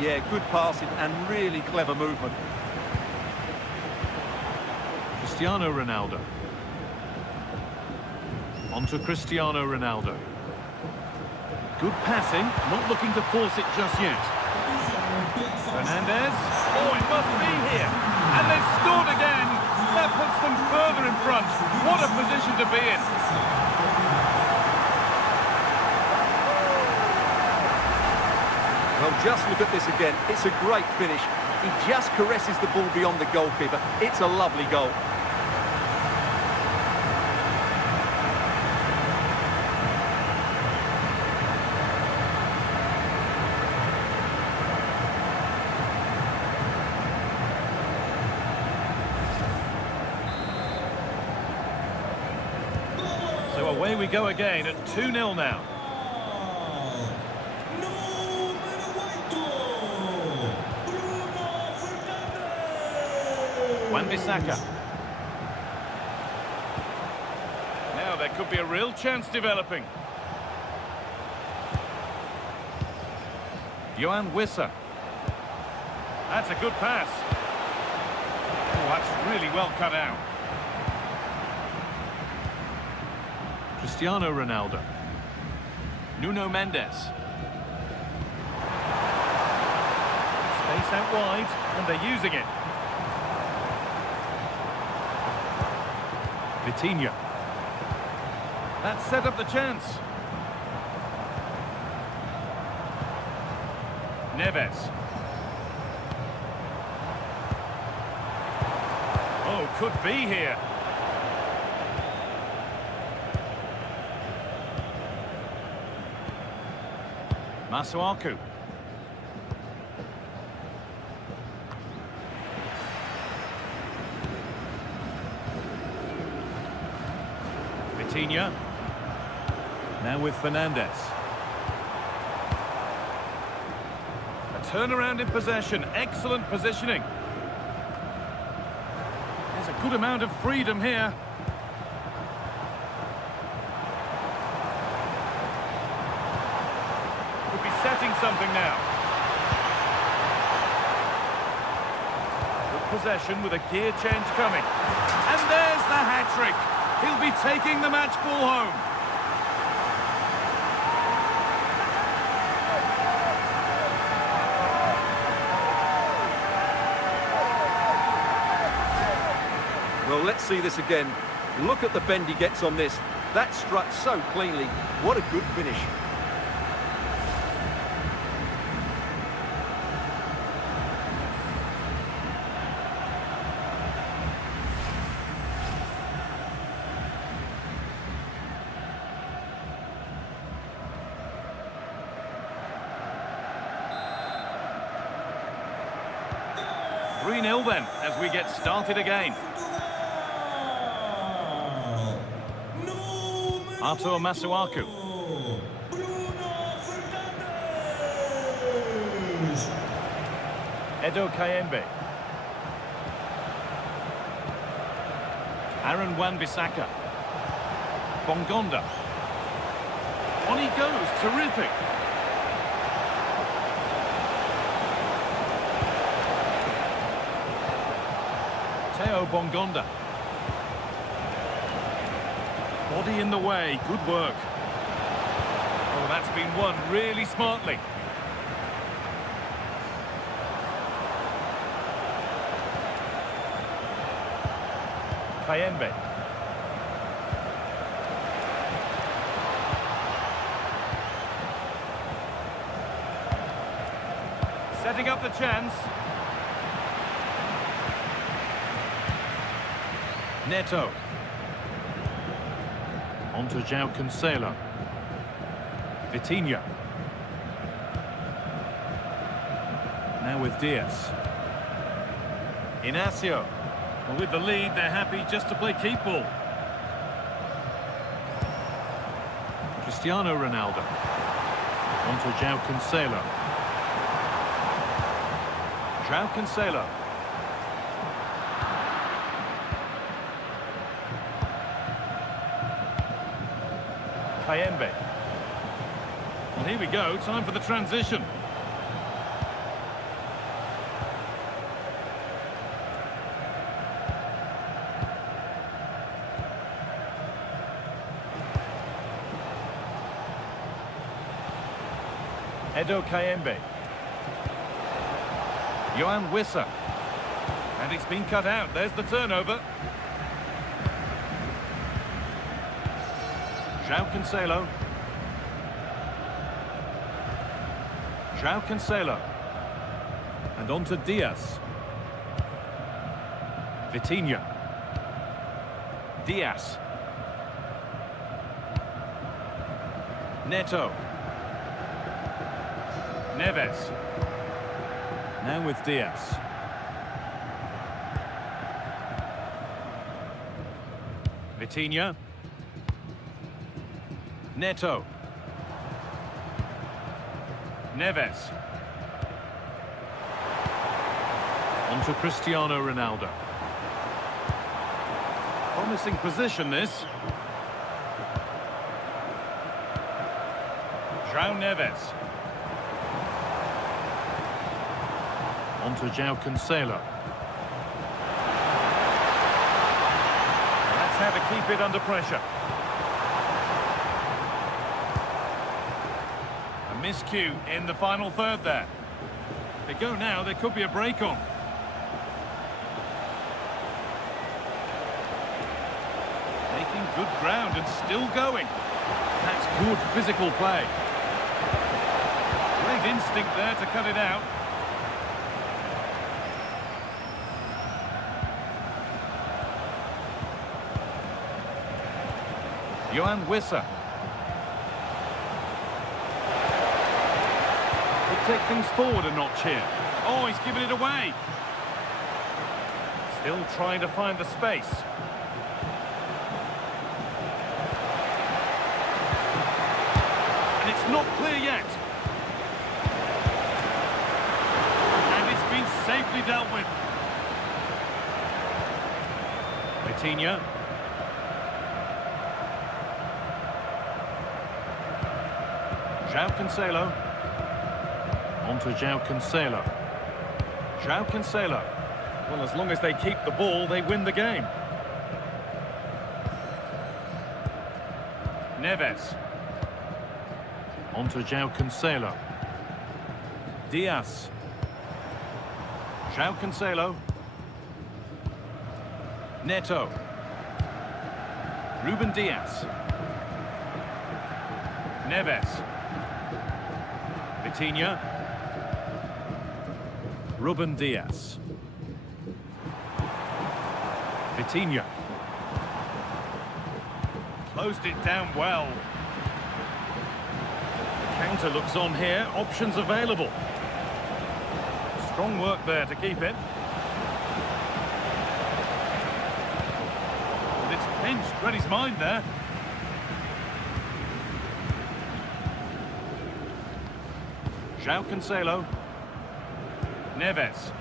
Yeah, good passing and really clever movement. Cristiano Ronaldo. On to Cristiano Ronaldo. Good passing, not looking to force it just yet. Fernandez. Oh, it must be here. And they've scored again. That puts them further in front. What a position to be in. Well, just look at this again. It's a great finish. He just caresses the ball beyond the goalkeeper. It's a lovely goal. So away we go again at 2-0 now. Wan-Bissaka. Now there could be a real chance developing. Yohan Wissa. That's a good pass. Oh, that's really well cut out. Cristiano Ronaldo. Nuno Mendes. Space out wide, and they're using it. Vitinha. That set up the chance. Neves. Oh, could be here. Masuaku. Vitinha. Now with Fernandez. A turnaround in possession. Excellent positioning. There's a good amount of freedom here. Could be setting something now. Good possession with a gear change coming. And there's the hat-trick. He'll be taking the match ball home. Well, let's see this again. Look at the bend he gets on this. That struck so cleanly. What a good finish. Portugal. 3-0 then, as we get started again. Artur Masuaku. Edo Kayembe. Aaron Wan-Bissaka. Bongonda. On he goes, terrific. Theo Bongonda. Body in the way, good work. Oh, that's been won really smartly. Kayembe. Setting up the chance. Neto. On to João Cancelo. Vitinha. Now with Diaz. Inacio. Well, with the lead, they're happy just to play keep ball. Cristiano Ronaldo. On to João Cancelo. João Cancelo. Kayembe. Well, here we go, time for the transition. Edo Kayembe. Yohan Wissa. And it's been cut out, there's the turnover. João Cancelo. João Cancelo. And on to Diaz. Vitinha. Diaz. Neto. Neves. Now with Diaz. Vitinha. Neto. Neves. On to Cristiano Ronaldo. Promising position this. João Neves. On to João Cancelo. That's how to keep it under pressure. A miscue in the final third there. If they go now, there could be a break on. Making good ground and still going. That's good physical play. Great instinct there to cut it out. Yohan Wissa. Could take things forward a notch here. Oh, he's given it away. Still trying to find the space. And it's not clear yet. And it's been safely dealt with. Vitinha. João Cancelo. On to João Cancelo. João Cancelo. Well, as long as they keep the ball, they win the game. Neves. On to João Cancelo. Diaz. João Cancelo. Neto. Ruben Diaz. Neves. Vitinha. Ruben Diaz. Vitinha. Closed it down well. The counter looks on here. Options available. Strong work there to keep it. And it's pinched. Read his mind there. João Cancelo. Neves.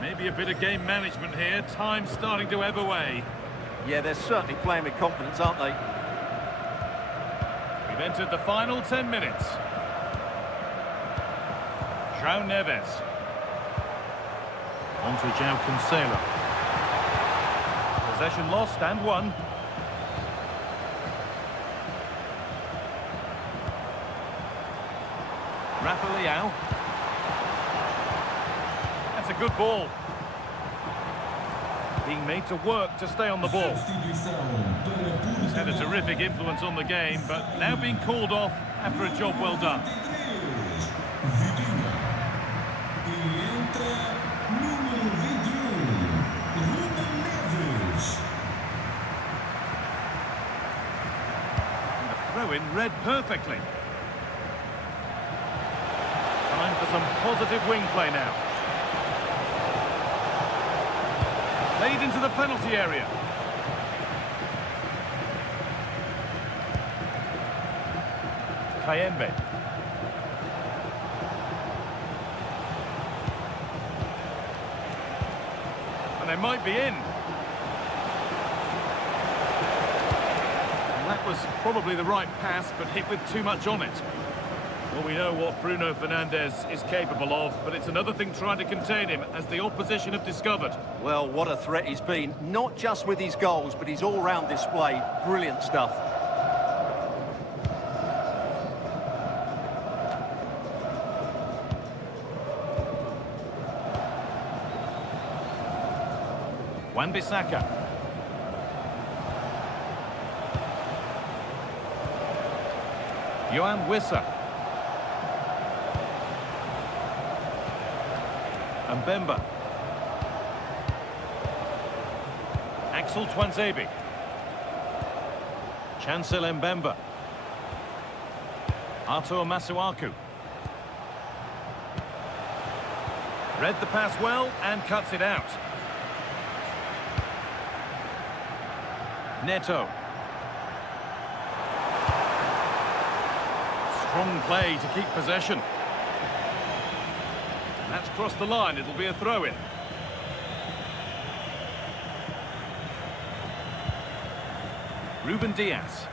Maybe a bit of game management here. Time starting to ebb away. Yeah, they're certainly playing with confidence, aren't they? We've entered the final 10 minutes. João Neves. On to João Cancelo. Possession lost and won. Rafa Leão. That's a good ball. Being made to work to stay on the ball. He's had a terrific influence on the game, but now being called off after a job well done. The throw-in read perfectly. Time for some positive wing play now. Laid into the penalty area. Kayembe. And they might be in. And that was probably the right pass, but hit with too much on it. Well, we know what Bruno Fernandes is capable of, but it's another thing trying to contain him, as the opposition have discovered. Well, what a threat he's been, not just with his goals, but his all-round display. Brilliant stuff. Wan-Bissaka. Yohan Wissa. Mbemba. Axel Tuanzebe. Chancel Mbemba. Artur Masuaku. Read the pass well and cuts it out. Neto. Strong play to keep possession. That's crossed the line. It'll be a throw-in. Ruben Diaz.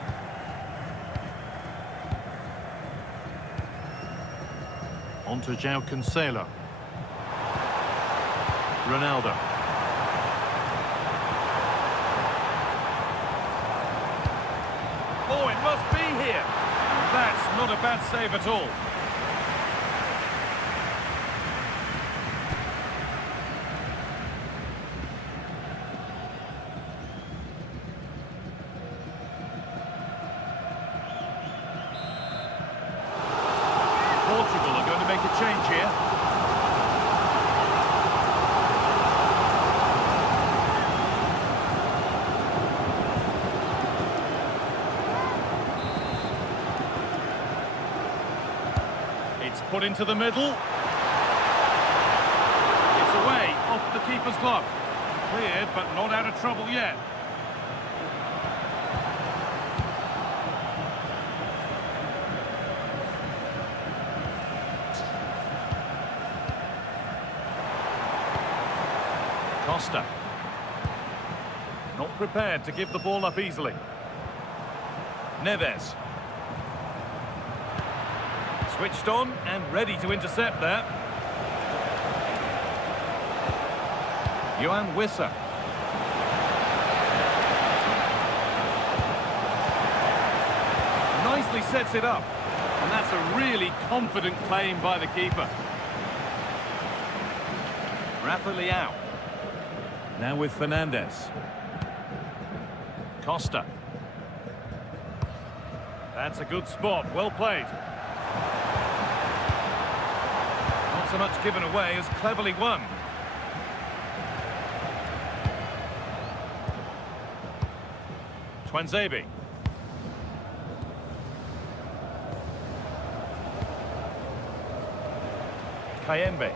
On to João Cancelo. Ronaldo. Oh, it must be here. That's not a bad save at all. Portugal are going to make a change here. It's put into the middle. It's away, off the keeper's glove. Cleared, but not out of trouble yet. Costa. Not prepared to give the ball up easily. Neves. Switched on and ready to intercept there. Johan Wissa. Nicely sets it up. And that's a really confident claim by the keeper. Rafa Leao. Now with Fernandes. Costa. That's a good spot. Well played. Not so much given away as cleverly won. Twanzebe. Kayembe.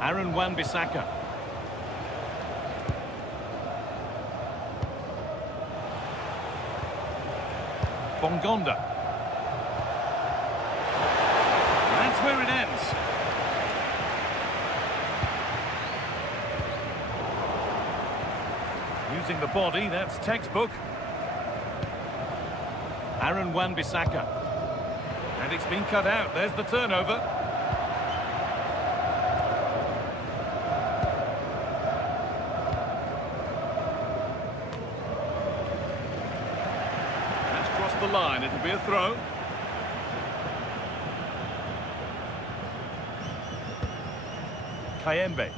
Aaron Wan-Bissaka. Bongonda. That's where it ends. Using the body, that's textbook. Aaron Wan-Bissaka. And it's been cut out. There's the turnover. That's crossed the line. It'll be a throw. Kayembe.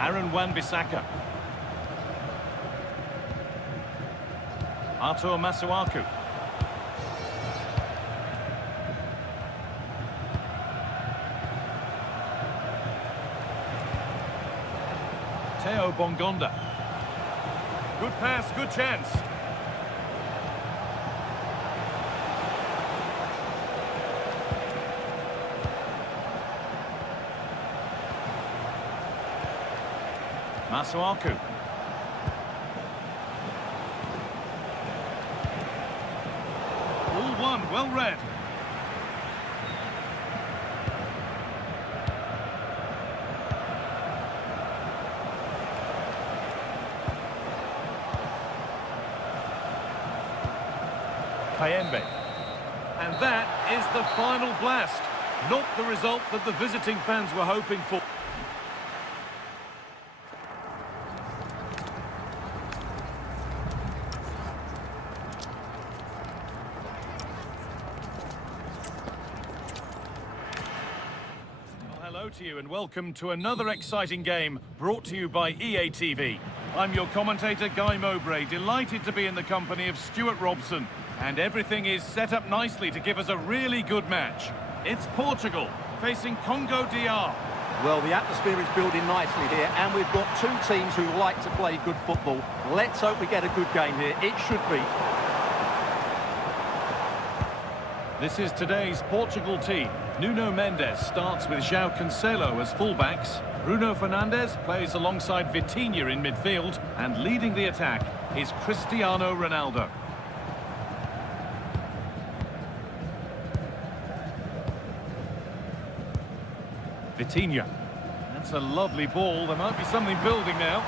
Aaron Wan-Bissaka. Artur Masuaku. Theo Bongonda. Good pass, good chance. Masuaku. All one, well read. Kayembe. And that is the final blast. Not the result that the visiting fans were hoping for. Hello to you and welcome to another exciting game brought to you by EA TV. I'm your commentator Guy Mowbray, delighted to be in the company of Stuart Robson, and everything is set up nicely to give us a really good match. It's Portugal facing Congo DR. Well, the atmosphere is building nicely here, and we've got two teams who like to play good football. Let's hope we get a good game here. It should be. This is today's Portugal team. Nuno Mendes starts with João Cancelo as fullbacks. Bruno Fernandes plays alongside Vitinha in midfield, and leading the attack is Cristiano Ronaldo. Vitinha. That's a lovely ball. There might be something building now.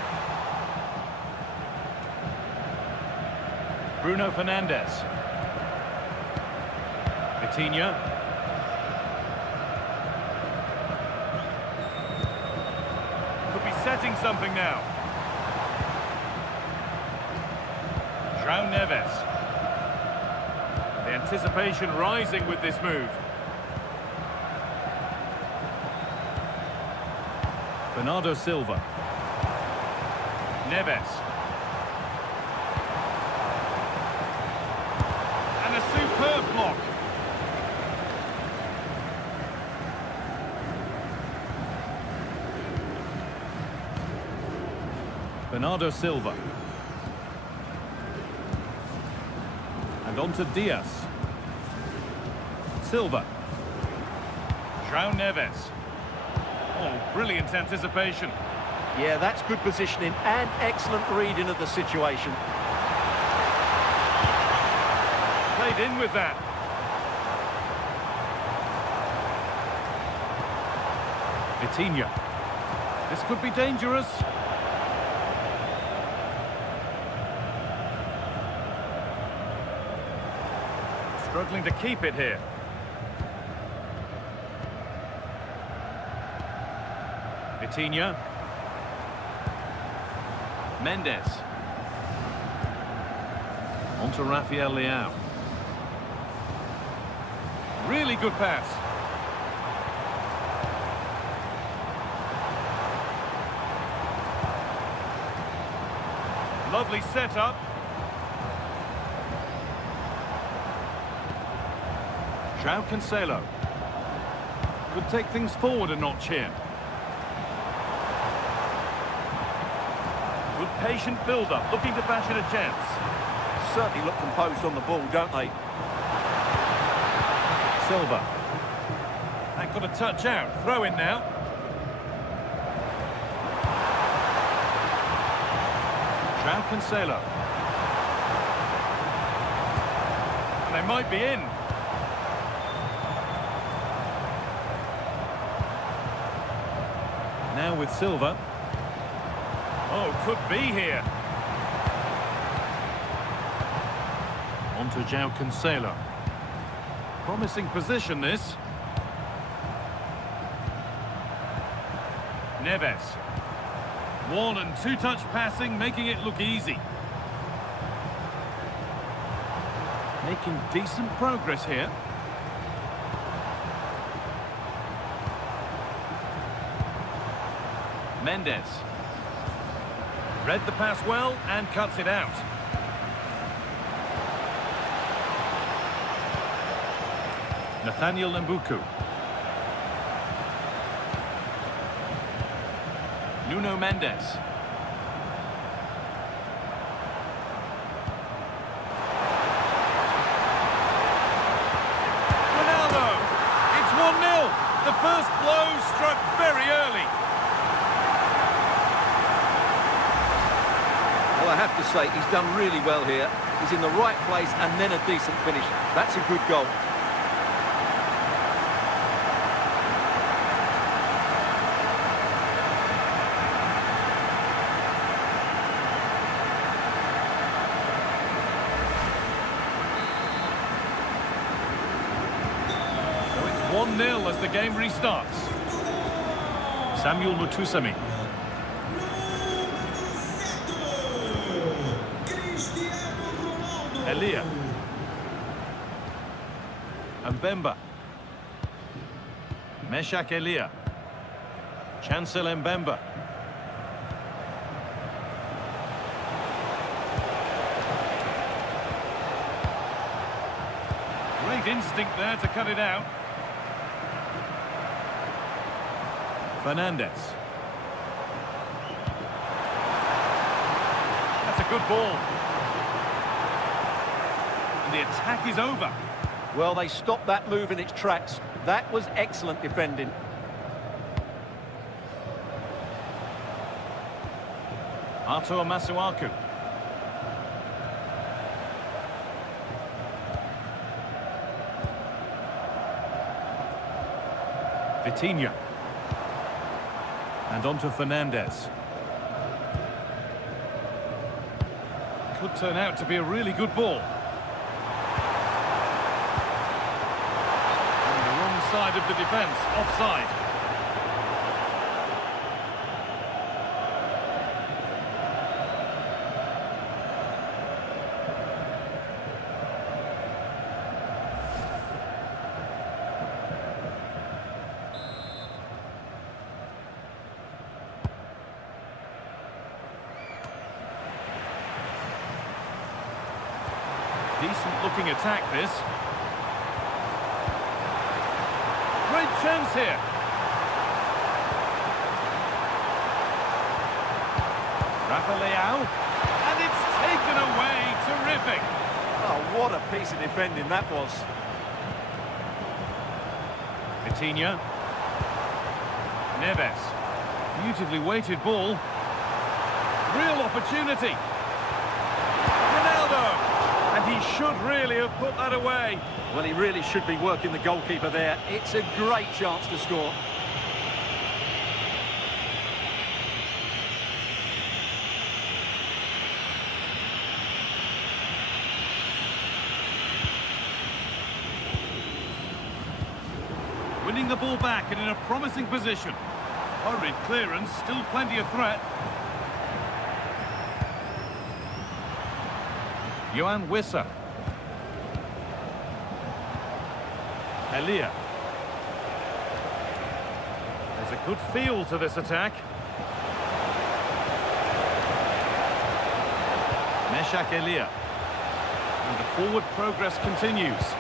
Bruno Fernandes. Vitinha. Could be setting something now. João Neves. The anticipation rising with this move. Bernardo Silva. Neves. And a superb block. Bernardo Silva. And on to Diaz. Silva. João Neves. Oh, brilliant anticipation. Yeah, that's good positioning and excellent reading of the situation. Played in with that. Vitinha. This could be dangerous. Struggling to keep it here. Vitinha. Mendes. On to Rafael Leao. Really good pass. Lovely setup. João Cancelo. Could take things forward a notch here. Good patient build-up, looking to fashion a chance. Certainly look composed on the ball, don't they? Silva. That got a touch out. Throw in now. João Cancelo. And they might be in. Now with Silva. Oh, could be here. On to João Cancelo. Promising position, this. Neves. One and two-touch passing, making it look easy. Making decent progress here. Mendes. Read the pass well and cuts it out. Nathaniel Mbuku. Nuno Mendes. Ronaldo! It's 1-0. The first blow struck very early. Well, I have to say, he's done really well here. He's in the right place and then a decent finish. That's a good goal. So it's 1-0 as the game restarts. Samuel Mutusami. Elia. Mbemba. Meshak Elia. Chancel Mbemba. Great instinct there to cut it out. Fernandez. That's a good ball. And the attack is over. Well, they stopped that move in its tracks. That was excellent defending. Artur Masuaku. Vitinha. And on to Fernandez. Could turn out to be a really good ball. On the wrong side of the defence, offside. Decent-looking attack, this. Great chance here. Rafa Leao. And it's taken away. Terrific. Oh, what a piece of defending that was. Vitinha. Neves. Beautifully weighted ball. Real opportunity. Ronaldo. And he should really have put that away. Well, he really should be working the goalkeeper there. It's a great chance to score. winning the ball back and in a promising position. Hurried clearance, still plenty of threat. Johan Wissa. Elia. There's a good feel to this attack. Meshak Elia. And the forward progress continues.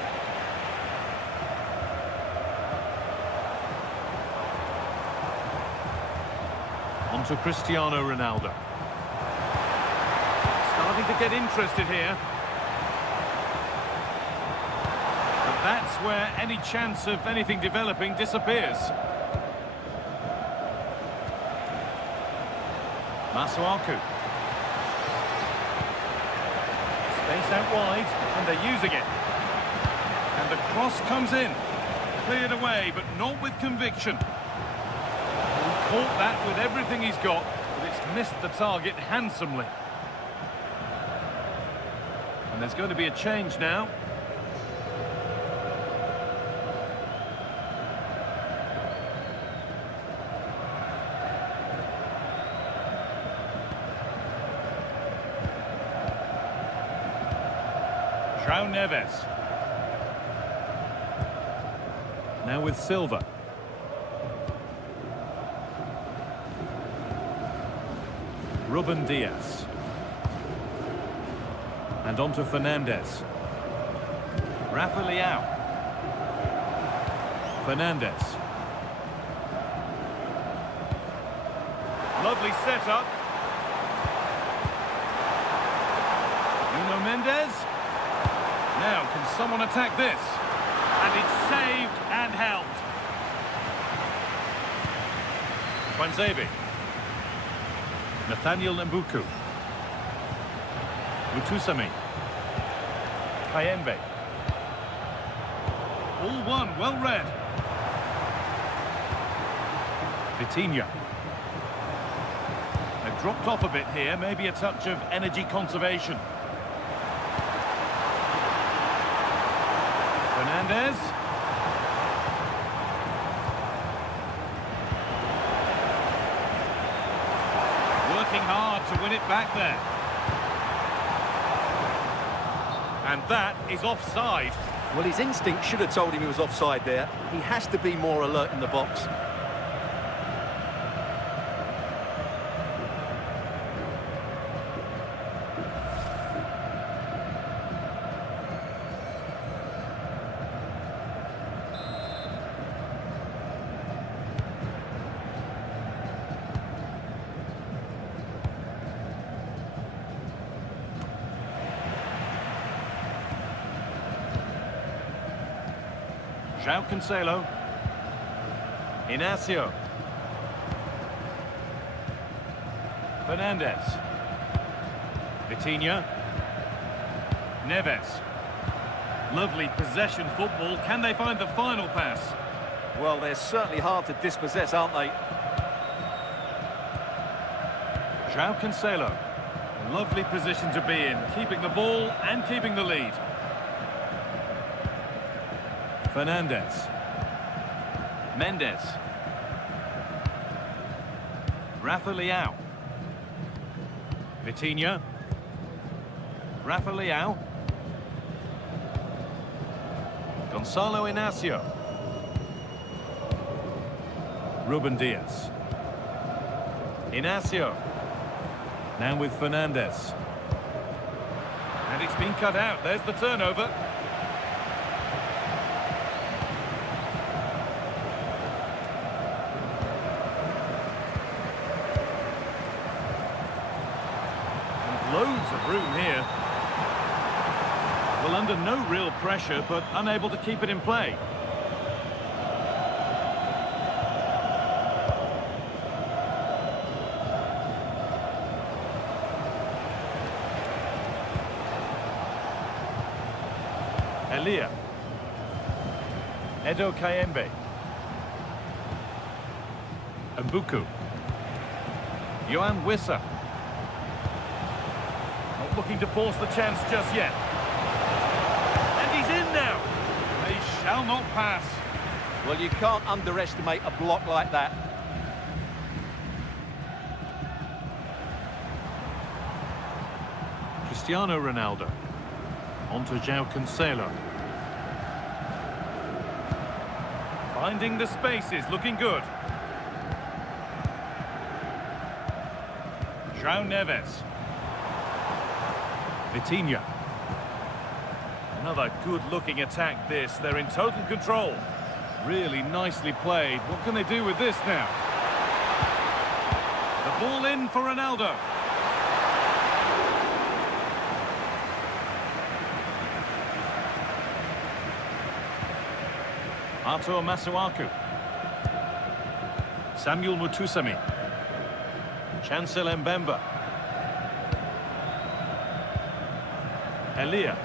On to Cristiano Ronaldo. Starting to get interested here. But that's where any chance of anything developing disappears. Masuaku. Space out wide, and they're using it. And the cross comes in. Cleared away, but not with conviction. He caught that with everything he's got, but it's missed the target handsomely. And there's going to be a change now. João Neves. Now with Silva. Ruben Diaz. And on to Fernandes. Rafa Leao. Fernandes. Lovely setup. Nuno Mendes. Now, can someone attack this? And it's saved and held. Twanzebe. Nathaniel Mbuku. Mutusami. Kayembe. All one, well read. Vitinha. They've dropped off a bit here, maybe a touch of energy conservation. Fernandes. Working hard to win it back there. And that is offside. Well, his instinct should have told him he was offside there. He has to be more alert in the box. João Cancelo. Inacio. Fernandes. Vitinha. Neves. Lovely possession football. Can they find the final pass? Well, they're certainly hard to dispossess, aren't they? João Cancelo. Lovely position to be in, keeping the ball and keeping the lead. Fernandes. Mendes. Rafa Leao. Vitinha. Rafa Leao. Gonzalo Inacio. Ruben Diaz. Inacio. Now with Fernandes. And it's been cut out. There's the turnover. Loads of room here. Well, under no real pressure, but unable to keep it in play. Elia. Edo Kayembe. Mbuku. Johan Wissa. Not looking to force the chance just yet. And he's in now. They shall not pass. Well, you can't underestimate a block like that. Cristiano Ronaldo. On to João Cancelo. Finding the spaces, looking good. João Neves. Vitinha. Another good-looking attack this. They're in total control. Really nicely played. What can they do with this now? The ball in for Ronaldo. Artur Masuaku. Samuel Mutusami. Chancel Mbemba. Elia.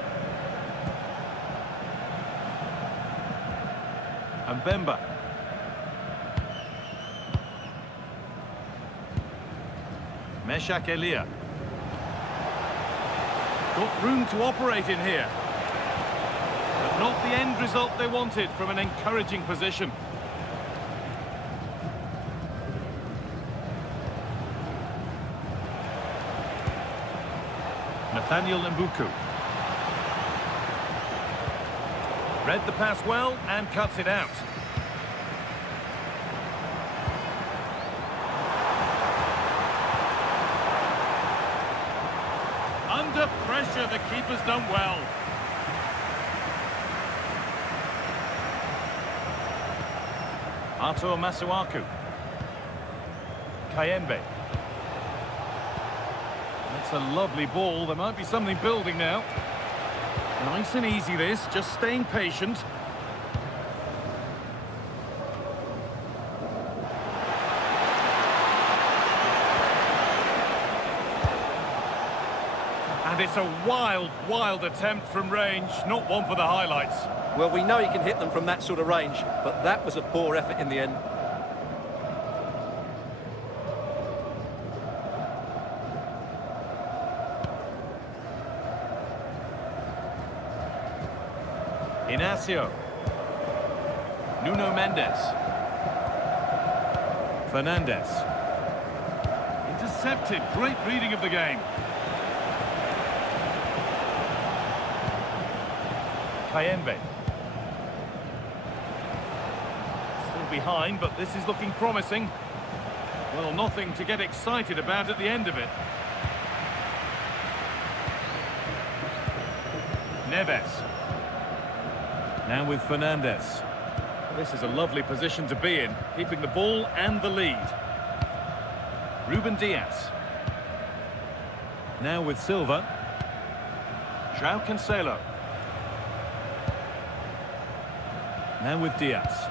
Mbemba. Meshak Elia. Got room to operate in here. But not the end result they wanted from an encouraging position. Nathaniel Mbuku. Read the pass well and cuts it out. Under pressure, the keeper's done well. Artur Masuaku. Kayembe. That's a lovely ball. There might be something building now. Nice and easy this, just staying patient. And it's a wild, wild attempt from range, not one for the highlights. Well, we know he can hit them from that sort of range, but that was a poor effort in the end. Inacio. Nuno Mendes. Fernandez. Intercepted. Great reading of the game. Kayembe. Still behind, but this is looking promising. Well, nothing to get excited about at the end of it. Neves. Now with Fernandez. This is a lovely position to be in, keeping the ball and the lead. Ruben Diaz. Now with Silva. João Cancelo. Now with Diaz.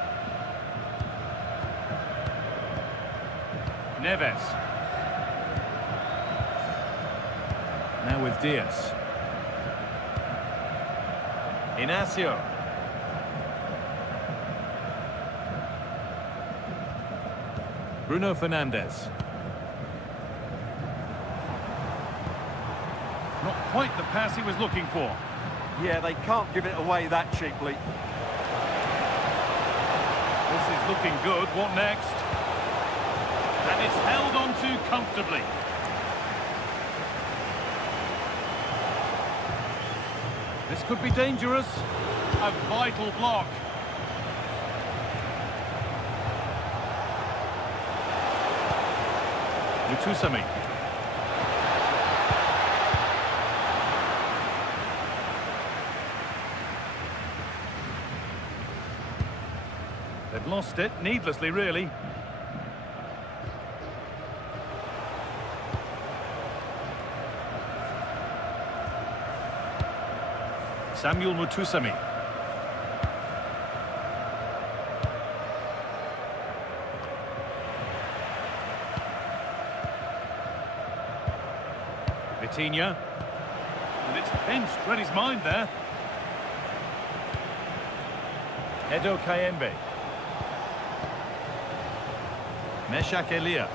Neves. Now with Diaz. Inacio. Bruno Fernandes. Not quite the pass he was looking for. Yeah, they can't give it away that cheaply. This is looking good. What next? And it's held on to comfortably. This could be dangerous. A vital block. Mutusami. They've lost it, needlessly, really. Samuel Mutusami. Vitinha. And it's pinched, read his mind there. Edo Kayembe. Meshak Elia.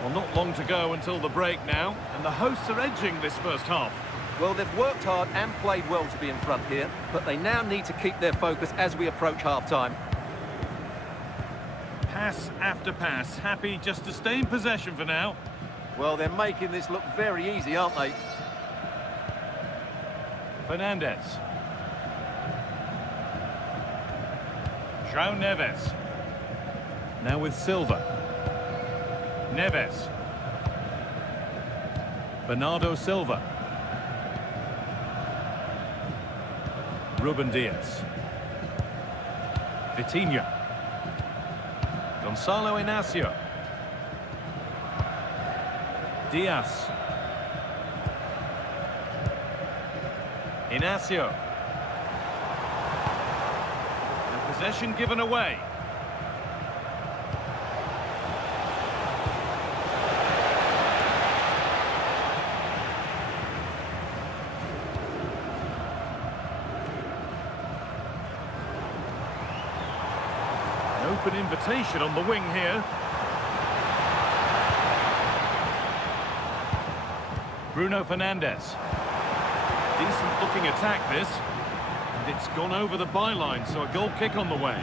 Well, not long to go until the break now, and the hosts are edging this first half. Well, they've worked hard and played well to be in front here, but they now need to keep their focus as we approach half-time. Pass after pass, happy just to stay in possession for now. Well, they're making this look very easy, aren't they? Fernandez. João Neves. Now with Silva. Neves. Bernardo Silva. Ruben Diaz. Vitinha. Gonçalo Inácio. Diaz. Inácio. And possession given away. An open invitation on the wing here. Bruno Fernandes. Decent looking attack this. And it's gone over the byline, so a goal kick on the way.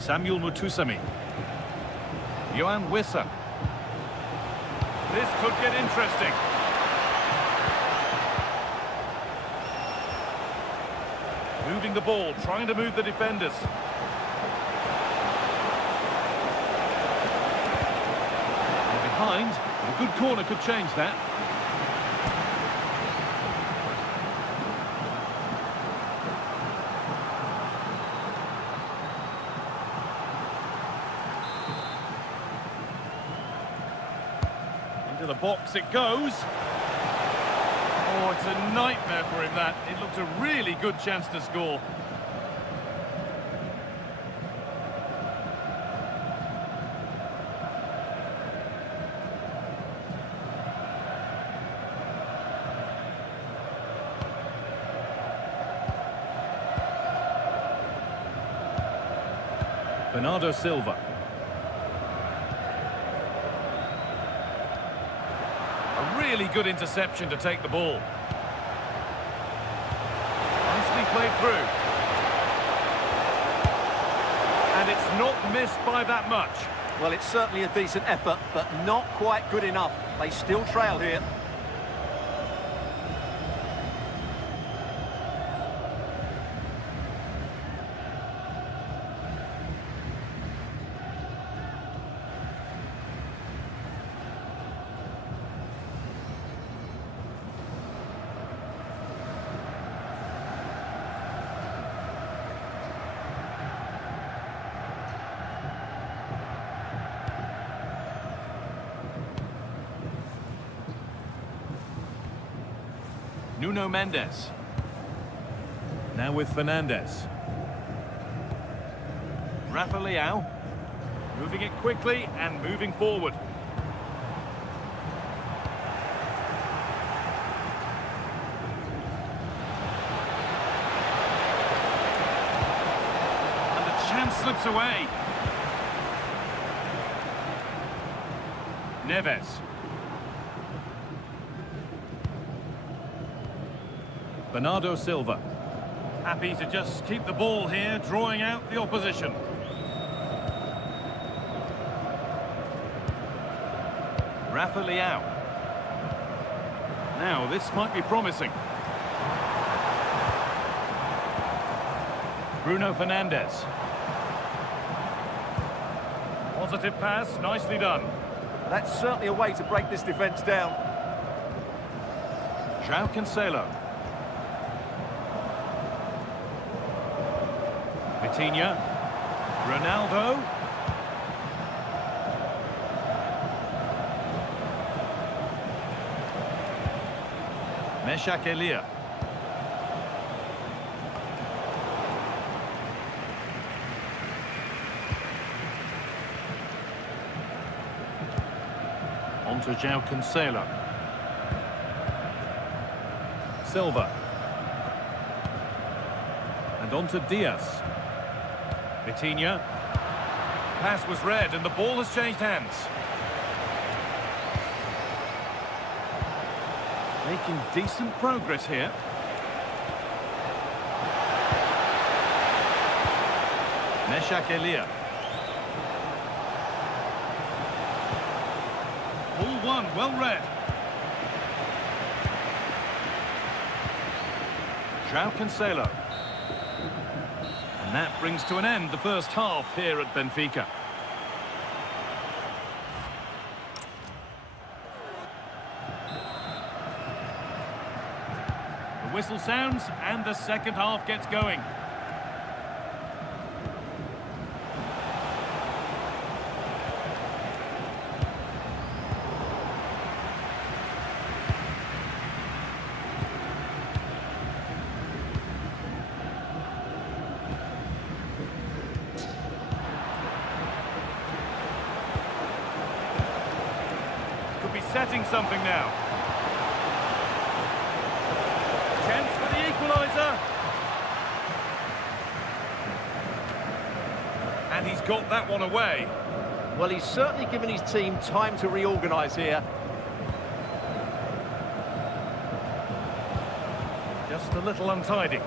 Samuel Mutusami. Johan Wissa. This could get interesting. Moving the ball, trying to move the defenders. And behind, a good corner could change that. To the box it goes. Oh, it's a nightmare for him, that. It looked a really good chance to score. Bernardo Silva. Really good interception to take the ball. Nicely played through. And it's not missed by that much. Well, it's certainly a decent effort, but not quite good enough. They still trail here. Nuno Mendes. Now with Fernandes. Rafa Leão. Moving it quickly and moving forward. And the chance slips away. Neves. Bernardo Silva. Happy to just keep the ball here, drawing out the opposition. Rafa Leão. Now, this might be promising. Bruno Fernandes. Positive pass, nicely done. That's certainly a way to break this defence down. João Cancelo. Vitinha. Ronaldo. Meshak Elia. On to João Cancelo. Silva. And on to Diaz. Vitinha. Pass was read and the ball has changed hands. Making decent progress here. Meshak Elia. Ball one, well read. João Cancelo. And that brings to an end the first half here at Benfica. The whistle sounds and the second half gets going. Could be setting something now. Chance for the equaliser. And he's got that one away. Well, he's certainly given his team time to reorganise here. Just a little untidy.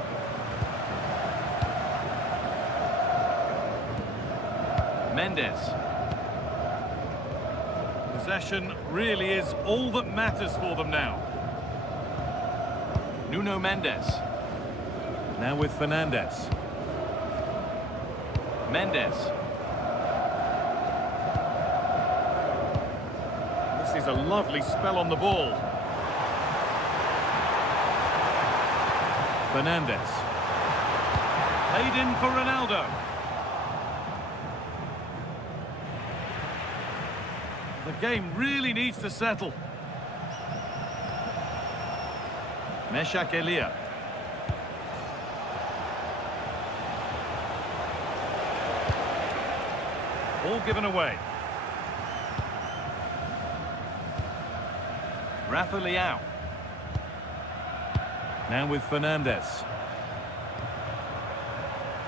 Mendes. Possession really is all that matters for them now. Nuno Mendes. Now with Fernandes. Mendes. This is a lovely spell on the ball. Fernandes. Played in for Ronaldo. The game really needs to settle. Meshak Elia. Ball given away. Rafa Leao. Now with Fernandes.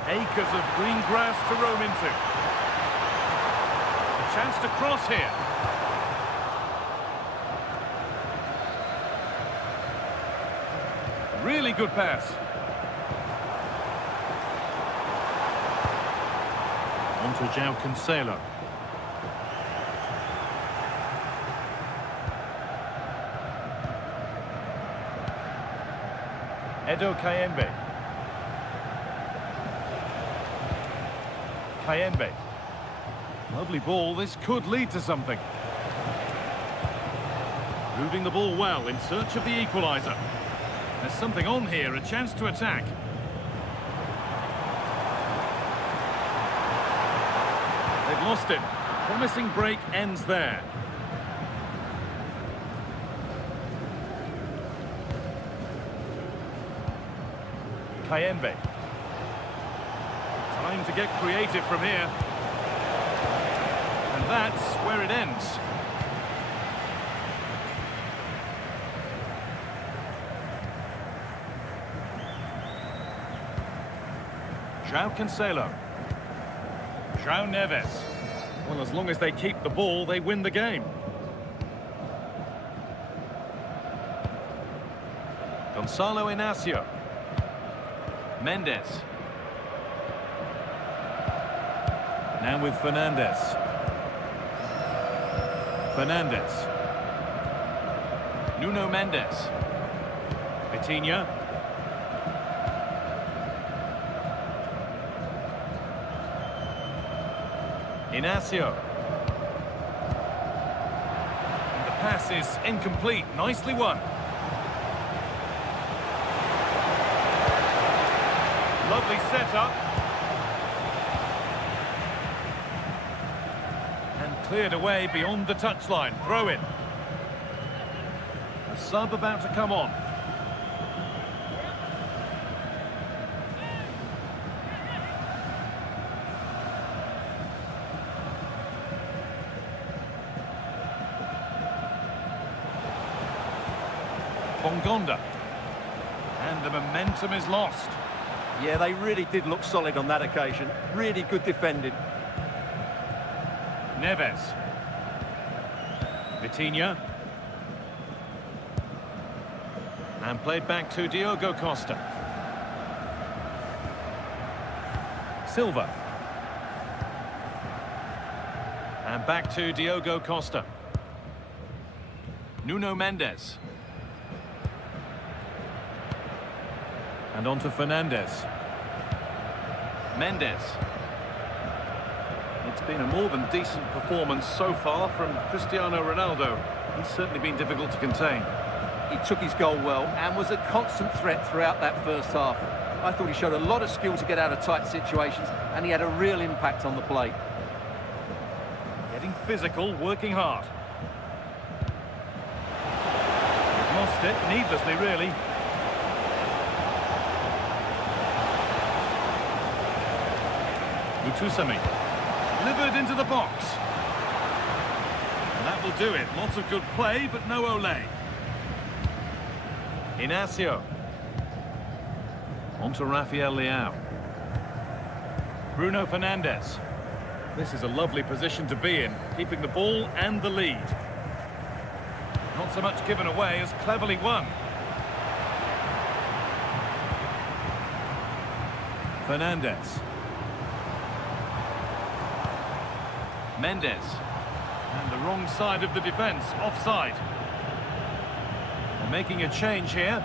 Acres of green grass to roam into. A chance to cross here. Really good pass. On to João Cancelo. Edo Kayembe. Kayembe. Lovely ball, this could lead to something. Moving the ball well in search of the equaliser. There's something on here, a chance to attack. They've lost it. Promising break ends there. Kayembe. Time to get creative from here. And that's where it ends. João Cancelo. João Neves. Well, as long as they keep the ball, they win the game. Gonçalo Inácio. Mendes. Now with Fernandes. Fernandes. Nuno Mendes. Vitinha. Inácio. And the pass is incomplete. Nicely won. Lovely setup. And cleared away beyond the touchline. Throw in. A sub about to come on. Bongonda. And the momentum is lost. Yeah, they really did look solid on that occasion. Really good defending. Neves. Vitinha. And played back to Diogo Costa. Silva. And back to Diogo Costa. Nuno Mendes. And on to Fernandes. Mendes. It's been a more than decent performance so far from Cristiano Ronaldo. He's certainly been difficult to contain. He took his goal well and was a constant threat throughout that first half. I thought he showed a lot of skill to get out of tight situations, and he had a real impact on the play. Getting physical, working hard. Lost it, needlessly really. Utusami. Delivered into the box. And that will do it. Lots of good play, but no Ole. Inacio. On to Rafael Leao. Bruno Fernandes. This is a lovely position to be in, keeping the ball and the lead. Not so much given away as cleverly won. Fernandes. Mendes. And the wrong side of the defence, offside. They're making a change here.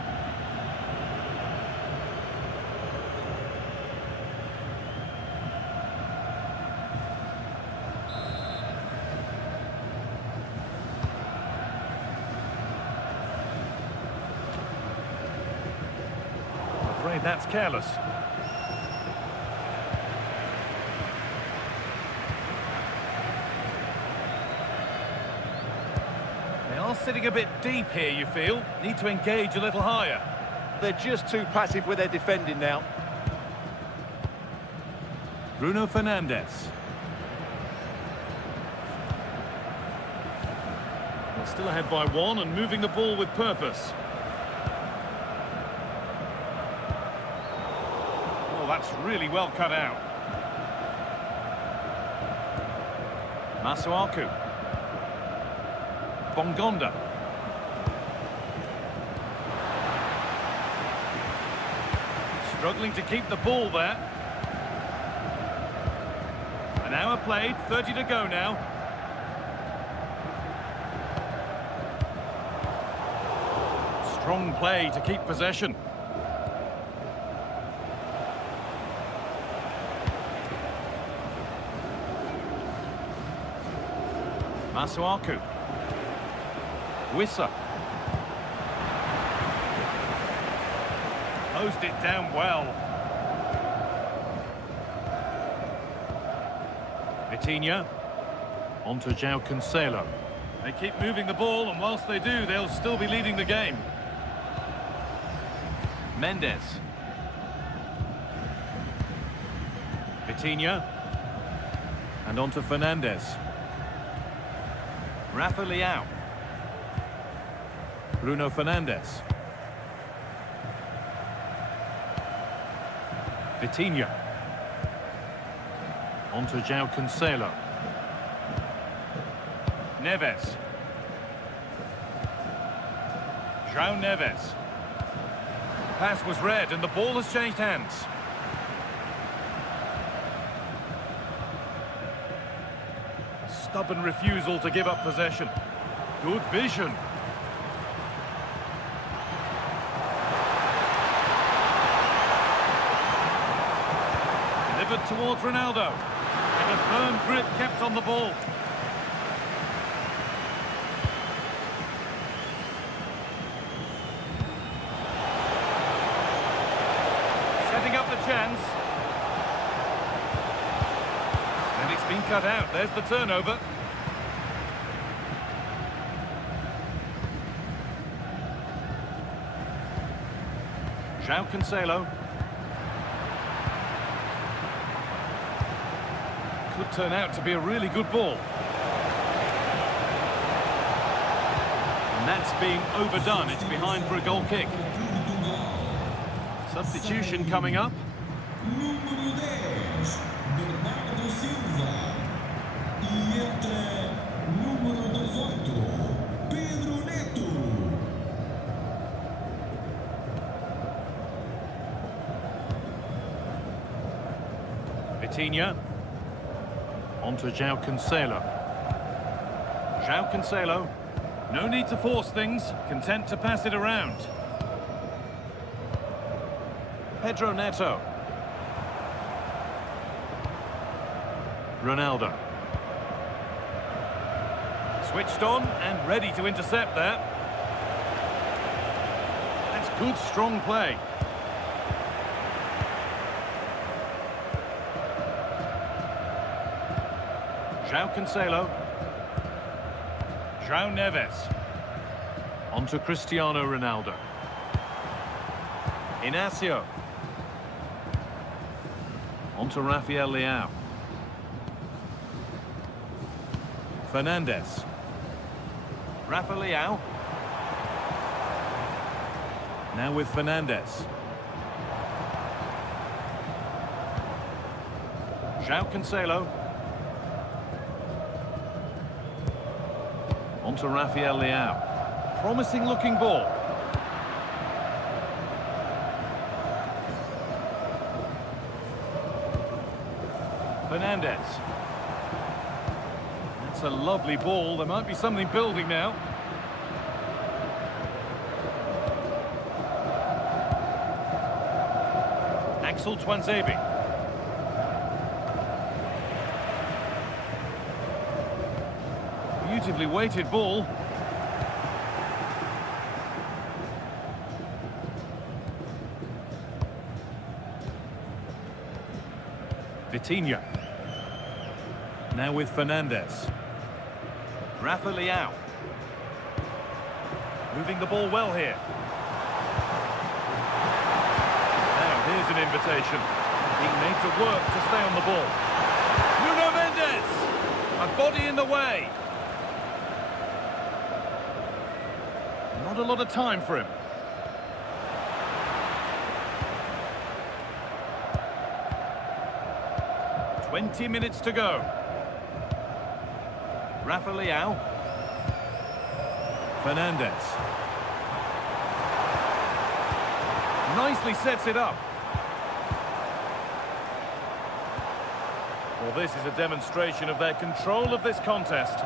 I'm afraid that's careless. Sitting a bit deep here, you feel? Need to engage a little higher. They're just too passive with their defending now. Bruno Fernandes. Well, still ahead by one and moving the ball with purpose. Oh, that's really well cut out. Masuaku. Bongonda. Struggling to keep the ball there. An hour played, 30 to go now. Strong play to keep possession. Masuaku. Wissa. Closed it down well. Vitinha. On to João Cancelo. They keep moving the ball, and whilst they do, they'll still be leading the game. Mendes. Vitinha. And on to Fernandes. Rafa Leao. Bruno Fernandes. Vitinha. On to João Cancelo. Neves. João Neves. Pass was read and the ball has changed hands. A stubborn refusal to give up possession. Good vision. Towards Ronaldo, and a firm grip kept on the ball. Setting up the chance, and it's been cut out. There's the turnover. João Cancelo. Could turn out to be a really good ball. That's being overdone. It's behind for a goal kick. Substitution coming up. Número 10, Bernardo Silva. E entra número 18, Pedro Neto. Vitinha. On to João Cancelo. João Cancelo. No need to force things. Content to pass it around. Pedro Neto. Ronaldo. Switched on and ready to intercept there. That's good, strong play. João Cancelo. João Neves. On to Cristiano Ronaldo. Inacio. On to Rafael Leão. Fernandes. Rafa Leão. Now with Fernandes. João Cancelo. On to Rafael Leão. Promising looking ball. Fernandes. That's a lovely ball. There might be something building now. Axel Tuanzebe. Beautifully weighted ball. Vitinha. Now with Fernandes. Rafa Leão. Moving the ball well here. Now here's an invitation. Being made to work to stay on the ball. Nuno Mendes! A body in the way. Not a lot of time for him. "20 minutes to go. Rafa Leão. Fernandes. Nicely sets it up. Well, this is a demonstration of their control of this contest.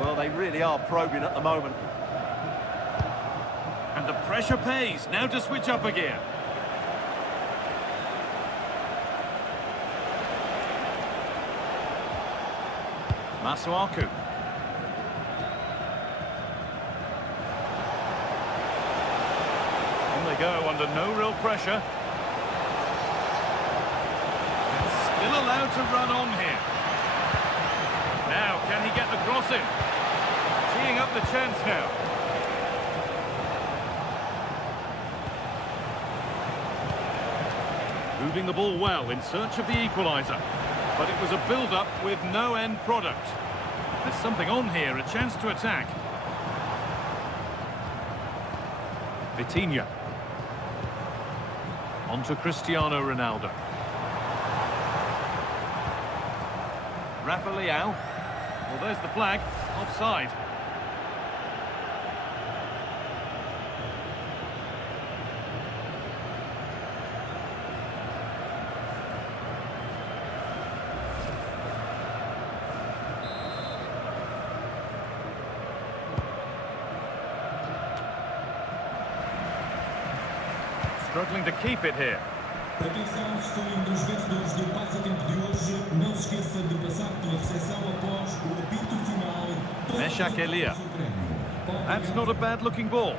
Well, they really are probing at the moment. And the pressure pays. Now to switch up a gear. Masuaku. On they go under no real pressure. And still allowed to run on here. Now, can he get the cross in? Teeing up the chance now. Moving the ball well in search of the equaliser. But it was a build-up with no end product. There's something on here, a chance to attack. Vitinha. On to Cristiano Ronaldo. Rafa Leão. Well, there's the flag. Offside. Struggling to keep it here. Atenção, foi dos vencedores do passatempo de hoje. Não se esqueça de passar pela recepção após o apito final. Meshak Elia. That's not a bad-looking ball.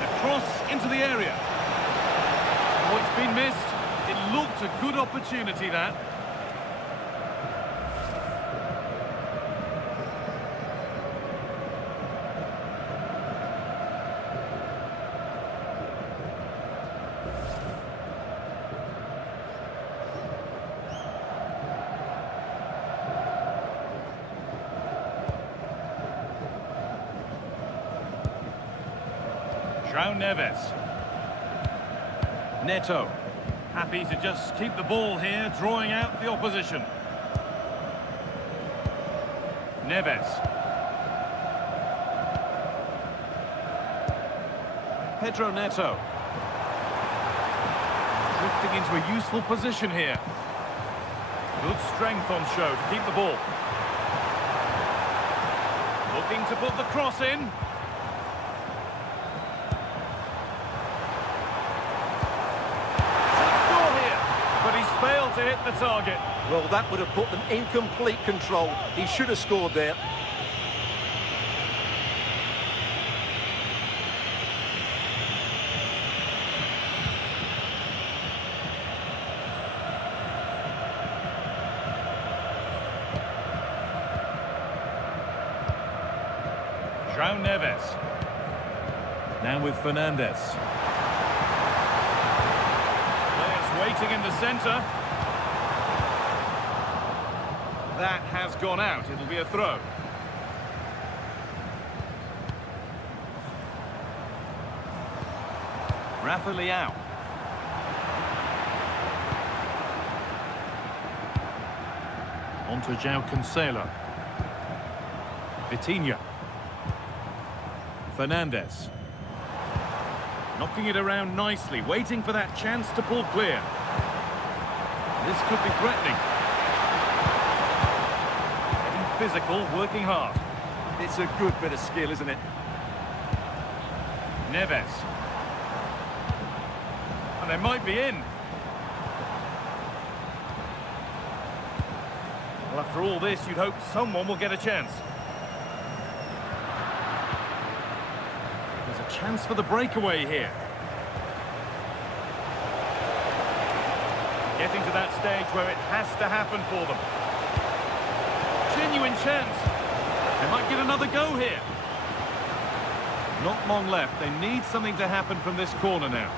A cross into the area. Oh, it's been missed. It looked a good opportunity, that. João Neves. Neto. Happy to just keep the ball here, drawing out the opposition. Neves. Pedro Neto. Drifting into a useful position here. Good strength on show to keep the ball. Looking to put the cross in. Should score here, but he's failed to hit the target. Well, that would have put them in complete control. He should have scored there. João Neves. Now with Fernandes. Players waiting in the centre. That has gone out. It'll be a throw. Rafa Leão. On to João Cancelo. Vitinha. Fernandes. Knocking it around nicely, waiting for that chance to pull clear. This could be threatening. Getting physical, working hard. It's a good bit of skill, isn't it? Neves. And they might be in. Well, after all this, you'd hope someone will get a chance. There's a chance for the breakaway here. Getting to that stage where it has to happen for them. Genuine chance. They might get another go here. Not long left. They need something to happen from this corner now.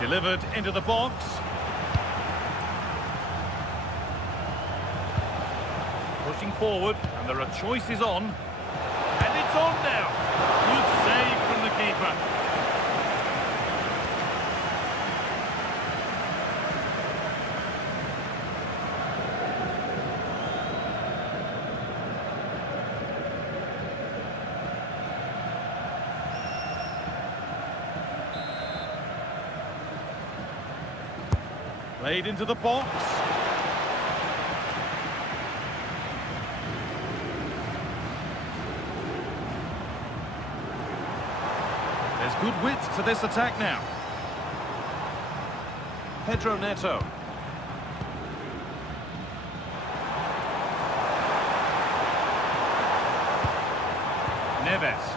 Delivered into the box. Pushing forward, and there are choices on. And it's on now. Good save from the keeper. Played into the box. There's good width to this attack now. Pedro Neto. Neves.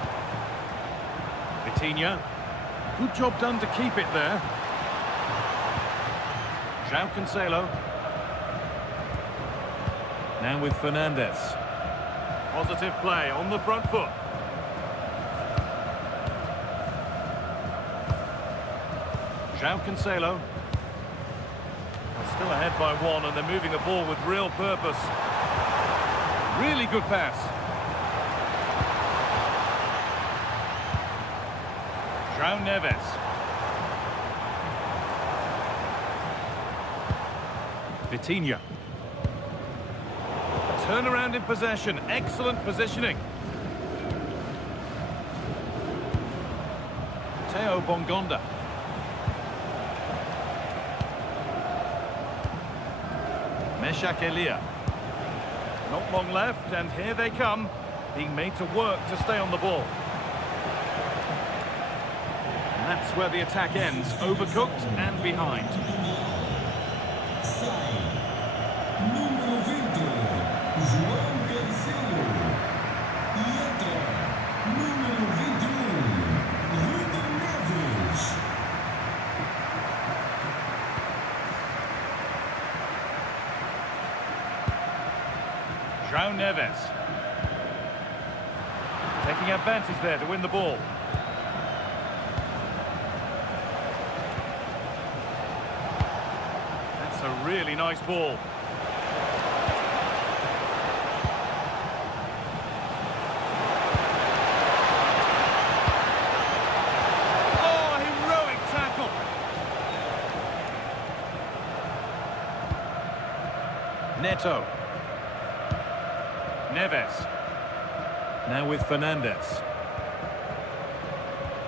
Vitinha. Good job done to keep it there. João Cancelo. Now with Fernandes. Positive play on the front foot. João Cancelo. They're still ahead by one, and they're moving the ball with real purpose. Really good pass. João Neves. Vitinha. Turnaround in possession. Excellent positioning. Theo Bongonda. Meshak Elia. Not long left, and here they come. Being made to work to stay on the ball. And that's where the attack ends. Overcooked and behind. Número 20, João Cancelo. E entra, número 21, Ruben Neves. João Neves. Taking advantage there to win the ball. That's a really nice ball. Neto. Neves. Now with Fernandes.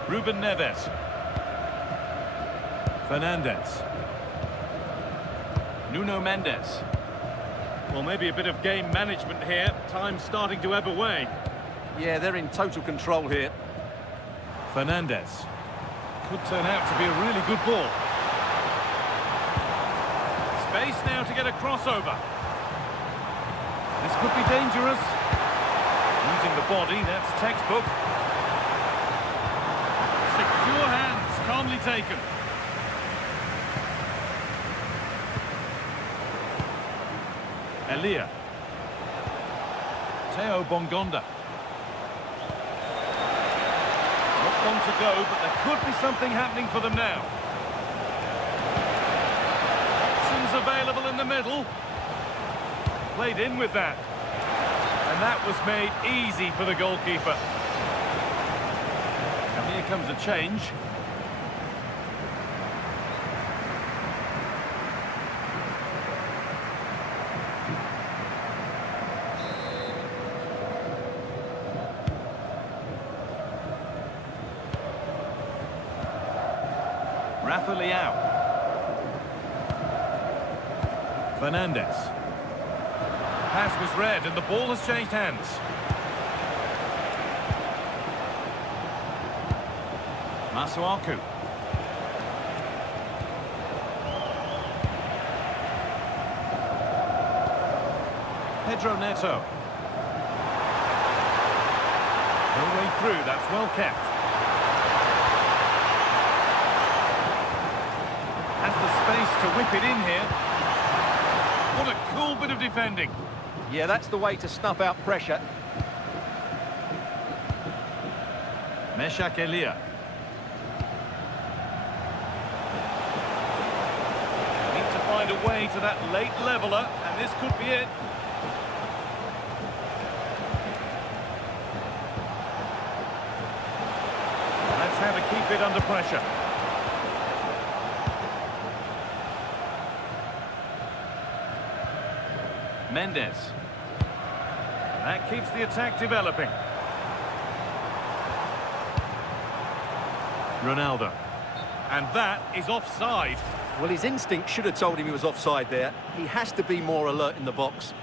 Ruben Neves. Fernandes. Nuno Mendes. Well, maybe a bit of game management here. Time's starting to ebb away. Yeah, they're in total control here. Fernandes. Could turn out to be a really good ball. Space now to get a crossover. This could be dangerous. Using the body, that's textbook. Secure hands, calmly taken. Elia. Theo Bongonda. Not long to go, but there could be something happening for them now. Options available in the middle. Played in with that. And that was made easy for the goalkeeper. And here comes a change. Rafa Leao. Fernandes. Pass was read and the ball has changed hands. Masuaku. Pedro Neto. No way through, that's well kept. Has the space to whip it in here. What a cool bit of defending. Yeah, that's the way to snuff out pressure. Meshak Elia. Need to find a way to that late leveller, and this could be it. That's how to keep it under pressure. Mendes. That keeps the attack developing. Ronaldo. And that is offside. Well, his instinct should have told him he was offside there. He has to be more alert in the box.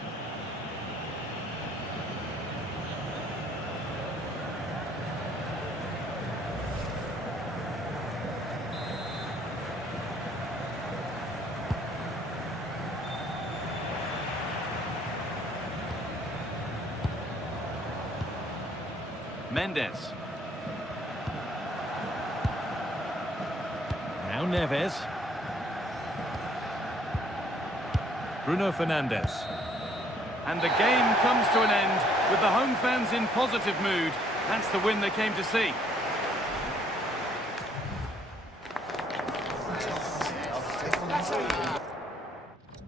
Mendes. Now Neves. Bruno Fernandes. And the game comes to an end with the home fans in positive mood. That's the win they came to see.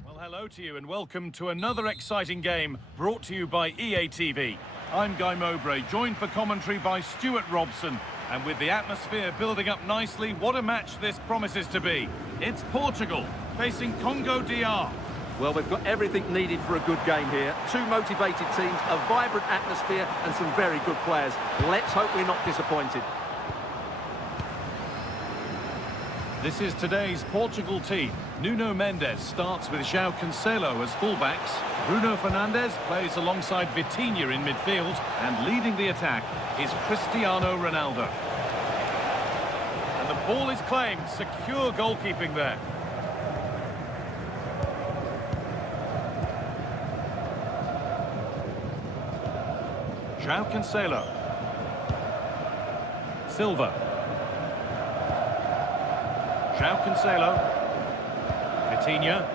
Well, hello to you and welcome to another exciting game brought to you by EA TV. I'm Guy Mowbray, joined for commentary by Stuart Robson. And with the atmosphere building up nicely, what a match this promises to be. It's Portugal facing Congo DR. Well, we've got everything needed for a good game here. Two motivated teams, a vibrant atmosphere and some very good players. Let's hope we're not disappointed. This is today's Portugal team. Nuno Mendes starts with João Cancelo as fullbacks. Bruno Fernandes plays alongside Vitinha in midfield. And leading the attack is Cristiano Ronaldo. And the ball is claimed. Secure goalkeeping there. João Cancelo. Silva. João Cancelo. Vitinha.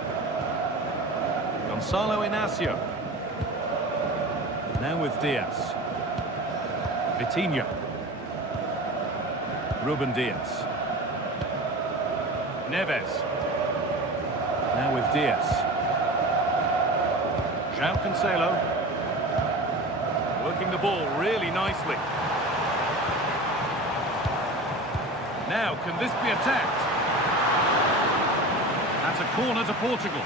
Gonçalo Inácio. Now with Diaz. Vitinha. Ruben Diaz. Neves. Now with Diaz. João Cancelo. Working the ball really nicely. Now, can this be attacked? That's a corner to Portugal.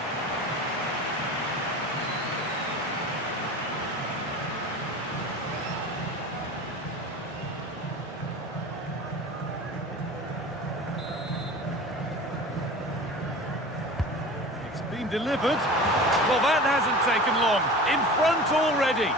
Been delivered. Well, that hasn't taken long. In front already.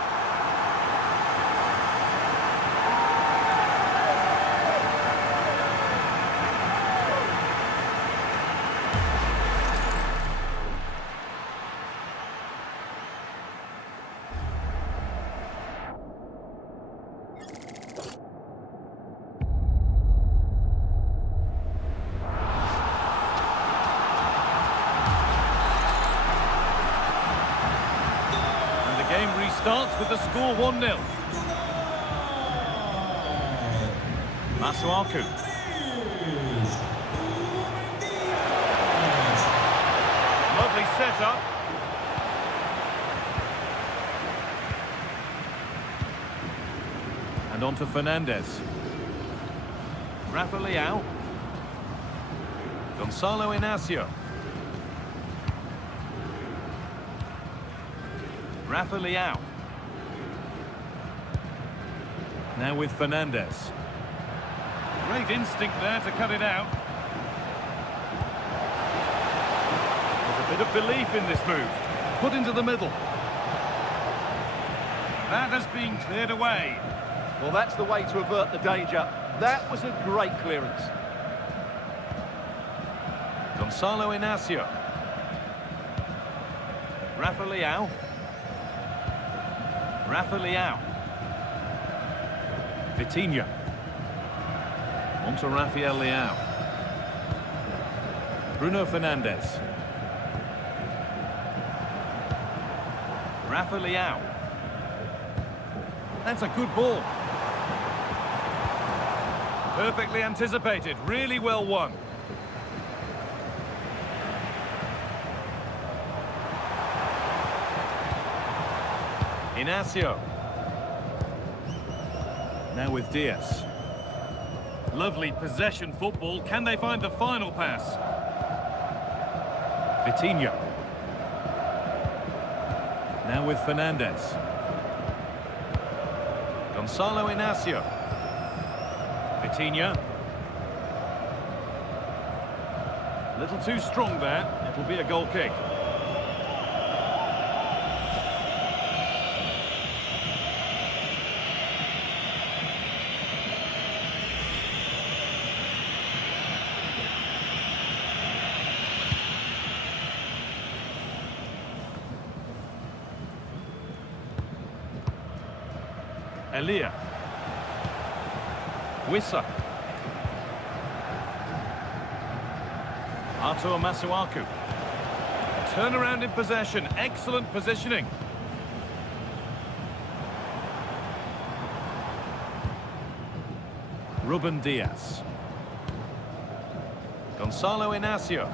Game restarts with the score 1-0. Masuaku. Lovely setup. And on to Fernandez. Rafa Leao. Gonzalo Inacio. Rafa Leao. Now with Fernandez. Great instinct there to cut it out. There's a bit of belief in this move. Put into the middle. That has been cleared away. Well, that's the way to avert the danger. That was a great clearance. Gonzalo Inacio. Rafa Leao. Rafa Leao. Vitinha. On to Rafael Leao. Bruno Fernandes. Rafa Leao. That's a good ball. Perfectly anticipated. Really well won. Inacio. Now with Diaz. Lovely possession football. Can they find the final pass? Vitinha. Now with Fernandez. Gonzalo Inacio. Vitinha. A little too strong there. It'll be a goal kick. Elia. Wissa. Artur Masuaku. Turnaround in possession. Excellent positioning. Ruben Diaz. Gonzalo Inacio.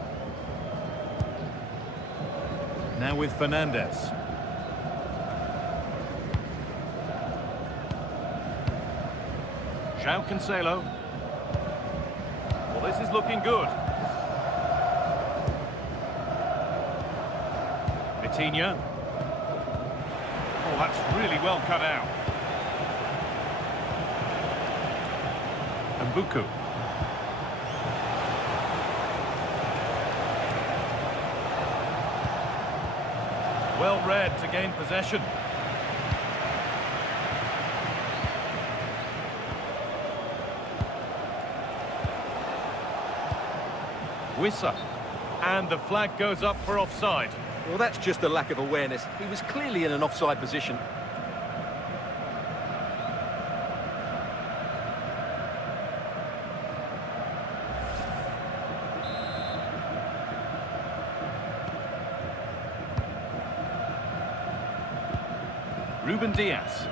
Now with Fernandez. João Cancelo. Well, this is looking good. Vitinha. Oh, that's really well cut out. Mbuku. Well read to gain possession. Wissa. And the flag goes up for offside. Well, that's just a lack of awareness. He was clearly in an offside position. Ruben Diaz.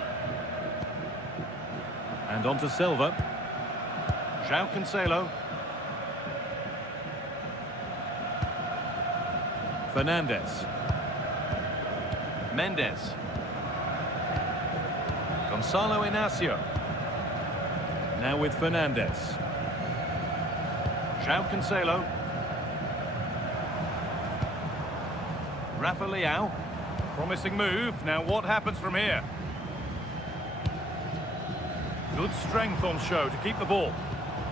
And on to Silva. João Cancelo. Fernandez. Mendes. Gonzalo Inacio. Now with Fernandez. João Cancelo. Rafa Leao. Promising move. Now what happens from here? Good strength on show to keep the ball.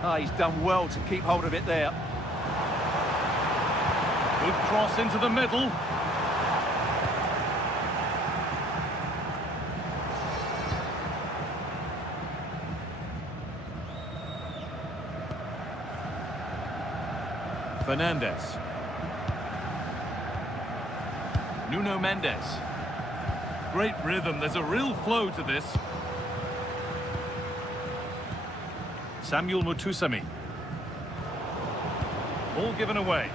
Ah, he's done well to keep hold of it there. Good cross into the middle. Fernandez. Nuno Mendes. Great rhythm, there's a real flow to this. Samuel Mutusami. Ball given away.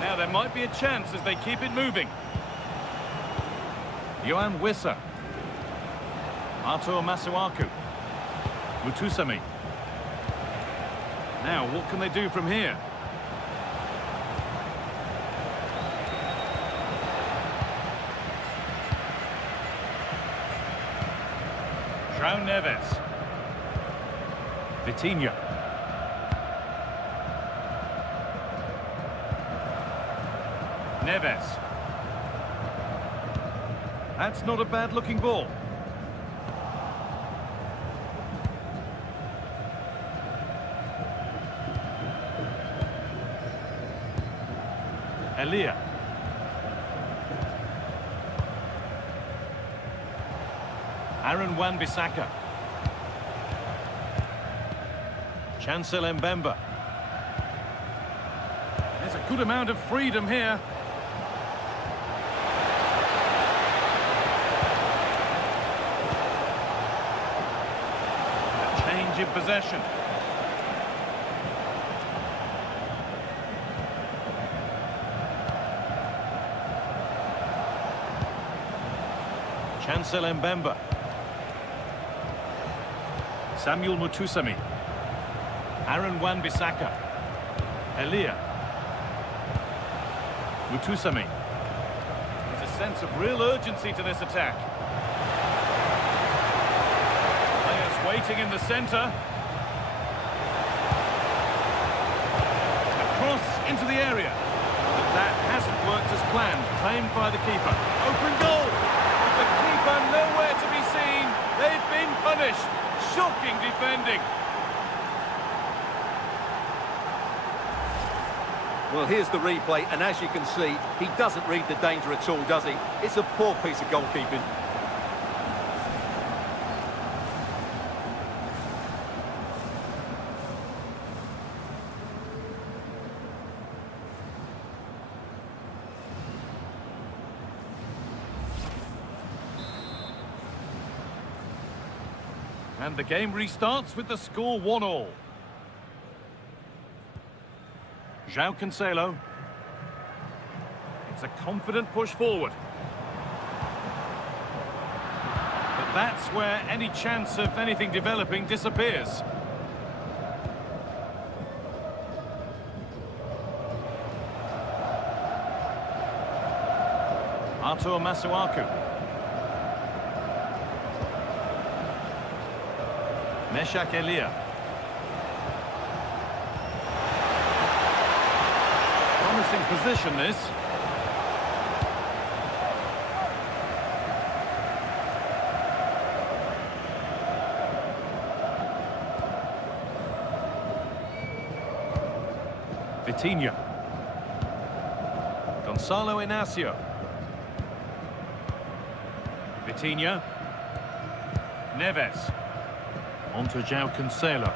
Now there might be a chance as they keep it moving. Johan Wissa. Artur Masuaku. Mutusami. Now, what can they do from here? João Neves. Vitinha. Neves. That's not a bad-looking ball. Elia. Aaron Wan-Bissaka. Chancel Mbemba. There's a good amount of freedom here. A change in possession. Chancel Mbemba. Samuel Mutusami. Aaron Wan-Bissaka. Elia. Mutusami. There's a sense of real urgency to this attack. Players waiting in the centre. A cross into the area. But that hasn't worked as planned. Claimed by the keeper. Open goal! The keeper nowhere to be seen. They've been punished. Shocking defending. Well, here's the replay, and as you can see, he doesn't read the danger at all, does he? It's a poor piece of goalkeeping. And the game restarts with the score 1-1. João Cancelo. It's a confident push forward. But that's where any chance of anything developing disappears. Artur Masuaku. Meshak Elia. Promising position, this. Vitinha. Gonçalo Inácio. Vitinha. Neves. On to João Cancelo.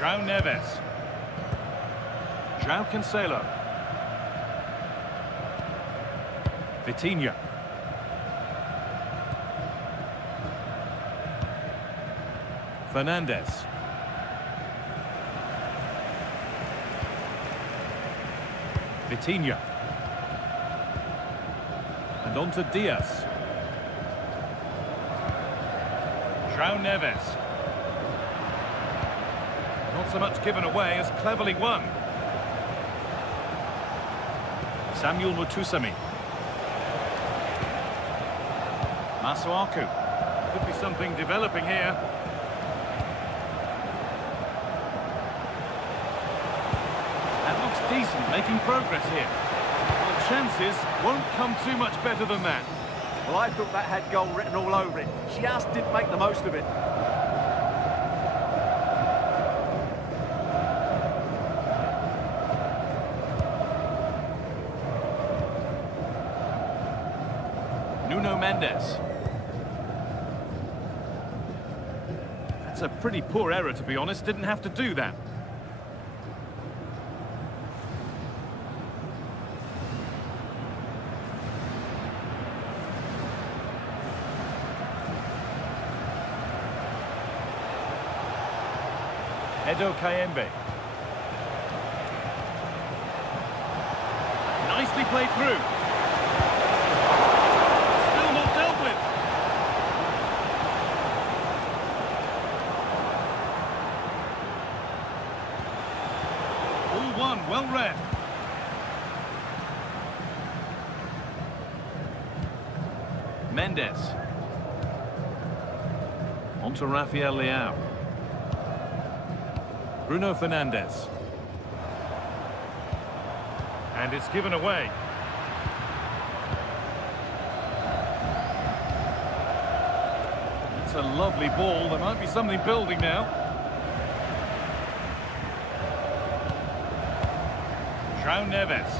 João Neves. João Cancelo. Vitinha. Fernandez. Vitinha. And on to Diaz. João Neves. Not so much given away as cleverly won. Samuel Mutusami. Masuaku. Could be something developing here. That looks decent, making progress here. Well, chances won't come too much better than that. Well, I thought that had goal written all over it. Just didn't make the most of it. Nuno Mendes. That's a pretty poor error, to be honest. Didn't have to do that. Edo Kayembe. Nicely played through. Still not dealt with. All one, well read. Mendes. On to Rafael Leao. Bruno Fernandes. And it's given away. It's a lovely ball. There might be something building now. João Neves.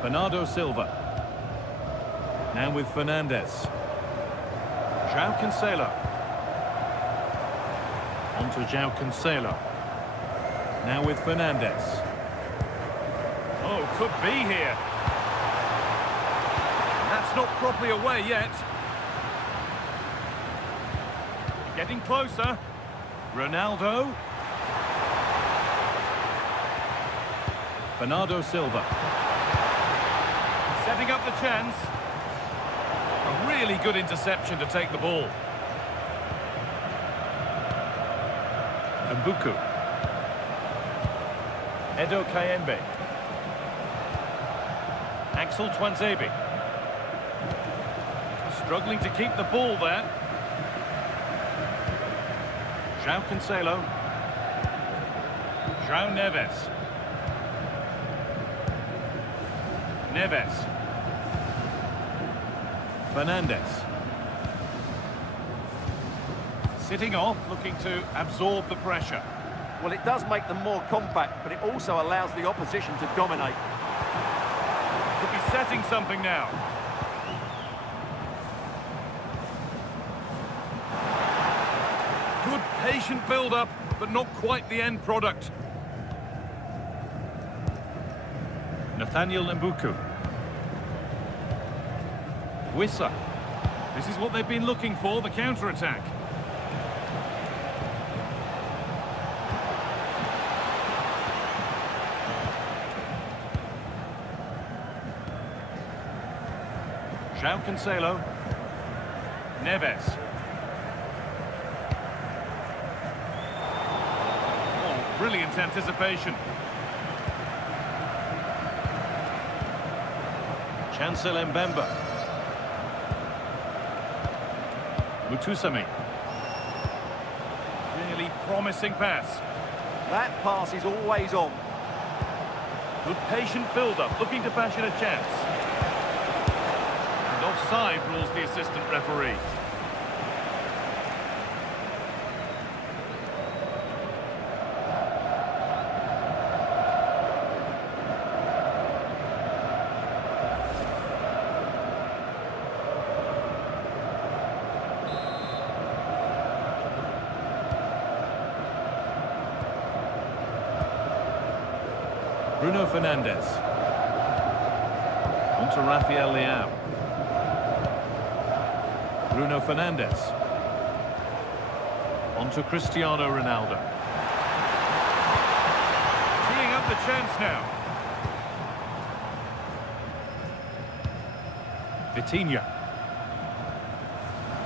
Bernardo Silva. Now with Fernandes. João Cancelo. On to João Cancelo. Now with Fernandes. Oh, could be here. That's not properly away yet. Getting closer. Ronaldo. Bernardo Silva. Setting up the chance. A really good interception to take the ball. Mbuku. Edo Kayembe. Axel Tuanzebe. Struggling to keep the ball there. João Cancelo. João Neves. Neves. Fernandes. Sitting off, looking to absorb the pressure. Well, it does make them more compact, but it also allows the opposition to dominate. Could be setting something now. Good patient build-up, but not quite the end product. Nathaniel Mbuku. Wissa. This is what they've been looking for, the counter-attack. João Cancelo. Neves. Oh, brilliant anticipation. Chancel Mbemba. Mutusami. Really promising pass. That pass is always on. Good patient build-up, looking to fashion a chance. And offside rules the assistant referee. Bruno Fernandes. On to Rafael Leao. Bruno Fernandes. On to Cristiano Ronaldo. Teeing up the chance now. Vitinha.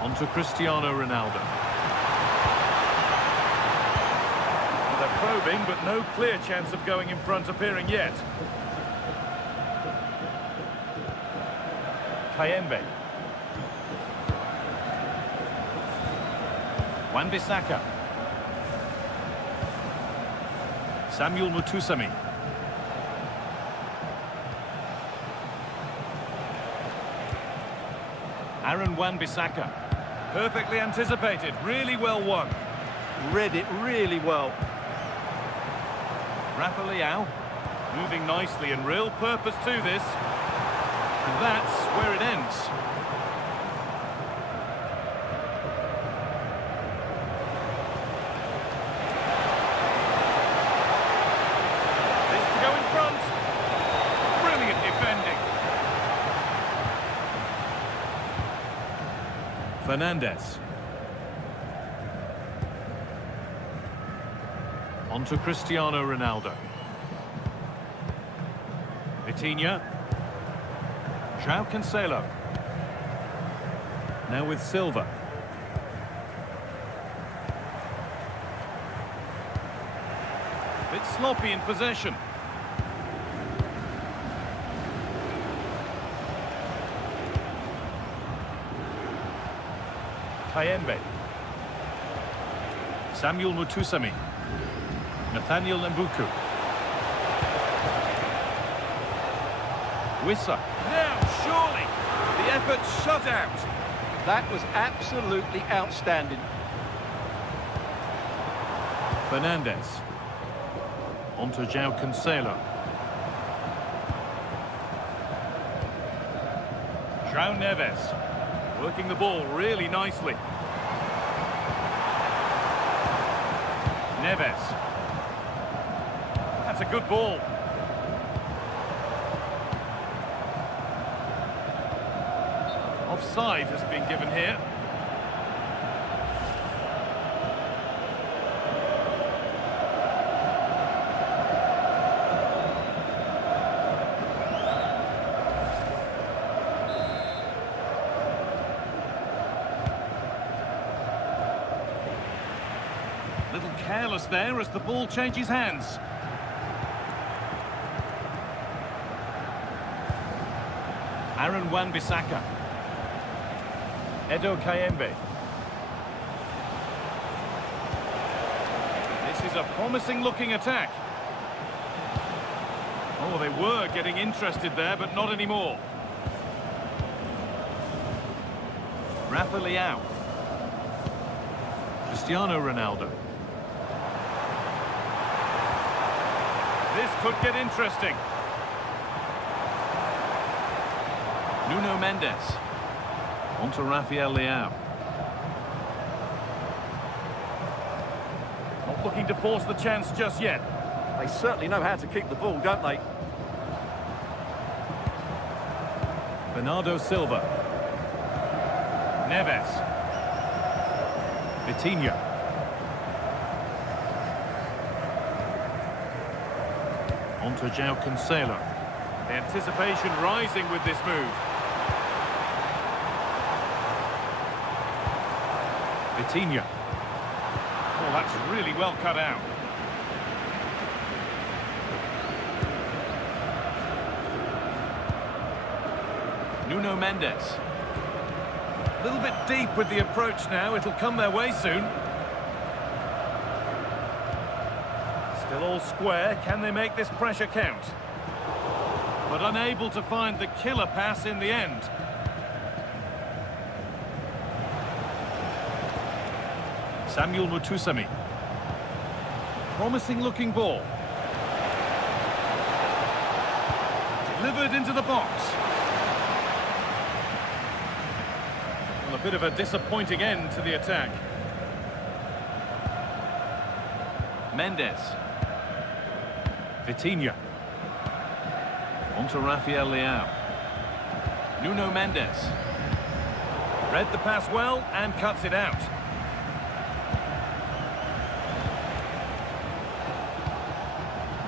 On to Cristiano Ronaldo. Probing, but no clear chance of going in front appearing yet. Kayembe. Wan-Bissaka. Samuel Mutusami. Aaron Wan-Bissaka. Perfectly anticipated, really well won. Read it really well. Rafa Leao, moving nicely and real purpose to this. That's where it ends. This to go in front. Brilliant defending. Fernandes. On to Cristiano Ronaldo. Vitinha. João Cancelo. Now with Silva. Bit sloppy in possession. Kayembe. Samuel Mutusami. Nathaniel Mbuku. Wissa. Now, surely, the effort shut out. That was absolutely outstanding. Fernandes. On to João Cancelo. João Neves. Working the ball really nicely. Neves. That's a good ball. Offside has been given here. Little careless there as the ball changes hands. Aaron Wan-Bissaka. Edo Kayembe. This is a promising looking attack. Oh, they were getting interested there, but not anymore. Rafa Leao. Cristiano Ronaldo. This could get interesting. Nuno Mendes. On to Rafael Leao. Not looking to force the chance just yet. They certainly know how to keep the ball, don't they? Bernardo Silva. Neves. Vitinha. On to João Cancelo. The anticipation rising with this move. Vitinha. Oh, that's really well cut out. Nuno Mendes. A little bit deep with the approach now. It'll come their way soon. Still all square. Can they make this pressure count? But unable to find the killer pass in the end. Samuel Mutusami. Promising looking ball. Delivered into the box. Well, a bit of a disappointing end to the attack. Mendes. Vitinha. On to Rafael Leao. Nuno Mendes. Read the pass well and cuts it out.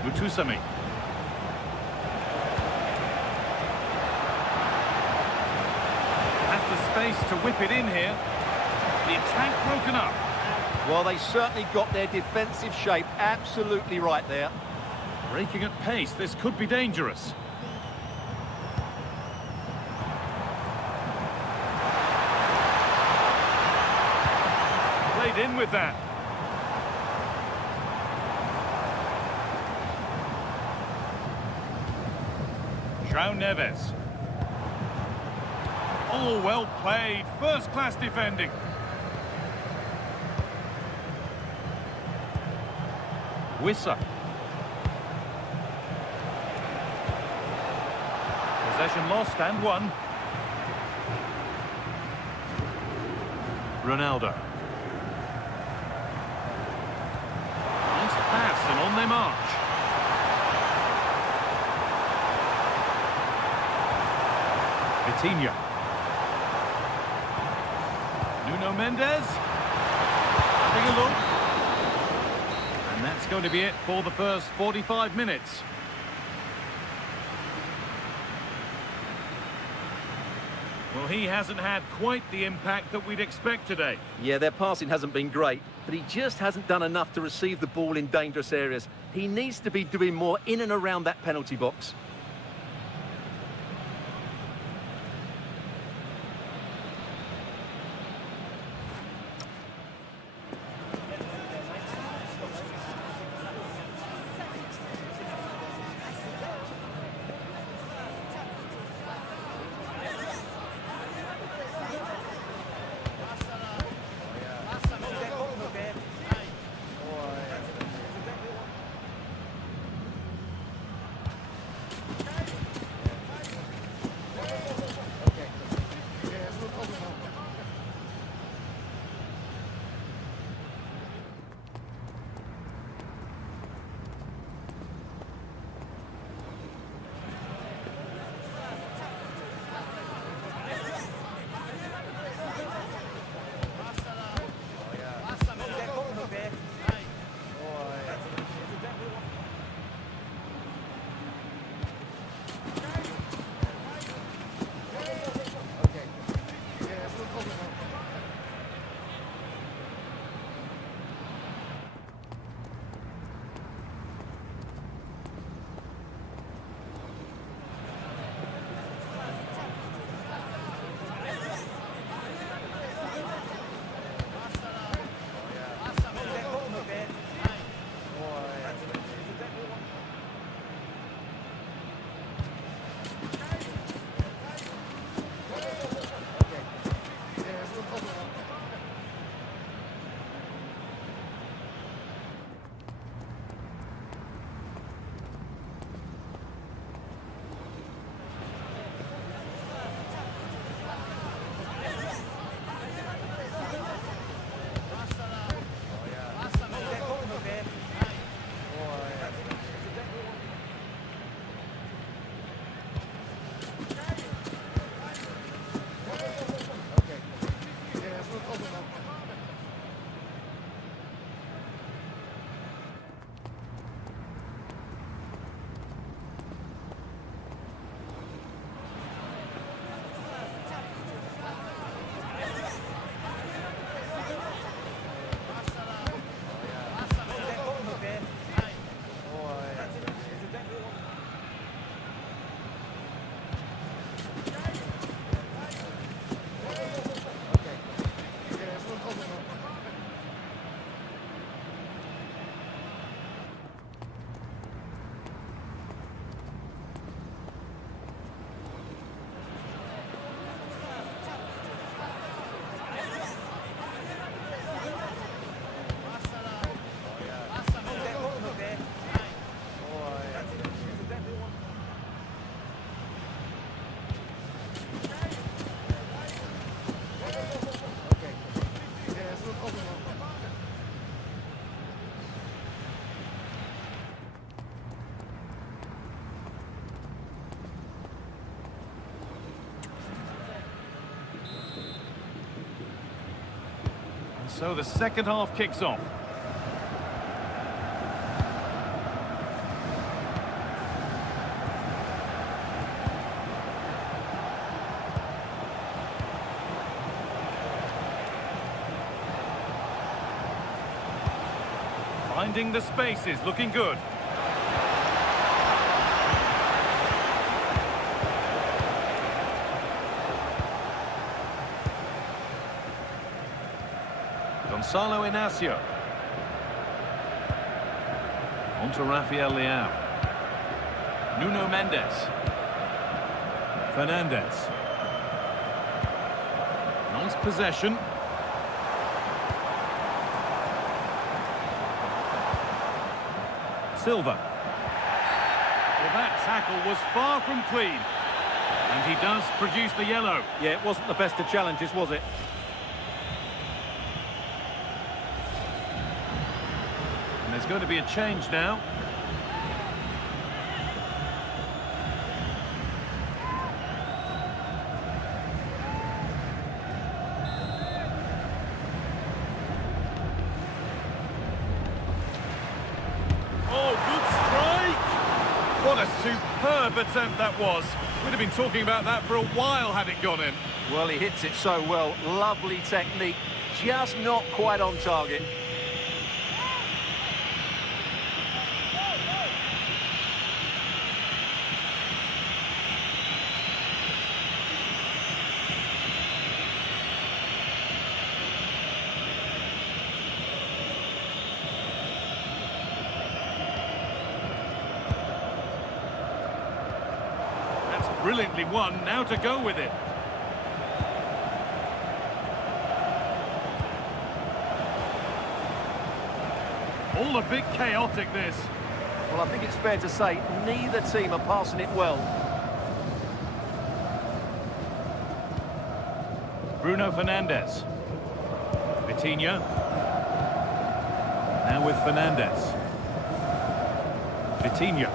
Mutusami. Has the space to whip it in here. The attack broken up. Well, they certainly got their defensive shape absolutely right there. Breaking at pace, this could be dangerous. Played in with that. João Neves. Oh, well played. First-class defending. Wissa. There's Possession lost and won. Ronaldo. Nice pass and on they march. Vitinha. Nuno Mendes. Having a look. And that's going to be it for the first 45 minutes. Well, he hasn't had quite the impact that we'd expect today. Yeah, their passing hasn't been great, but he just hasn't done enough to receive the ball in dangerous areas. He needs to be doing more in and around that penalty box. So the second half kicks off. Finding the spaces, looking good. Gonzalo Inacio. On to Rafael Leao. Nuno Mendes. Fernandez. Nice possession. Silva. Well, that tackle was far from clean. And he does produce the yellow. Yeah, it wasn't the best of challenges, was it? And there's going to be a change now. Oh, good strike! What a superb attempt that was. We'd have been talking about that for a while had it gone in. Well, he hits it so well. Lovely technique. Just not quite on target. Brilliantly won, now to go with it. All a bit chaotic, this. Well, I think it's fair to say neither team are passing it well. Bruno Fernandes. Vitinha. Now with Fernandes. Vitinha.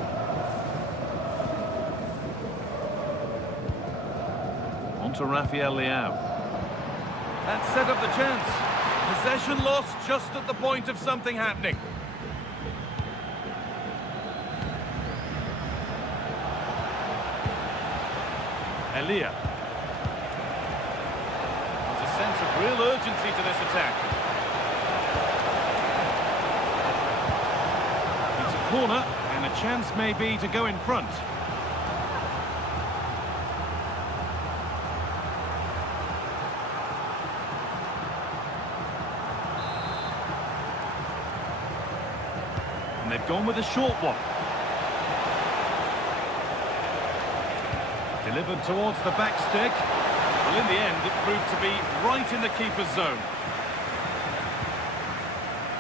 To Rafael Leao. That set up the chance. Possession lost just at the point of something happening. Elia. There's a sense of real urgency to this attack. It's a corner and a chance maybe to go in front. And they've gone with a short one. Delivered towards the back stick. Well, in the end, it proved to be right in the keeper's zone.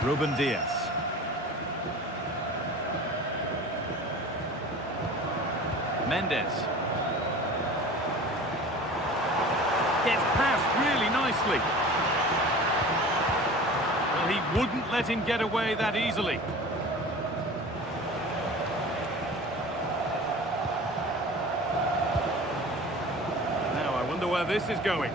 Ruben Diaz. Mendes. Gets past really nicely. Well, he wouldn't let him get away that easily. Where this is going.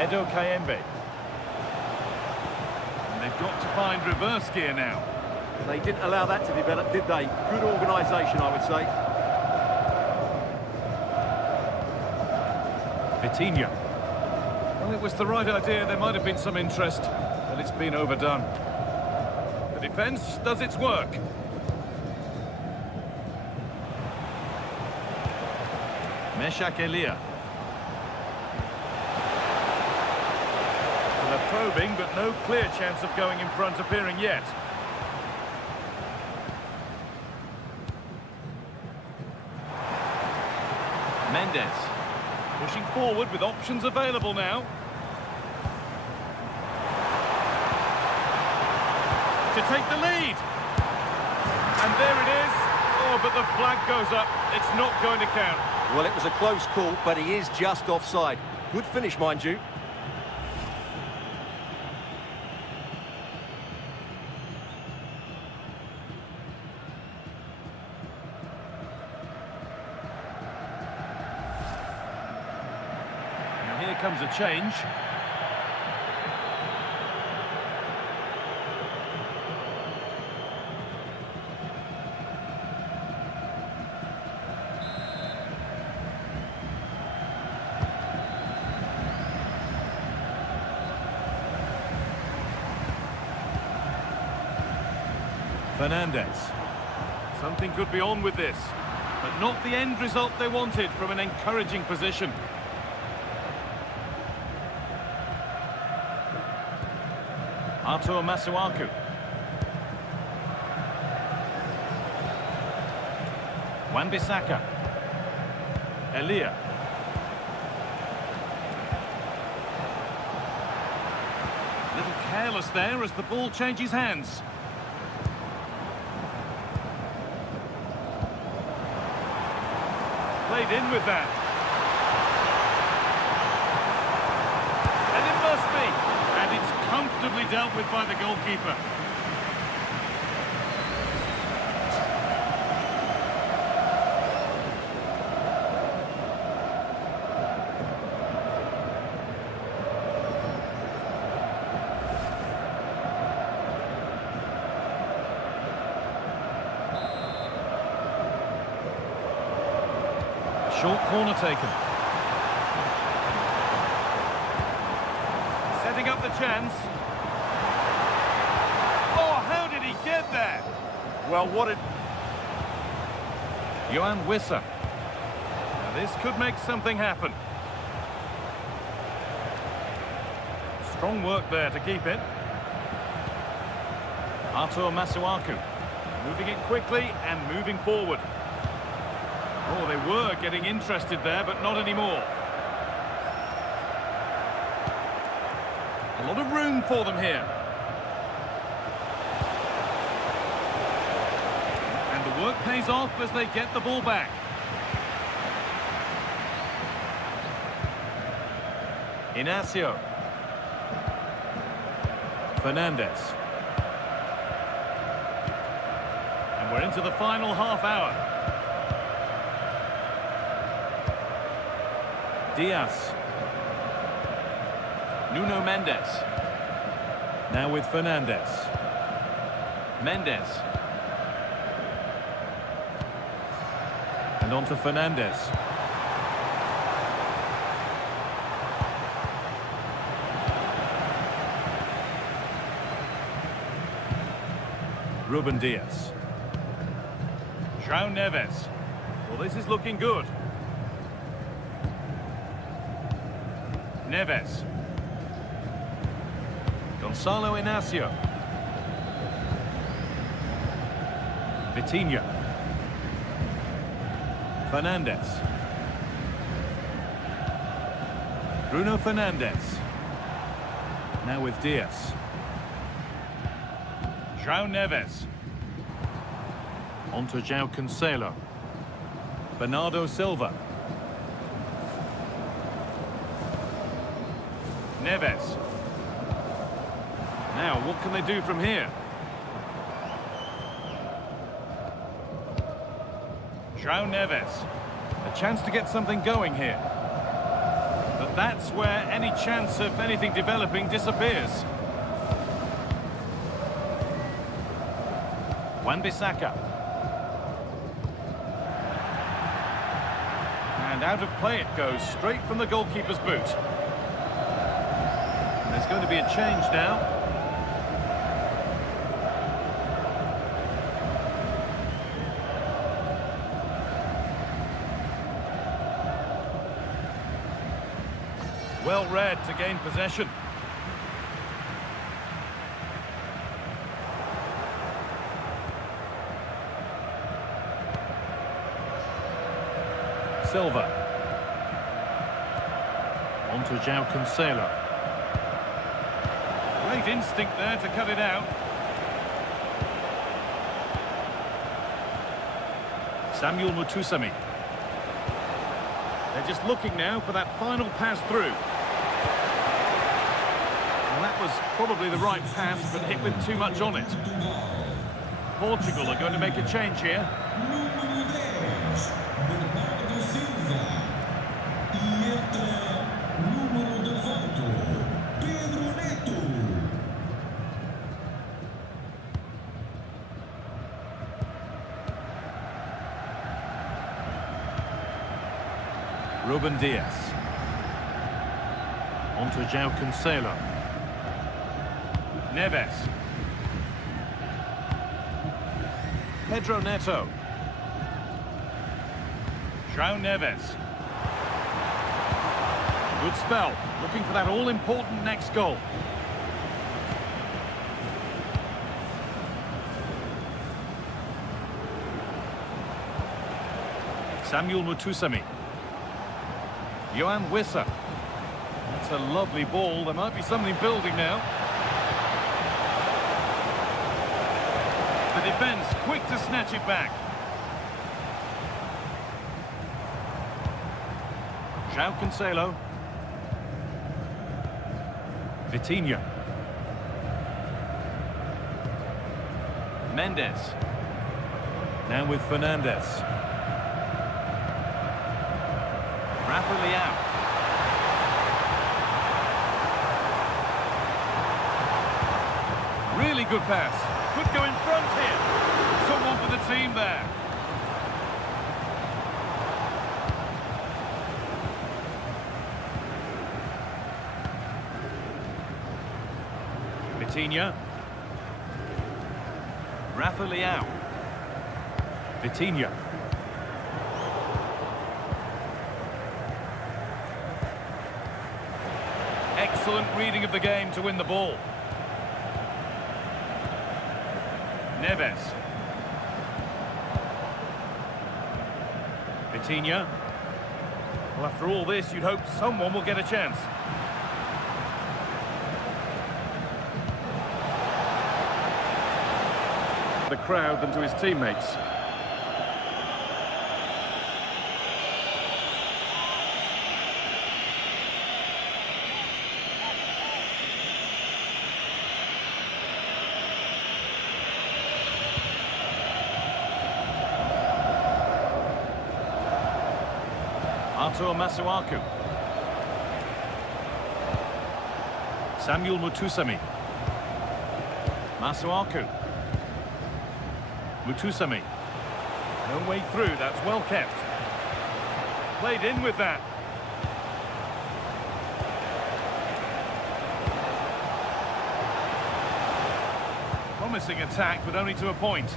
Edo Kayembe. And they've got to find reverse gear now. They didn't allow that to develop, did they? Good organisation, I would say. Vitinha. Well, it was the right idea. There might have been some interest, but it's been overdone. The defence does its work. Meshak Elia. Well, they're probing, but no clear chance of going in front appearing yet. Mendes. Pushing forward with options available now. To take the lead. And there it is. Oh, but the flag goes up. It's not going to count. Well, it was a close call, but he is just offside. Good finish, mind you. Now here comes a change. Fernandes. Something could be on with this, but not the end result they wanted from an encouraging position. Artur Masuaku. Wan-Bissaka. Elia. A little careless there as the ball changes hands. played in with that. And it must be. And it's comfortably dealt with by the goalkeeper. Short corner taken. Setting up the chance. Oh, how did he get there? Well, what did... Johan Wissa. Now, this could make something happen. Strong work there to keep it. Artur Masuaku. Moving it quickly and moving forward. Oh, they were getting interested there, but not anymore. A lot of room for them here. And the work pays off as they get the ball back. Inacio. Fernandez. And we're into the final half hour. Diaz. Nuno Mendes. Now with Fernandez. Mendes. And on to Fernandez. Ruben Diaz. João Neves. Well, this is looking good. Neves. Gonzalo Inacio. Vitinha. Fernandez. Bruno Fernandez. Now with Diaz. João Neves. On to João Cancelo. Bernardo Silva. Neves. Now, what can they do from here? João Neves. A chance to get something going here. But that's where any chance of anything developing disappears. Wan-Bissaka. And out of play it goes, straight from the goalkeeper's boot. There's going to be a change now. Well read to gain possession. Silva. On to João Cancelo. Great instinct there to cut it out. Samuel Mutusami. They're just looking now for that final pass through. And that was probably the right pass, but hit with too much on it. Portugal are going to make a change here. Ruben Diaz. On to João Cancelo. Neves. Pedro Neto. João Neves. Good spell. Looking for that all-important next goal. Samuel Mutusami. Johan Wissa. That's a lovely ball. There might be something building now. The defence quick to snatch it back. João Cancelo. Vitinha. Mendes. Now with Fernandes. Rafa Leão. Really good pass. Could go in front here. Someone for the team there. Vitinha. Rafa Leão. Vitinha. Excellent reading of the game to win the ball. Neves. Vitinha. Well, after all this, you'd hope someone will get a chance. The crowd than to his teammates. Artur Masuaku. Samuel Mutusami. Masuaku. Mutusami. No way through, that's well kept. Played in with that. Promising attack, but only to a point.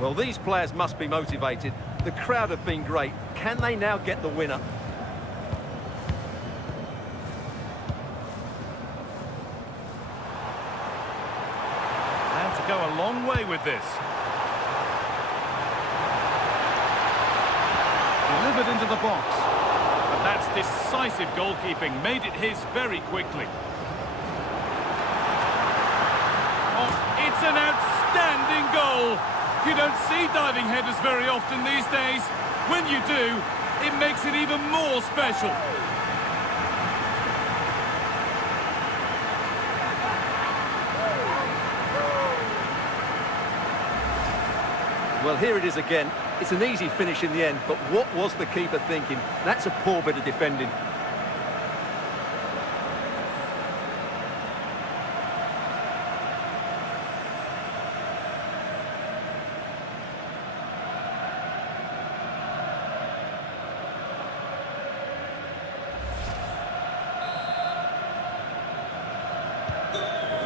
Well, these players must be motivated. The crowd have been great. Can they now get the winner? And to go a long way with this. Delivered into the box. But that's decisive goalkeeping. Made it his very quickly. Oh, it's an outstanding goal. You don't see diving headers very often these days. When you do, it makes it even more special. Well, here it is again. It's an easy finish in the end, but what was the keeper thinking? That's a poor bit of defending.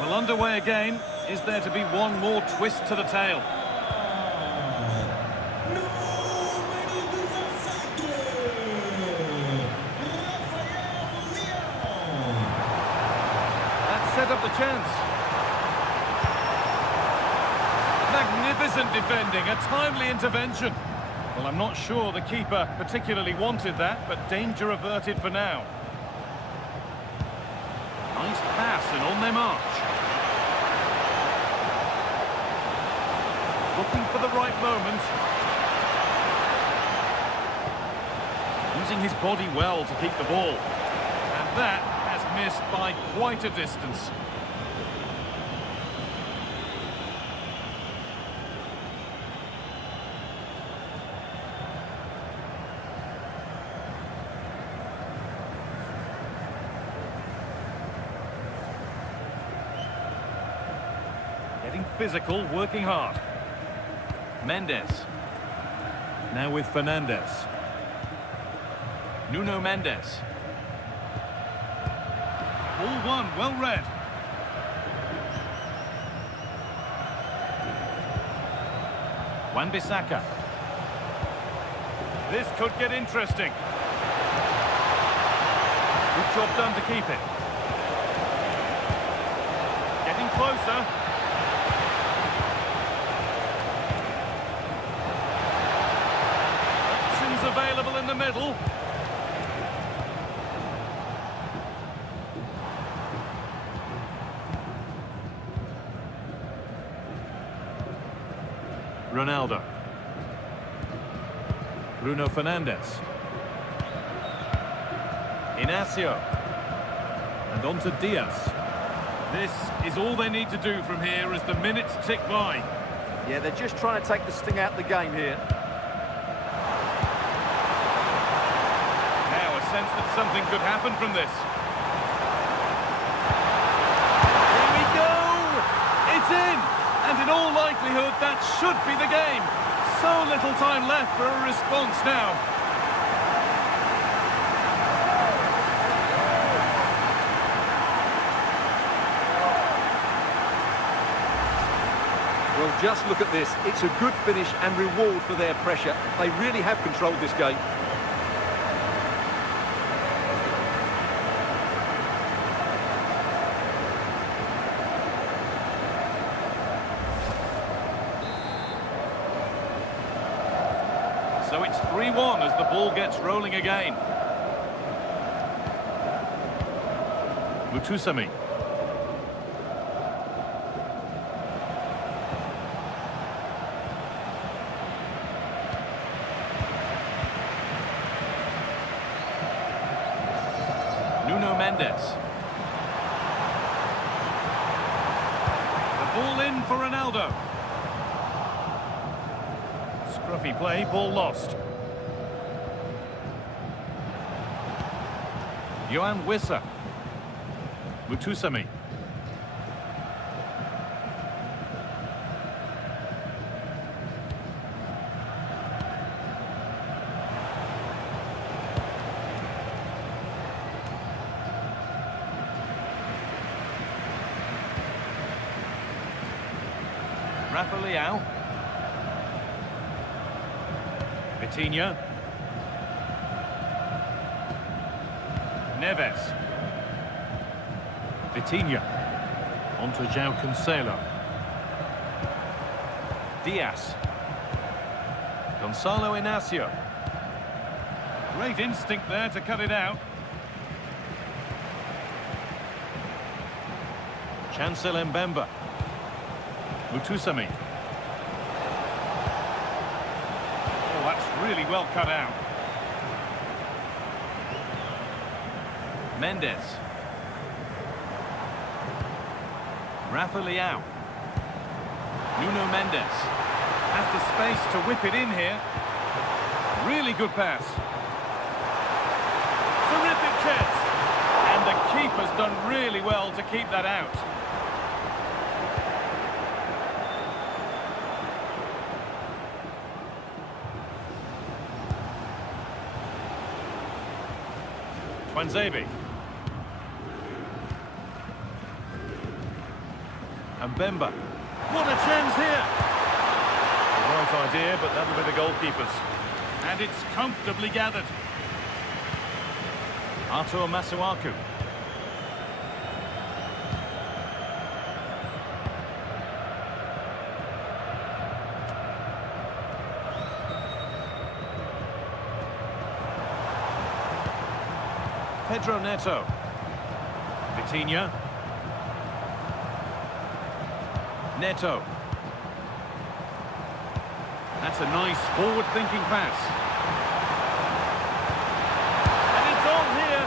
Well, underway again. Is there to be one more twist to the tale? That set up the chance. Magnificent defending, a timely intervention. Well, I'm not sure the keeper particularly wanted that, but danger averted for now. Nice pass and on their march. Looking for the right moment. Using his body well to keep the ball. And that has missed by quite a distance. Getting physical, working hard. Mendes. Now with Fernandes. Nuno Mendes. Ball one, well read. Wan-Bissaka. This could get interesting. Good job done to keep it. Getting closer. Available in the middle. Ronaldo. Bruno Fernandes. Inacio. And on to Diaz. This is all they need to do from here as the minutes tick by. Yeah, they're just trying to take the sting out of the game here. Now a sense that something could happen from this. Here we go! It's in! And in all likelihood, that should be the game. So little time left for a response now. Well, just look at this. It's a good finish and reward for their pressure. They really have controlled this game. So it's 3-1 as the ball gets rolling again. Mutusami. Nuno Mendes. The ball in for Ronaldo. Scruffy play, ball lost. Johan Wissa. Mutusami. Rafa Leao. Vitinha. Neves. Vitinha. On to João Cancelo. Diaz. Gonzalo Inacio. Great instinct there to cut it out. Chancel Mbemba. Mutusami. Oh, that's really well cut out. Mendes. Rafa Leao. Nuno Mendes has the space to whip it in here. Really good pass. Terrific chance. And the keeper's done really well to keep that out. Twanzebe. Mbemba. What a chance here! The right idea, but that'll be the goalkeepers. And it's comfortably gathered. Artur Masuaku. Pedro Neto. Vitinha. Neto. That's a nice forward-thinking pass. And it's on here,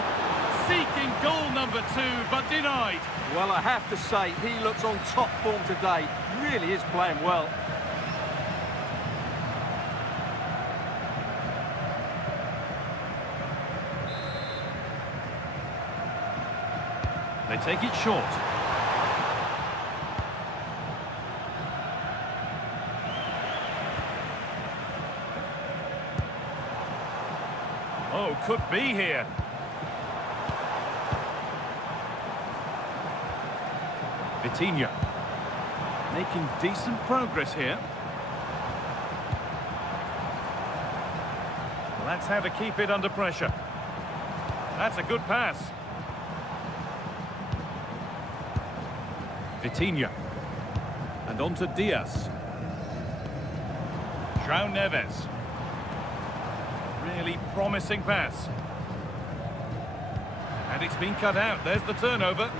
seeking goal number 2, but denied. Well, I have to say, he looks on top form today. Really is playing well. They take it short. Oh, could be here. Vitinha. Making decent progress here. Well, that's how to keep it under pressure. That's a good pass. Vitinha. And on to Diaz. João Neves. Really promising pass. And it's been cut out. There's the turnover.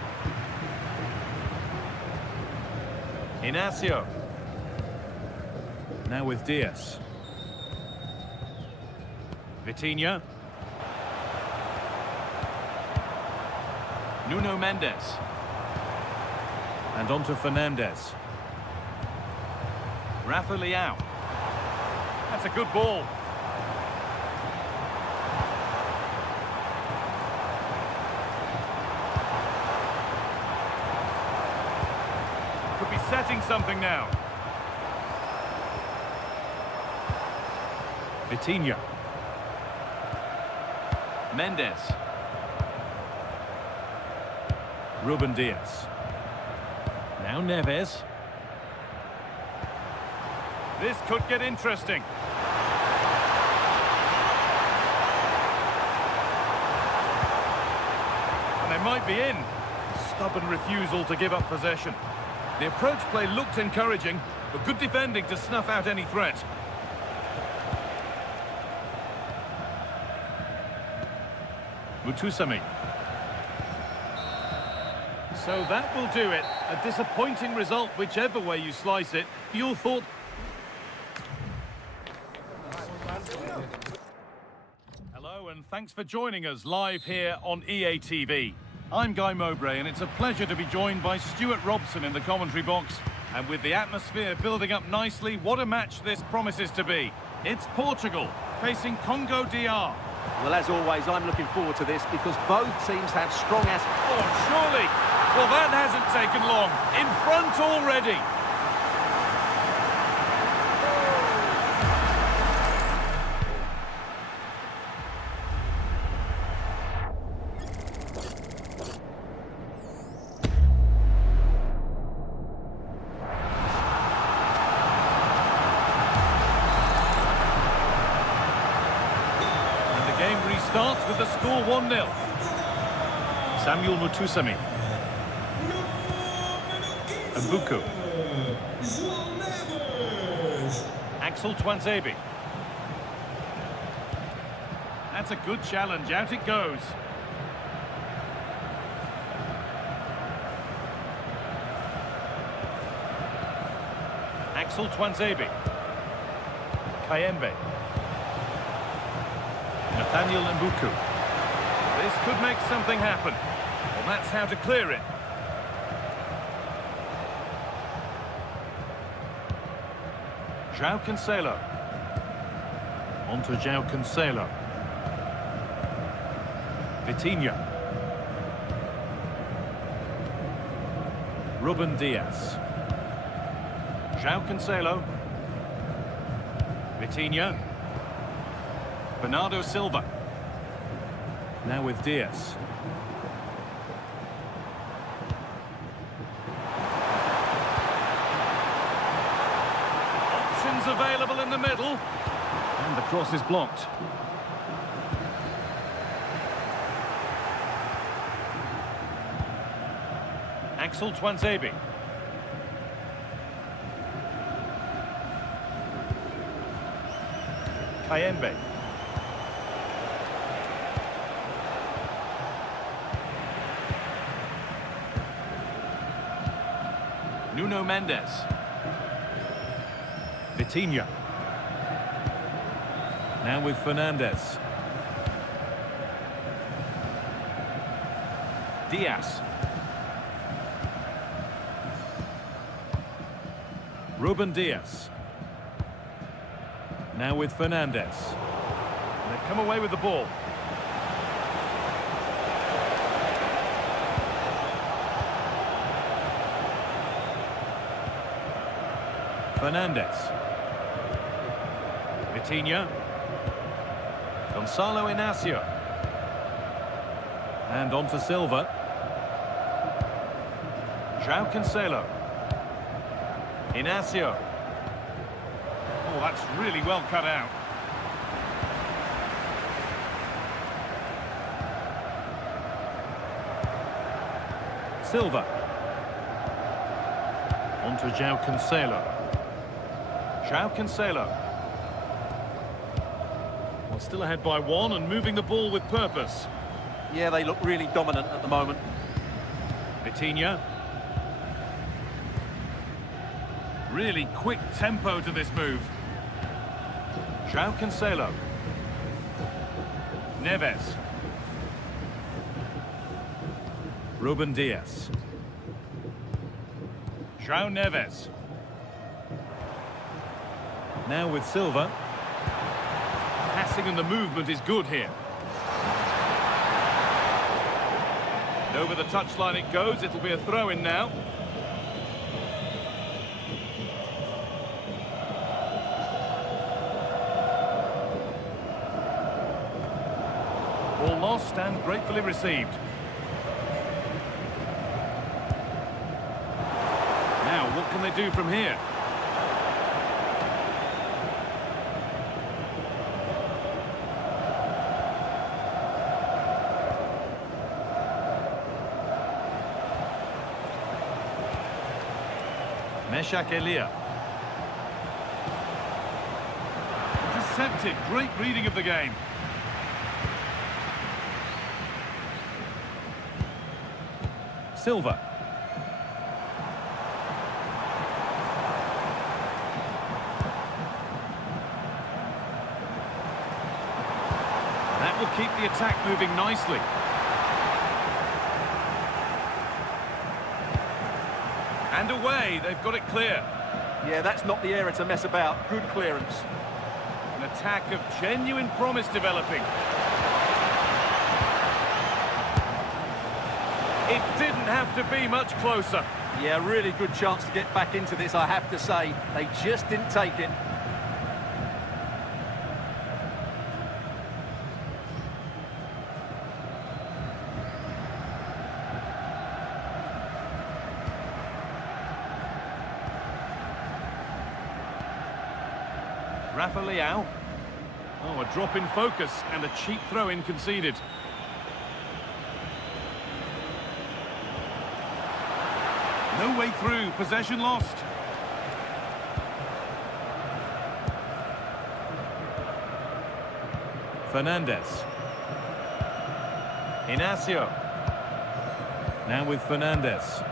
Inacio. Now with Diaz. Nuno Mendes. And on to Fernandez. Rafa Leao. That's a good ball. Could be setting something now. Vitinha. Mendes. Ruben Diaz. Now Neves. This could get interesting. And they might be in. Stubborn refusal to give up possession. The approach play looked encouraging, but good defending to snuff out any threat. Mutusami. So that will do it. A disappointing result, whichever way you slice it. Your thought? Hello, and thanks for joining us live here on EA TV. I'm Guy Mowbray, and it's a pleasure to be joined by Stuart Robson in the commentary box. And with the atmosphere building up nicely, what a match this promises to be. It's Portugal facing Congo DR. Well, as always, I'm looking forward to this because both teams have strong Oh, surely! Well, that hasn't taken long. In front already. Game restarts with the score 1-0. Samuel Mutusami. Mbuku. Axel Twanzebe. That's a good challenge. Out it goes. Axel Twanzebe. Kayembe. Nathaniel Mbuku. This could make something happen. Well, that's how to clear it. João Cancelo. On to João Cancelo. Vitinha. Ruben Diaz. João Cancelo. Vitinha. Bernardo Silva. Now with Diaz. Options available in the middle. And the cross is blocked. Axel Twanzebe. Kayembe. Nuno Mendes. Vitinha. Now with Fernandez. Diaz. Ruben Diaz. Now with Fernandez. They've come away with the ball. Fernandez. Vitinha. Gonzalo Inacio. And on to Silva. João Cancelo. Inacio. Oh, that's really well cut out. Silva. On to João Cancelo. João Cancelo. Well, still ahead by one and moving the ball with purpose. Yeah, they look really dominant at the moment. Vitinha. Really quick tempo to this move. João Cancelo. Neves. Ruben Diaz. João Neves. Now with Silva. Passing and the movement is good here. And over the touchline it goes. It'll be a throw-in now. Ball lost and gratefully received. Now, what can they do from here? Meshak Elia. Intercepted. Great reading of the game. Silva. That will keep the attack moving nicely. And away, they've got it clear. Yeah, that's not the area to mess about. Good clearance. An attack of genuine promise developing. It didn't have to be much closer. Yeah, really good chance to get back into this, I have to say. They just didn't take it. Rafa Leao. Oh, a drop in focus and a cheap throw-in conceded. No way through, possession lost. Fernandes. Inacio. Now with Fernandes.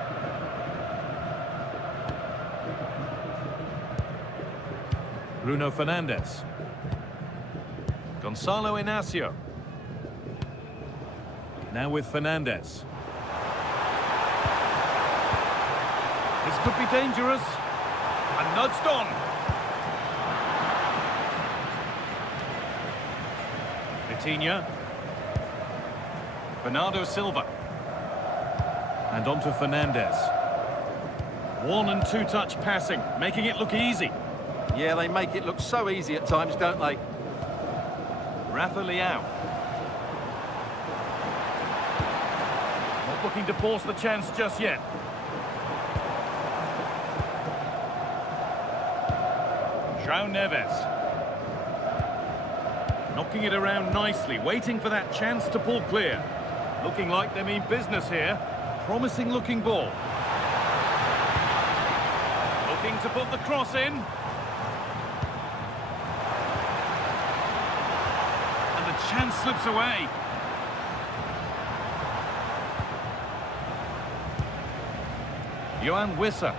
Bruno Fernandes. Gonzalo Inacio. Now with Fernandes. This could be dangerous. And nudged on. Vitinha. Bernardo Silva. And on to Fernandes. One and two touch passing, making it look easy. Yeah, they make it look so easy at times, don't they? Rafa Leao. Not looking to force the chance just yet. João Neves. Knocking it around nicely, waiting for that chance to pull clear. Looking like they mean business here. Promising looking ball. Looking to put the cross in. And the chance slips away. Johan Wissa.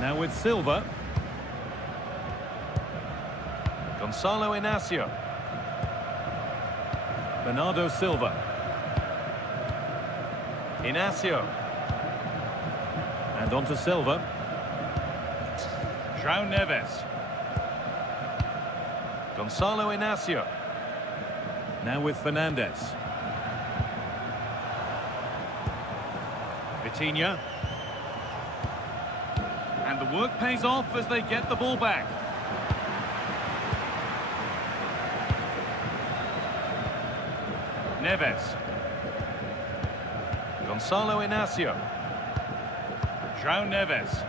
Now with Silva. Gonzalo Inacio. Bernardo Silva. Inacio. And on to Silva. João Neves. Gonzalo Inacio. Now with Fernandes. Vitinha. And the work pays off as they get the ball back. Neves. Gonzalo Inacio. João Neves.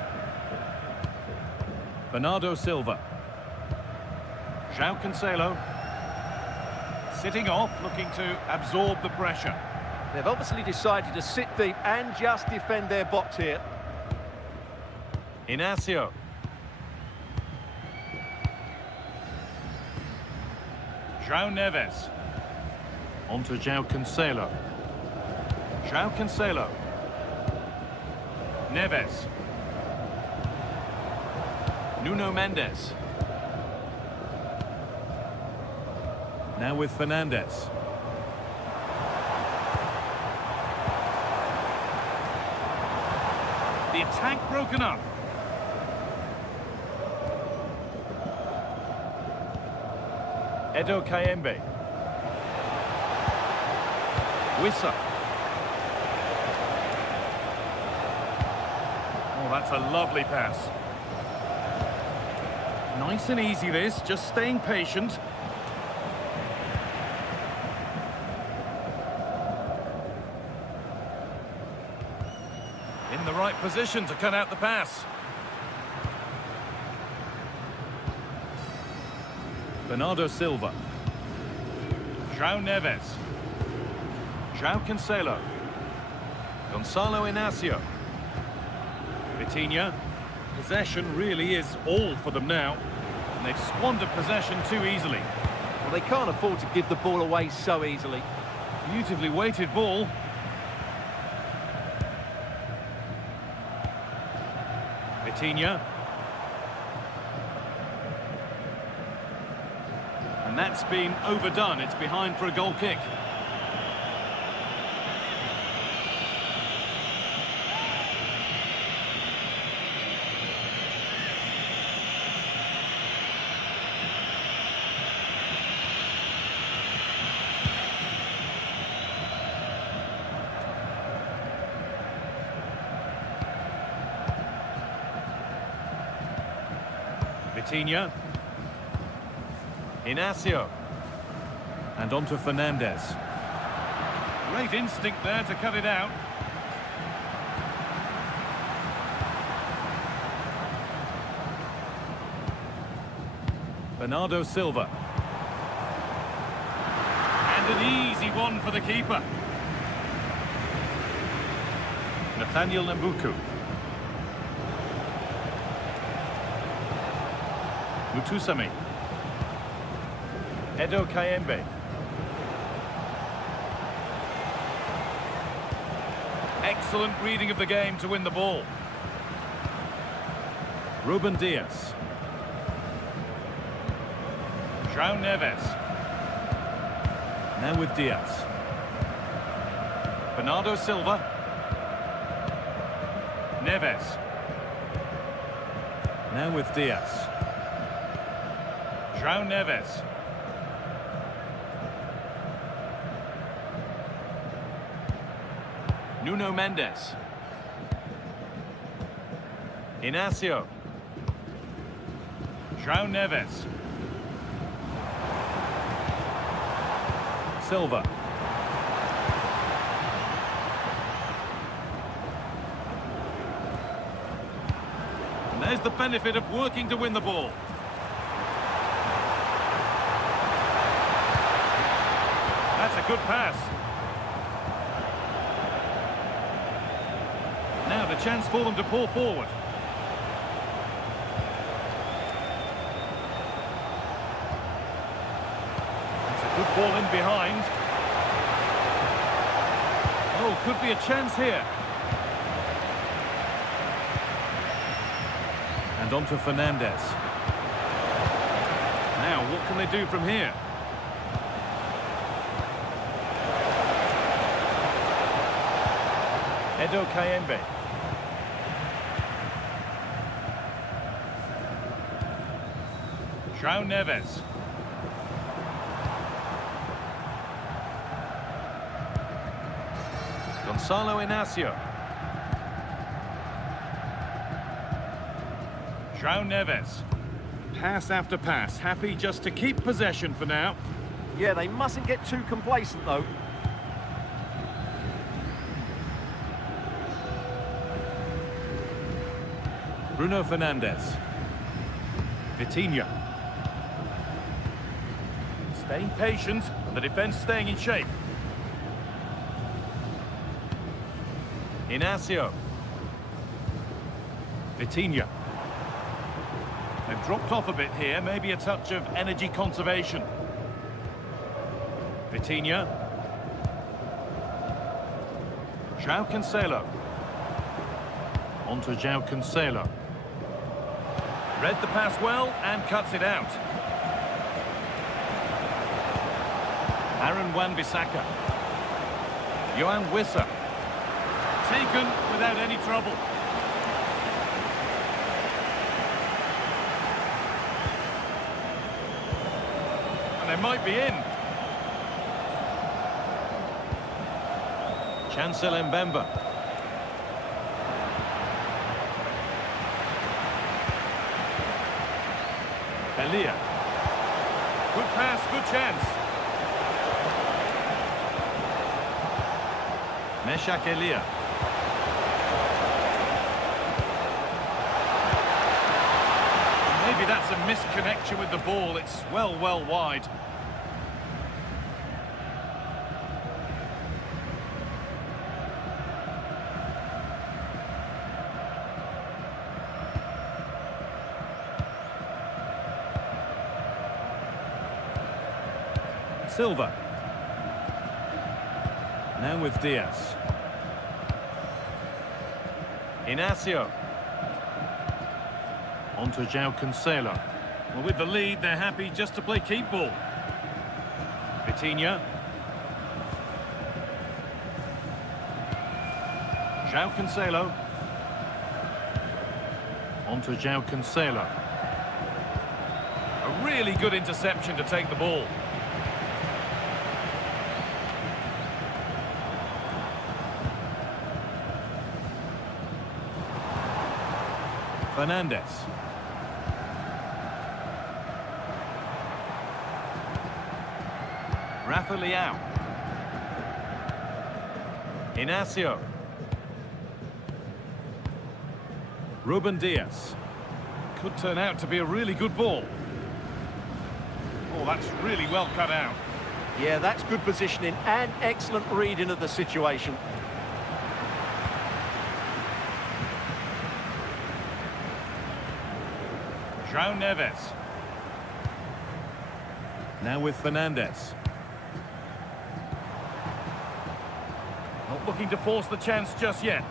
Bernardo Silva. João Cancelo. Sitting off, looking to absorb the pressure. They've obviously decided to sit deep and just defend their box here. Inacio. João Neves. On to João Cancelo. João Cancelo. Neves. Nuno Mendes. Now with Fernandez. The attack broken up. Edo Kayembe. Wissa. Oh, that's a lovely pass. Nice and easy this, just staying patient. In the right position to cut out the pass. Bernardo Silva. João Neves. João Cancelo. Gonçalo Inácio. Vitinha. Possession really is all for them now. And they've squandered possession too easily. Well, they can't afford to give the ball away so easily. Beautifully weighted ball. Vitinha. And that's been overdone. It's behind for a goal kick. Vitinha. Inácio. And on to Fernandez. Great instinct there to cut it out. Bernardo Silva. And an easy one for the keeper. Nathaniel Nambuku. Mutusami. Edo Kayembe. Excellent reading of the game to win the ball. Ruben Diaz. João Neves. Now with Diaz. Bernardo Silva. Neves. Now with Diaz. João Neves. Nuno Mendes. Inácio. João Neves. Silva. And there's the benefit of working to win the ball. That's a good pass. Now the chance for them to pull forward. That's a good ball in behind. Oh, could be a chance here. And on to Fernandez. Now, what can they do from here? Edo Kayembe. João Neves. Gonçalo Inácio. João Neves. Pass after pass, happy just to keep possession for now. Yeah, they mustn't get too complacent, though. Bruno Fernandes. Vitinha. Staying patient, and the defence staying in shape. Inácio. Vitinha. They've dropped off a bit here, maybe a touch of energy conservation. Vitinha. João Cancelo. On to João Cancelo. Read the pass well and cuts it out. Aaron Wan-Bissaka. Johan Wissa. Taken without any trouble. And they might be in. Chancel Mbemba. Elia. Good pass, good chance. Meshak Elia. Maybe that's a misconnection with the ball. It's well wide. Silva. Now with Diaz. Inacio. On to João Cancelo. Well, with the lead, they're happy just to play keep ball. Vitinha. João Cancelo. On to João Cancelo. A really good interception to take the ball. Fernandes. Rafa Leao. Inacio. Ruben Diaz. Could turn out to be a really good ball. Oh, that's really well cut out. Yeah, that's good positioning and excellent reading of the situation. João Neves. Now with Fernandes. Not looking to force the chance just yet.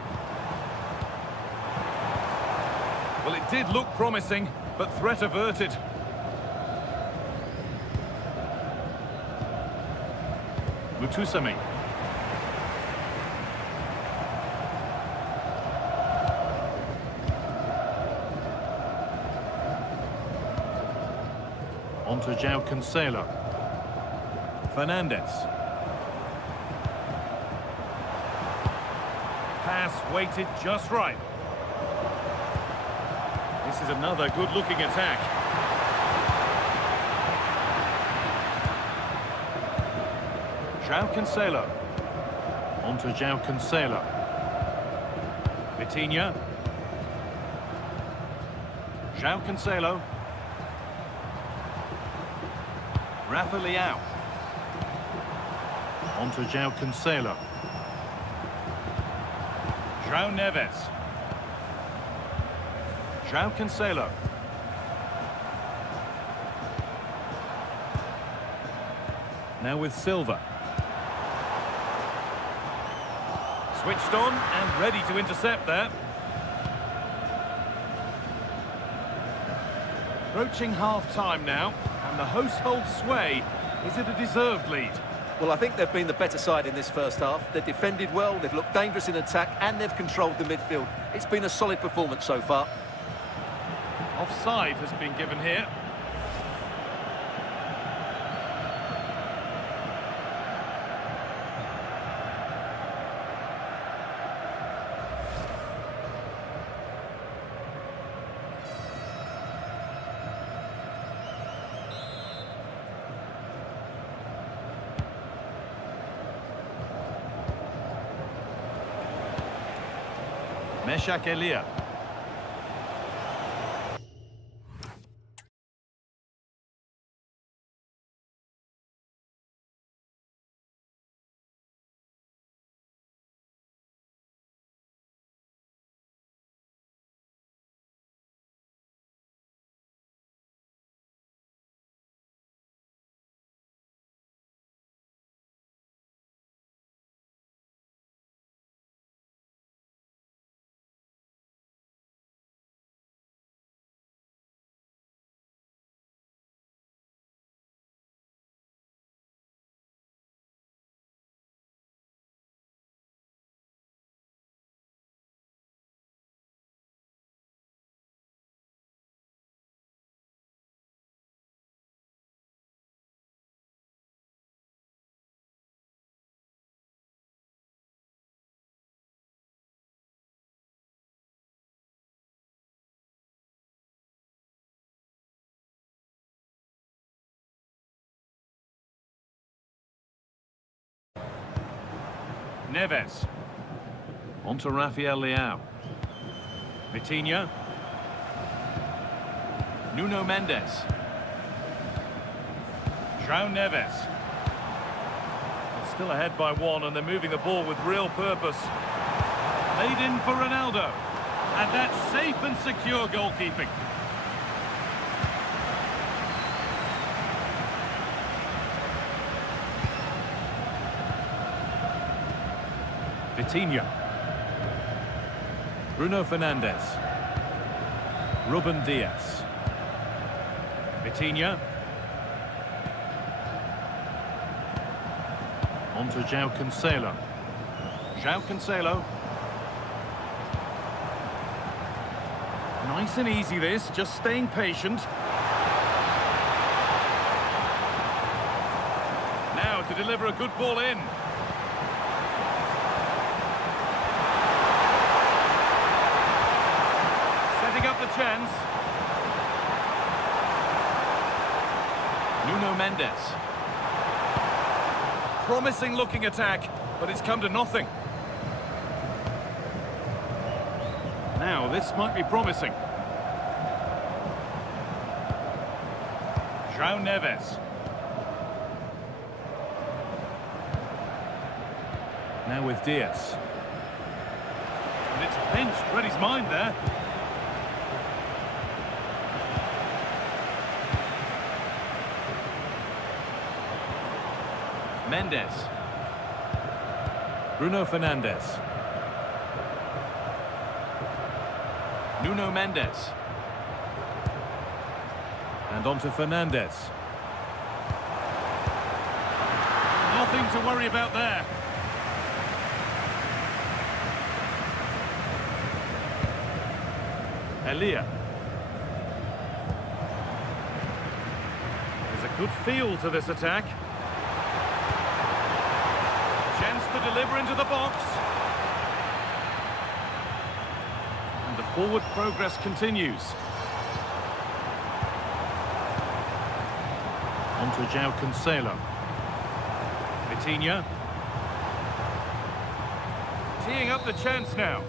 Well, it did look promising, but threat averted. Mutusami. On to João Cancelo. Fernandes. Pass weighted just right. This is another good-looking attack. João Cancelo. On to João Cancelo. Vitinha. João Cancelo. Rafa Leao. On to João Cancelo. João Neves. João Cancelo. Now with Silva. Switched on and ready to intercept there. Approaching half-time now, and the hosts hold sway. Is it a deserved lead? Well, I think they've been the better side in this first half. They've defended well, they've looked dangerous in attack, and they've controlled the midfield. It's been a solid performance so far. Offside has been given here. Meshak Elia. Neves. On to Rafael Leao. Vitinha. Nuno Mendes. João Neves. It's still ahead by one, and they're moving the ball with real purpose. Laid in for Ronaldo. And that's safe and secure goalkeeping. Vitinha. Bruno Fernandes. Ruben Dias. Vitinha. On to João Cancelo. João Cancelo. Nice and easy this, just staying patient. Now to deliver a good ball in. Setting up the chance. Nuno Mendes. Promising looking attack, but it's come to nothing. Now, this might be promising. João Neves. Now with Dias. And it's pinched, read his mind there. Mendes. Bruno Fernandes. Nuno Mendes. And on to Fernandes. Nothing to worry about there. Elia. There's a good feel to this attack. Chance to deliver into the box. And the forward progress continues. On to João Cancelo. Vitinha. Teeing up the chance now.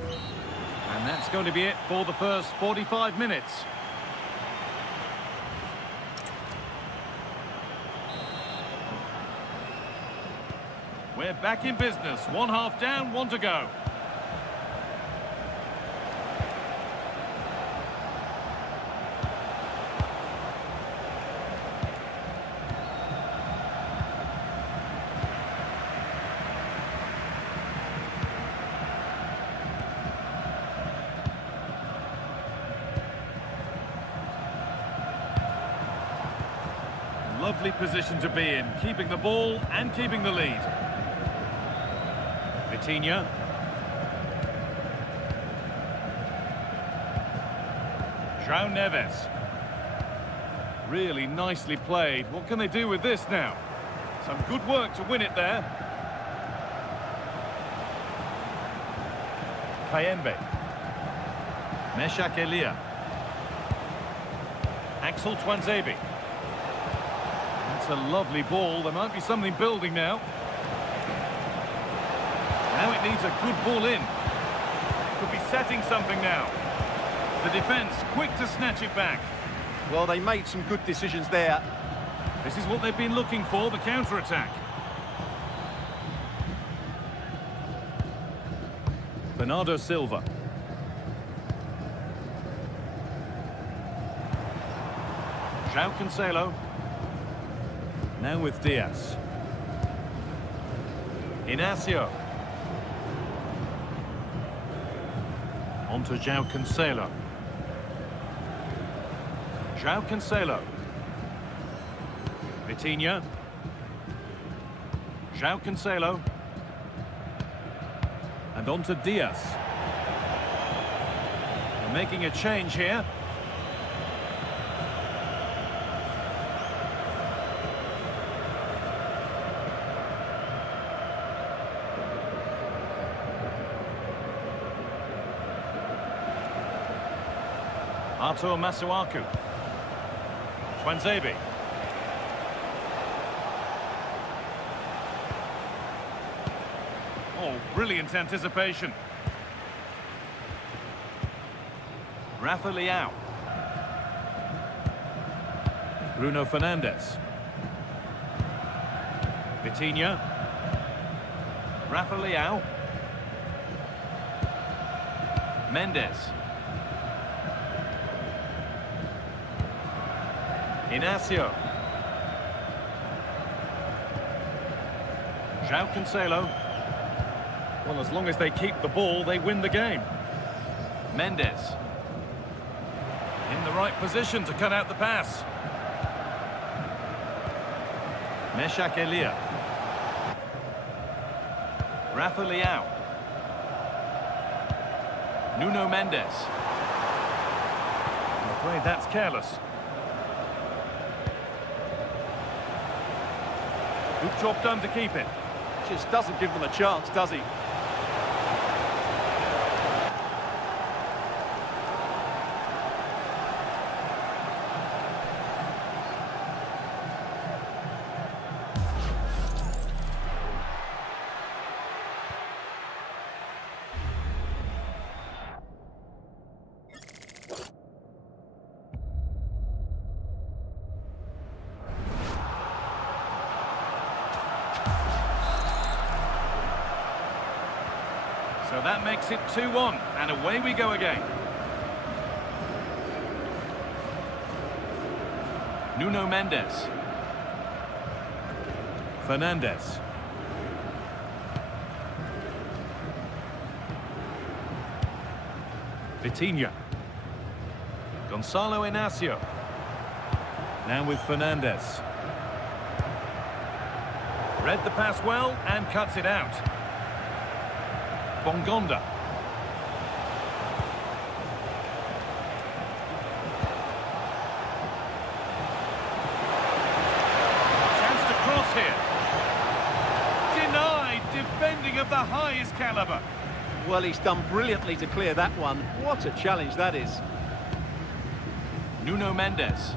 And that's going to be it for the first 45 minutes. We're back in business. One half down, one to go. Lovely position to be in, keeping the ball and keeping the lead. Vitinha. João Neves. Really nicely played. What can they do with this now? Some good work to win it there. Kayembe. Meshak Elia. Axel Tuanzebe. That's a lovely ball. There might be something building now. Now it needs a good ball in. Could be setting something now. The defence quick to snatch it back. Well, they made some good decisions there. This is what they've been looking for, the counter-attack. Bernardo Silva. João Cancelo. Now with Dias. Inacio. On to João Cancelo. João Cancelo. Vitinha. João Cancelo. And on to Dias. They're making a change here. Artur Masuaku. Tuanzebe. Oh, brilliant anticipation. Rafa Leao. Bruno Fernandes. Vitinha. Rafa Leao. Mendes. Inacio. João Cancelo. Well, as long as they keep the ball, they win the game. Mendes. In the right position to cut out the pass. Meshak Elia. Rafa Leao. Nuno Mendes. I'm afraid that's careless. Good job done to keep it. Just doesn't give them a chance, does he? So that makes it 2-1, and away we go again. Nuno Mendes. Fernandes. Vitinha. Gonzalo Inacio. Now with Fernandes. Read the pass well and cuts it out. Bongonda. Chance to cross here. Denied, defending of the highest caliber. Well, he's done brilliantly to clear that one. What a challenge that is. Nuno Mendes.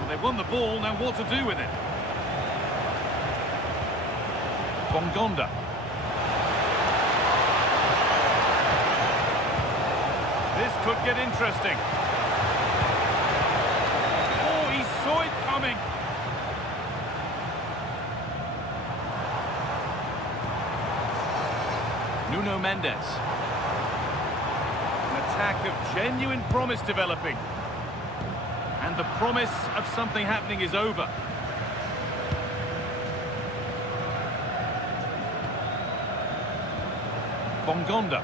Well, they've won the ball, now what to do with it? Bongonda. This could get interesting. Oh, he saw it coming. Nuno Mendes. An attack of genuine promise developing. And the promise of something happening is over. Bongonda.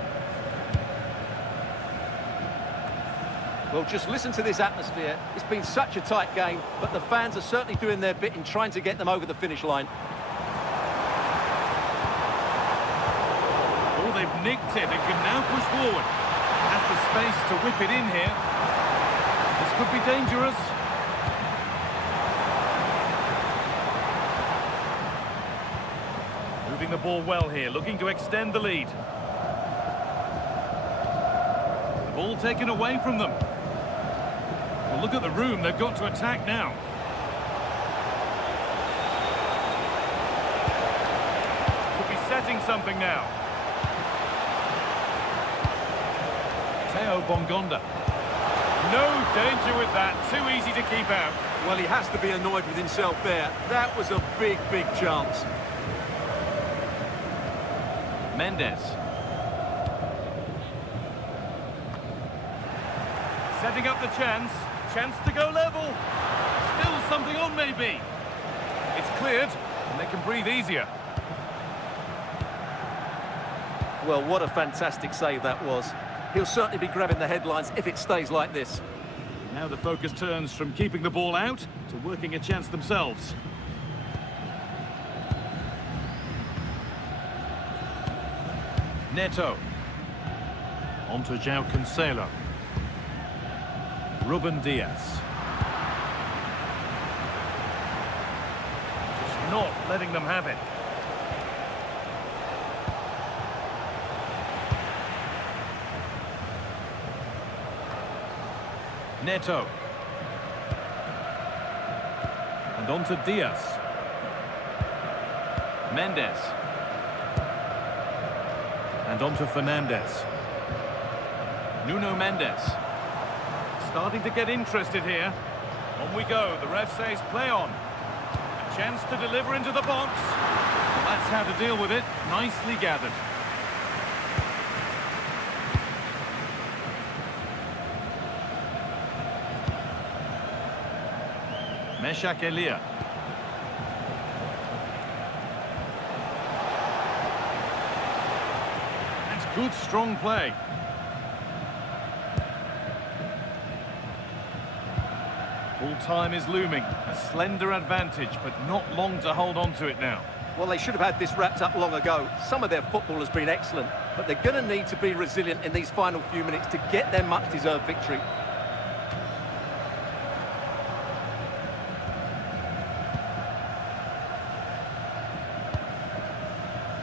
Well, just listen to this atmosphere. It's been such a tight game, but the fans are certainly doing their bit in trying to get them over the finish line. Oh, they've nicked it and can now push forward. Has the space to whip it in here. This could be dangerous. Moving the ball well here, looking to extend the lead. The ball taken away from them. Well, look at the room, they've got to attack now. Could be setting something now. Theo Bongonda. No danger with that, too easy to keep out. Well, he has to be annoyed with himself there. That was a big, big chance. Mendes. Setting up the chance. Chance to go level. Still something on, maybe. It's cleared, and they can breathe easier. Well, what a fantastic save that was. He'll certainly be grabbing the headlines if it stays like this. Now the focus turns from keeping the ball out to working a chance themselves. Neto. On to João Cancelo. Ruben Diaz. Just not letting them have it. Neto. And on to Diaz. Mendes. And on to Fernandez. Nuno Mendes. Starting to get interested here. On we go. The ref says play on. A chance to deliver into the box. Well, that's how to deal with it. Nicely gathered. Meshak Elia. That's good, strong play. Full time is looming. A slender advantage, but not long to hold on to it now. Well, they should have had this wrapped up long ago. Some of their football has been excellent, but they're going to need to be resilient in these final few minutes to get their much-deserved victory.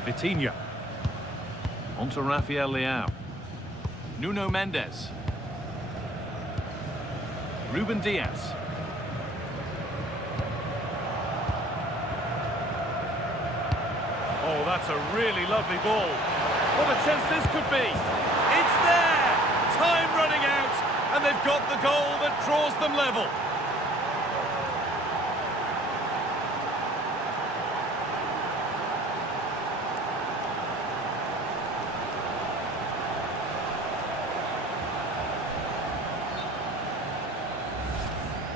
Vitinha. On to Rafael Leao. Nuno Mendes. Ruben Diaz. Oh, that's a really lovely ball. What a chance this could be. It's there! Time running out, and they've got the goal that draws them level.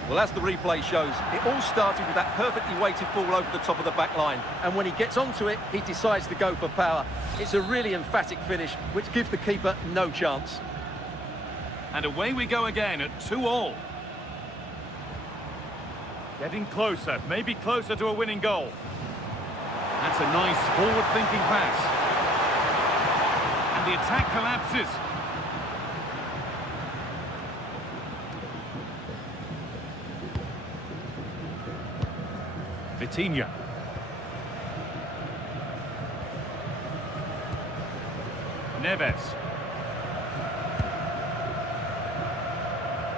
Well, as the replay shows, it all started with that perfectly weighted ball over the top of the back line. And when he gets onto it, he decides to go for power. It's a really emphatic finish, which gives the keeper no chance. And away we go again at 2-2. Getting closer, maybe closer to a winning goal. That's a nice forward-thinking pass. And the attack collapses. Vitinha. Neves.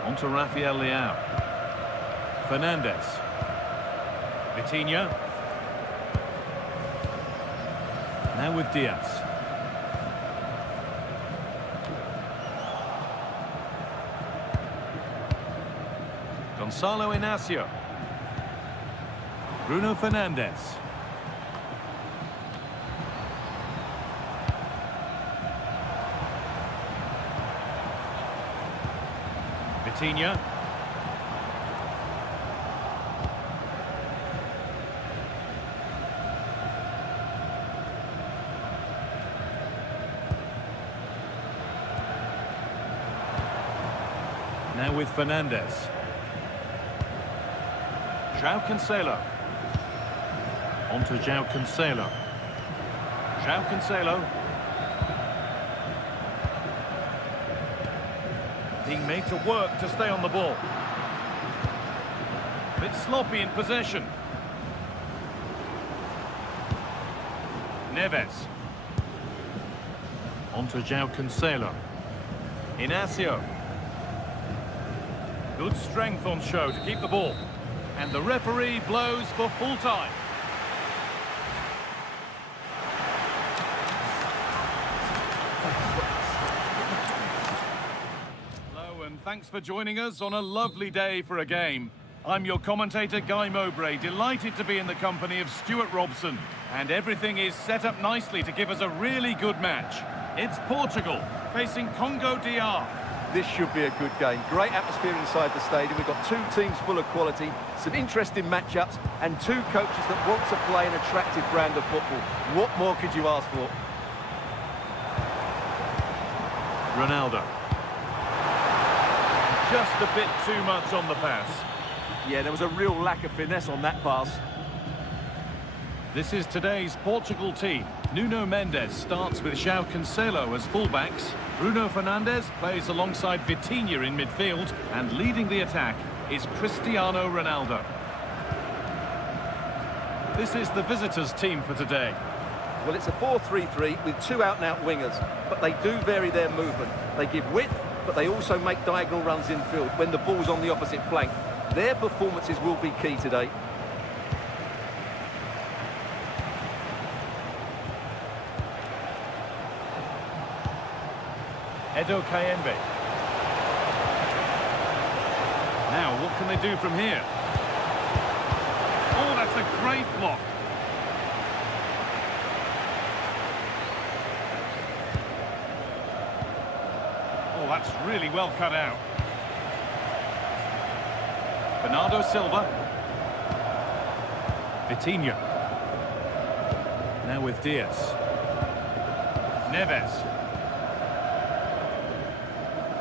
On to Rafael Leao. Fernandez. Vitinha. Now with Diaz. Gonzalo Inacio. Bruno Fernandes. Vitinha. Now with Fernandez. João Cancelo. On to João Cancelo. João Cancelo. Being made to work to stay on the ball. A bit sloppy in possession. Neves. On to João Cancelo. Inacio. Good strength on show to keep the ball. And the referee blows for full time. Thanks for joining us on a lovely day for a game. I'm your commentator, Guy Mowbray, delighted to be in the company of Stuart Robson. And everything is set up nicely to give us a really good match. It's Portugal facing Congo DR. This should be a good game. Great atmosphere inside the stadium. We've got two teams full of quality, some interesting matchups, and two coaches that want to play an attractive brand of football. What more could you ask for? Ronaldo. Just a bit too much on the pass. Yeah, there was a real lack of finesse on that pass. This is today's Portugal team. Nuno Mendes starts with João Cancelo as fullbacks. Bruno Fernandes plays alongside Vitinha in midfield, and leading the attack is Cristiano Ronaldo. This is the visitors' team for today. Well, it's a 4-3-3 with two out-and-out wingers, but they do vary their movement. They give width, but they also make diagonal runs infield when the ball's on the opposite flank. Their performances will be key today. Edo Kayembe. Now, what can they do from here? Oh, that's a great block. Oh, that's really well cut out. Bernardo Silva. Vitinha. Now with Diaz. Neves.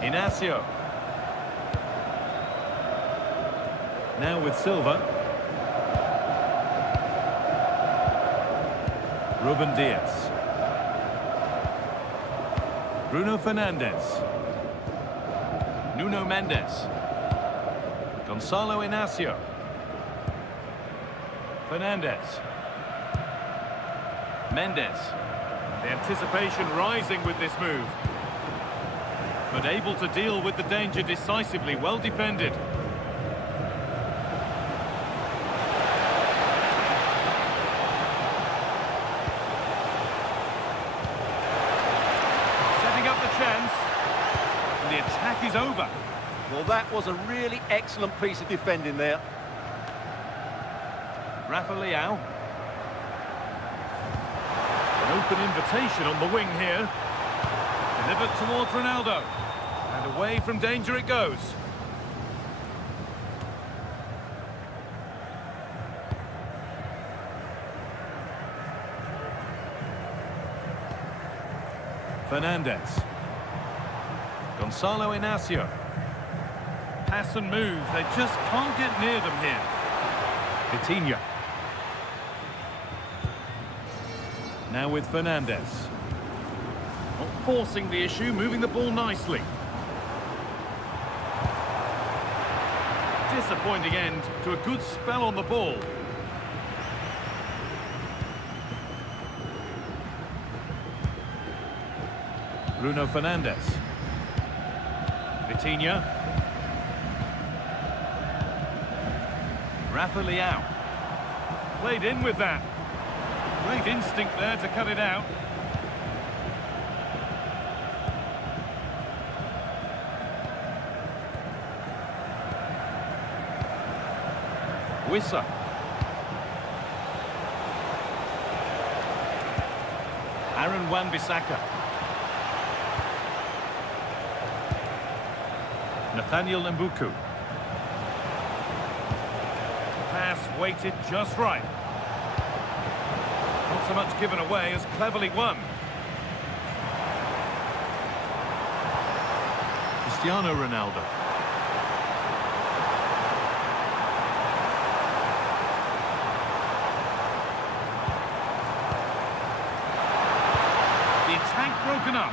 Inacio. Now with Silva. Ruben Diaz. Bruno Fernandes. Nuno Mendes. Gonzalo Inacio. Fernandes. Mendes. The anticipation rising with this move. But able to deal with the danger decisively, well defended. Setting up the chance. And the attack is over. Well, that was a really excellent piece of defending there. Rafa Leao. An open invitation on the wing here. Delivered towards Ronaldo. And away from danger it goes. Fernandes. Gonzalo Inacio. Pass and move. They just can't get near them here. Vitinha. Now with Fernandes. Not forcing the issue, moving the ball nicely. Disappointing end to a good spell on the ball. Bruno Fernandes. Vitinha. Rafa Leao. Played in with that. Great instinct there to cut it out. Wissa. Aaron Wan-Bissaka. Nathaniel Mbuku. Pass weighted just right. Not so much given away as cleverly won. Cristiano Ronaldo. The attack broken up.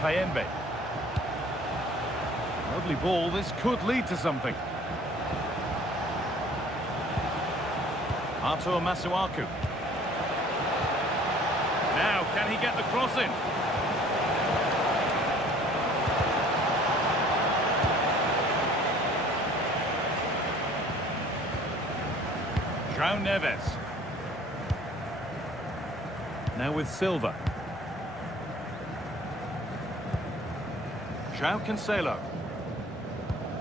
Kayembe. Lovely ball, this could lead to something. Artur Masuaku. Now, can he get the cross in? João Neves. Now with Silva. João Cancelo.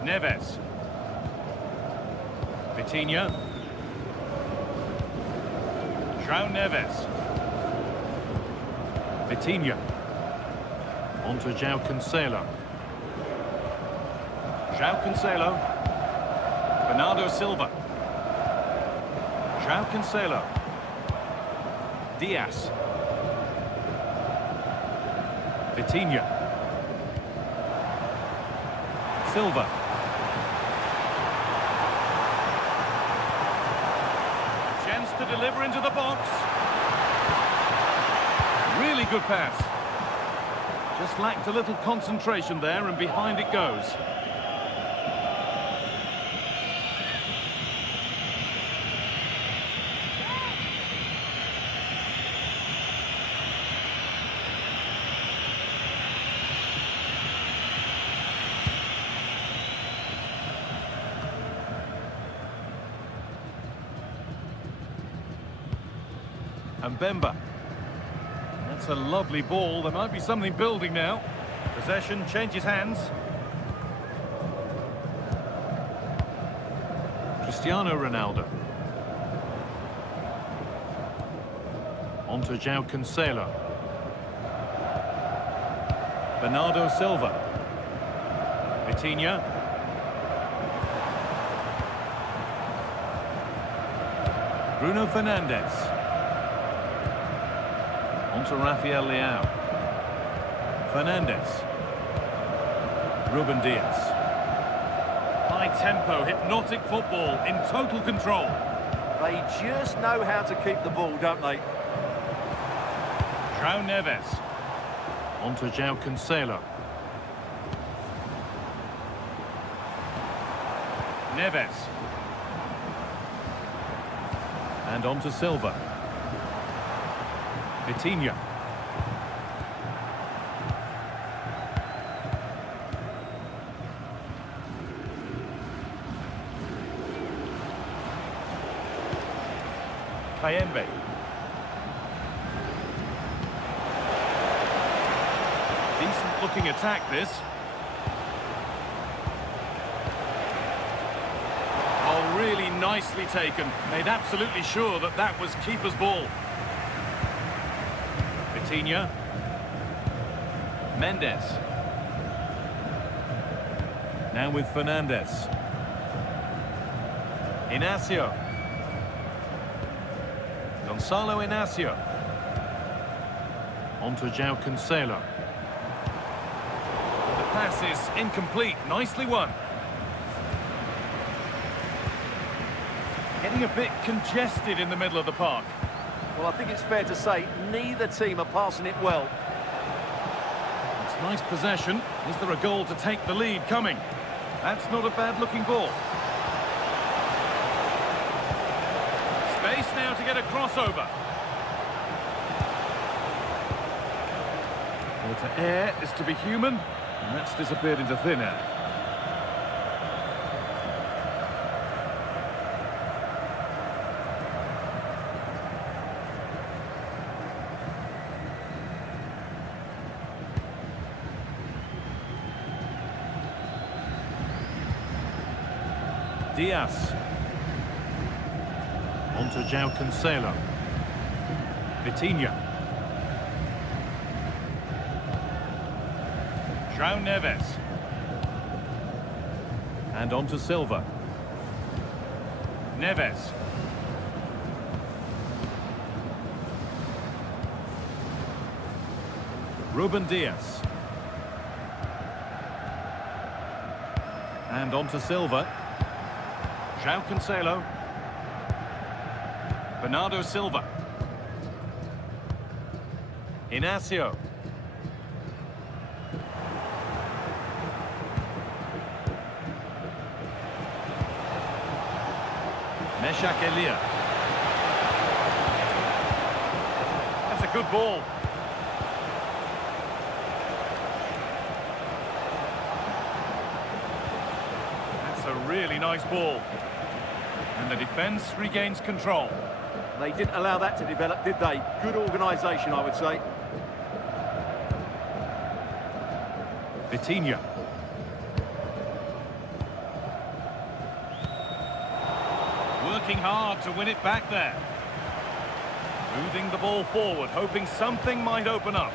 Neves. Vitinha. João Neves. Vitinha. On to João Cancelo. João Cancelo. Bernardo Silva. João Cancelo. Diaz. Vitinha. Silva. Chance to deliver into the box. Really good pass. Just lacked a little concentration there, and behind it goes. And Bemba. That's a lovely ball. There might be something building now. Possession changes hands. Cristiano Ronaldo. On to João Cancelo. Bernardo Silva. Vitinha. Bruno Fernandes. On to Rafael Leao. Fernandes. Ruben Diaz. High tempo, hypnotic football in total control. They just know how to keep the ball, don't they? João Neves. On to João Cancelo. Neves. And on to Silva. Vitinha. Kayembe. Decent looking attack this. Oh, really nicely taken. Made absolutely sure that that was keeper's ball. Vitinha. Mendes. Now with Fernandes. Inacio. Gonzalo Inacio. On to João Cancelo. The pass is incomplete. Nicely won. Getting a bit congested in the middle of the park. Well, I think it's fair to say neither team are passing it well. It's nice possession. Is there a goal to take the lead coming? That's not a bad-looking ball. Space now to get a crossover. Well, to err is to be human, and that's disappeared into thin air. Diaz. On to João Cancelo. Vitinha. João Neves. And on to Silva. Neves. Ruben Diaz. And on to Silva. João Cancelo. Bernardo Silva. Inacio. Meshak Elia. That's a good ball. That's a really nice ball. And the defence regains control. They didn't allow that to develop, did they? Good organisation, I would say. Vitinha. Working hard to win it back there. Moving the ball forward, hoping something might open up.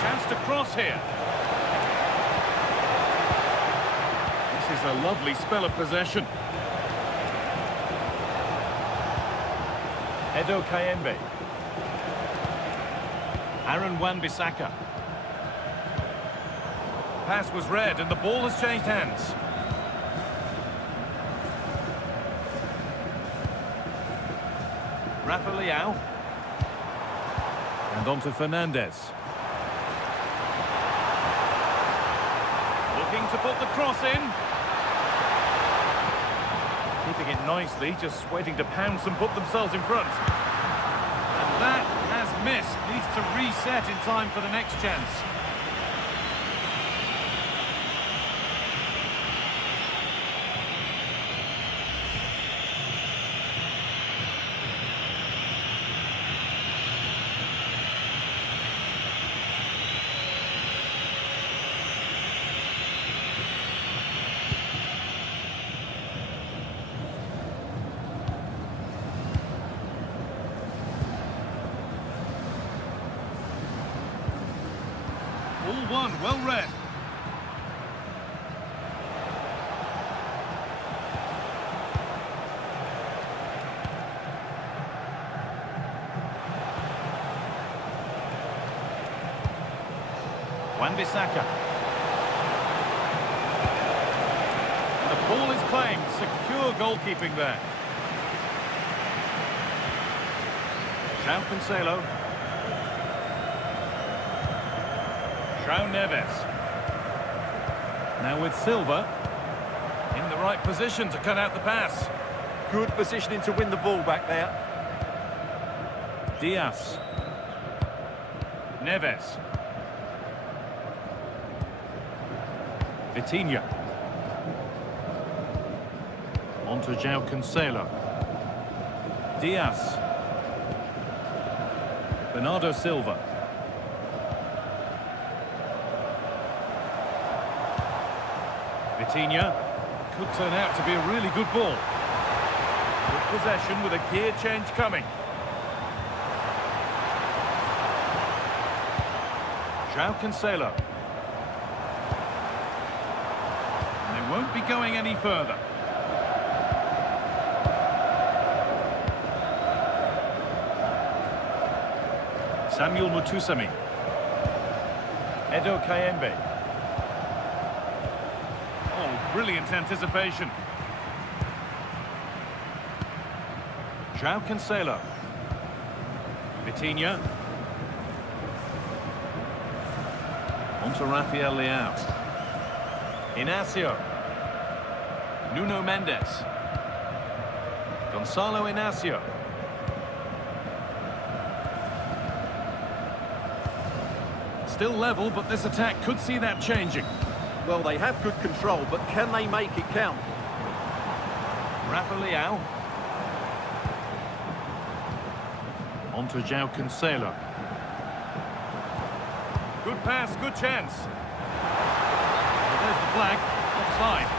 Chance to cross here. This is a lovely spell of possession. Edo Kayembe. Aaron Wan-Bissaka. Pass was read and the ball has changed hands. Rafa Leao. And on to Fernandes. Looking to put the cross in. Keeping it nicely, just waiting to pounce and put themselves in front. And that has missed. Needs to reset in time for the next chance. Ball one, well read. Wan-Bissaka. The ball is claimed. Secure goalkeeping there. João Cancelo. João Neves. Now with Silva. In the right position to cut out the pass. Good positioning to win the ball back there. Diaz. Neves. Vitinha. On to João Cancelo. Diaz. Bernardo Silva. Vitinha. Could turn out to be a really good ball. Good possession with a gear change coming. João Cancelo. And they won't be going any further. Samuel Mutusami. Edo Kayembe. Oh, brilliant anticipation. João Cancelo. Vitinha. On to Rafael Leao. Inacio. Nuno Mendes. Gonçalo Inacio. Still level, but this attack could see that changing. Well, they have good control, but can they make it count? Rafa Leao. On to João Cancelo. Good pass, good chance. Well, there's the flag. Offside.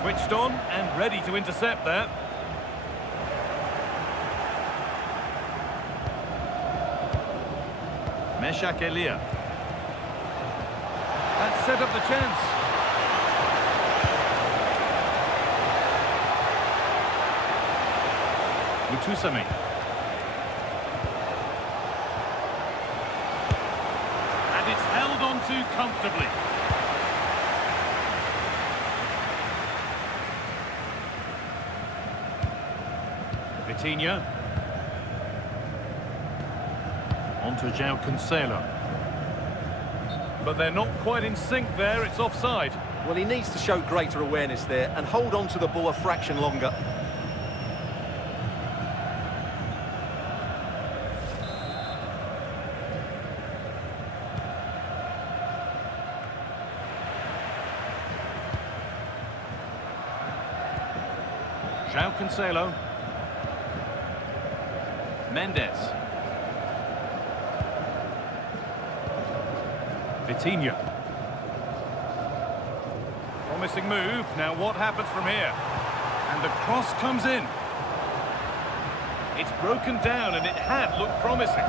Switched on and ready to intercept there. Meshak Elia. That set up the chance. Mutusami. And it's held on to comfortably. Vitinha. On to João Cancelo. But they're not quite in sync there, it's offside. Well, he needs to show greater awareness there and hold on to the ball a fraction longer. João Cancelo. Mendes. Vitinha. Promising move. Now what happens from here? And the cross comes in. It's broken down and it had looked promising.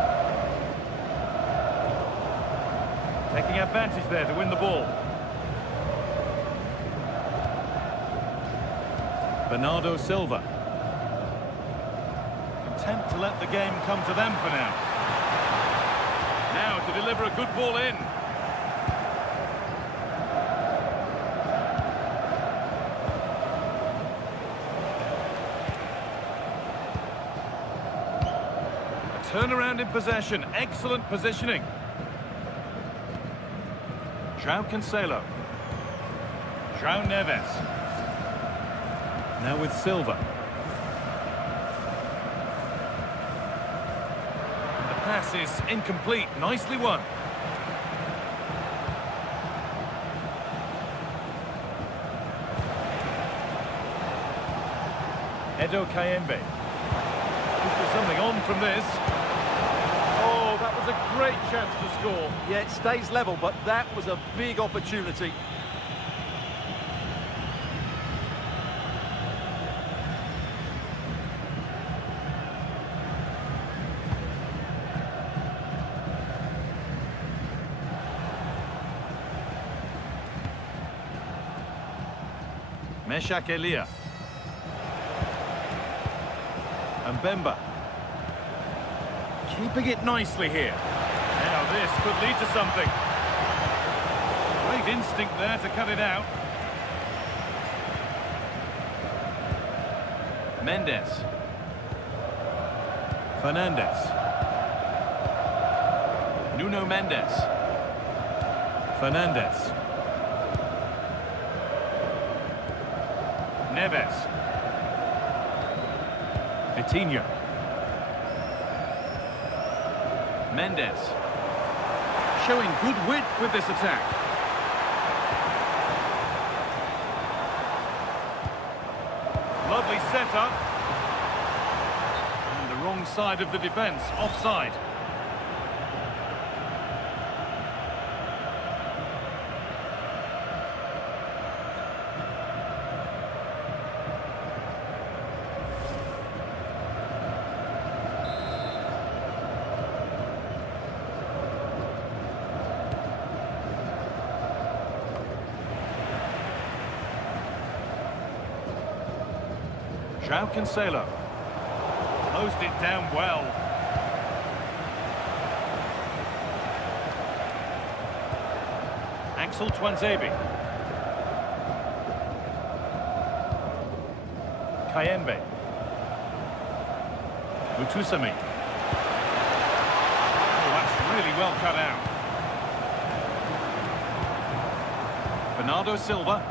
Taking advantage there to win the ball. Bernardo Silva. Content to let the game come to them for now. Now to deliver a good ball in. A turnaround in possession. Excellent positioning. João Cancelo. João Neves. Now with Silva. And the pass is incomplete. Nicely won. Edo Kayembe. Could put something on from this. Oh, that was a great chance to score. Yeah, it stays level, but that was a big opportunity. Meshak Elia. And Bemba. Keeping it nicely here. Now this could lead to something. Great instinct there to cut it out. Mendes. Fernandez. Nuno Mendes. Fernandez. Neves. Vitinha. Mendes. Showing good wit with this attack. Lovely setup. And the wrong side of the defence, offside. João Cancelo. Closed it down well. Axel Tuanzebe. Kayembe. Mutusami. Oh, that's really well cut out. Bernardo Silva.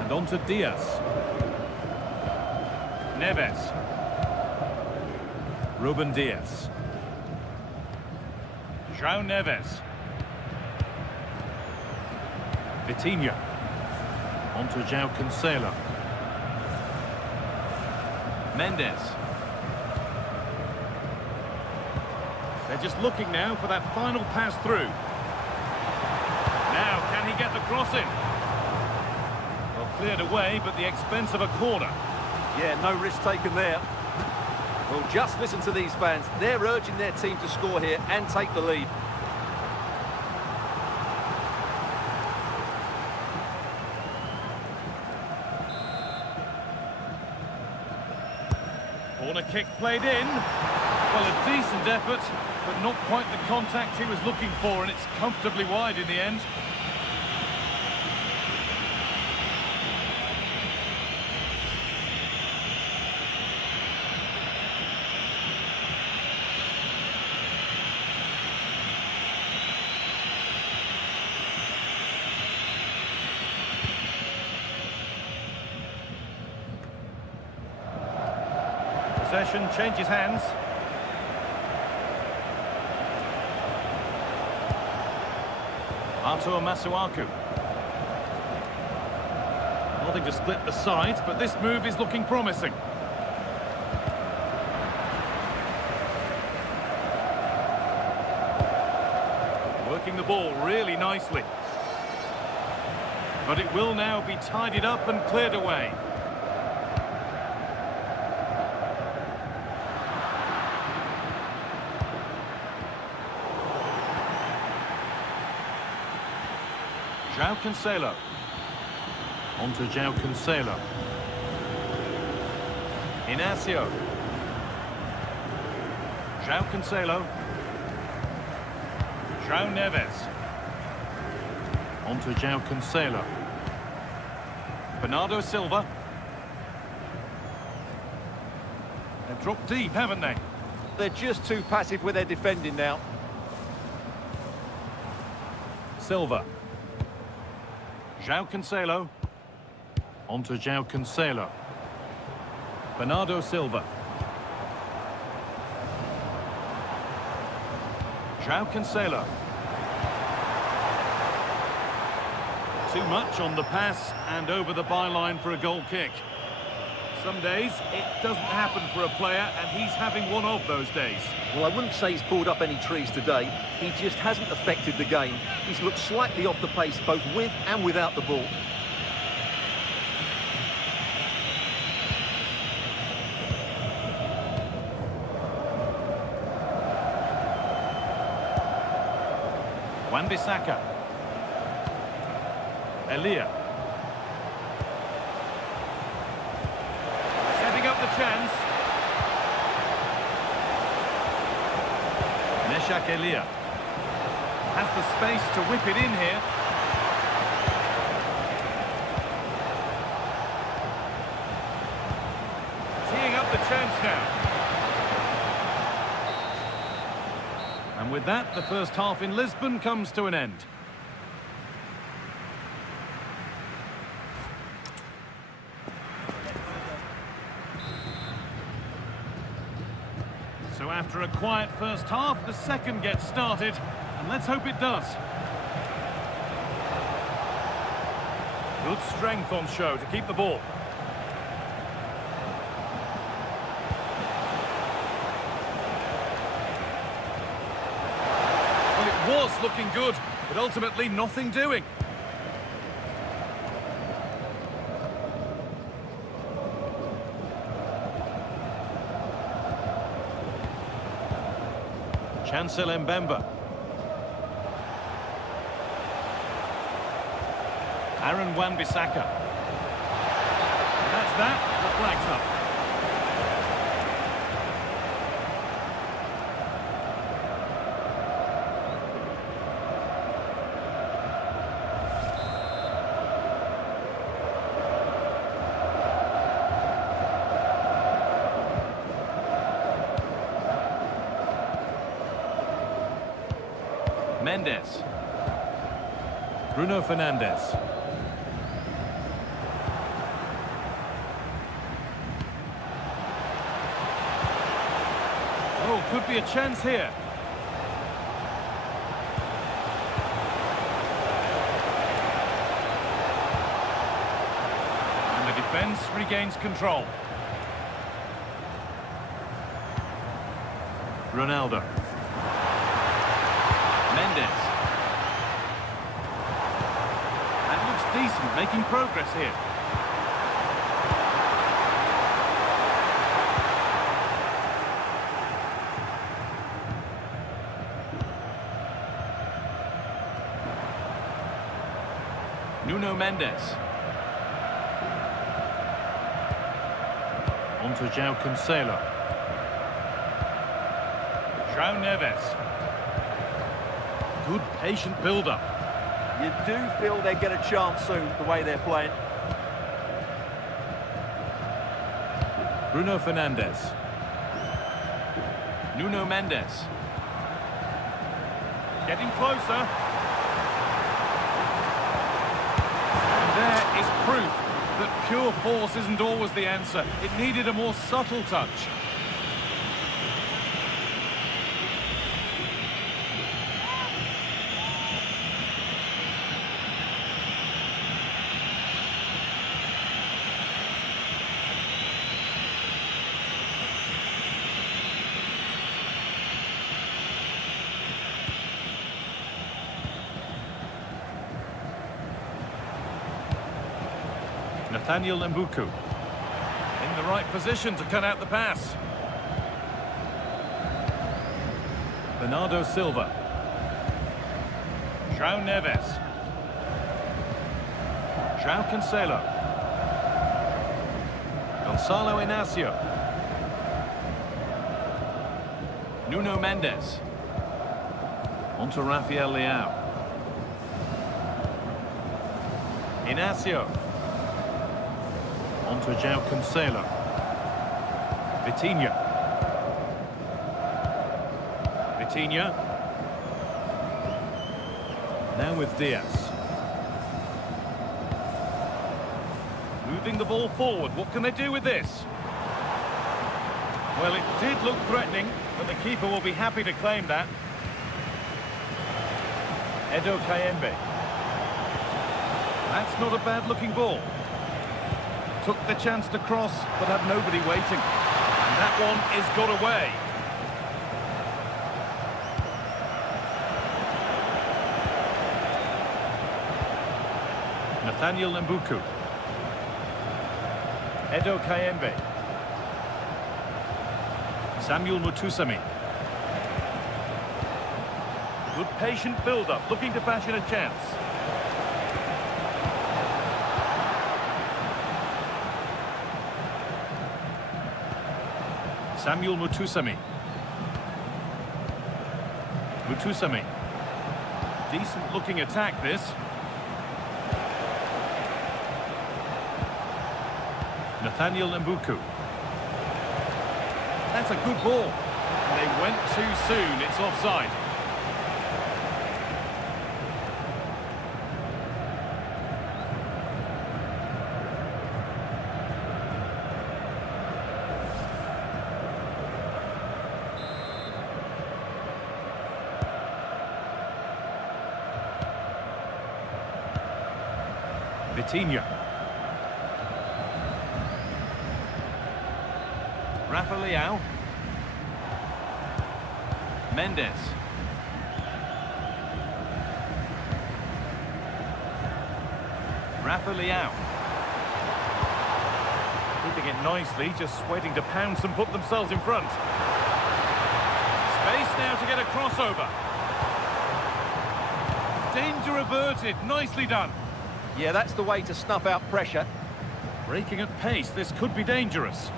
And on to Diaz. Neves. Ruben Diaz. João Neves. Vitinha. On to João Cancelo. Mendes. They're just looking now for that final pass through. Now, can he get the cross in? Well, cleared away, but the expense of a corner. Yeah, no risk taken there. Well, just listen to these fans. They're urging their team to score here and take the lead. Corner kick played in. Well, a decent effort, but not quite the contact he was looking for, and it's comfortably wide in the end. Possession changes hands. Artur Masuaku. Nothing to split the sides, but this move is looking promising. Working the ball really nicely. But it will now be tidied up and cleared away. João Cancelo. On to João Cancelo. Inacio. João Cancelo. João Neves. On to João Cancelo. Bernardo Silva. They've dropped deep, haven't they? They're just too passive with their defending now. Silva. João Cancelo. On to João Cancelo. Bernardo Silva. João Cancelo. Too much on the pass and over the byline for a goal kick. Some days, it doesn't happen for a player, and he's having one of those days. Well, I wouldn't say he's pulled up any trees today. He just hasn't affected the game. He's looked slightly off the pace, both with and without the ball. Wan-Bissaka. Elia. Setting up the chance. Meshak Elia. Has the space to whip it in here. Teeing up the chance now. And with that, the first half in Lisbon comes to an end. So after a quiet first half, the second gets started, and let's hope it does. Good strength on show to keep the ball. Well, it was looking good, but ultimately nothing doing. Chancel Mbemba. Aaron Wan-Bissaka. That's that. The flag's up. Mendes. Bruno Fernandes. Oh, could be a chance here. And the defence regains control. Ronaldo. Mendes. That looks decent, making progress here. Nuno Mendes. On to João Cancelo. João Neves. Good patient build-up. You do feel they get a chance soon, the way they're playing. Bruno Fernandes. Nuno Mendes. Getting closer. And there is proof that pure force isn't always the answer. It needed a more subtle touch. Nathaniel Mbuku in the right position to cut out the pass. Bernardo Silva. João Neves. João Cancelo. Gonçalo Inácio. Nuno Mendes. On to Rafael Leao. Inácio. On to João Cancelo. Vitinha. Vitinha. Now with Diaz. Moving the ball forward. What can they do with this? Well, it did look threatening, but the keeper will be happy to claim that. Edo Kayembe. That's not a bad-looking ball. Took the chance to cross, but had nobody waiting. And that one is got away. Nathaniel Mbuku. Edo Kayembe. Samuel Mutusami. Good patient build-up, looking to fashion a chance. Samuel Mutusami. Mutusami. Decent looking attack this. Nathaniel Mbuku. That's a good ball. And they went too soon, it's offside. Vitinha. Rafa Leao. Mendes. Rafa Leao. Keeping it nicely, just waiting to pounce and put themselves in front. Space now to get a crossover. Danger averted, nicely done. Yeah, that's the way to snuff out pressure. Breaking at pace, this could be dangerous.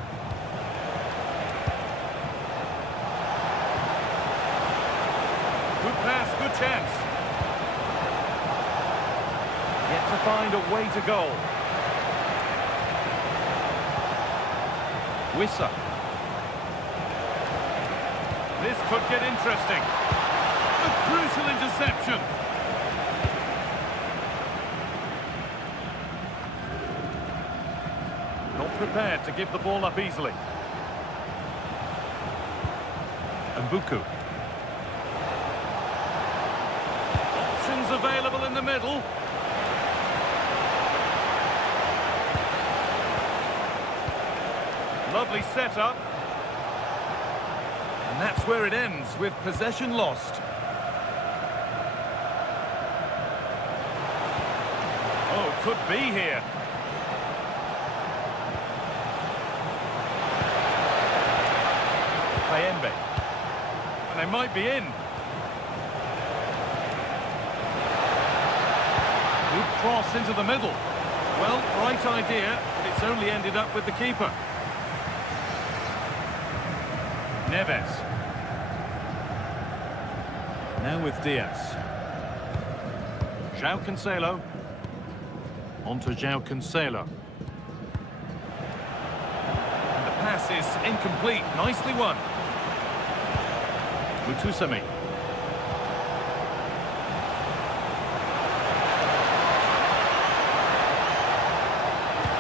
Good pass, good chance. Yet to find a way to goal. Wissa. This could get interesting. A crucial interception. Not prepared to give the ball up easily. Mbuku. Options available in the middle. Lovely setup. And that's where it ends, with possession lost. Oh, could be here. Kayembe. And they might be in. Good cross into the middle. Well, right idea, but it's only ended up with the keeper. Neves. Now with Diaz. João Cancelo. On to João Cancelo. And the pass is incomplete. Nicely won. Mutusami.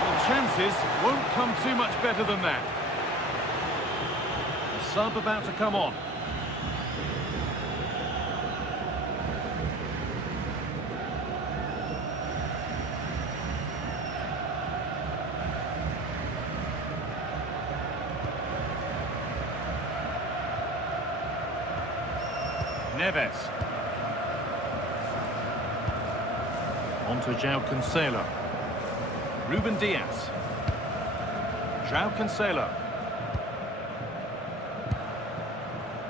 Well, chances won't come too much better than that. The sub about to come on. Neves. On to João Cancelo. Ruben Diaz. João Cancelo.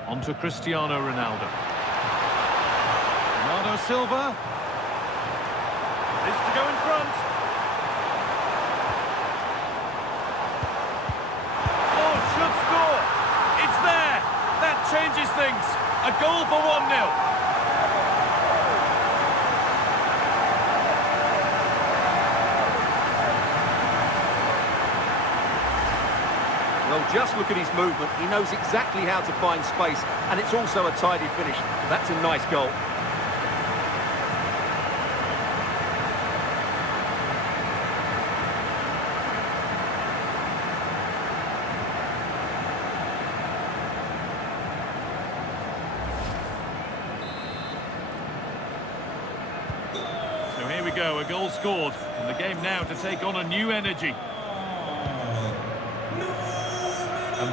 On to Cristiano Ronaldo. Bernardo Silva. This to go in front. Oh, should score. It's there. That changes things. A goal for 1-0. Well, just look at his movement. He knows exactly how to find space, and it's also a tidy finish. That's a nice goal. So here we go, a goal scored, and the game now to take on a new energy.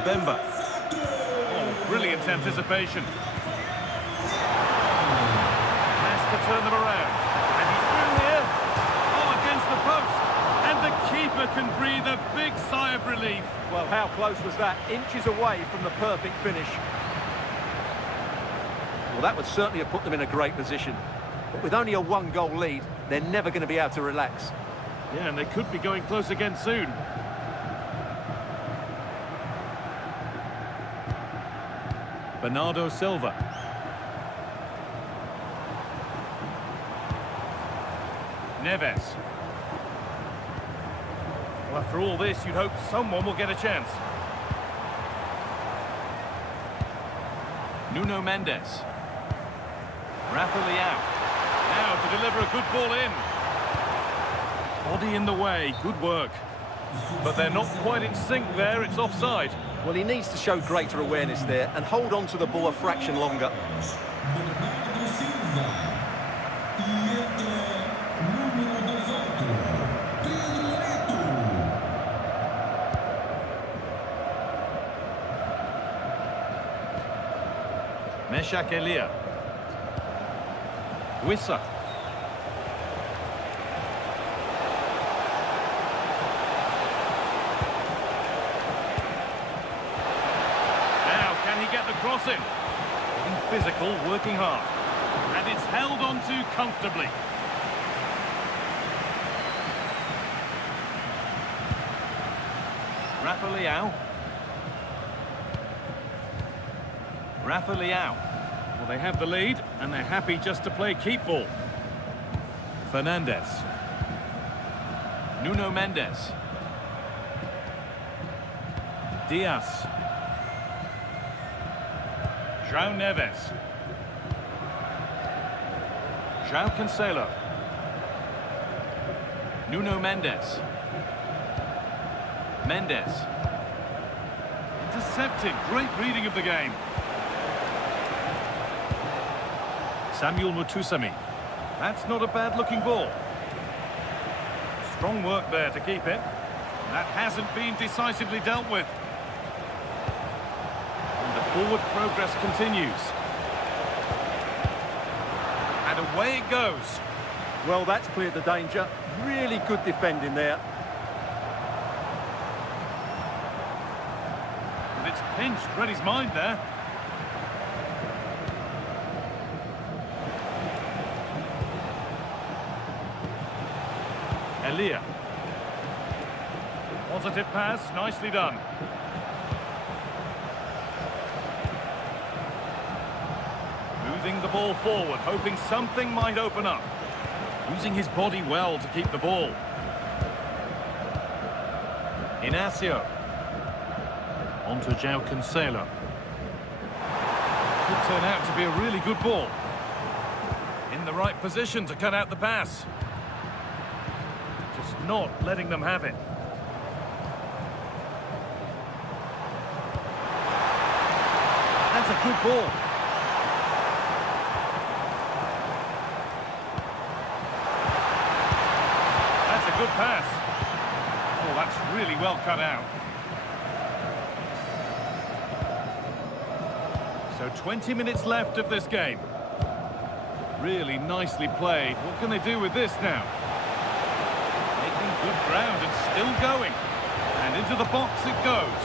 Mbemba. Oh, brilliant anticipation. Has to turn them around. And he's through here. Oh, against the post. And the keeper can breathe a big sigh of relief. Well, how close was that? Inches away from the perfect finish. Well, that would certainly have put them in a great position. But with only a one-goal lead, they're never going to be able to relax. Yeah, and they could be going close again soon. Bernardo Silva. Neves. Well, after all this, you'd hope someone will get a chance. Nuno Mendes. Rafa Leao. Now to deliver a good ball in. Body in the way, good work. But they're not quite in sync there, it's offside. Well, he needs to show greater awareness there and hold on to the ball a fraction longer. Bernardo Silva. E entra número 18, Pedro Neto. Meshak Elia. Wissa. Now, can he get the cross in? Being physical, working hard. And it's held on to comfortably. Rafa Leao. Rafa Leao. Well, they have the lead, and they're happy just to play keep ball. Fernandez. Nuno Mendes. Diaz. João Neves. João Cancelo. Nuno Mendes. Mendes. Intercepted. Great reading of the game. Samuel Mutusami. That's not a bad-looking ball. Strong work there to keep it. That hasn't been decisively dealt with. And the forward progress continues. And away it goes. Well, that's cleared the danger. Really good defending there. And it's pinched. Read his mind there. Elia. Positive pass, nicely done. Moving the ball forward, hoping something might open up. Using his body well to keep the ball. Inacio. On to João Cancelo. Could turn out to be a really good ball. In the right position to cut out the pass. Just not letting them have it. That's a good ball. That's a good pass. Oh, that's really well cut out. So 20 minutes left of this game. Really nicely played. What can they do with this now? Making good ground and still going. And into the box it goes.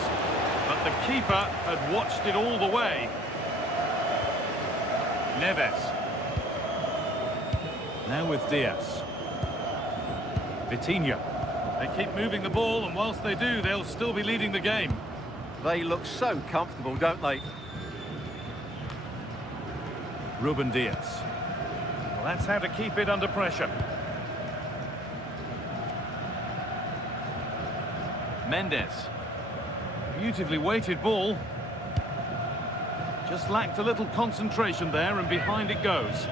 But the keeper had watched it all the way. Neves. Now with Diaz. Vitinha. They keep moving the ball, and whilst they do, they'll still be leading the game. They look so comfortable, don't they? Ruben Diaz. Well, that's how to keep it under pressure. Mendes. Beautifully weighted ball. Just lacked a little concentration there, and behind it goes.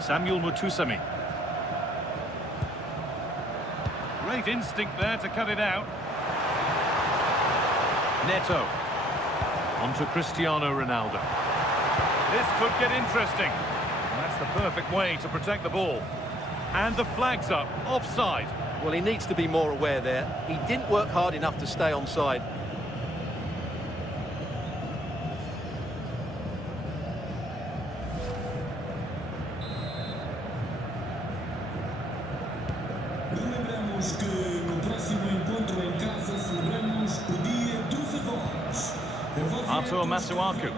Samuel Mutusami. Great instinct there to cut it out. Neto. On to Cristiano Ronaldo. This could get interesting. That's the perfect way to protect the ball. And the flag's up, offside. Well, he needs to be more aware there. He didn't work hard enough to stay onside. Lembramos que no próximo encontro em casa celebramos o Dia dos Avós. Arthur Masuaku.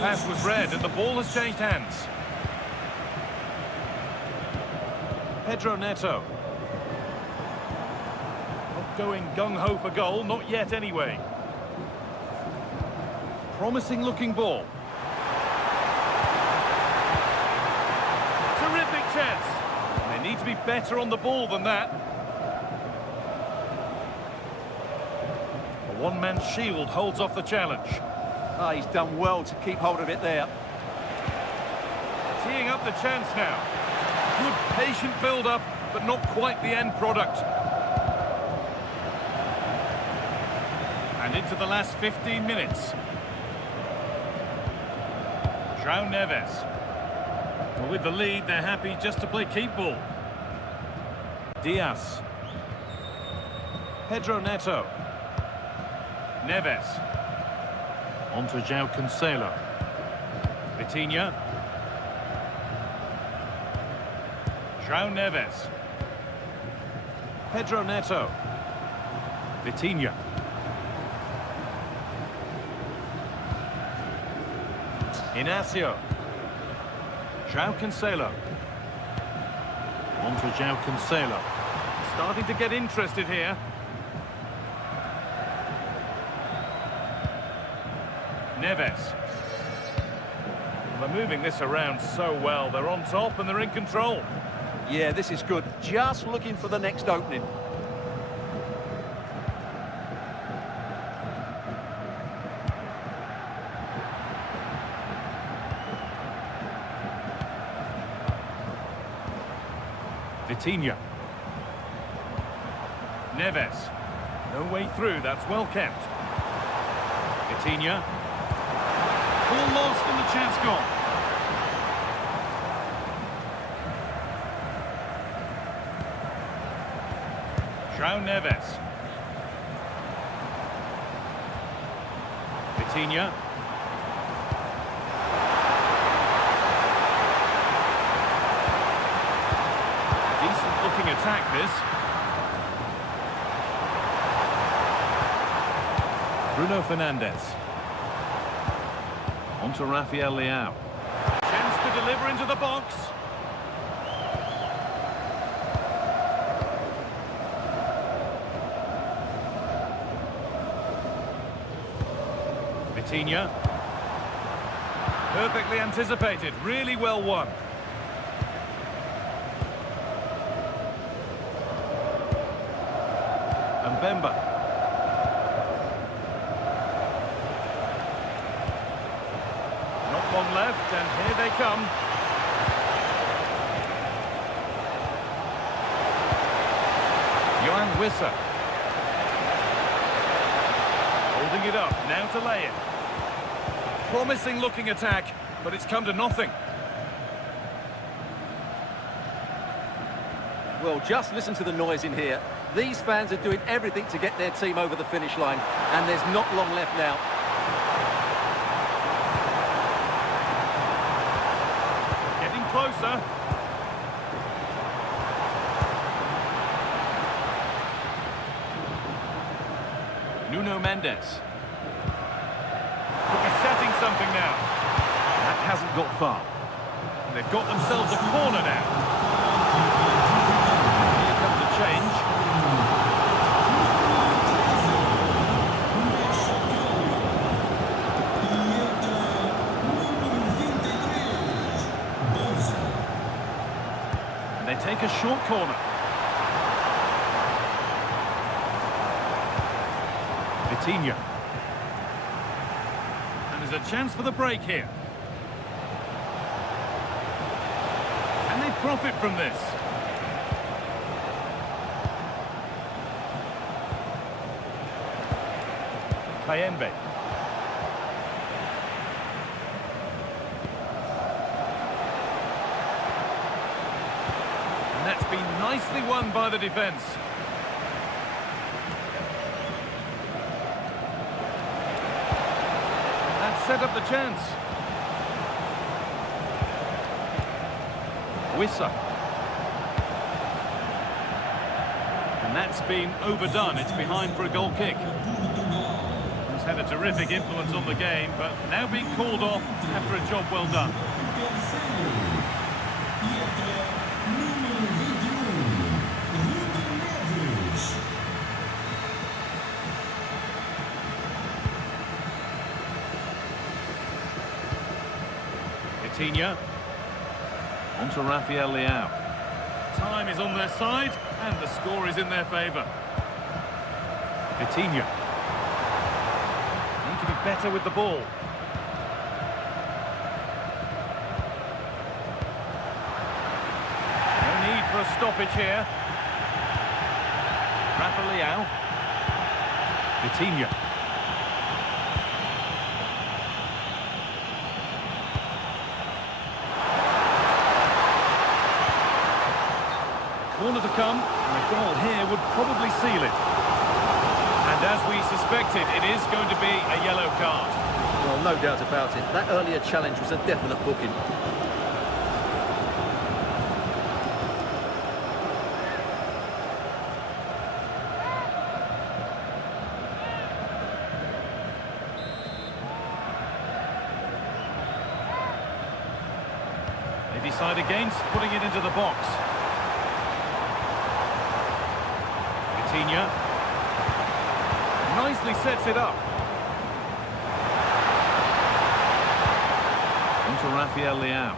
Pass was red and the ball has changed hands. Pedro Neto. Not going gung-ho for goal, not yet anyway. Promising looking ball. Terrific chance. They need to be better on the ball than that. A one-man shield holds off the challenge. Ah, he's done well to keep hold of it there. Teeing up the chance now. Good patient build-up, but not quite the end product. And into the last 15 minutes. João Neves. Well, with the lead, they're happy just to play keep ball. Diaz. Pedro Neto. Neves. On to João Cancelo. Vitinha. João Neves. Pedro Neto. Vitinha. Inacio. João Cancelo. On to João Cancelo. Starting to get interested here. Neves. They're moving this around so well. They're on top and they're in control. Yeah, this is good. Just looking for the next opening. Vitinha. Neves. No way through, that's well kept. Vitinha. Ball lost and the chance gone. João Neves. Vitinha. Decent looking attack this. Bruno Fernandes. On to Rafael Leao. Chance to deliver into the box. Vitinha. Perfectly anticipated, really well won. And Bemba. Not long left, and here they come. Johan Wissa. Holding it up, now to lay it. Promising looking attack, but it's come to nothing. Well, just listen to the noise in here. These fans are doing everything to get their team over the finish line, and there's not long left now. Getting closer. Nuno Mendes. Could be setting something now. That hasn't got far. And they've got themselves a corner now. Here comes a change. And they take a short corner. Vitinha. And there's a chance for the break here. Can they profit from this. Kayembe. And that's been nicely won by the defence. That set up the chance. Wissa. And that's been overdone. It's behind for a goal kick. He's had a terrific influence on the game, but now being called off after a job well done. Coutinho. On to Rafael Leao. Time is on their side, and the score is in their favour. Coutinho. Need to be better with the ball. No need for a stoppage here. Rafa Leao. Coutinho. Corner to come, and a goal here would probably seal it. And as we suspected, it is going to be a yellow card. Well, no doubt about it. That earlier challenge was a definite booking. They decide against putting it into the box. Coutinho nicely sets it up. Into Rafael Leao.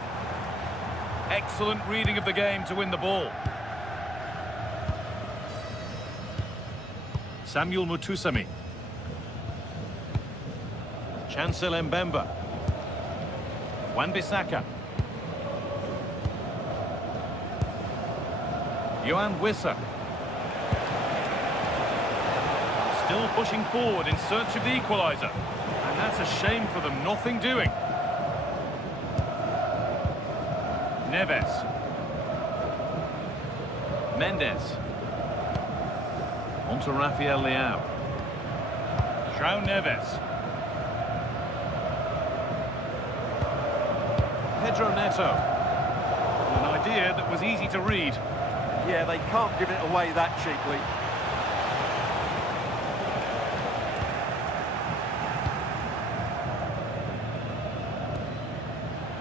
Excellent reading of the game to win the ball. Samuel Mutusami. Chancel Mbemba. Wan-Bissaka. Yohan Wissa. Still pushing forward in search of the equaliser. And that's a shame for them, nothing doing. Neves. Mendes. On to Rafael Leao. João Neves. Pedro Neto. An idea that was easy to read. Yeah, they can't give it away that cheaply.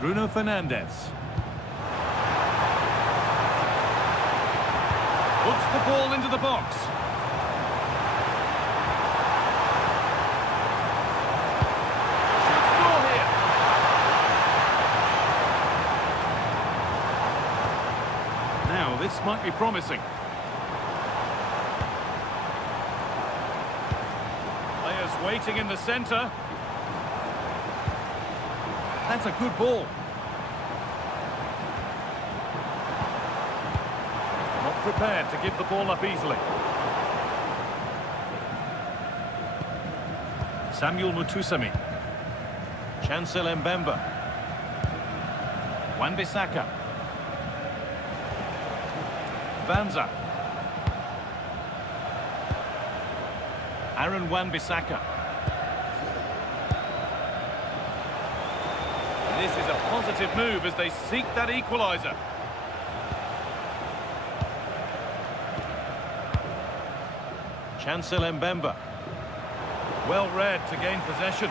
Bruno Fernandes. Puts the ball into the box. Should score here. Now, this might be promising. Players waiting in the centre. That's a good ball. Not prepared to give the ball up easily. Samuel Mutusami. Chancel Mbemba. Wan-Bissaka. Banza. Aaron Wan-Bissaka. This is a positive move as they seek that equaliser. Chancel Mbemba. Well read to gain possession.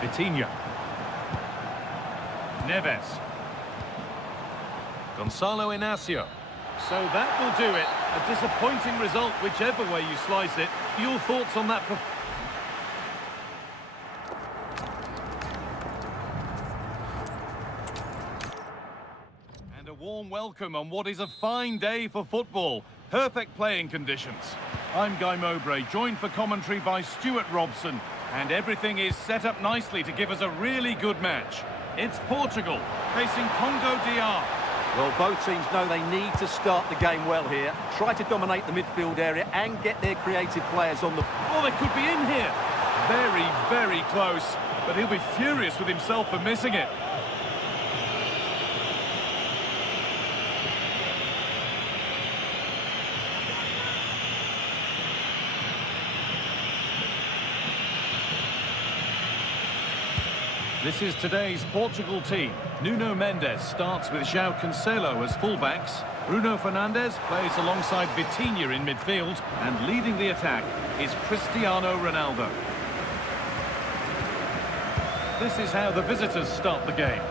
Coutinho. Neves. Gonzalo Inacio. So that will do it. A disappointing result, whichever way you slice it. Your thoughts on that? And a warm welcome on what is a fine day for football. Perfect playing conditions. I'm Guy Mowbray, joined for commentary by Stuart Robson. And everything is set up nicely to give us a really good match. It's Portugal facing Congo DR. Well, both teams know they need to start the game well here. Try to dominate the midfield area and get their creative players on the... Oh, they could be in here. Very, very close. But he'll be furious with himself for missing it. This is today's Portugal team. Nuno Mendes starts with João Cancelo as fullbacks. Bruno Fernandes plays alongside Vitinha in midfield. And leading the attack is Cristiano Ronaldo. This is how the visitors start the game.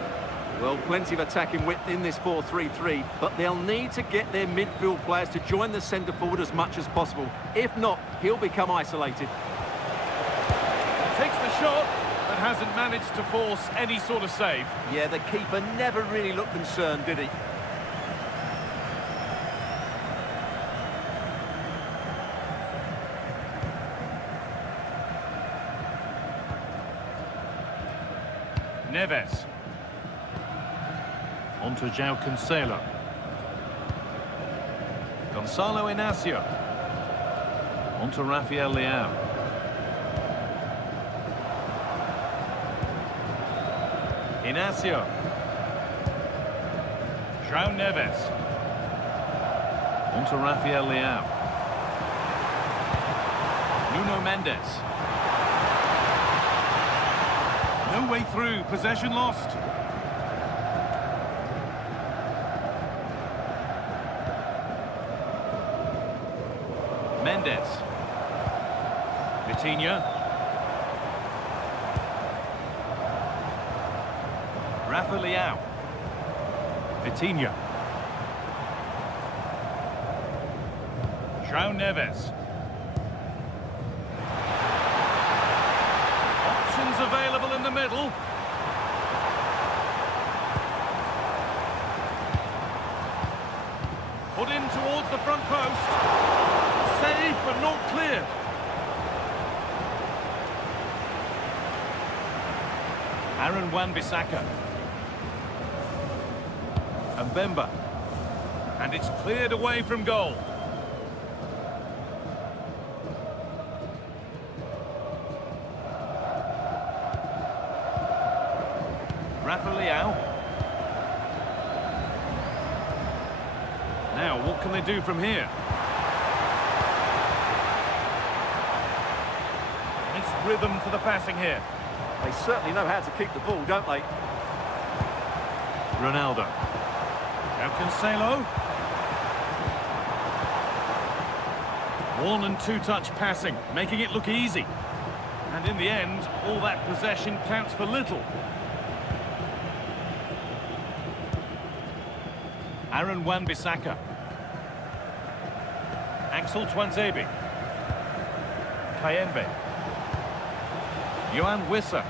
Well, plenty of attacking width in this 4-3-3, but they'll need to get their midfield players to join the centre forward as much as possible. If not, he'll become isolated. Takes the shot, but hasn't managed to force any sort of save. Yeah, the keeper never really looked concerned, did he? Neves. On to João Cancelo. Gonçalo Inácio. On to Rafael Leão. Inácio. João Neves. On to Rafael Leão. Nuno Mendes. No way through, possession lost. Mendes. Vitinha. Rafa Leão. Vitinha. João Neves. Options available in the middle. Put in towards the front post. Saved but not cleared. Aaron Wan-Bissaka. And Bemba. And it's cleared away from goal. Rafa Leão. Now, what can they do from here? Nice rhythm to the passing here. They certainly know how to keep the ball, don't they? Ronaldo. Now Cancelo. One and two touch passing, making it look easy. And in the end, all that possession counts for little. Aaron Wan-Bissaka. Axel Tuanzebe. Kayembe. Yohan Wissa.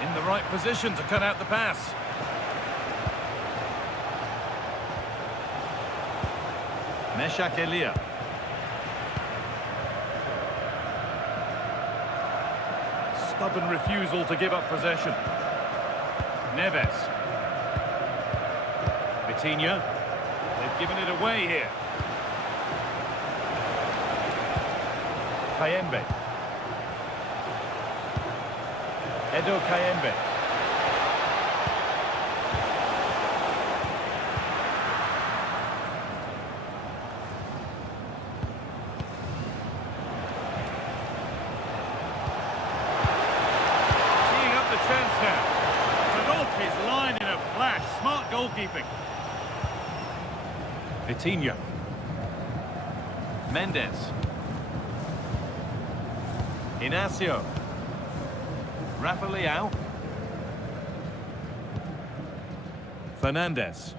In the right position to cut out the pass. Meshak Elia. Stubborn refusal to give up possession. Neves. Vitinha. They've given it away here. Kayembe. Edo Kayembe. Teeing up the chance now. But off his line in a flash. Smart goalkeeping. Vitinha. Mendes. Inácio. Rafa Leão. Fernandes.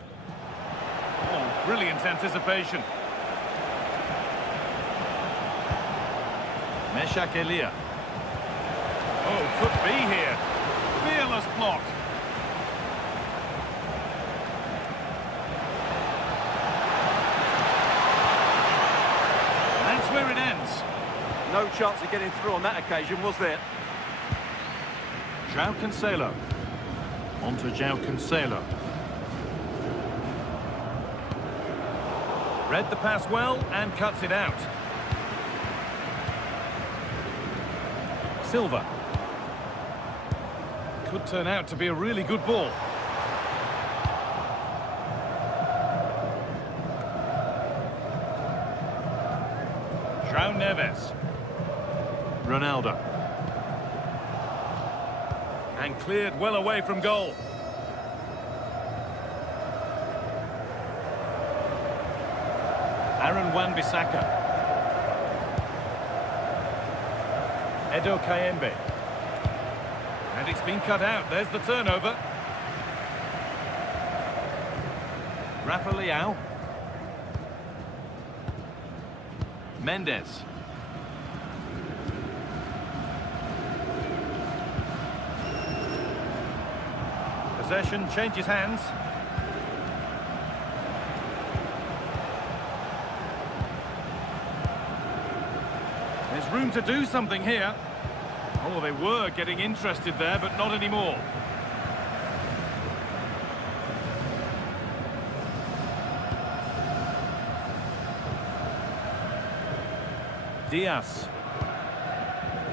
Oh, brilliant anticipation. Meshak Elia. Oh, could be here. Fearless block. chance. No chance of getting through on that occasion, was there? João Cancelo. On to João Cancelo. Read the pass well and cuts it out. Silva. Could turn out to be a really good ball. João Neves. Ronaldo. And cleared well away from goal. Aaron Wan-Bissaka. Edo Kayembe. And it's been cut out. There's the turnover. Rafa Leão. Mendes. Possession changes hands. There's room to do something here. Oh, they were getting interested there, but not anymore. Diaz.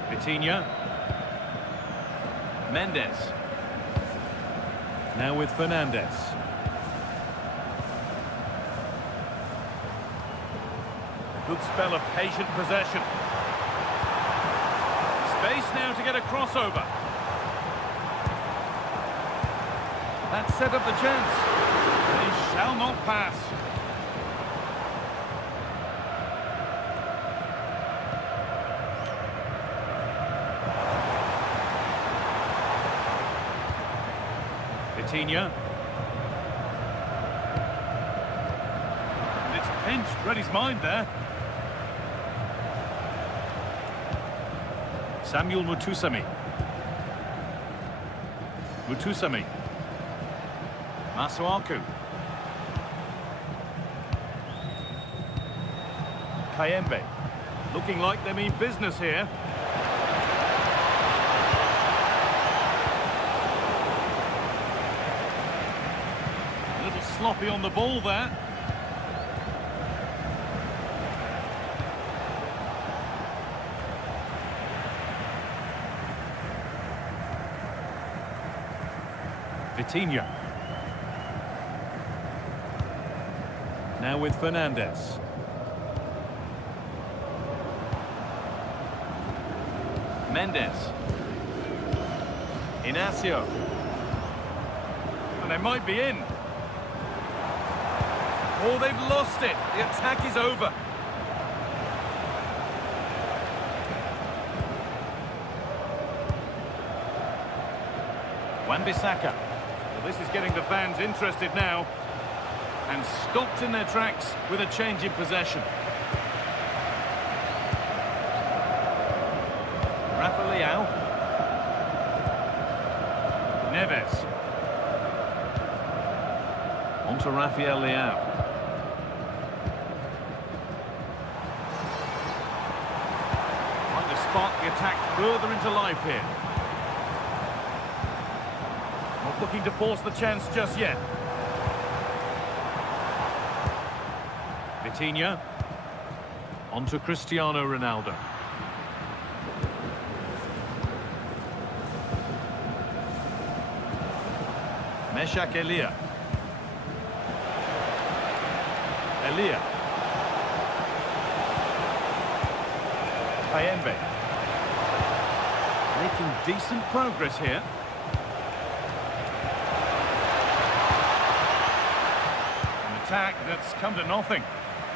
Vitinha. Mendes. Now with Fernandes. A good spell of patient possession. Space now to get a crossover. That set up the chance. He shall not pass. Vitinha. And it's pinched, read his mind there. Samuel Mutusami. Mutusami. Masuaku. Kayembe. Looking like they mean business here. A little sloppy on the ball there. Vitinha. Now with Fernandes. Mendes. Inacio. And they might be in. Oh, they've lost it. The attack is over. Wan-Bissaka. Well, this is getting the fans interested now. And stopped in their tracks with a change in possession. Rafa Leão. Neves. On to Rafael Leão. Trying to spark the attack further into life here. Not looking to force the chance just yet. Vitinha. On to Cristiano Ronaldo. Meshak Elia. Elia. Kayembe. Making decent progress here. An attack that's come to nothing.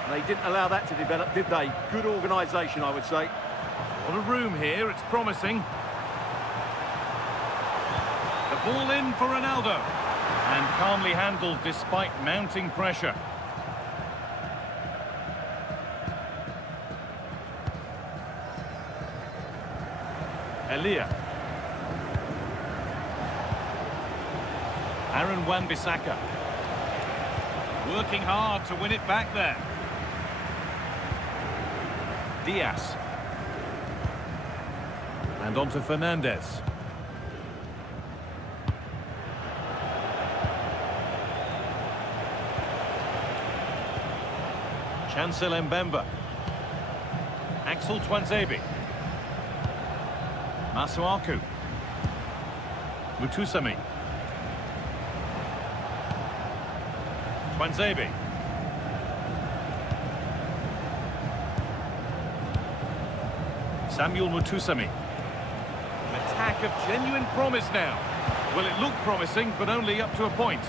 They didn't allow that to develop, did they? Good organisation, I would say. A lot of room here, it's promising. The ball in for Ronaldo. And calmly handled despite mounting pressure. Elia. Aaron Wan-Bissaka. Working hard to win it back there. Diaz. And on to Fernandez. Chancel Mbemba. Axel Tuanzebe. Masuaku. Mutusami. Tuanzebe. Samuel Mutusami. An attack of genuine promise now. Well, it looked promising, but only up to a point.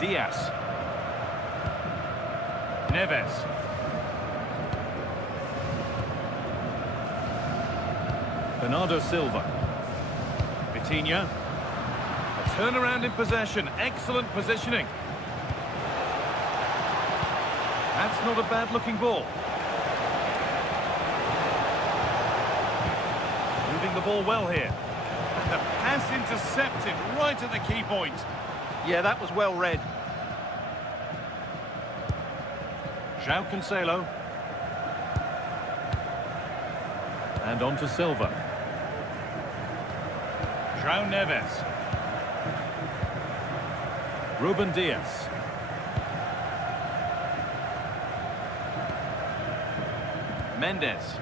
Diaz. Neves. Bernardo Silva. Vitinha. A turnaround in possession. Excellent positioning. That's not a bad-looking ball. Moving the ball well here. And the pass intercepted right at the key point. Yeah, that was well read. João Cancelo. And on to Silva. João Neves. Ruben Diaz. Mendes.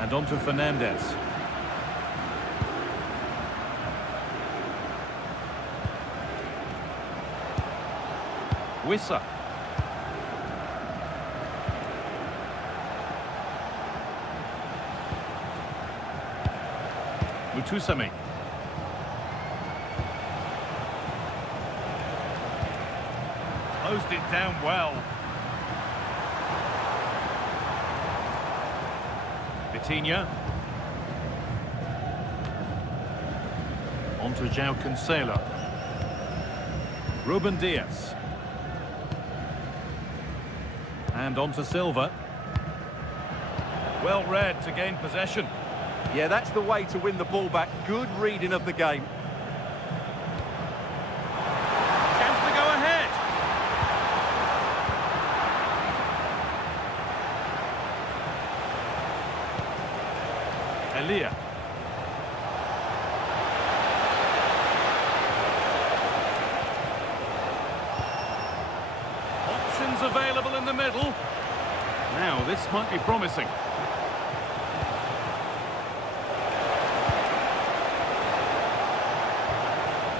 And on to Fernandez. Wissa. Mutusami. Closed it down well. Vitinha. On to João Cancelo. Ruben Diaz. And on to Silva. Well read to gain possession. Yeah, that's the way to win the ball back. Good reading of the game. Chance to go ahead. Elia. Options available in the middle. Now, this might be promising.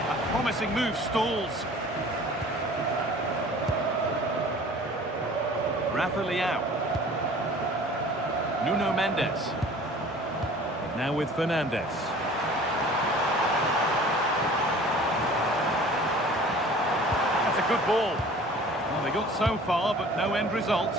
A promising move stalls. Rafa Leao. Nuno Mendes. Now with Fernandez. That's a good ball. Well, they got so far, but no end result.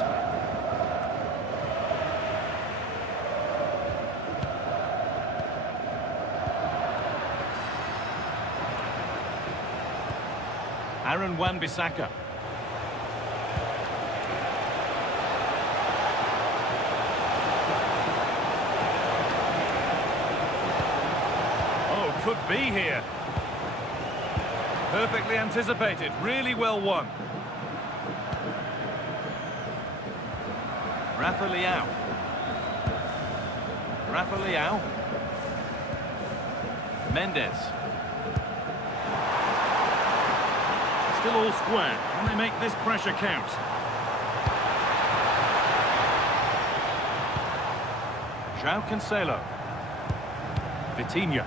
Aaron Wan-Bissaka. Oh, could be here. Perfectly anticipated, really well won. Rafa Leao. Rafa Leao. Mendes. Still all square. Can they make this pressure count? João Cancelo. Vitinha.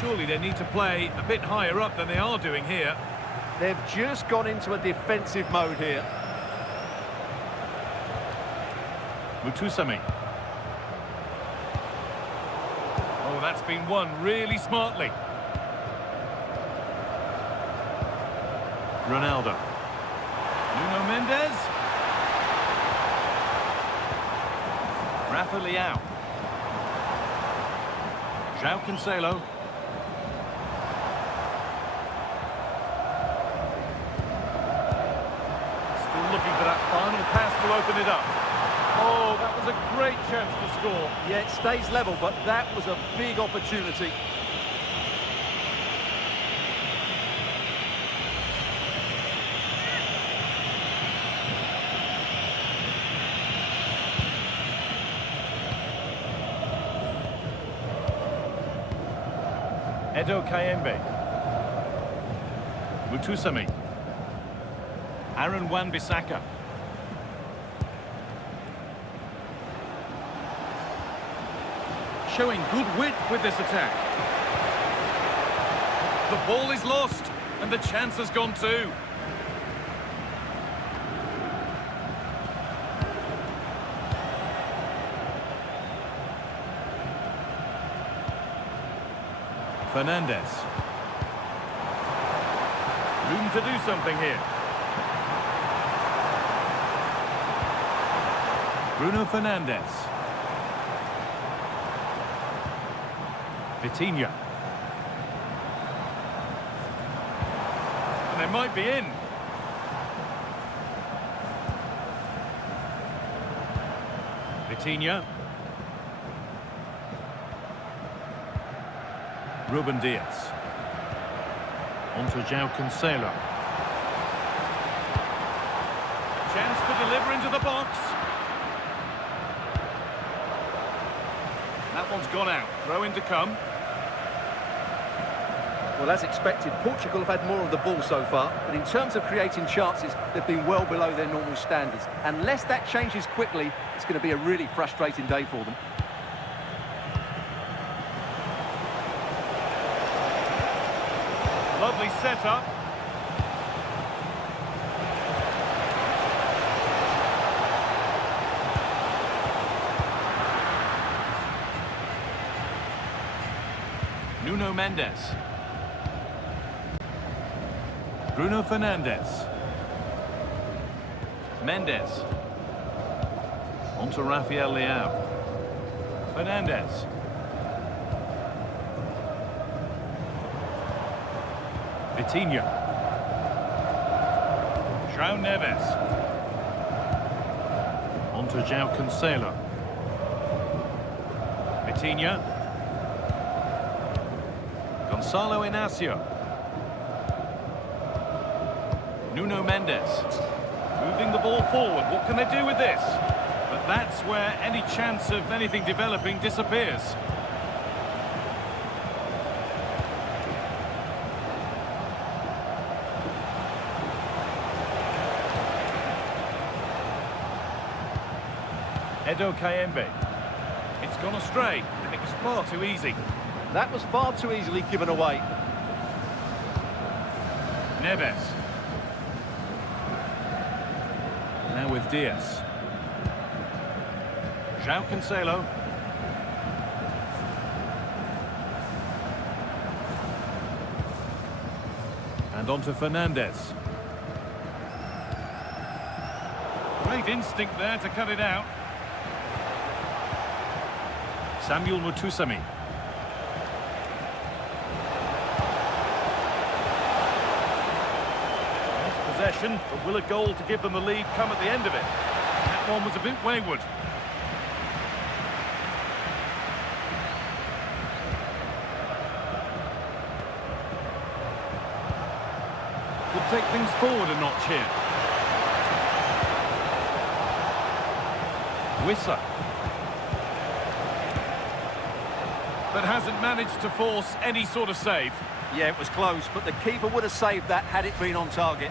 Surely they need to play a bit higher up than they are doing here. They've just gone into a defensive mode here. Mutusami. Oh, that's been won really smartly. Ronaldo. Nuno Mendes. Rafa Leao. João Cancelo. looking for that final pass to open it up. Oh, that was a great chance to score. Yeah, it stays level, but that was a big opportunity. Edo Kayembe. Mutusami. Aaron Wan-Bissaka. Showing good width with this attack. The ball is lost, and the chance has gone too. Fernandes. Room to do something here. Bruno Fernandes. Vitinha. And they might be in. Vitinha. Ruben Diaz. On to João Cancelo. Chance to deliver into the box. That one's gone out. Throw in to come. Well, as expected, Portugal have had more of the ball so far, but in terms of creating chances, they've been well below their normal standards. Unless that changes quickly, it's going to be a really frustrating day for them. Lovely setup. Nuno Mendes. Bruno Fernandes. Mendes. On to Rafael Leao. Fernandes. Vitinha. João Neves. On to João Cancelo. Vitinha. Gonçalo Inácio. Nuno Mendes. Moving the ball forward. What can they do with this? But that's where any chance of anything developing disappears. Edo Kayembe. It's gone astray, and it was far too easy. That was far too easily given away. Neves. Now with Diaz. João Cancelo. And on to Fernandes. Great instinct there to cut it out. Samuel Mutusami. Possession, but will a goal to give them the lead come at the end of it? That one was a bit wayward. Could take things forward a notch here. Wissa. But hasn't managed to force any sort of save. Yeah, it was close, but the keeper would have saved that had it been on target.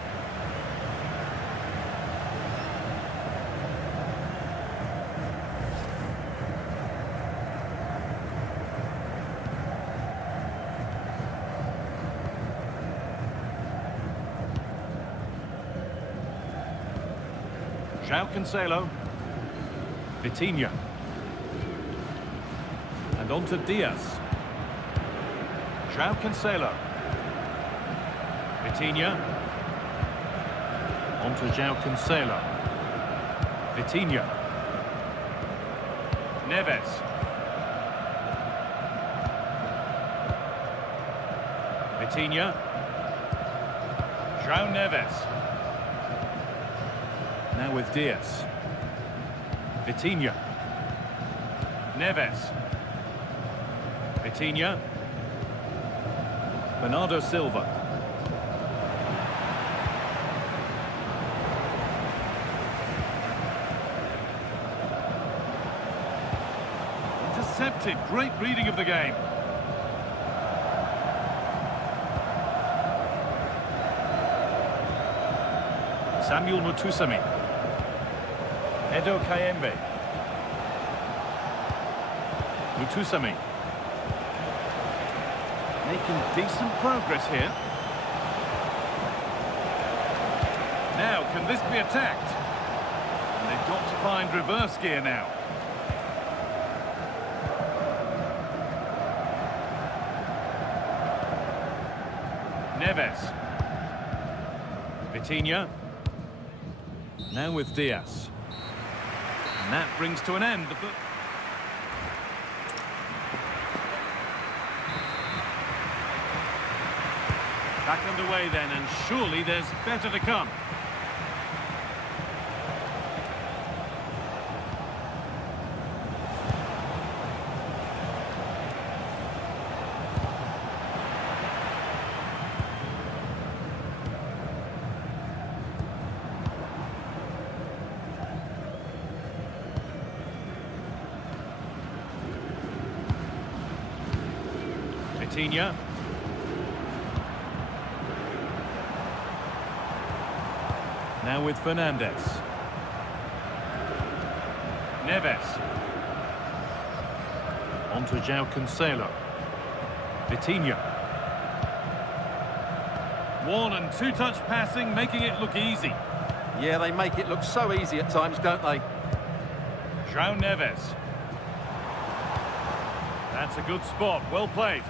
João Cancelo. Vitinha. And on to Diaz. João Cancelo. Vitinha. On to João Cancelo. Vitinha. Neves. Vitinha. João Neves. Now with Diaz. Vitinha. Neves. Vitinha. Bernardo Silva. Intercepted. Great reading of the game. Samuel Mutusami. Edo Kayembe. Mutusami. Making decent progress here. Now, can this be attacked? And they've got to find reverse gear now. Neves. Vitinha. Now with Diaz. And that brings to an end the... Back underway then, and surely there's better to come. Vitinha. Now with Fernandez. Neves. On to João Cancelo. Vitinha. One and two touch passing, making it look easy. Yeah, they make it look so easy at times, don't they? João Neves. That's a good spot, well played.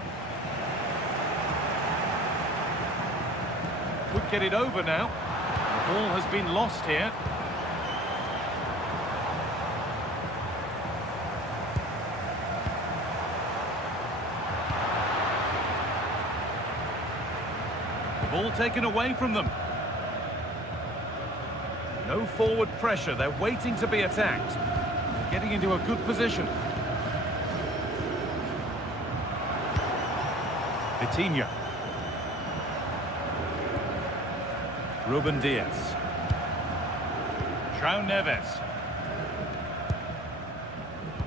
Could get it over now. The ball has been lost here. The ball taken away from them. No forward pressure, they're waiting to be attacked. They're getting into a good position. Vitinha. Ruben Diaz. João Neves.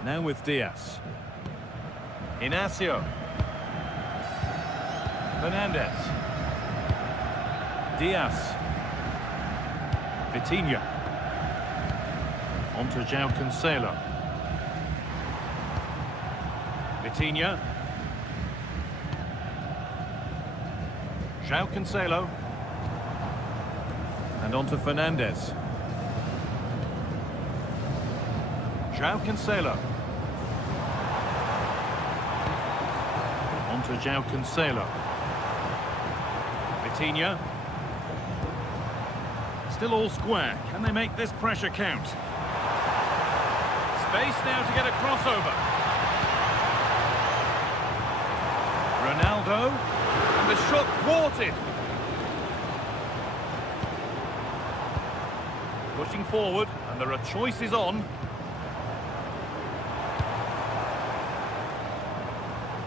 Now with Diaz. Inacio. Fernandez. Diaz. Vitinha. On to João Cancelo. Vitinha. João Cancelo. And on to Fernandez. João Cancelo. On to João Cancelo. Vitinha. Still all square. Can they make this pressure count? Space now to get a crossover. Ronaldo. And the shot thwarted. Pushing forward, and there are choices on.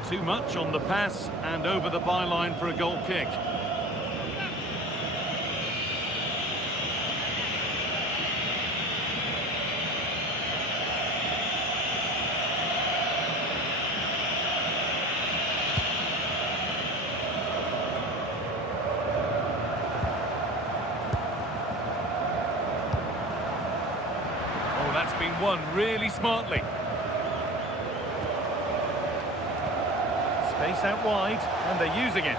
Too much on the pass, and over the byline for a goal kick. That's been won really smartly. Space out wide, and they're using it.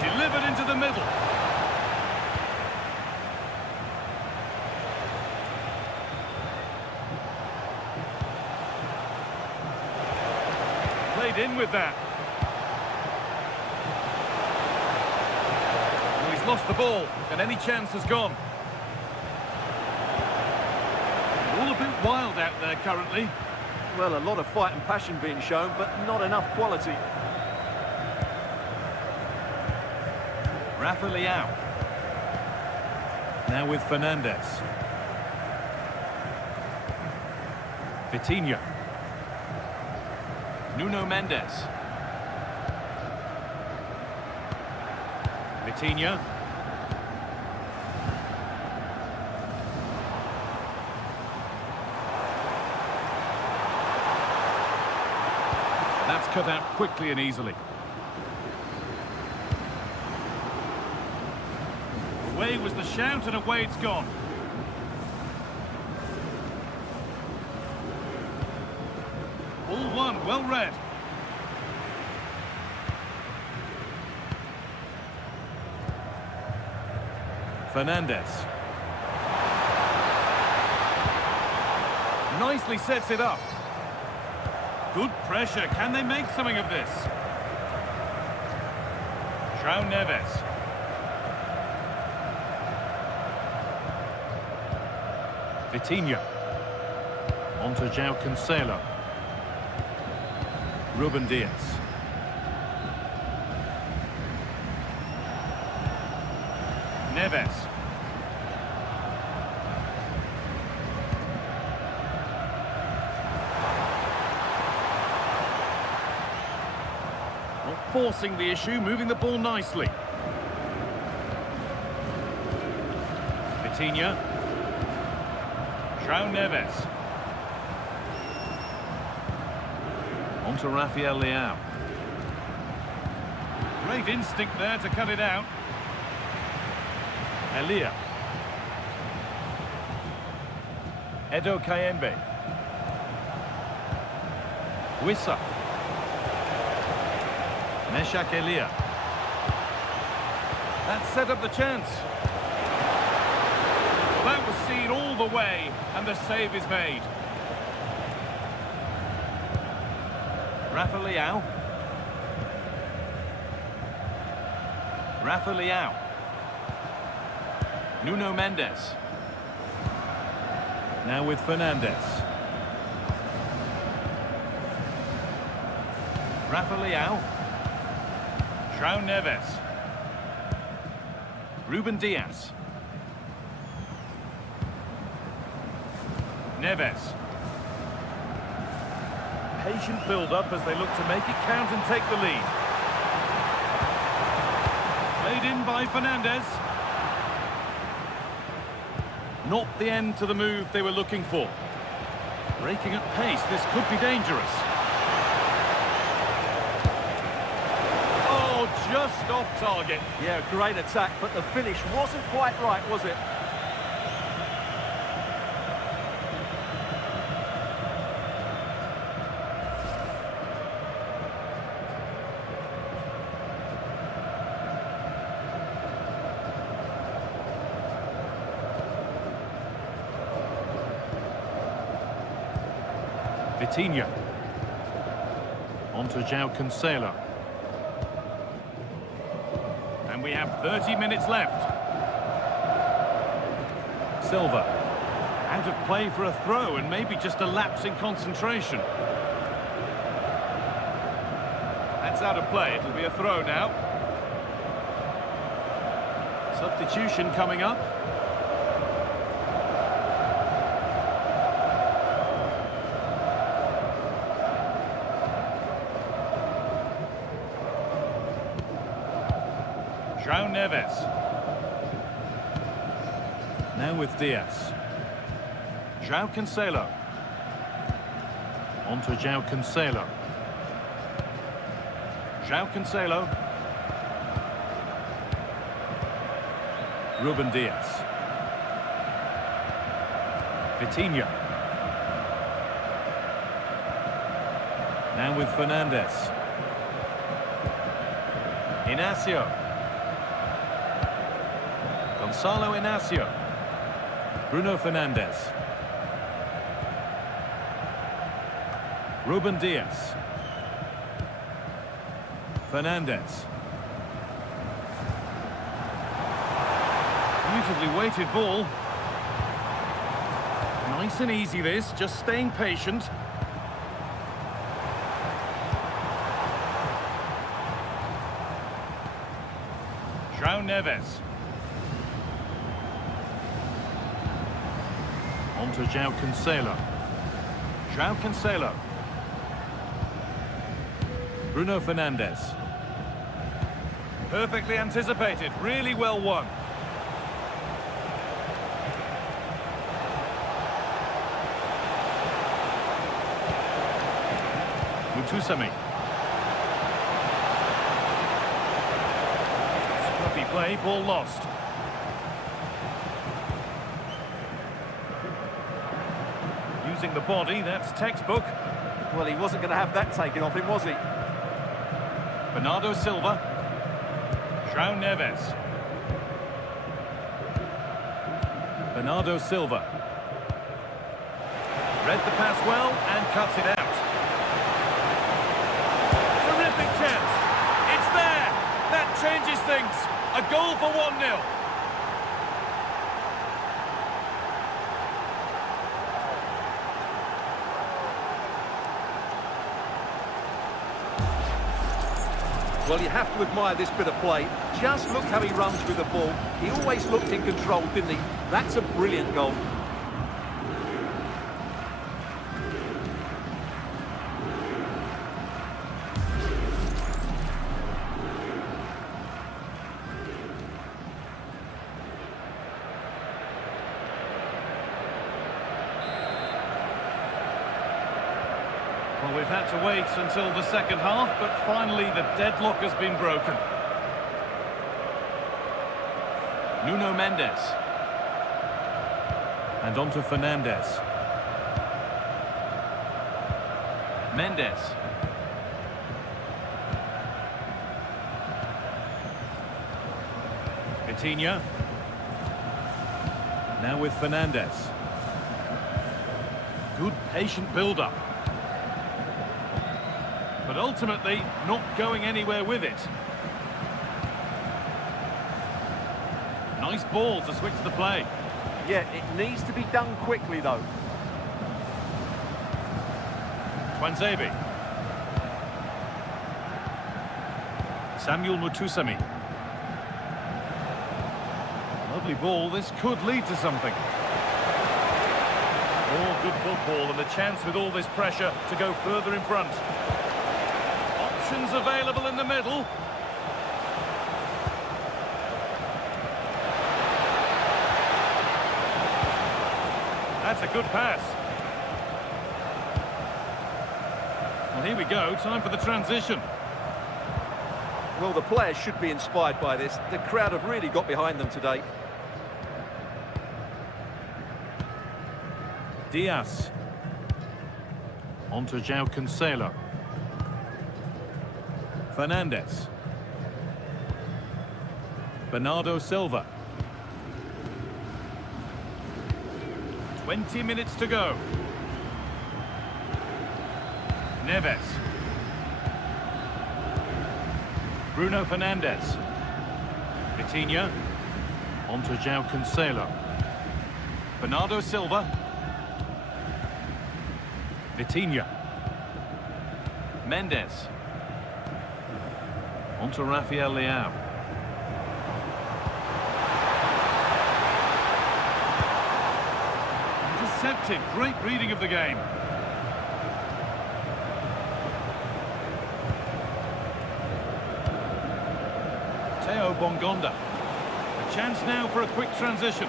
Delivered into the middle. Played in with that. Lost the ball, and any chance has gone. All a bit wild out there currently. Well, a lot of fight and passion being shown, but not enough quality. Rafa Leao. Now with Fernandez. Vitinha. Nuno Mendes. Vitinha. That's cut out quickly and easily. Away was the shout and away it's gone. All one, well read. Fernandez. Nicely sets it up. Good pressure. Can they make something of this? João Neves. Vitinha. On to João Cancelo. Ruben Diaz. Neves. Not forcing the issue, moving the ball nicely. Vitinha. João Neves. On to Rafael Leao. Great instinct there to cut it out. Elia. Edo Kayembe. Wissa. Meshak Elia. That set up the chance. Well, that was seen all the way, and the save is made. Rafa Leao. Rafa Leao. Nuno Mendes. Now with Fernandez. Rafa Leao. João Neves. Ruben Diaz. Neves. Patient build-up as they look to make it count and take the lead. Played in by Fernandez. Not the end to the move they were looking for. Breaking at pace, this could be dangerous. Oh, just off target. Yeah, great attack, but the finish wasn't quite right, was it? Vitinha. On to João Cancelo. And we have 30 minutes left. Silva. Out of play for a throw and maybe just a lapse in concentration. That's out of play. It'll be a throw now. Substitution coming up. João Neves. Now with Diaz. João Cancelo. On to João Cancelo. João Cancelo. Ruben Diaz. Vitinha. Now with Fernandez. Inacio. Gonzalo Inacio. Bruno Fernandes. Ruben Diaz. Fernandes. Beautifully weighted ball. Nice and easy this, just staying patient. João Neves. On to João Cancelo. João Cancelo. Bruno Fernandes. Perfectly anticipated, really well won. Mutusami. Scruffy play, ball lost. Using the body, that's textbook. Well, he wasn't going to have that taken off him, was he? Bernardo Silva. João Neves. Bernardo Silva. Read the pass well and cuts it out. Terrific chance. It's there. That changes things. A goal for 1-0. Well, you have to admire this bit of play. Just look how he runs with the ball. He always looked in control, didn't he? That's a brilliant goal. Well, we've had to wait until the second half, but finally the deadlock has been broken. Nuno Mendes. And on to Fernandes. Mendes. Vitinha. Now with Fernandes. Good patient build-up. But ultimately, not going anywhere with it. Nice ball to switch the play. Yeah, it needs to be done quickly, though. Twanzebe. Samuel Mutusami. Lovely ball, this could lead to something. More good football and the chance with all this pressure to go further in front. Options available in the middle. That's a good pass. Well, here we go, time for the transition. Well, the players should be inspired by this. The crowd have really got behind them today. Diaz. On to João Cancelo. Fernandes. Bernardo Silva. 20 minutes to go. Neves. Bruno Fernandes. Vitinha. On to João Cancelo. Bernardo Silva. Vitinha. Mendes. On to Rafael Leao. Intercepted. Great reading of the game. Theo Bongonda. A chance now for a quick transition.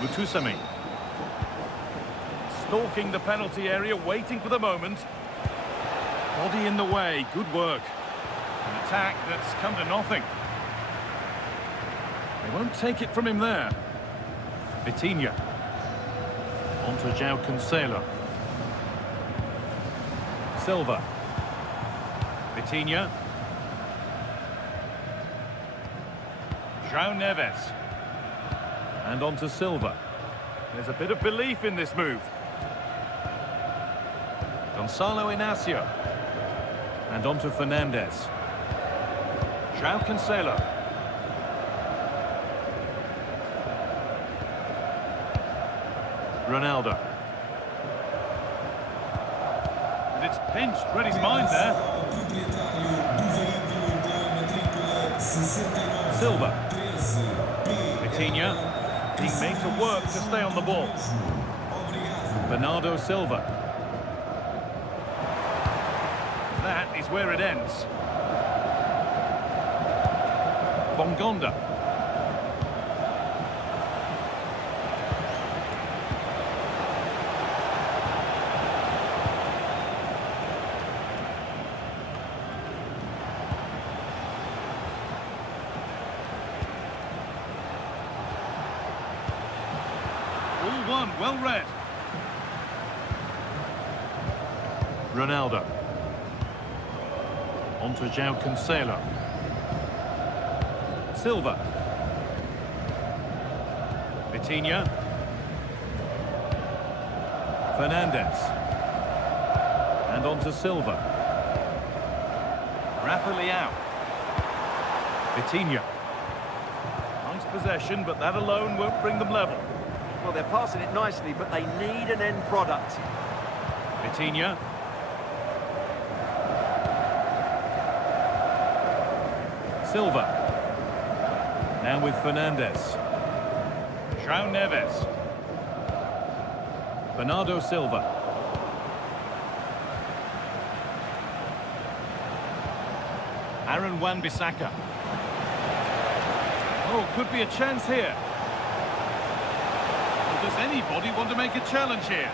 Mutusami. Stalking the penalty area, waiting for the moment. Body in the way, good work. An attack that's come to nothing. They won't take it from him there. Vitinha. On to João Cancelo. Silva. Vitinha. João Neves. And on to Silva. There's a bit of belief in this move. Gonçalo Inácio. And on to Fernandes. João Cancelo. Ronaldo. but it's pinched Reddy's mind there. Silva. Vitinha. Being made to work to stay on the ball. Bernardo Silva. That is where it ends. Bongonda. All one, well read. Ronaldo. On to João Cancelo. Silva. Vitinha. Fernandes. And on to Silva. Rafa Leão. Vitinha. Nice possession, but that alone won't bring them level. Well, they're passing it nicely, but they need an end product. Vitinha. Silva. Now with Fernandes. João Neves. Bernardo Silva. Aaron Wan-Bissaka. Oh, could be a chance here. Or does anybody want to make a challenge here?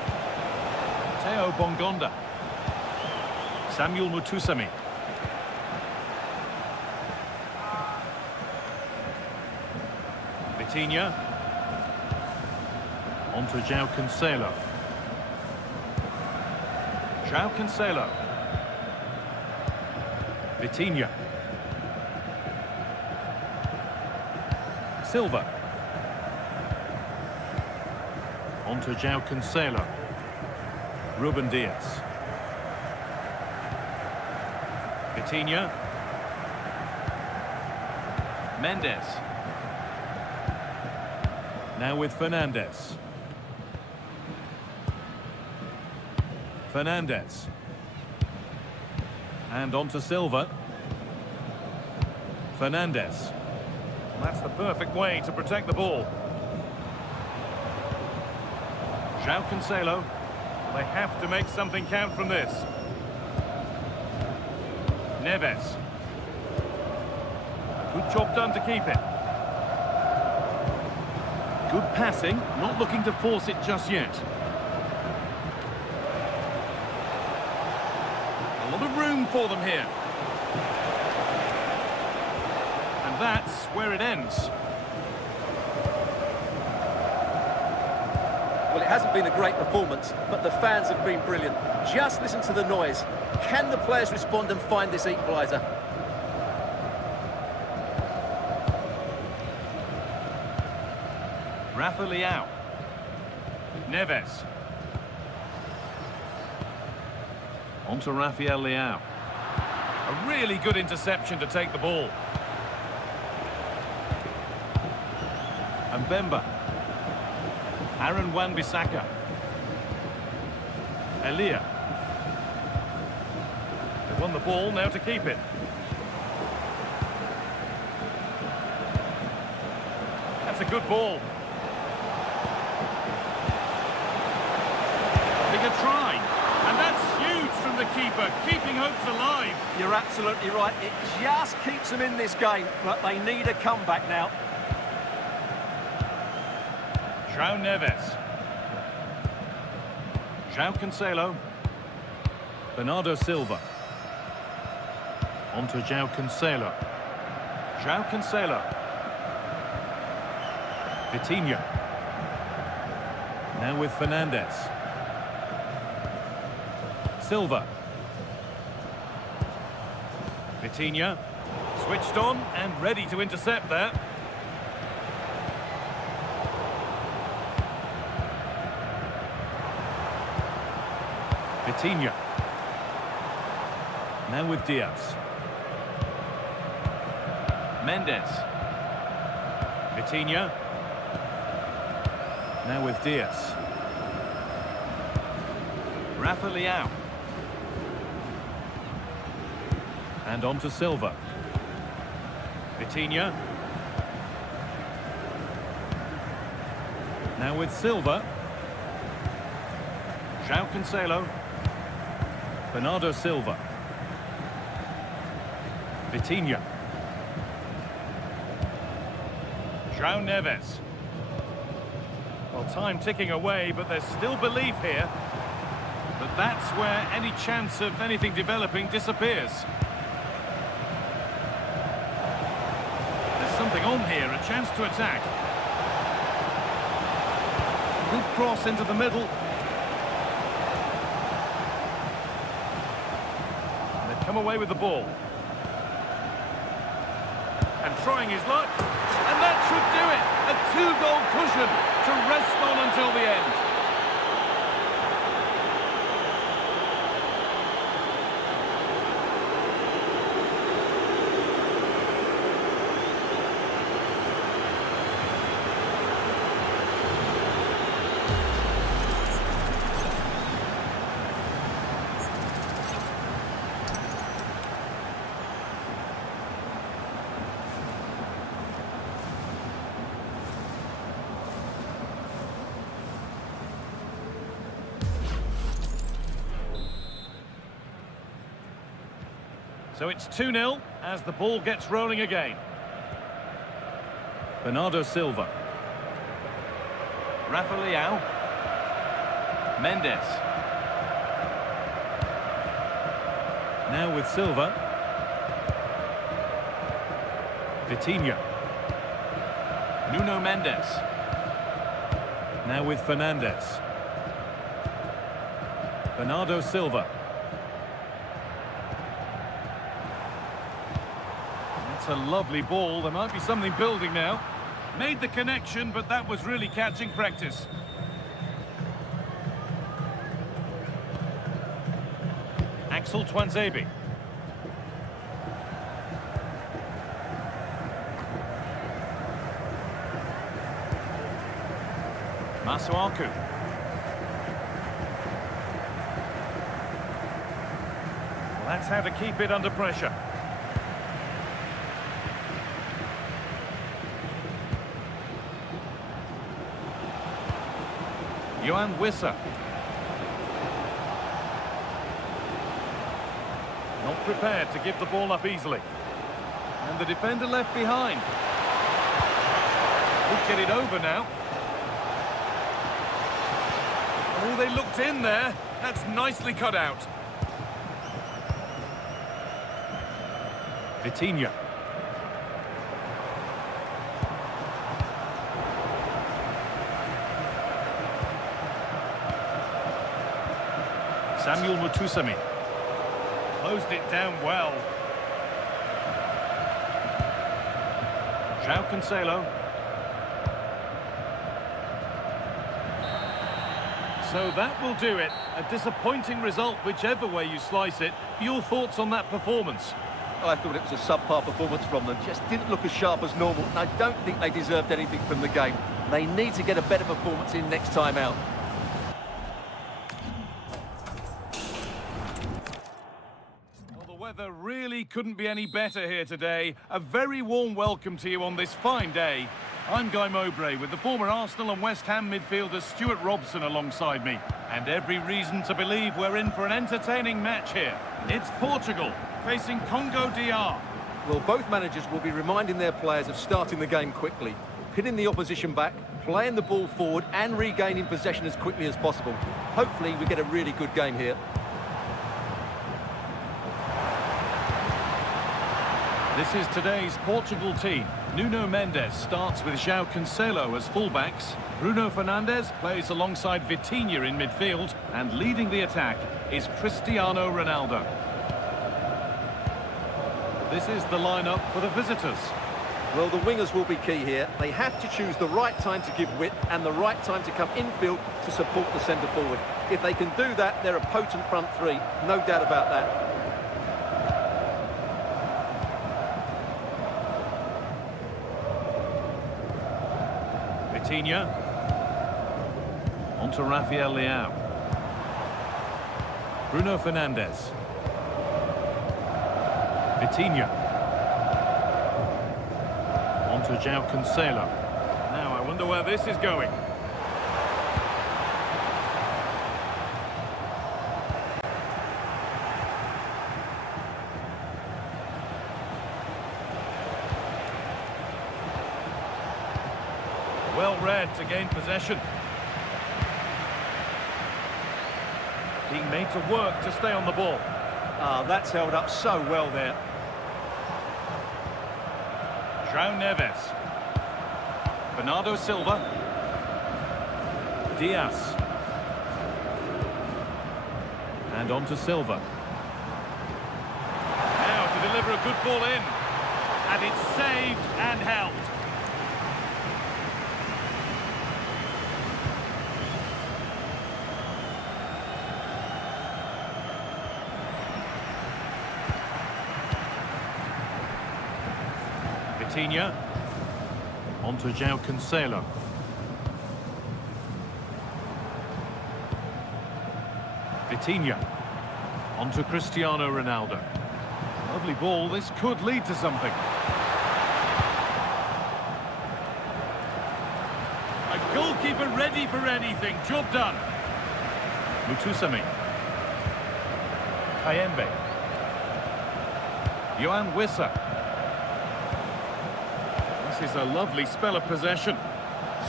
Theo Bongonda. Samuel Mutusami. Vitinha. On to João Cancelo. João Cancelo. Vitinha. Silva. On to João Cancelo. Ruben Dias. Vitinha. Mendes. Now with Fernandes. Fernandes. And on to Silva. Fernandes. That's the perfect way to protect the ball. João Cancelo. They have to make something count from this. Neves. Good job done to keep it. Good passing, not looking to force it just yet. A lot of room for them here. And that's where it ends. Well, it hasn't been a great performance, but the fans have been brilliant. Just listen to the noise. Can the players respond and find this equaliser? Rafa Leão. Neves. On to Rafael Leão. A really good interception to take the ball. And Bemba. Aaron Wan-Bissaka. Elia. They won the ball, now to keep it. That's a good ball. Big a try. And that's huge from the keeper, keeping hopes alive. You're absolutely right. It just keeps them in this game, but they need a comeback now. João Neves. João Cancelo. Bernardo Silva. On to João Cancelo. João Cancelo. Vitinha. Now with Fernandes. Silva. Vitinha. Switched on and ready to intercept there. Vitinha. Now with Diaz. Mendes. Vitinha. Now with Diaz. Rafa Leão. And on to Silva. Vitinha. Now with Silva. João Cancelo. Bernardo Silva. Vitinha. João Neves. Well, time ticking away, but there's still belief here. But that's where any chance of anything developing disappears. There's something on here, a chance to attack. Good cross into the middle. They've come away with the ball. And trying his luck. And that should do it. A two-goal cushion to rest on until the end. So it's 2-0 as the ball gets rolling again. Bernardo Silva. Rafa Leão. Mendes. Now with Silva. Vitinha. Nuno Mendes. Now with Fernandes. Bernardo Silva. It's a lovely ball. There might be something building now. Made the connection, but that was really catching practice. Axel Tuanzebe. Masuaku. Well, that's how to keep it under pressure. Johan Wissa. Not prepared to give the ball up easily. And the defender left behind. Could get it over now. Oh, they looked in there. That's nicely cut out. Vitinha. Samuel Mutusami. Closed it down well. João Cancelo. So that will do it. A disappointing result, whichever way you slice it. Your thoughts on that performance? I thought it was a subpar performance from them. Just didn't look as sharp as normal. And I don't think they deserved anything from the game. They need to get a better performance in next time out. The weather really couldn't be any better here today. A very warm welcome to you on this fine day. I'm Guy Mowbray with the former Arsenal and West Ham midfielder Stuart Robson alongside me. And every reason to believe we're in for an entertaining match here. It's Portugal facing Congo DR. Well, both managers will be reminding their players of starting the game quickly, pinning the opposition back, playing the ball forward and regaining possession as quickly as possible. Hopefully we get a really good game here. This is today's Portugal team. Nuno Mendes starts with João Cancelo as fullbacks. Bruno Fernandes plays alongside Vitinha in midfield. And leading the attack is Cristiano Ronaldo. This is the lineup for the visitors. Well, the wingers will be key here. They have to choose the right time to give width and the right time to come infield to support the centre forward. If they can do that, they're a potent front three. No doubt about that. Vitinha. On to Rafael Leão. Bruno Fernandes. Vitinha. On to João Cancelo. Now, I wonder where this is going. Well read to gain possession. Being made to work to stay on the ball. Ah, that's held up so well there. João Neves. Bernardo Silva. Diaz. And on to Silva. Now to deliver a good ball in. And it's saved and held. Vitinha. On to João Cancelo. Vitinha. On to Cristiano Ronaldo. Lovely ball. This could lead to something. A goalkeeper ready for anything. Job done. Mutusami. Kayembe. Yohan Wissa. This is a lovely spell of possession.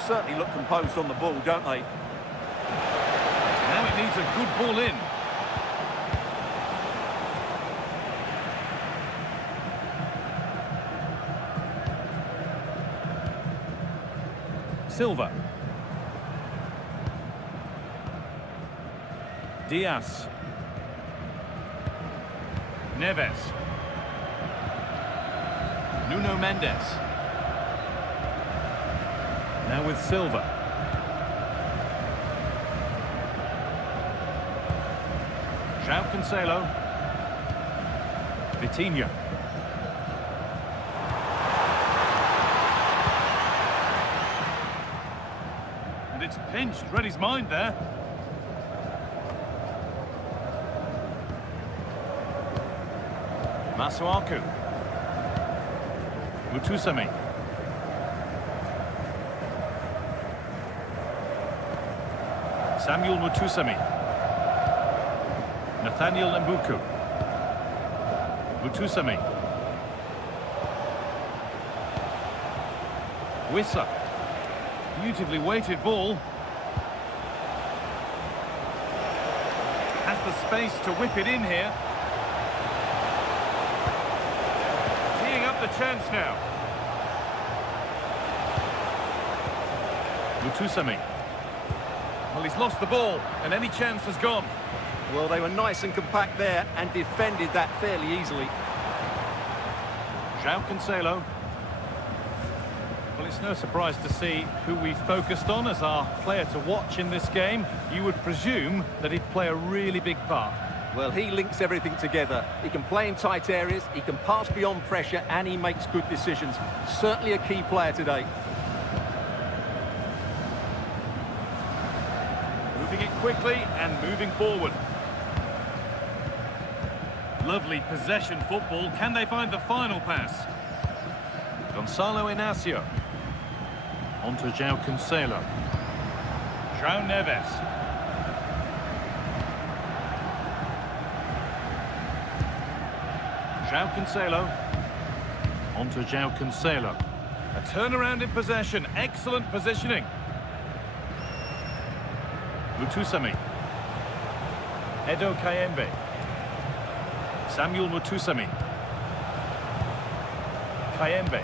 Certainly look composed on the ball, don't they? Now it needs a good ball in. Silva. Diaz. Neves. Nuno Mendes. Now with Silva. João Cancelo. Vitinha. And it's pinched. Read his mind there. Masuaku. Mutusami. Samuel Mutusami. Nathaniel Mbuku. Mutusami. Wissa. Beautifully weighted ball. Has the space to whip it in here. Teeing up the chance now. Mutusami. Well, he's lost the ball, and any chance has gone. Well, they were nice and compact there and defended that fairly easily. João Cancelo. Well, it's no surprise to see who we focused on as our player to watch in this game. You would presume that he'd play a really big part. Well, he links everything together. He can play in tight areas, he can pass beyond pressure, and he makes good decisions. Certainly a key player today. Moving it quickly and moving forward. Lovely possession football. Can they find the final pass? Gonzalo Inacio. On to João Cancelo. João Neves. João Cancelo. On to João Cancelo. A turnaround in possession. Excellent positioning. Mutusami. Edo Kayembe. Samuel Mutusami. Kayembe.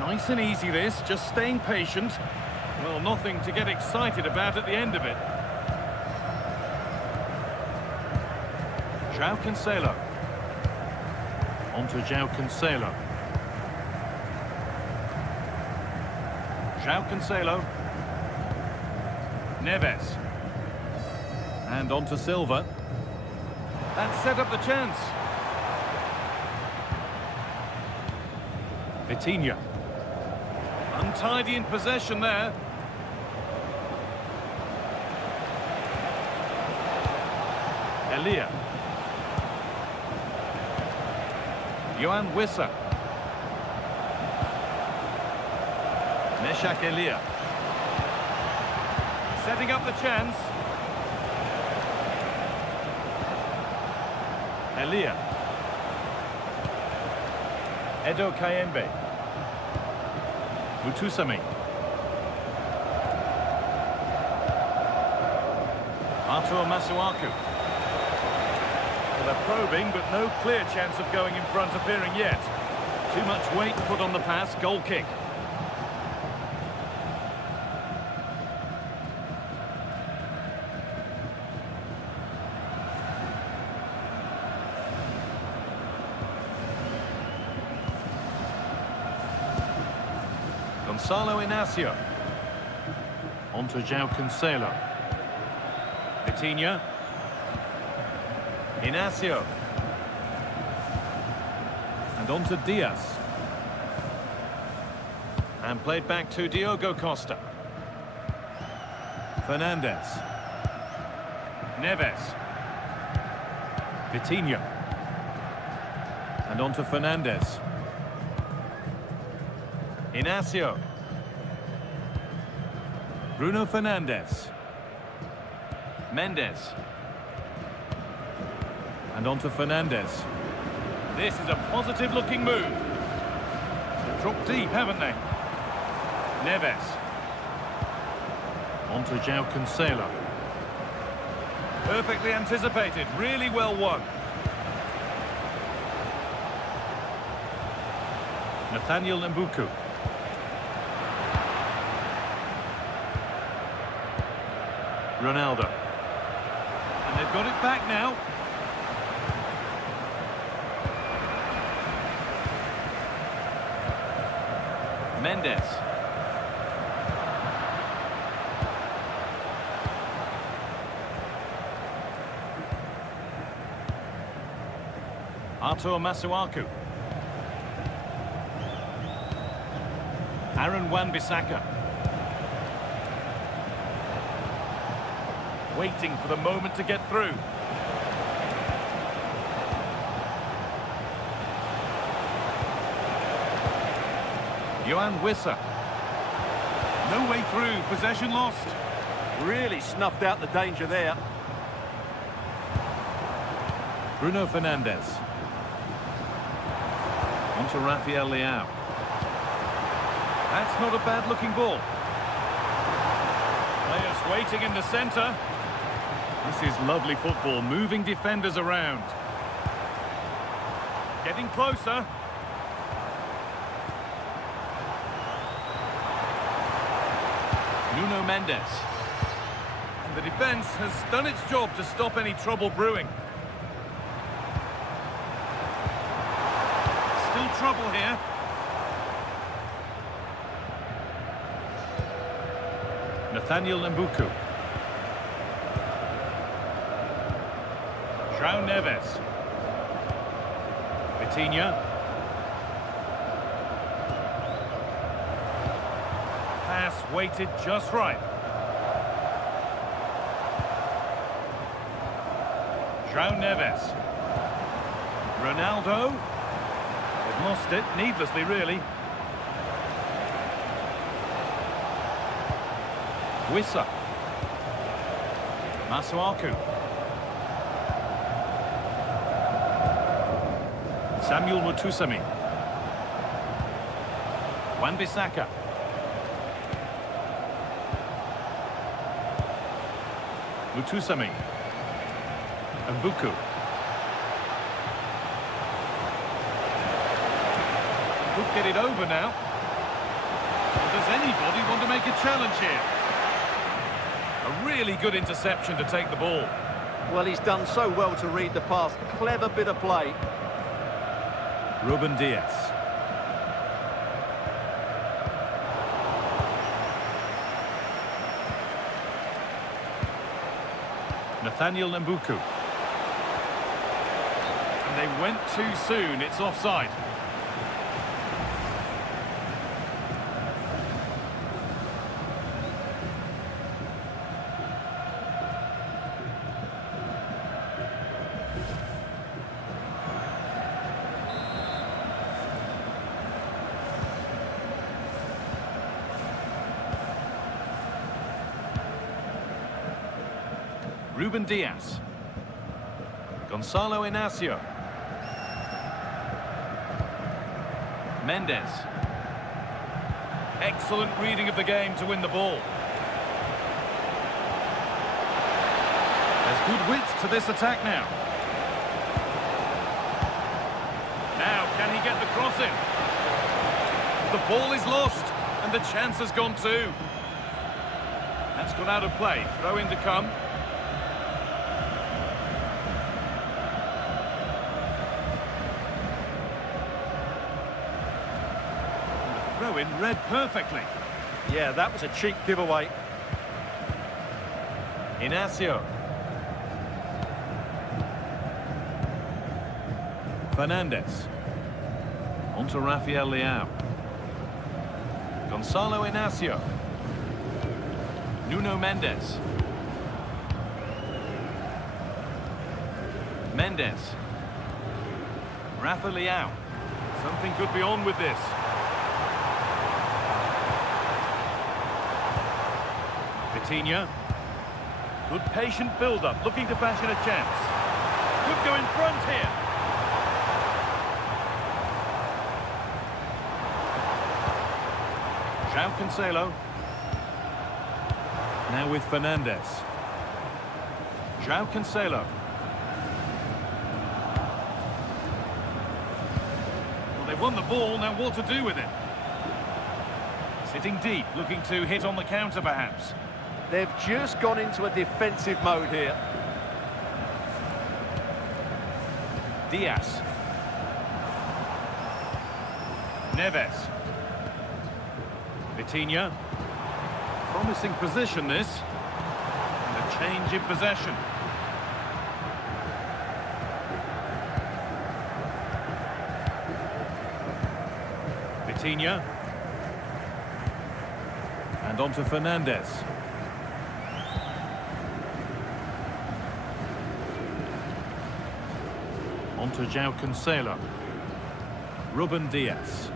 Nice and easy this, just staying patient. Well, nothing to get excited about at the end of it. João Cancelo. On to João Cancelo. João Cancelo. Neves. And on to Silva. That set up the chance. Vitinha. Untidy in possession there. Elia. Wissa. Meshak Elia. Setting up the chance. Elia. Edo Kayembe. Mutusami. Artur Masuaku. Well, they're probing, but no clear chance of going in front appearing yet. Too much weight put on the pass, goal kick. Gonzalo Inacio. On to João Cancelo. Vitinha. Inacio. And on to Diaz. And played back to Diogo Costa. Fernandez. Neves. Vitinha. And on to Fernandez. Inacio. Bruno Fernandes. Mendes. And on to Fernandes. This is a positive-looking move. They've dropped deep, haven't they? Neves. On to João Cancelo. Perfectly anticipated, really well won. Nathaniel Mbuku. Ronaldo. And they've got it back now. Mendes. Artur Masuaku. Aaron Wan-Bissaka. Waiting for the moment to get through. Wissa. No way through, possession lost. Really snuffed out the danger there. Bruno Fernandes. On to Rafael Leao. That's not a bad looking ball. Players waiting in the centre. This is lovely football, moving defenders around. Getting closer. Nuno Mendes. And the defence has done its job to stop any trouble brewing. Still trouble here. Nathaniel Mbuku. João Neves. Vitinha. Pass weighted just right. João Neves. Ronaldo. They've lost it, needlessly really. Wissa. Masuaku. Samuel Mutusami. Wan-Bissaka. Mutusami. Mbuku. Could get it over now. Does anybody want to make a challenge here? A really good interception to take the ball. Well, he's done so well to read the pass. Clever bit of play. Ruben Diaz. Nathaniel Mbuku. And they went too soon. It's offside. Ruben Diaz. Gonzalo Inacio. Mendes. Excellent reading of the game to win the ball. There's good width to this attack now. Now, can he get the cross in? The ball is lost, and the chance has gone too. That's gone out of play. Throw in to come. And the throw in read perfectly. Yeah, that was a cheap giveaway. Inacio. Fernandez. On to Rafael Leao. Gonzalo Inacio. Nuno Mendes. Mendes. Rafa Leao. Something could be on with this. Vitinha. Good patient build-up, looking to fashion a chance. Could go in front here. João Cancelo. Now with Fernandez. João Cancelo. Well, they've won the ball, now what to do with it? Sitting deep, looking to hit on the counter perhaps. They've just gone into a defensive mode here. Diaz. Neves. Vitinha. Promising position this. And a change in possession. Vitinha. And on to Fernandez. On to João Cancelo. Ruben Diaz.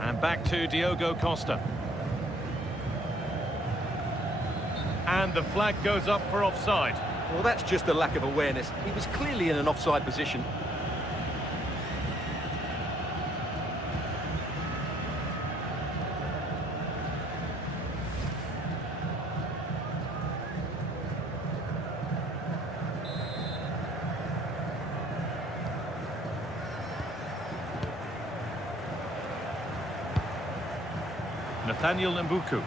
And back to Diogo Costa. And the flag goes up for offside. Well, that's just a lack of awareness. He was clearly in an offside position. Nathaniel Mbuku.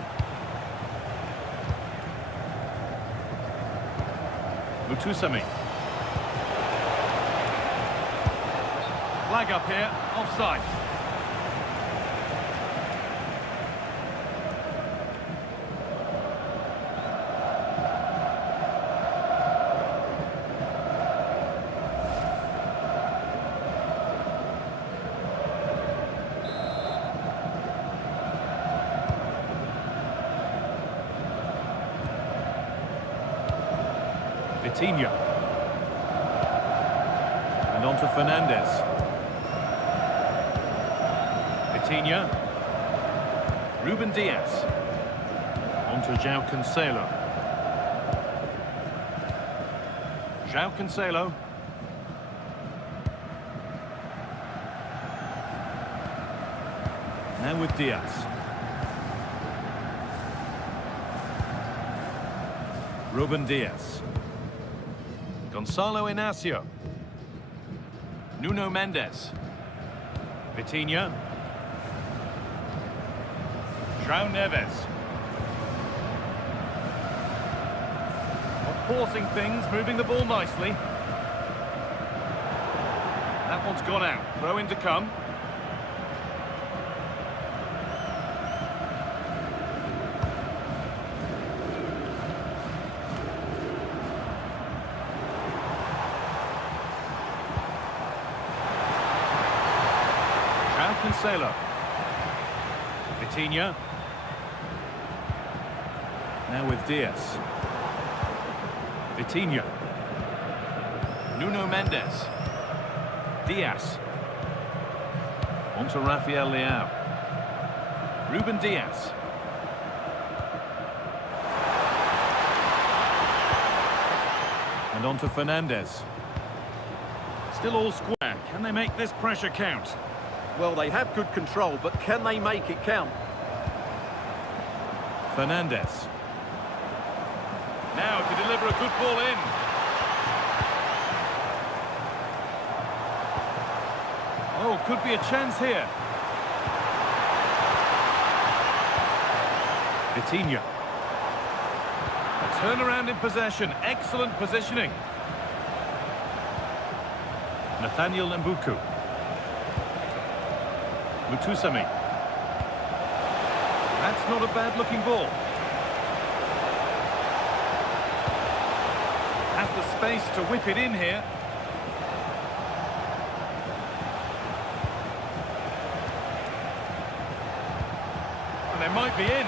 Mutusami. Flag up here, offside. Vitinha. And on to Fernandez. Vitinha. Ruben Diaz. On to João Cancelo. João Cancelo. Now with Diaz. Ruben Diaz. Gonzalo Inacio. Nuno Mendes. Vitinha. João Neves. Not forcing things, moving the ball nicely. That one's gone out. Throw in to come. Cancelo. Vitinha. Now with Diaz. Vitinha. Nuno Mendes. Diaz. On to Rafael Leao. Ruben Diaz. And on to Fernandes. Still all square. Can they make this pressure count? Well, they have good control, but can they make it count? Fernandes. Now to deliver a good ball in. Oh, could be a chance here. Vitinha. A turnaround in possession. Excellent positioning. Nathaniel Mbuku. Mutusami. That's not a bad-looking ball. Has the space to whip it in here. And they might be in.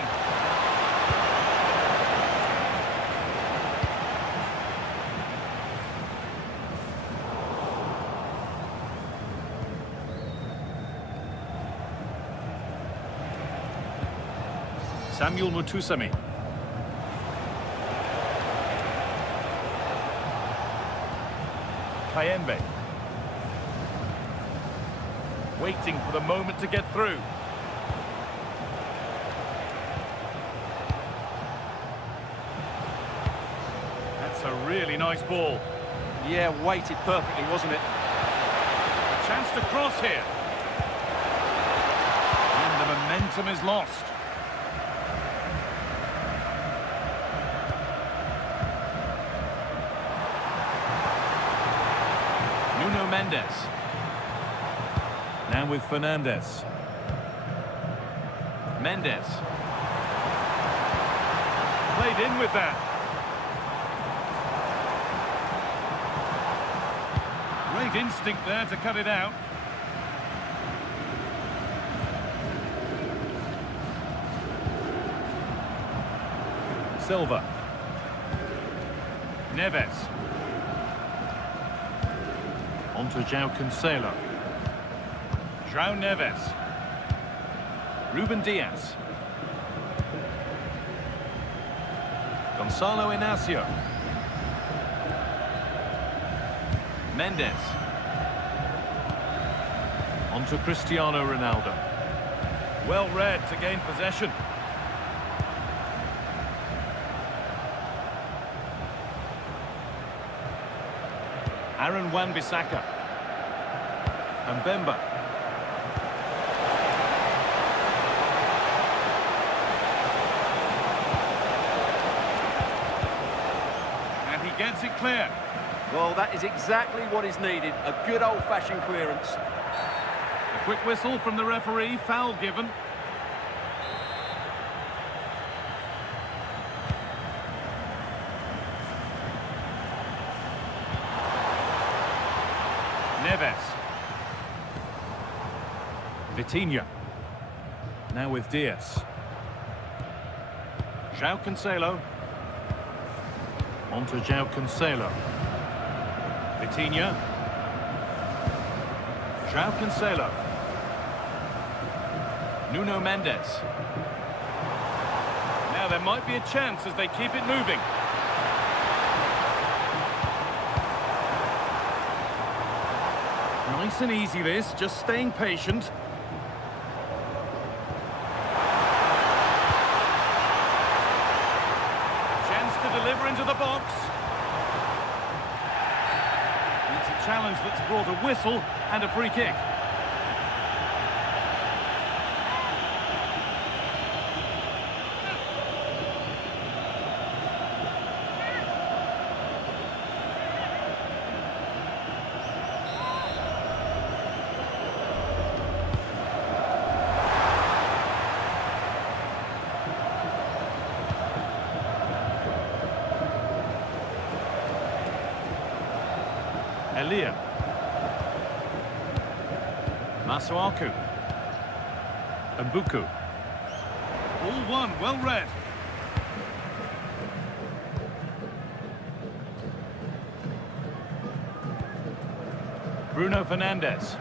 Samuel Mutusami. Kayembe. Waiting for the moment to get through. That's a really nice ball. Yeah, weighted perfectly, wasn't it? A chance to cross here. And the momentum is lost. Mendes. Now with Fernandes. Mendes. Played in with that. Great instinct there to cut it out. Silva. Neves. On to João Cancelo. João Neves. Ruben Diaz. Gonçalo Inácio. Mendes. On to Cristiano Ronaldo. Well read to gain possession. Aaron Wan-Bissaka. And Mbemba. And he gets it clear. Well, that is exactly what is needed. A good old-fashioned clearance. A quick whistle from the referee. Foul given. Neves. Vitinha. Now with Diaz. João Cancelo. On to João Cancelo. Vitinha. João Cancelo. Nuno Mendes. Now there might be a chance as they keep it moving. Nice and easy this, just staying patient. Chance to deliver into the box. It's a challenge that's brought a whistle and a free kick. Elia. Masuaku. Mbuku. All one, well read. Bruno Fernandes.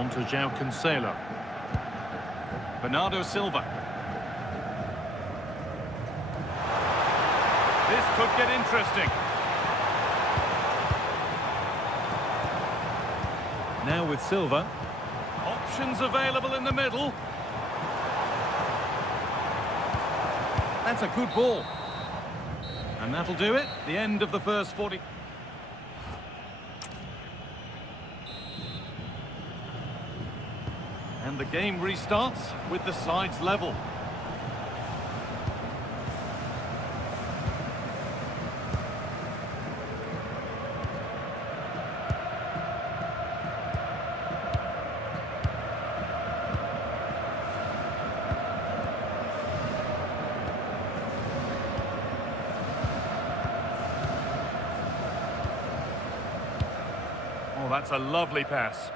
On to João Cancelo. Bernardo Silva. This could get interesting. Now with Silva. Options available in the middle. That's a good ball. And that'll do it. The end of the first 40. And the game restarts with the sides level. Oh, that's a lovely pass.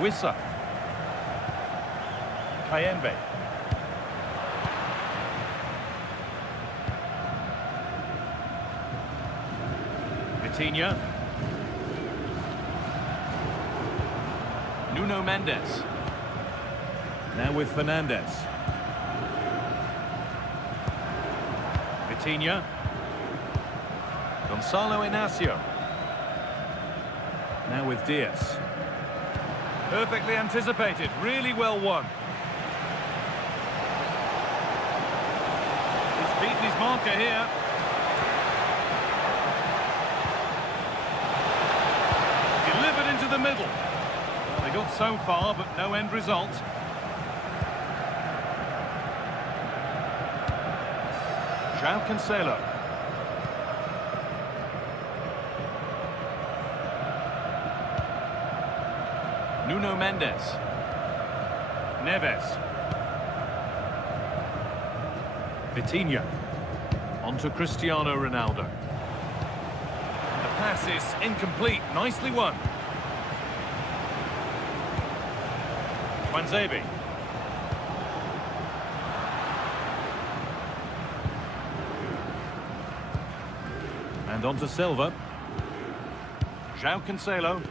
Wissa. Kayembe. Vitinha. Nuno Mendes. Now with Fernandes. Vitinha. Gonzalo Inacio. Now with Diaz. Perfectly anticipated, really well won. He's beaten his marker here. Delivered into the middle. Well, they got so far, but no end result. João Cancelo. Nuno Mendes. Neves. Vitinha. On to Cristiano Ronaldo. The pass is incomplete. Nicely won. Twanzebe. And on to Silva. João Cancelo.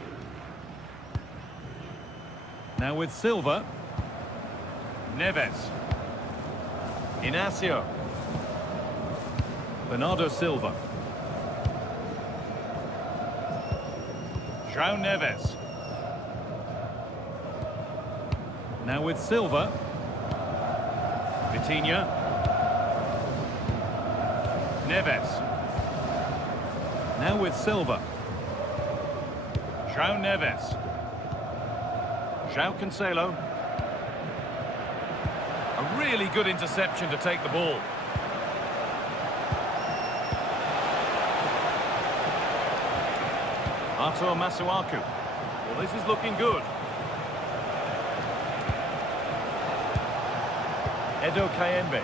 Now with Silva. Neves. Inacio. Bernardo Silva. João Neves. Now with Silva. Vitinha. Neves. Now with Silva. João Neves. João Cancelo. A really good interception to take the ball. Artur Masuaku. Well, this is looking good. Edo Kayembe.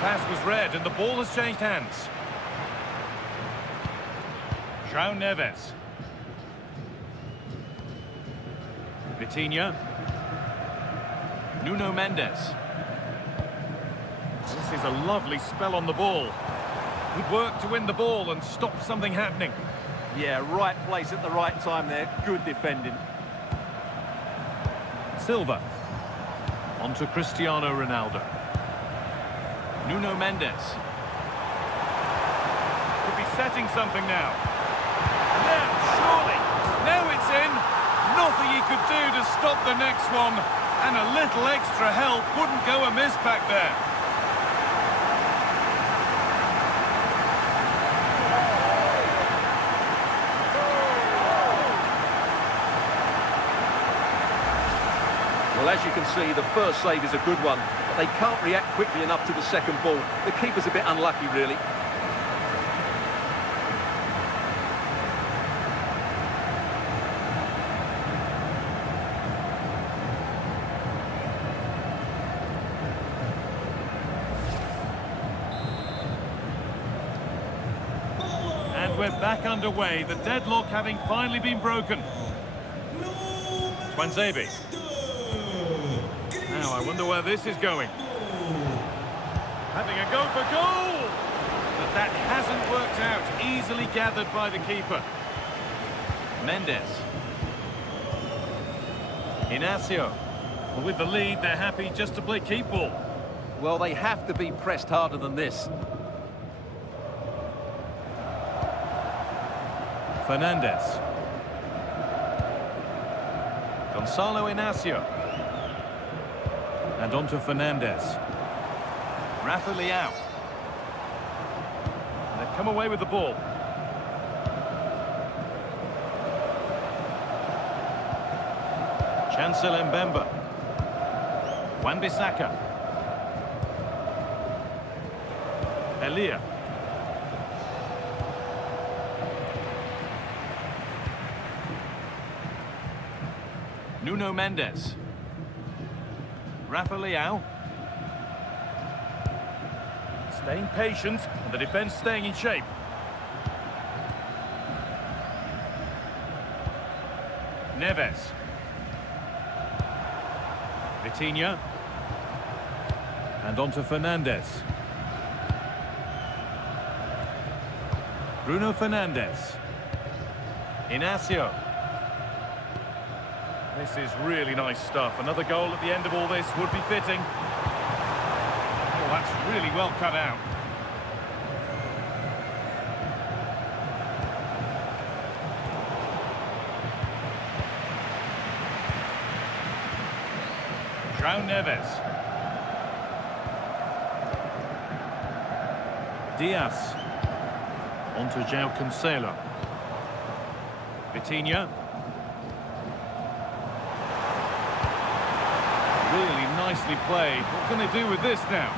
Pass was read and the ball has changed hands. João Neves. Vitinha. Nuno Mendes. This is a lovely spell on the ball. Good work to win the ball and stop something happening. Yeah, right place at the right time there. Good defending. Silva. On to Cristiano Ronaldo. Nuno Mendes. Could be setting something now. Now, surely. Now it's in. Nothing he could do to stop the next one. And a little extra help wouldn't go amiss back there. Well, as you can see, the first save is a good one, but they can't react quickly enough to the second ball. The keeper's a bit unlucky, really. And we're back underway, the deadlock having finally been broken. Twanzebe. Now, I wonder where this is going. Having a go for goal! But that hasn't worked out. Easily gathered by the keeper. Mendes. Inacio. Well, with the lead, they're happy just to play keep ball. Well, they have to be pressed harder than this. Fernandez. Gonzalo Inacio. And on to Fernandez. Rafa Leao. They've come away with the ball. Chancel Mbemba. Wan-Bissaka. Elia. Nuno Mendes. Rafa Leao. Staying patient, and the defence staying in shape. Neves. Vitinha. And on to Fernandez. Bruno Fernandes. Inacio. This is really nice stuff. Another goal at the end of all this would be fitting. Oh, that's really well cut out. João Neves. Diaz. On to João Cancelo. Vitinha. Really nicely played. What can they do with this now?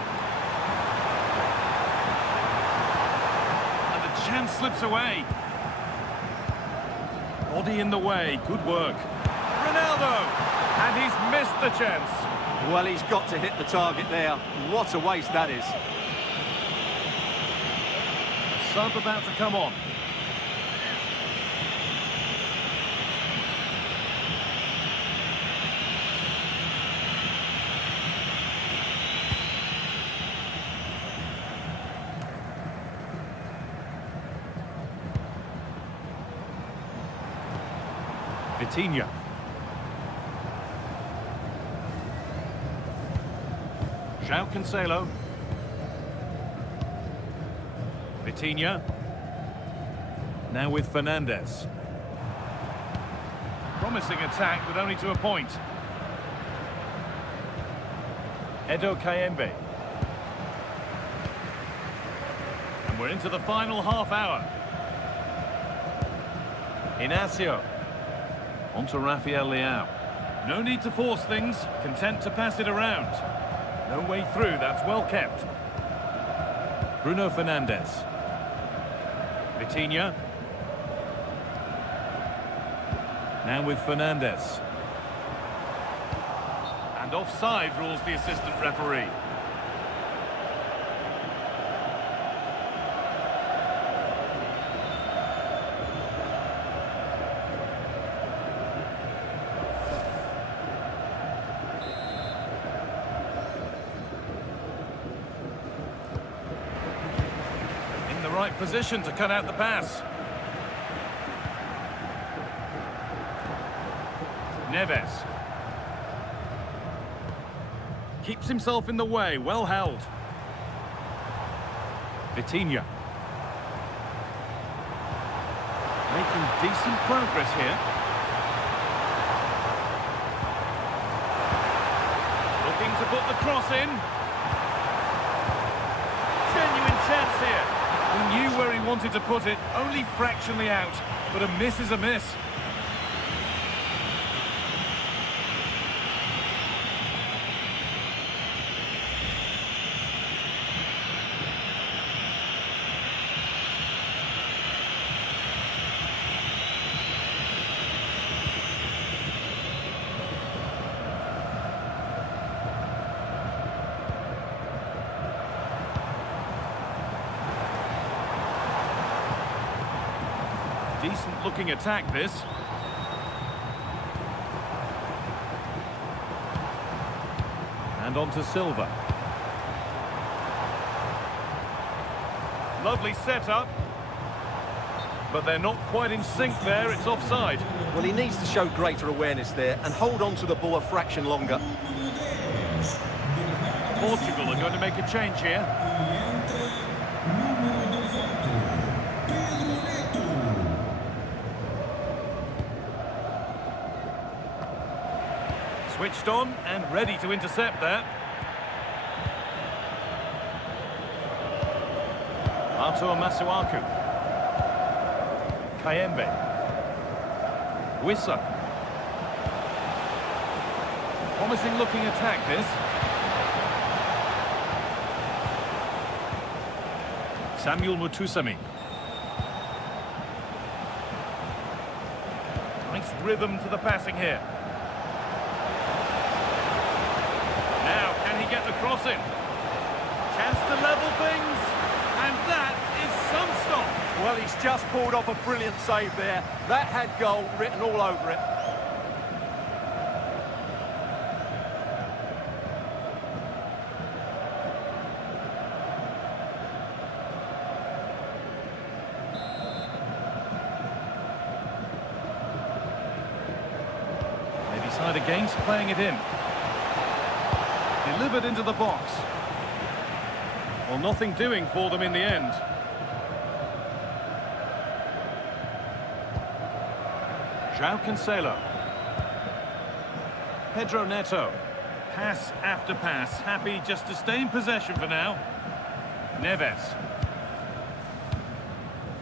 And the chance slips away. Body in the way. Good work. Ronaldo! And he's missed the chance. Well, he's got to hit the target there. What a waste that is. A sub about to come on. Vitinha. João Cancelo. Vitinha. Now with Fernandez. Promising attack, but only to a point. Edo Kayembe. And we're into the final half hour. Inacio. On to Rafael Leao. No need to force things, content to pass it around. No way through, that's well kept. Bruno Fernandes. Vitinha. Now with Fernandez. And offside rules the assistant referee. Right position to cut out the pass. Neves. Keeps himself in the way, well held. Vitinha. Making decent progress here. Looking to put the cross in. Genuine chance here. He knew where he wanted to put it, only fractionally out, but a miss is a miss. Decent looking attack, this. And on to Silva. Lovely setup. But they're not quite in sync there, it's offside. Well, he needs to show greater awareness there and hold on to the ball a fraction longer. Portugal are going to make a change here. Switched on and ready to intercept there. Artur Masuaku. Kayembe. Wissa. Promising looking attack this. Samuel Mutusami. Nice rhythm to the passing here. Now, can he get the cross in? Chance to level things, and that is some stop. Well, he's just pulled off a brilliant save there. That had goal written all over it. They decide against playing it in. Delivered into the box. Well, nothing doing for them in the end. João Cancelo. Pedro Neto. Pass after pass, happy just to stay in possession for now. Neves.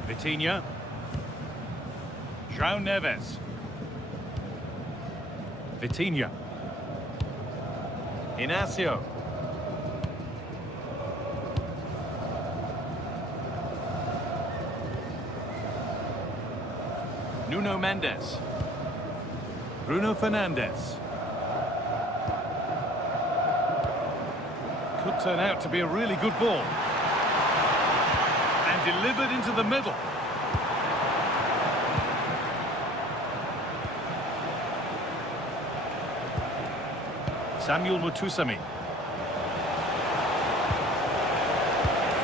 Vitinha. João Neves. Vitinha. Inacio. Nuno Mendes. Bruno Fernandes. Could turn out to be a really good ball. And delivered into the middle. Samuel Mutusami.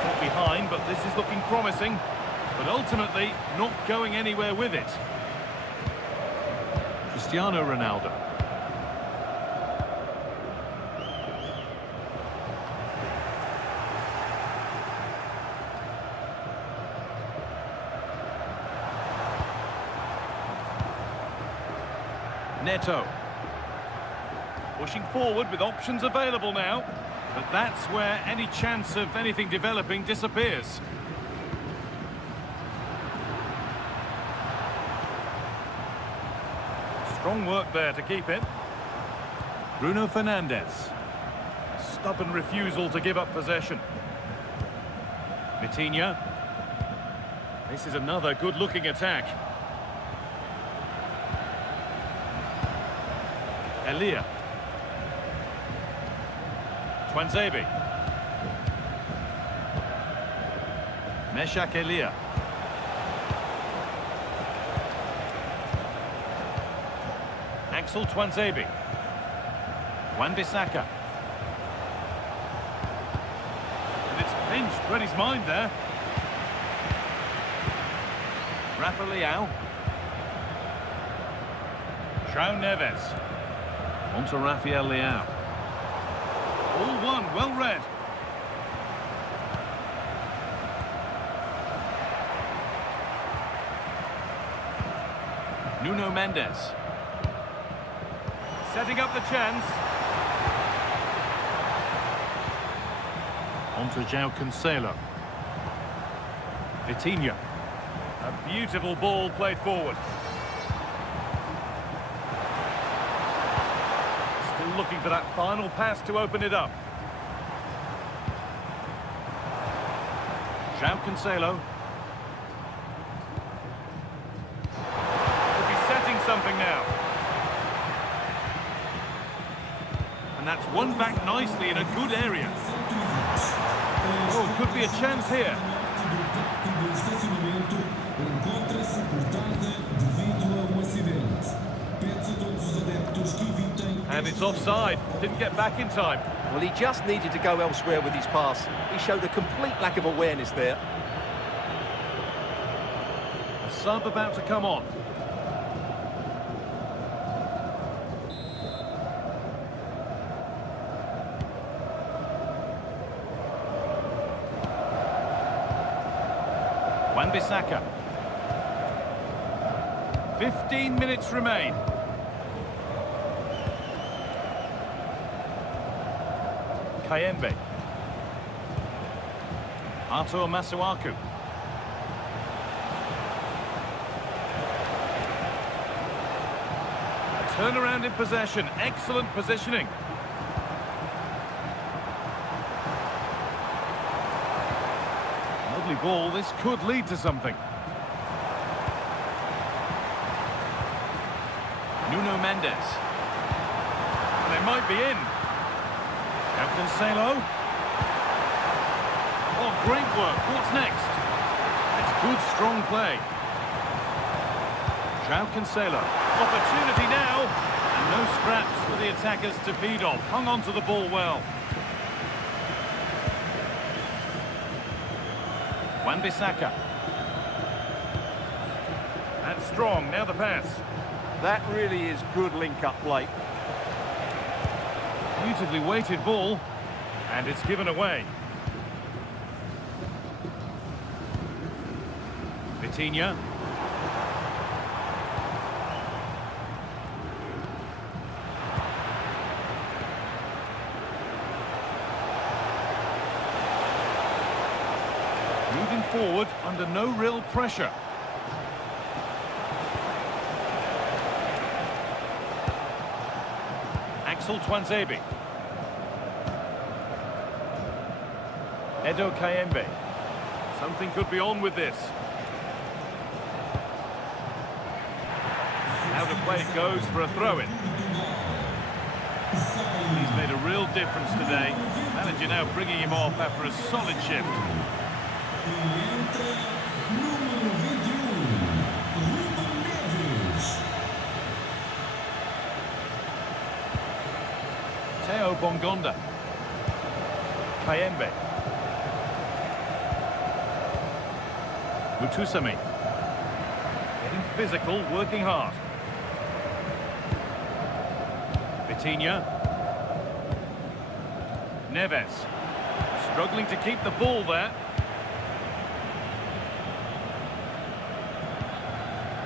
Not behind, but this is looking promising. But ultimately, not going anywhere with it. Cristiano Ronaldo. Neto. Pushing forward with options available now. But that's where any chance of anything developing disappears. Strong work there to keep it. Bruno Fernandes. Stubborn refusal to give up possession. Vitinha. This is another good-looking attack. Elia. Twanzebe. Meshak Elia. Axel Twanzebe. Wan-Bissaka. And it's pinched, read his mind there. Rafa Leao. João Neves. On to Rafael Leao. All one, well read. Nuno Mendes. Setting up the chance. On to João Cancelo. Vitinha. A beautiful ball played forward. Still looking for that final pass to open it up. João Cancelo. Could be setting something now. And that's won back nicely in a good area. Oh, could be a chance here. And it's offside. Didn't get back in time. Well, he just needed to go elsewhere with his pass. He showed a complete lack of awareness there. A sub about to come on. Wan-Bissaka. 15 minutes remain. Kayembe. Artur Masuaku. A turnaround in possession. Excellent positioning. Lovely ball. This could lead to something. Nuno Mendes. They might be in. Cancelo. Oh, great work. What's next? That's good, strong play. Cancelo. Opportunity now. And no scraps for the attackers to feed off. Hung on to the ball well. Wan-Bissaka. That's strong. Now the pass. That really is good link-up play. Beautifully weighted ball, and it's given away. Vitinha. Moving forward under no real pressure. Twanzebe. Edo Kayembe. Something could be on with this. Out of play it goes for a throw-in. He's made a real difference today. Manager now bringing him off after a solid shift. Theo Bongonda. Kayembe. Mutusami. Getting physical, working hard. Vitinha. Neves. Struggling to keep the ball there.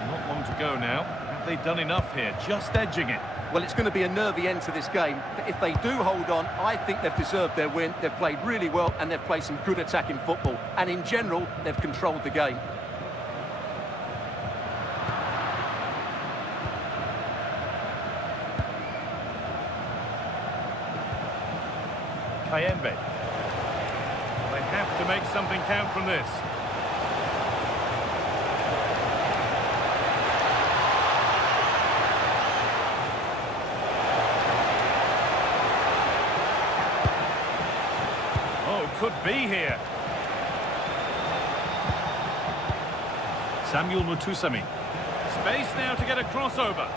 Not long to go now. Have they done enough here? Just edging it. Well, it's going to be a nervy end to this game, but if they do hold on, I think they've deserved their win. They've played really well and they've played some good attacking football. And in general, they've controlled the game. Kayembe. They have to make something count from this. Could be here. Samuel Mutusami. Space now to get a crossover.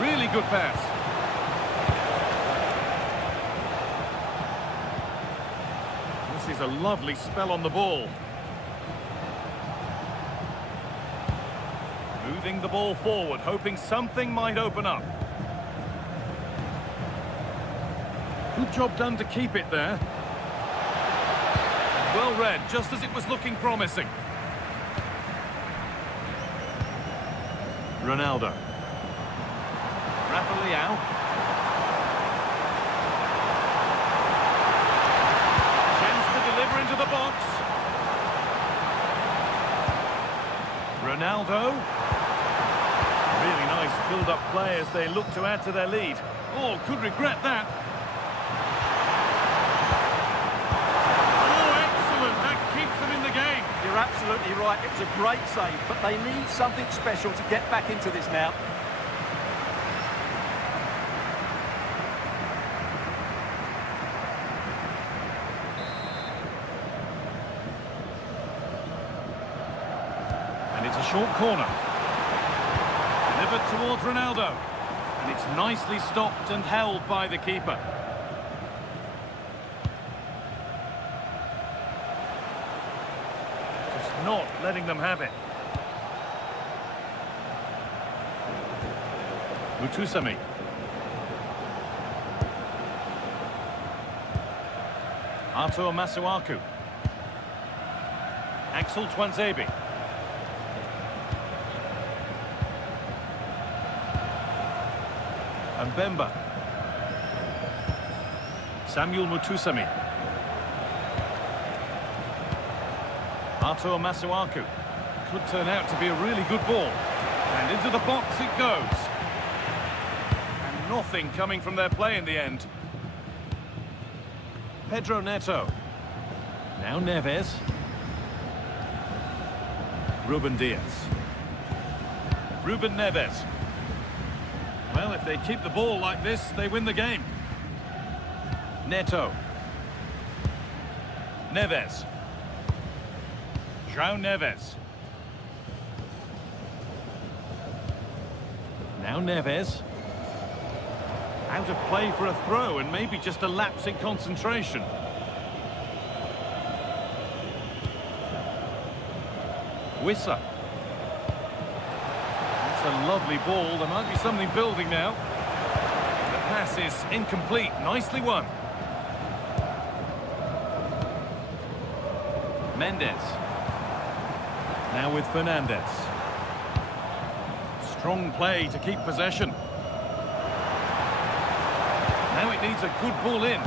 Really good pass. This is a lovely spell on the ball. Moving the ball forward, hoping something might open up. Good job done to keep it there. Well read, just as it was looking promising. Ronaldo. Rafa Leao. Chance to deliver into the box. Ronaldo. Really nice build-up play as they look to add to their lead. Oh, could regret that. You're absolutely right. It was a great save, but they need something special to get back into this now. And it's a short corner. Delivered towards Ronaldo. And it's nicely stopped and held by the keeper. not letting them have it. Mutusami. Artur Masuaku. Axel Tuanzebe. And Bemba. Samuel Mutusami. Artur Masuaku. Could turn out to be a really good ball. And into the box it goes. And nothing coming from their play in the end. Pedro Neto. Now Neves. Ruben Diaz. Ruben Neves. Well, if they keep the ball like this, they win the game. Neto. Neves. João Neves. Now Neves. Out of play for a throw and maybe just a lapse in concentration. Wissa. That's a lovely ball. There might be something building now. The pass is incomplete. Nicely won. Mendes. Now with Fernandez. Strong play to keep possession. Now it needs a good ball in.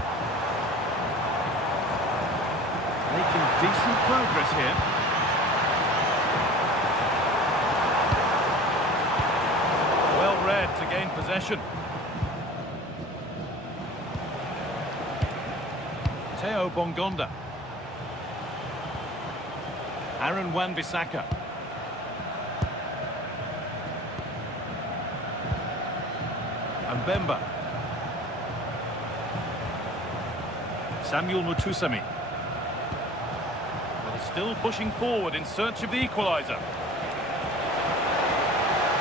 Making decent progress here. Well read to gain possession. Theo Bongonda. Aaron Wan-Bissaka. And Bemba. Samuel Mutusami. Well, still pushing forward in search of the equaliser.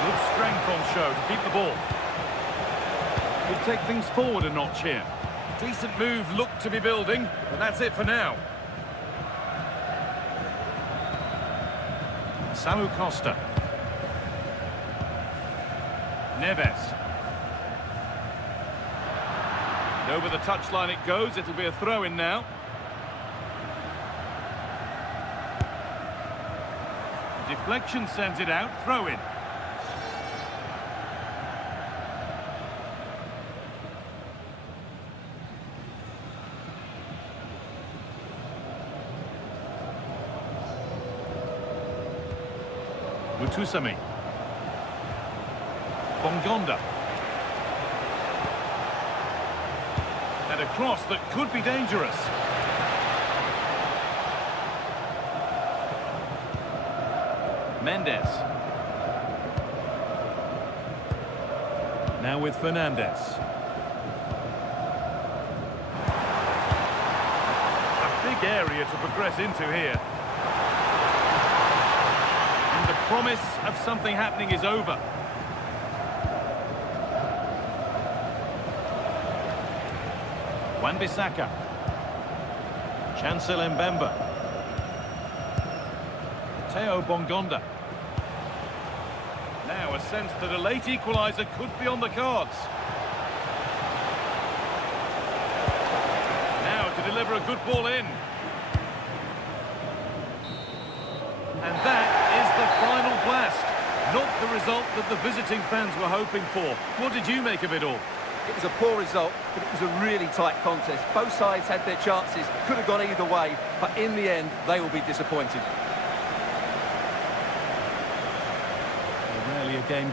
Good strength on show to keep the ball. Could take things forward a notch here. Decent move looked to be building, but that's it for now. Samu Costa. Neves. Over the touchline it goes, it'll be a throw-in now. Deflection sends it out, throw-in. Mutusami. Bongonda. And a cross that could be dangerous. Mendes. Now with Fernandez. A big area to progress into here. And the promise of something happening is over. Wan-Bissaka. Chancel Mbemba. Theo Bongonda. Now a sense that a late equaliser could be on the cards. Now to deliver a good ball in. And that is the final blast. Not the result that the visiting fans were hoping for. What did you make of it all? It was a poor result, but it was a really tight contest. Both sides had their chances, could have gone either way, but in the end, they will be disappointed. Rarely a game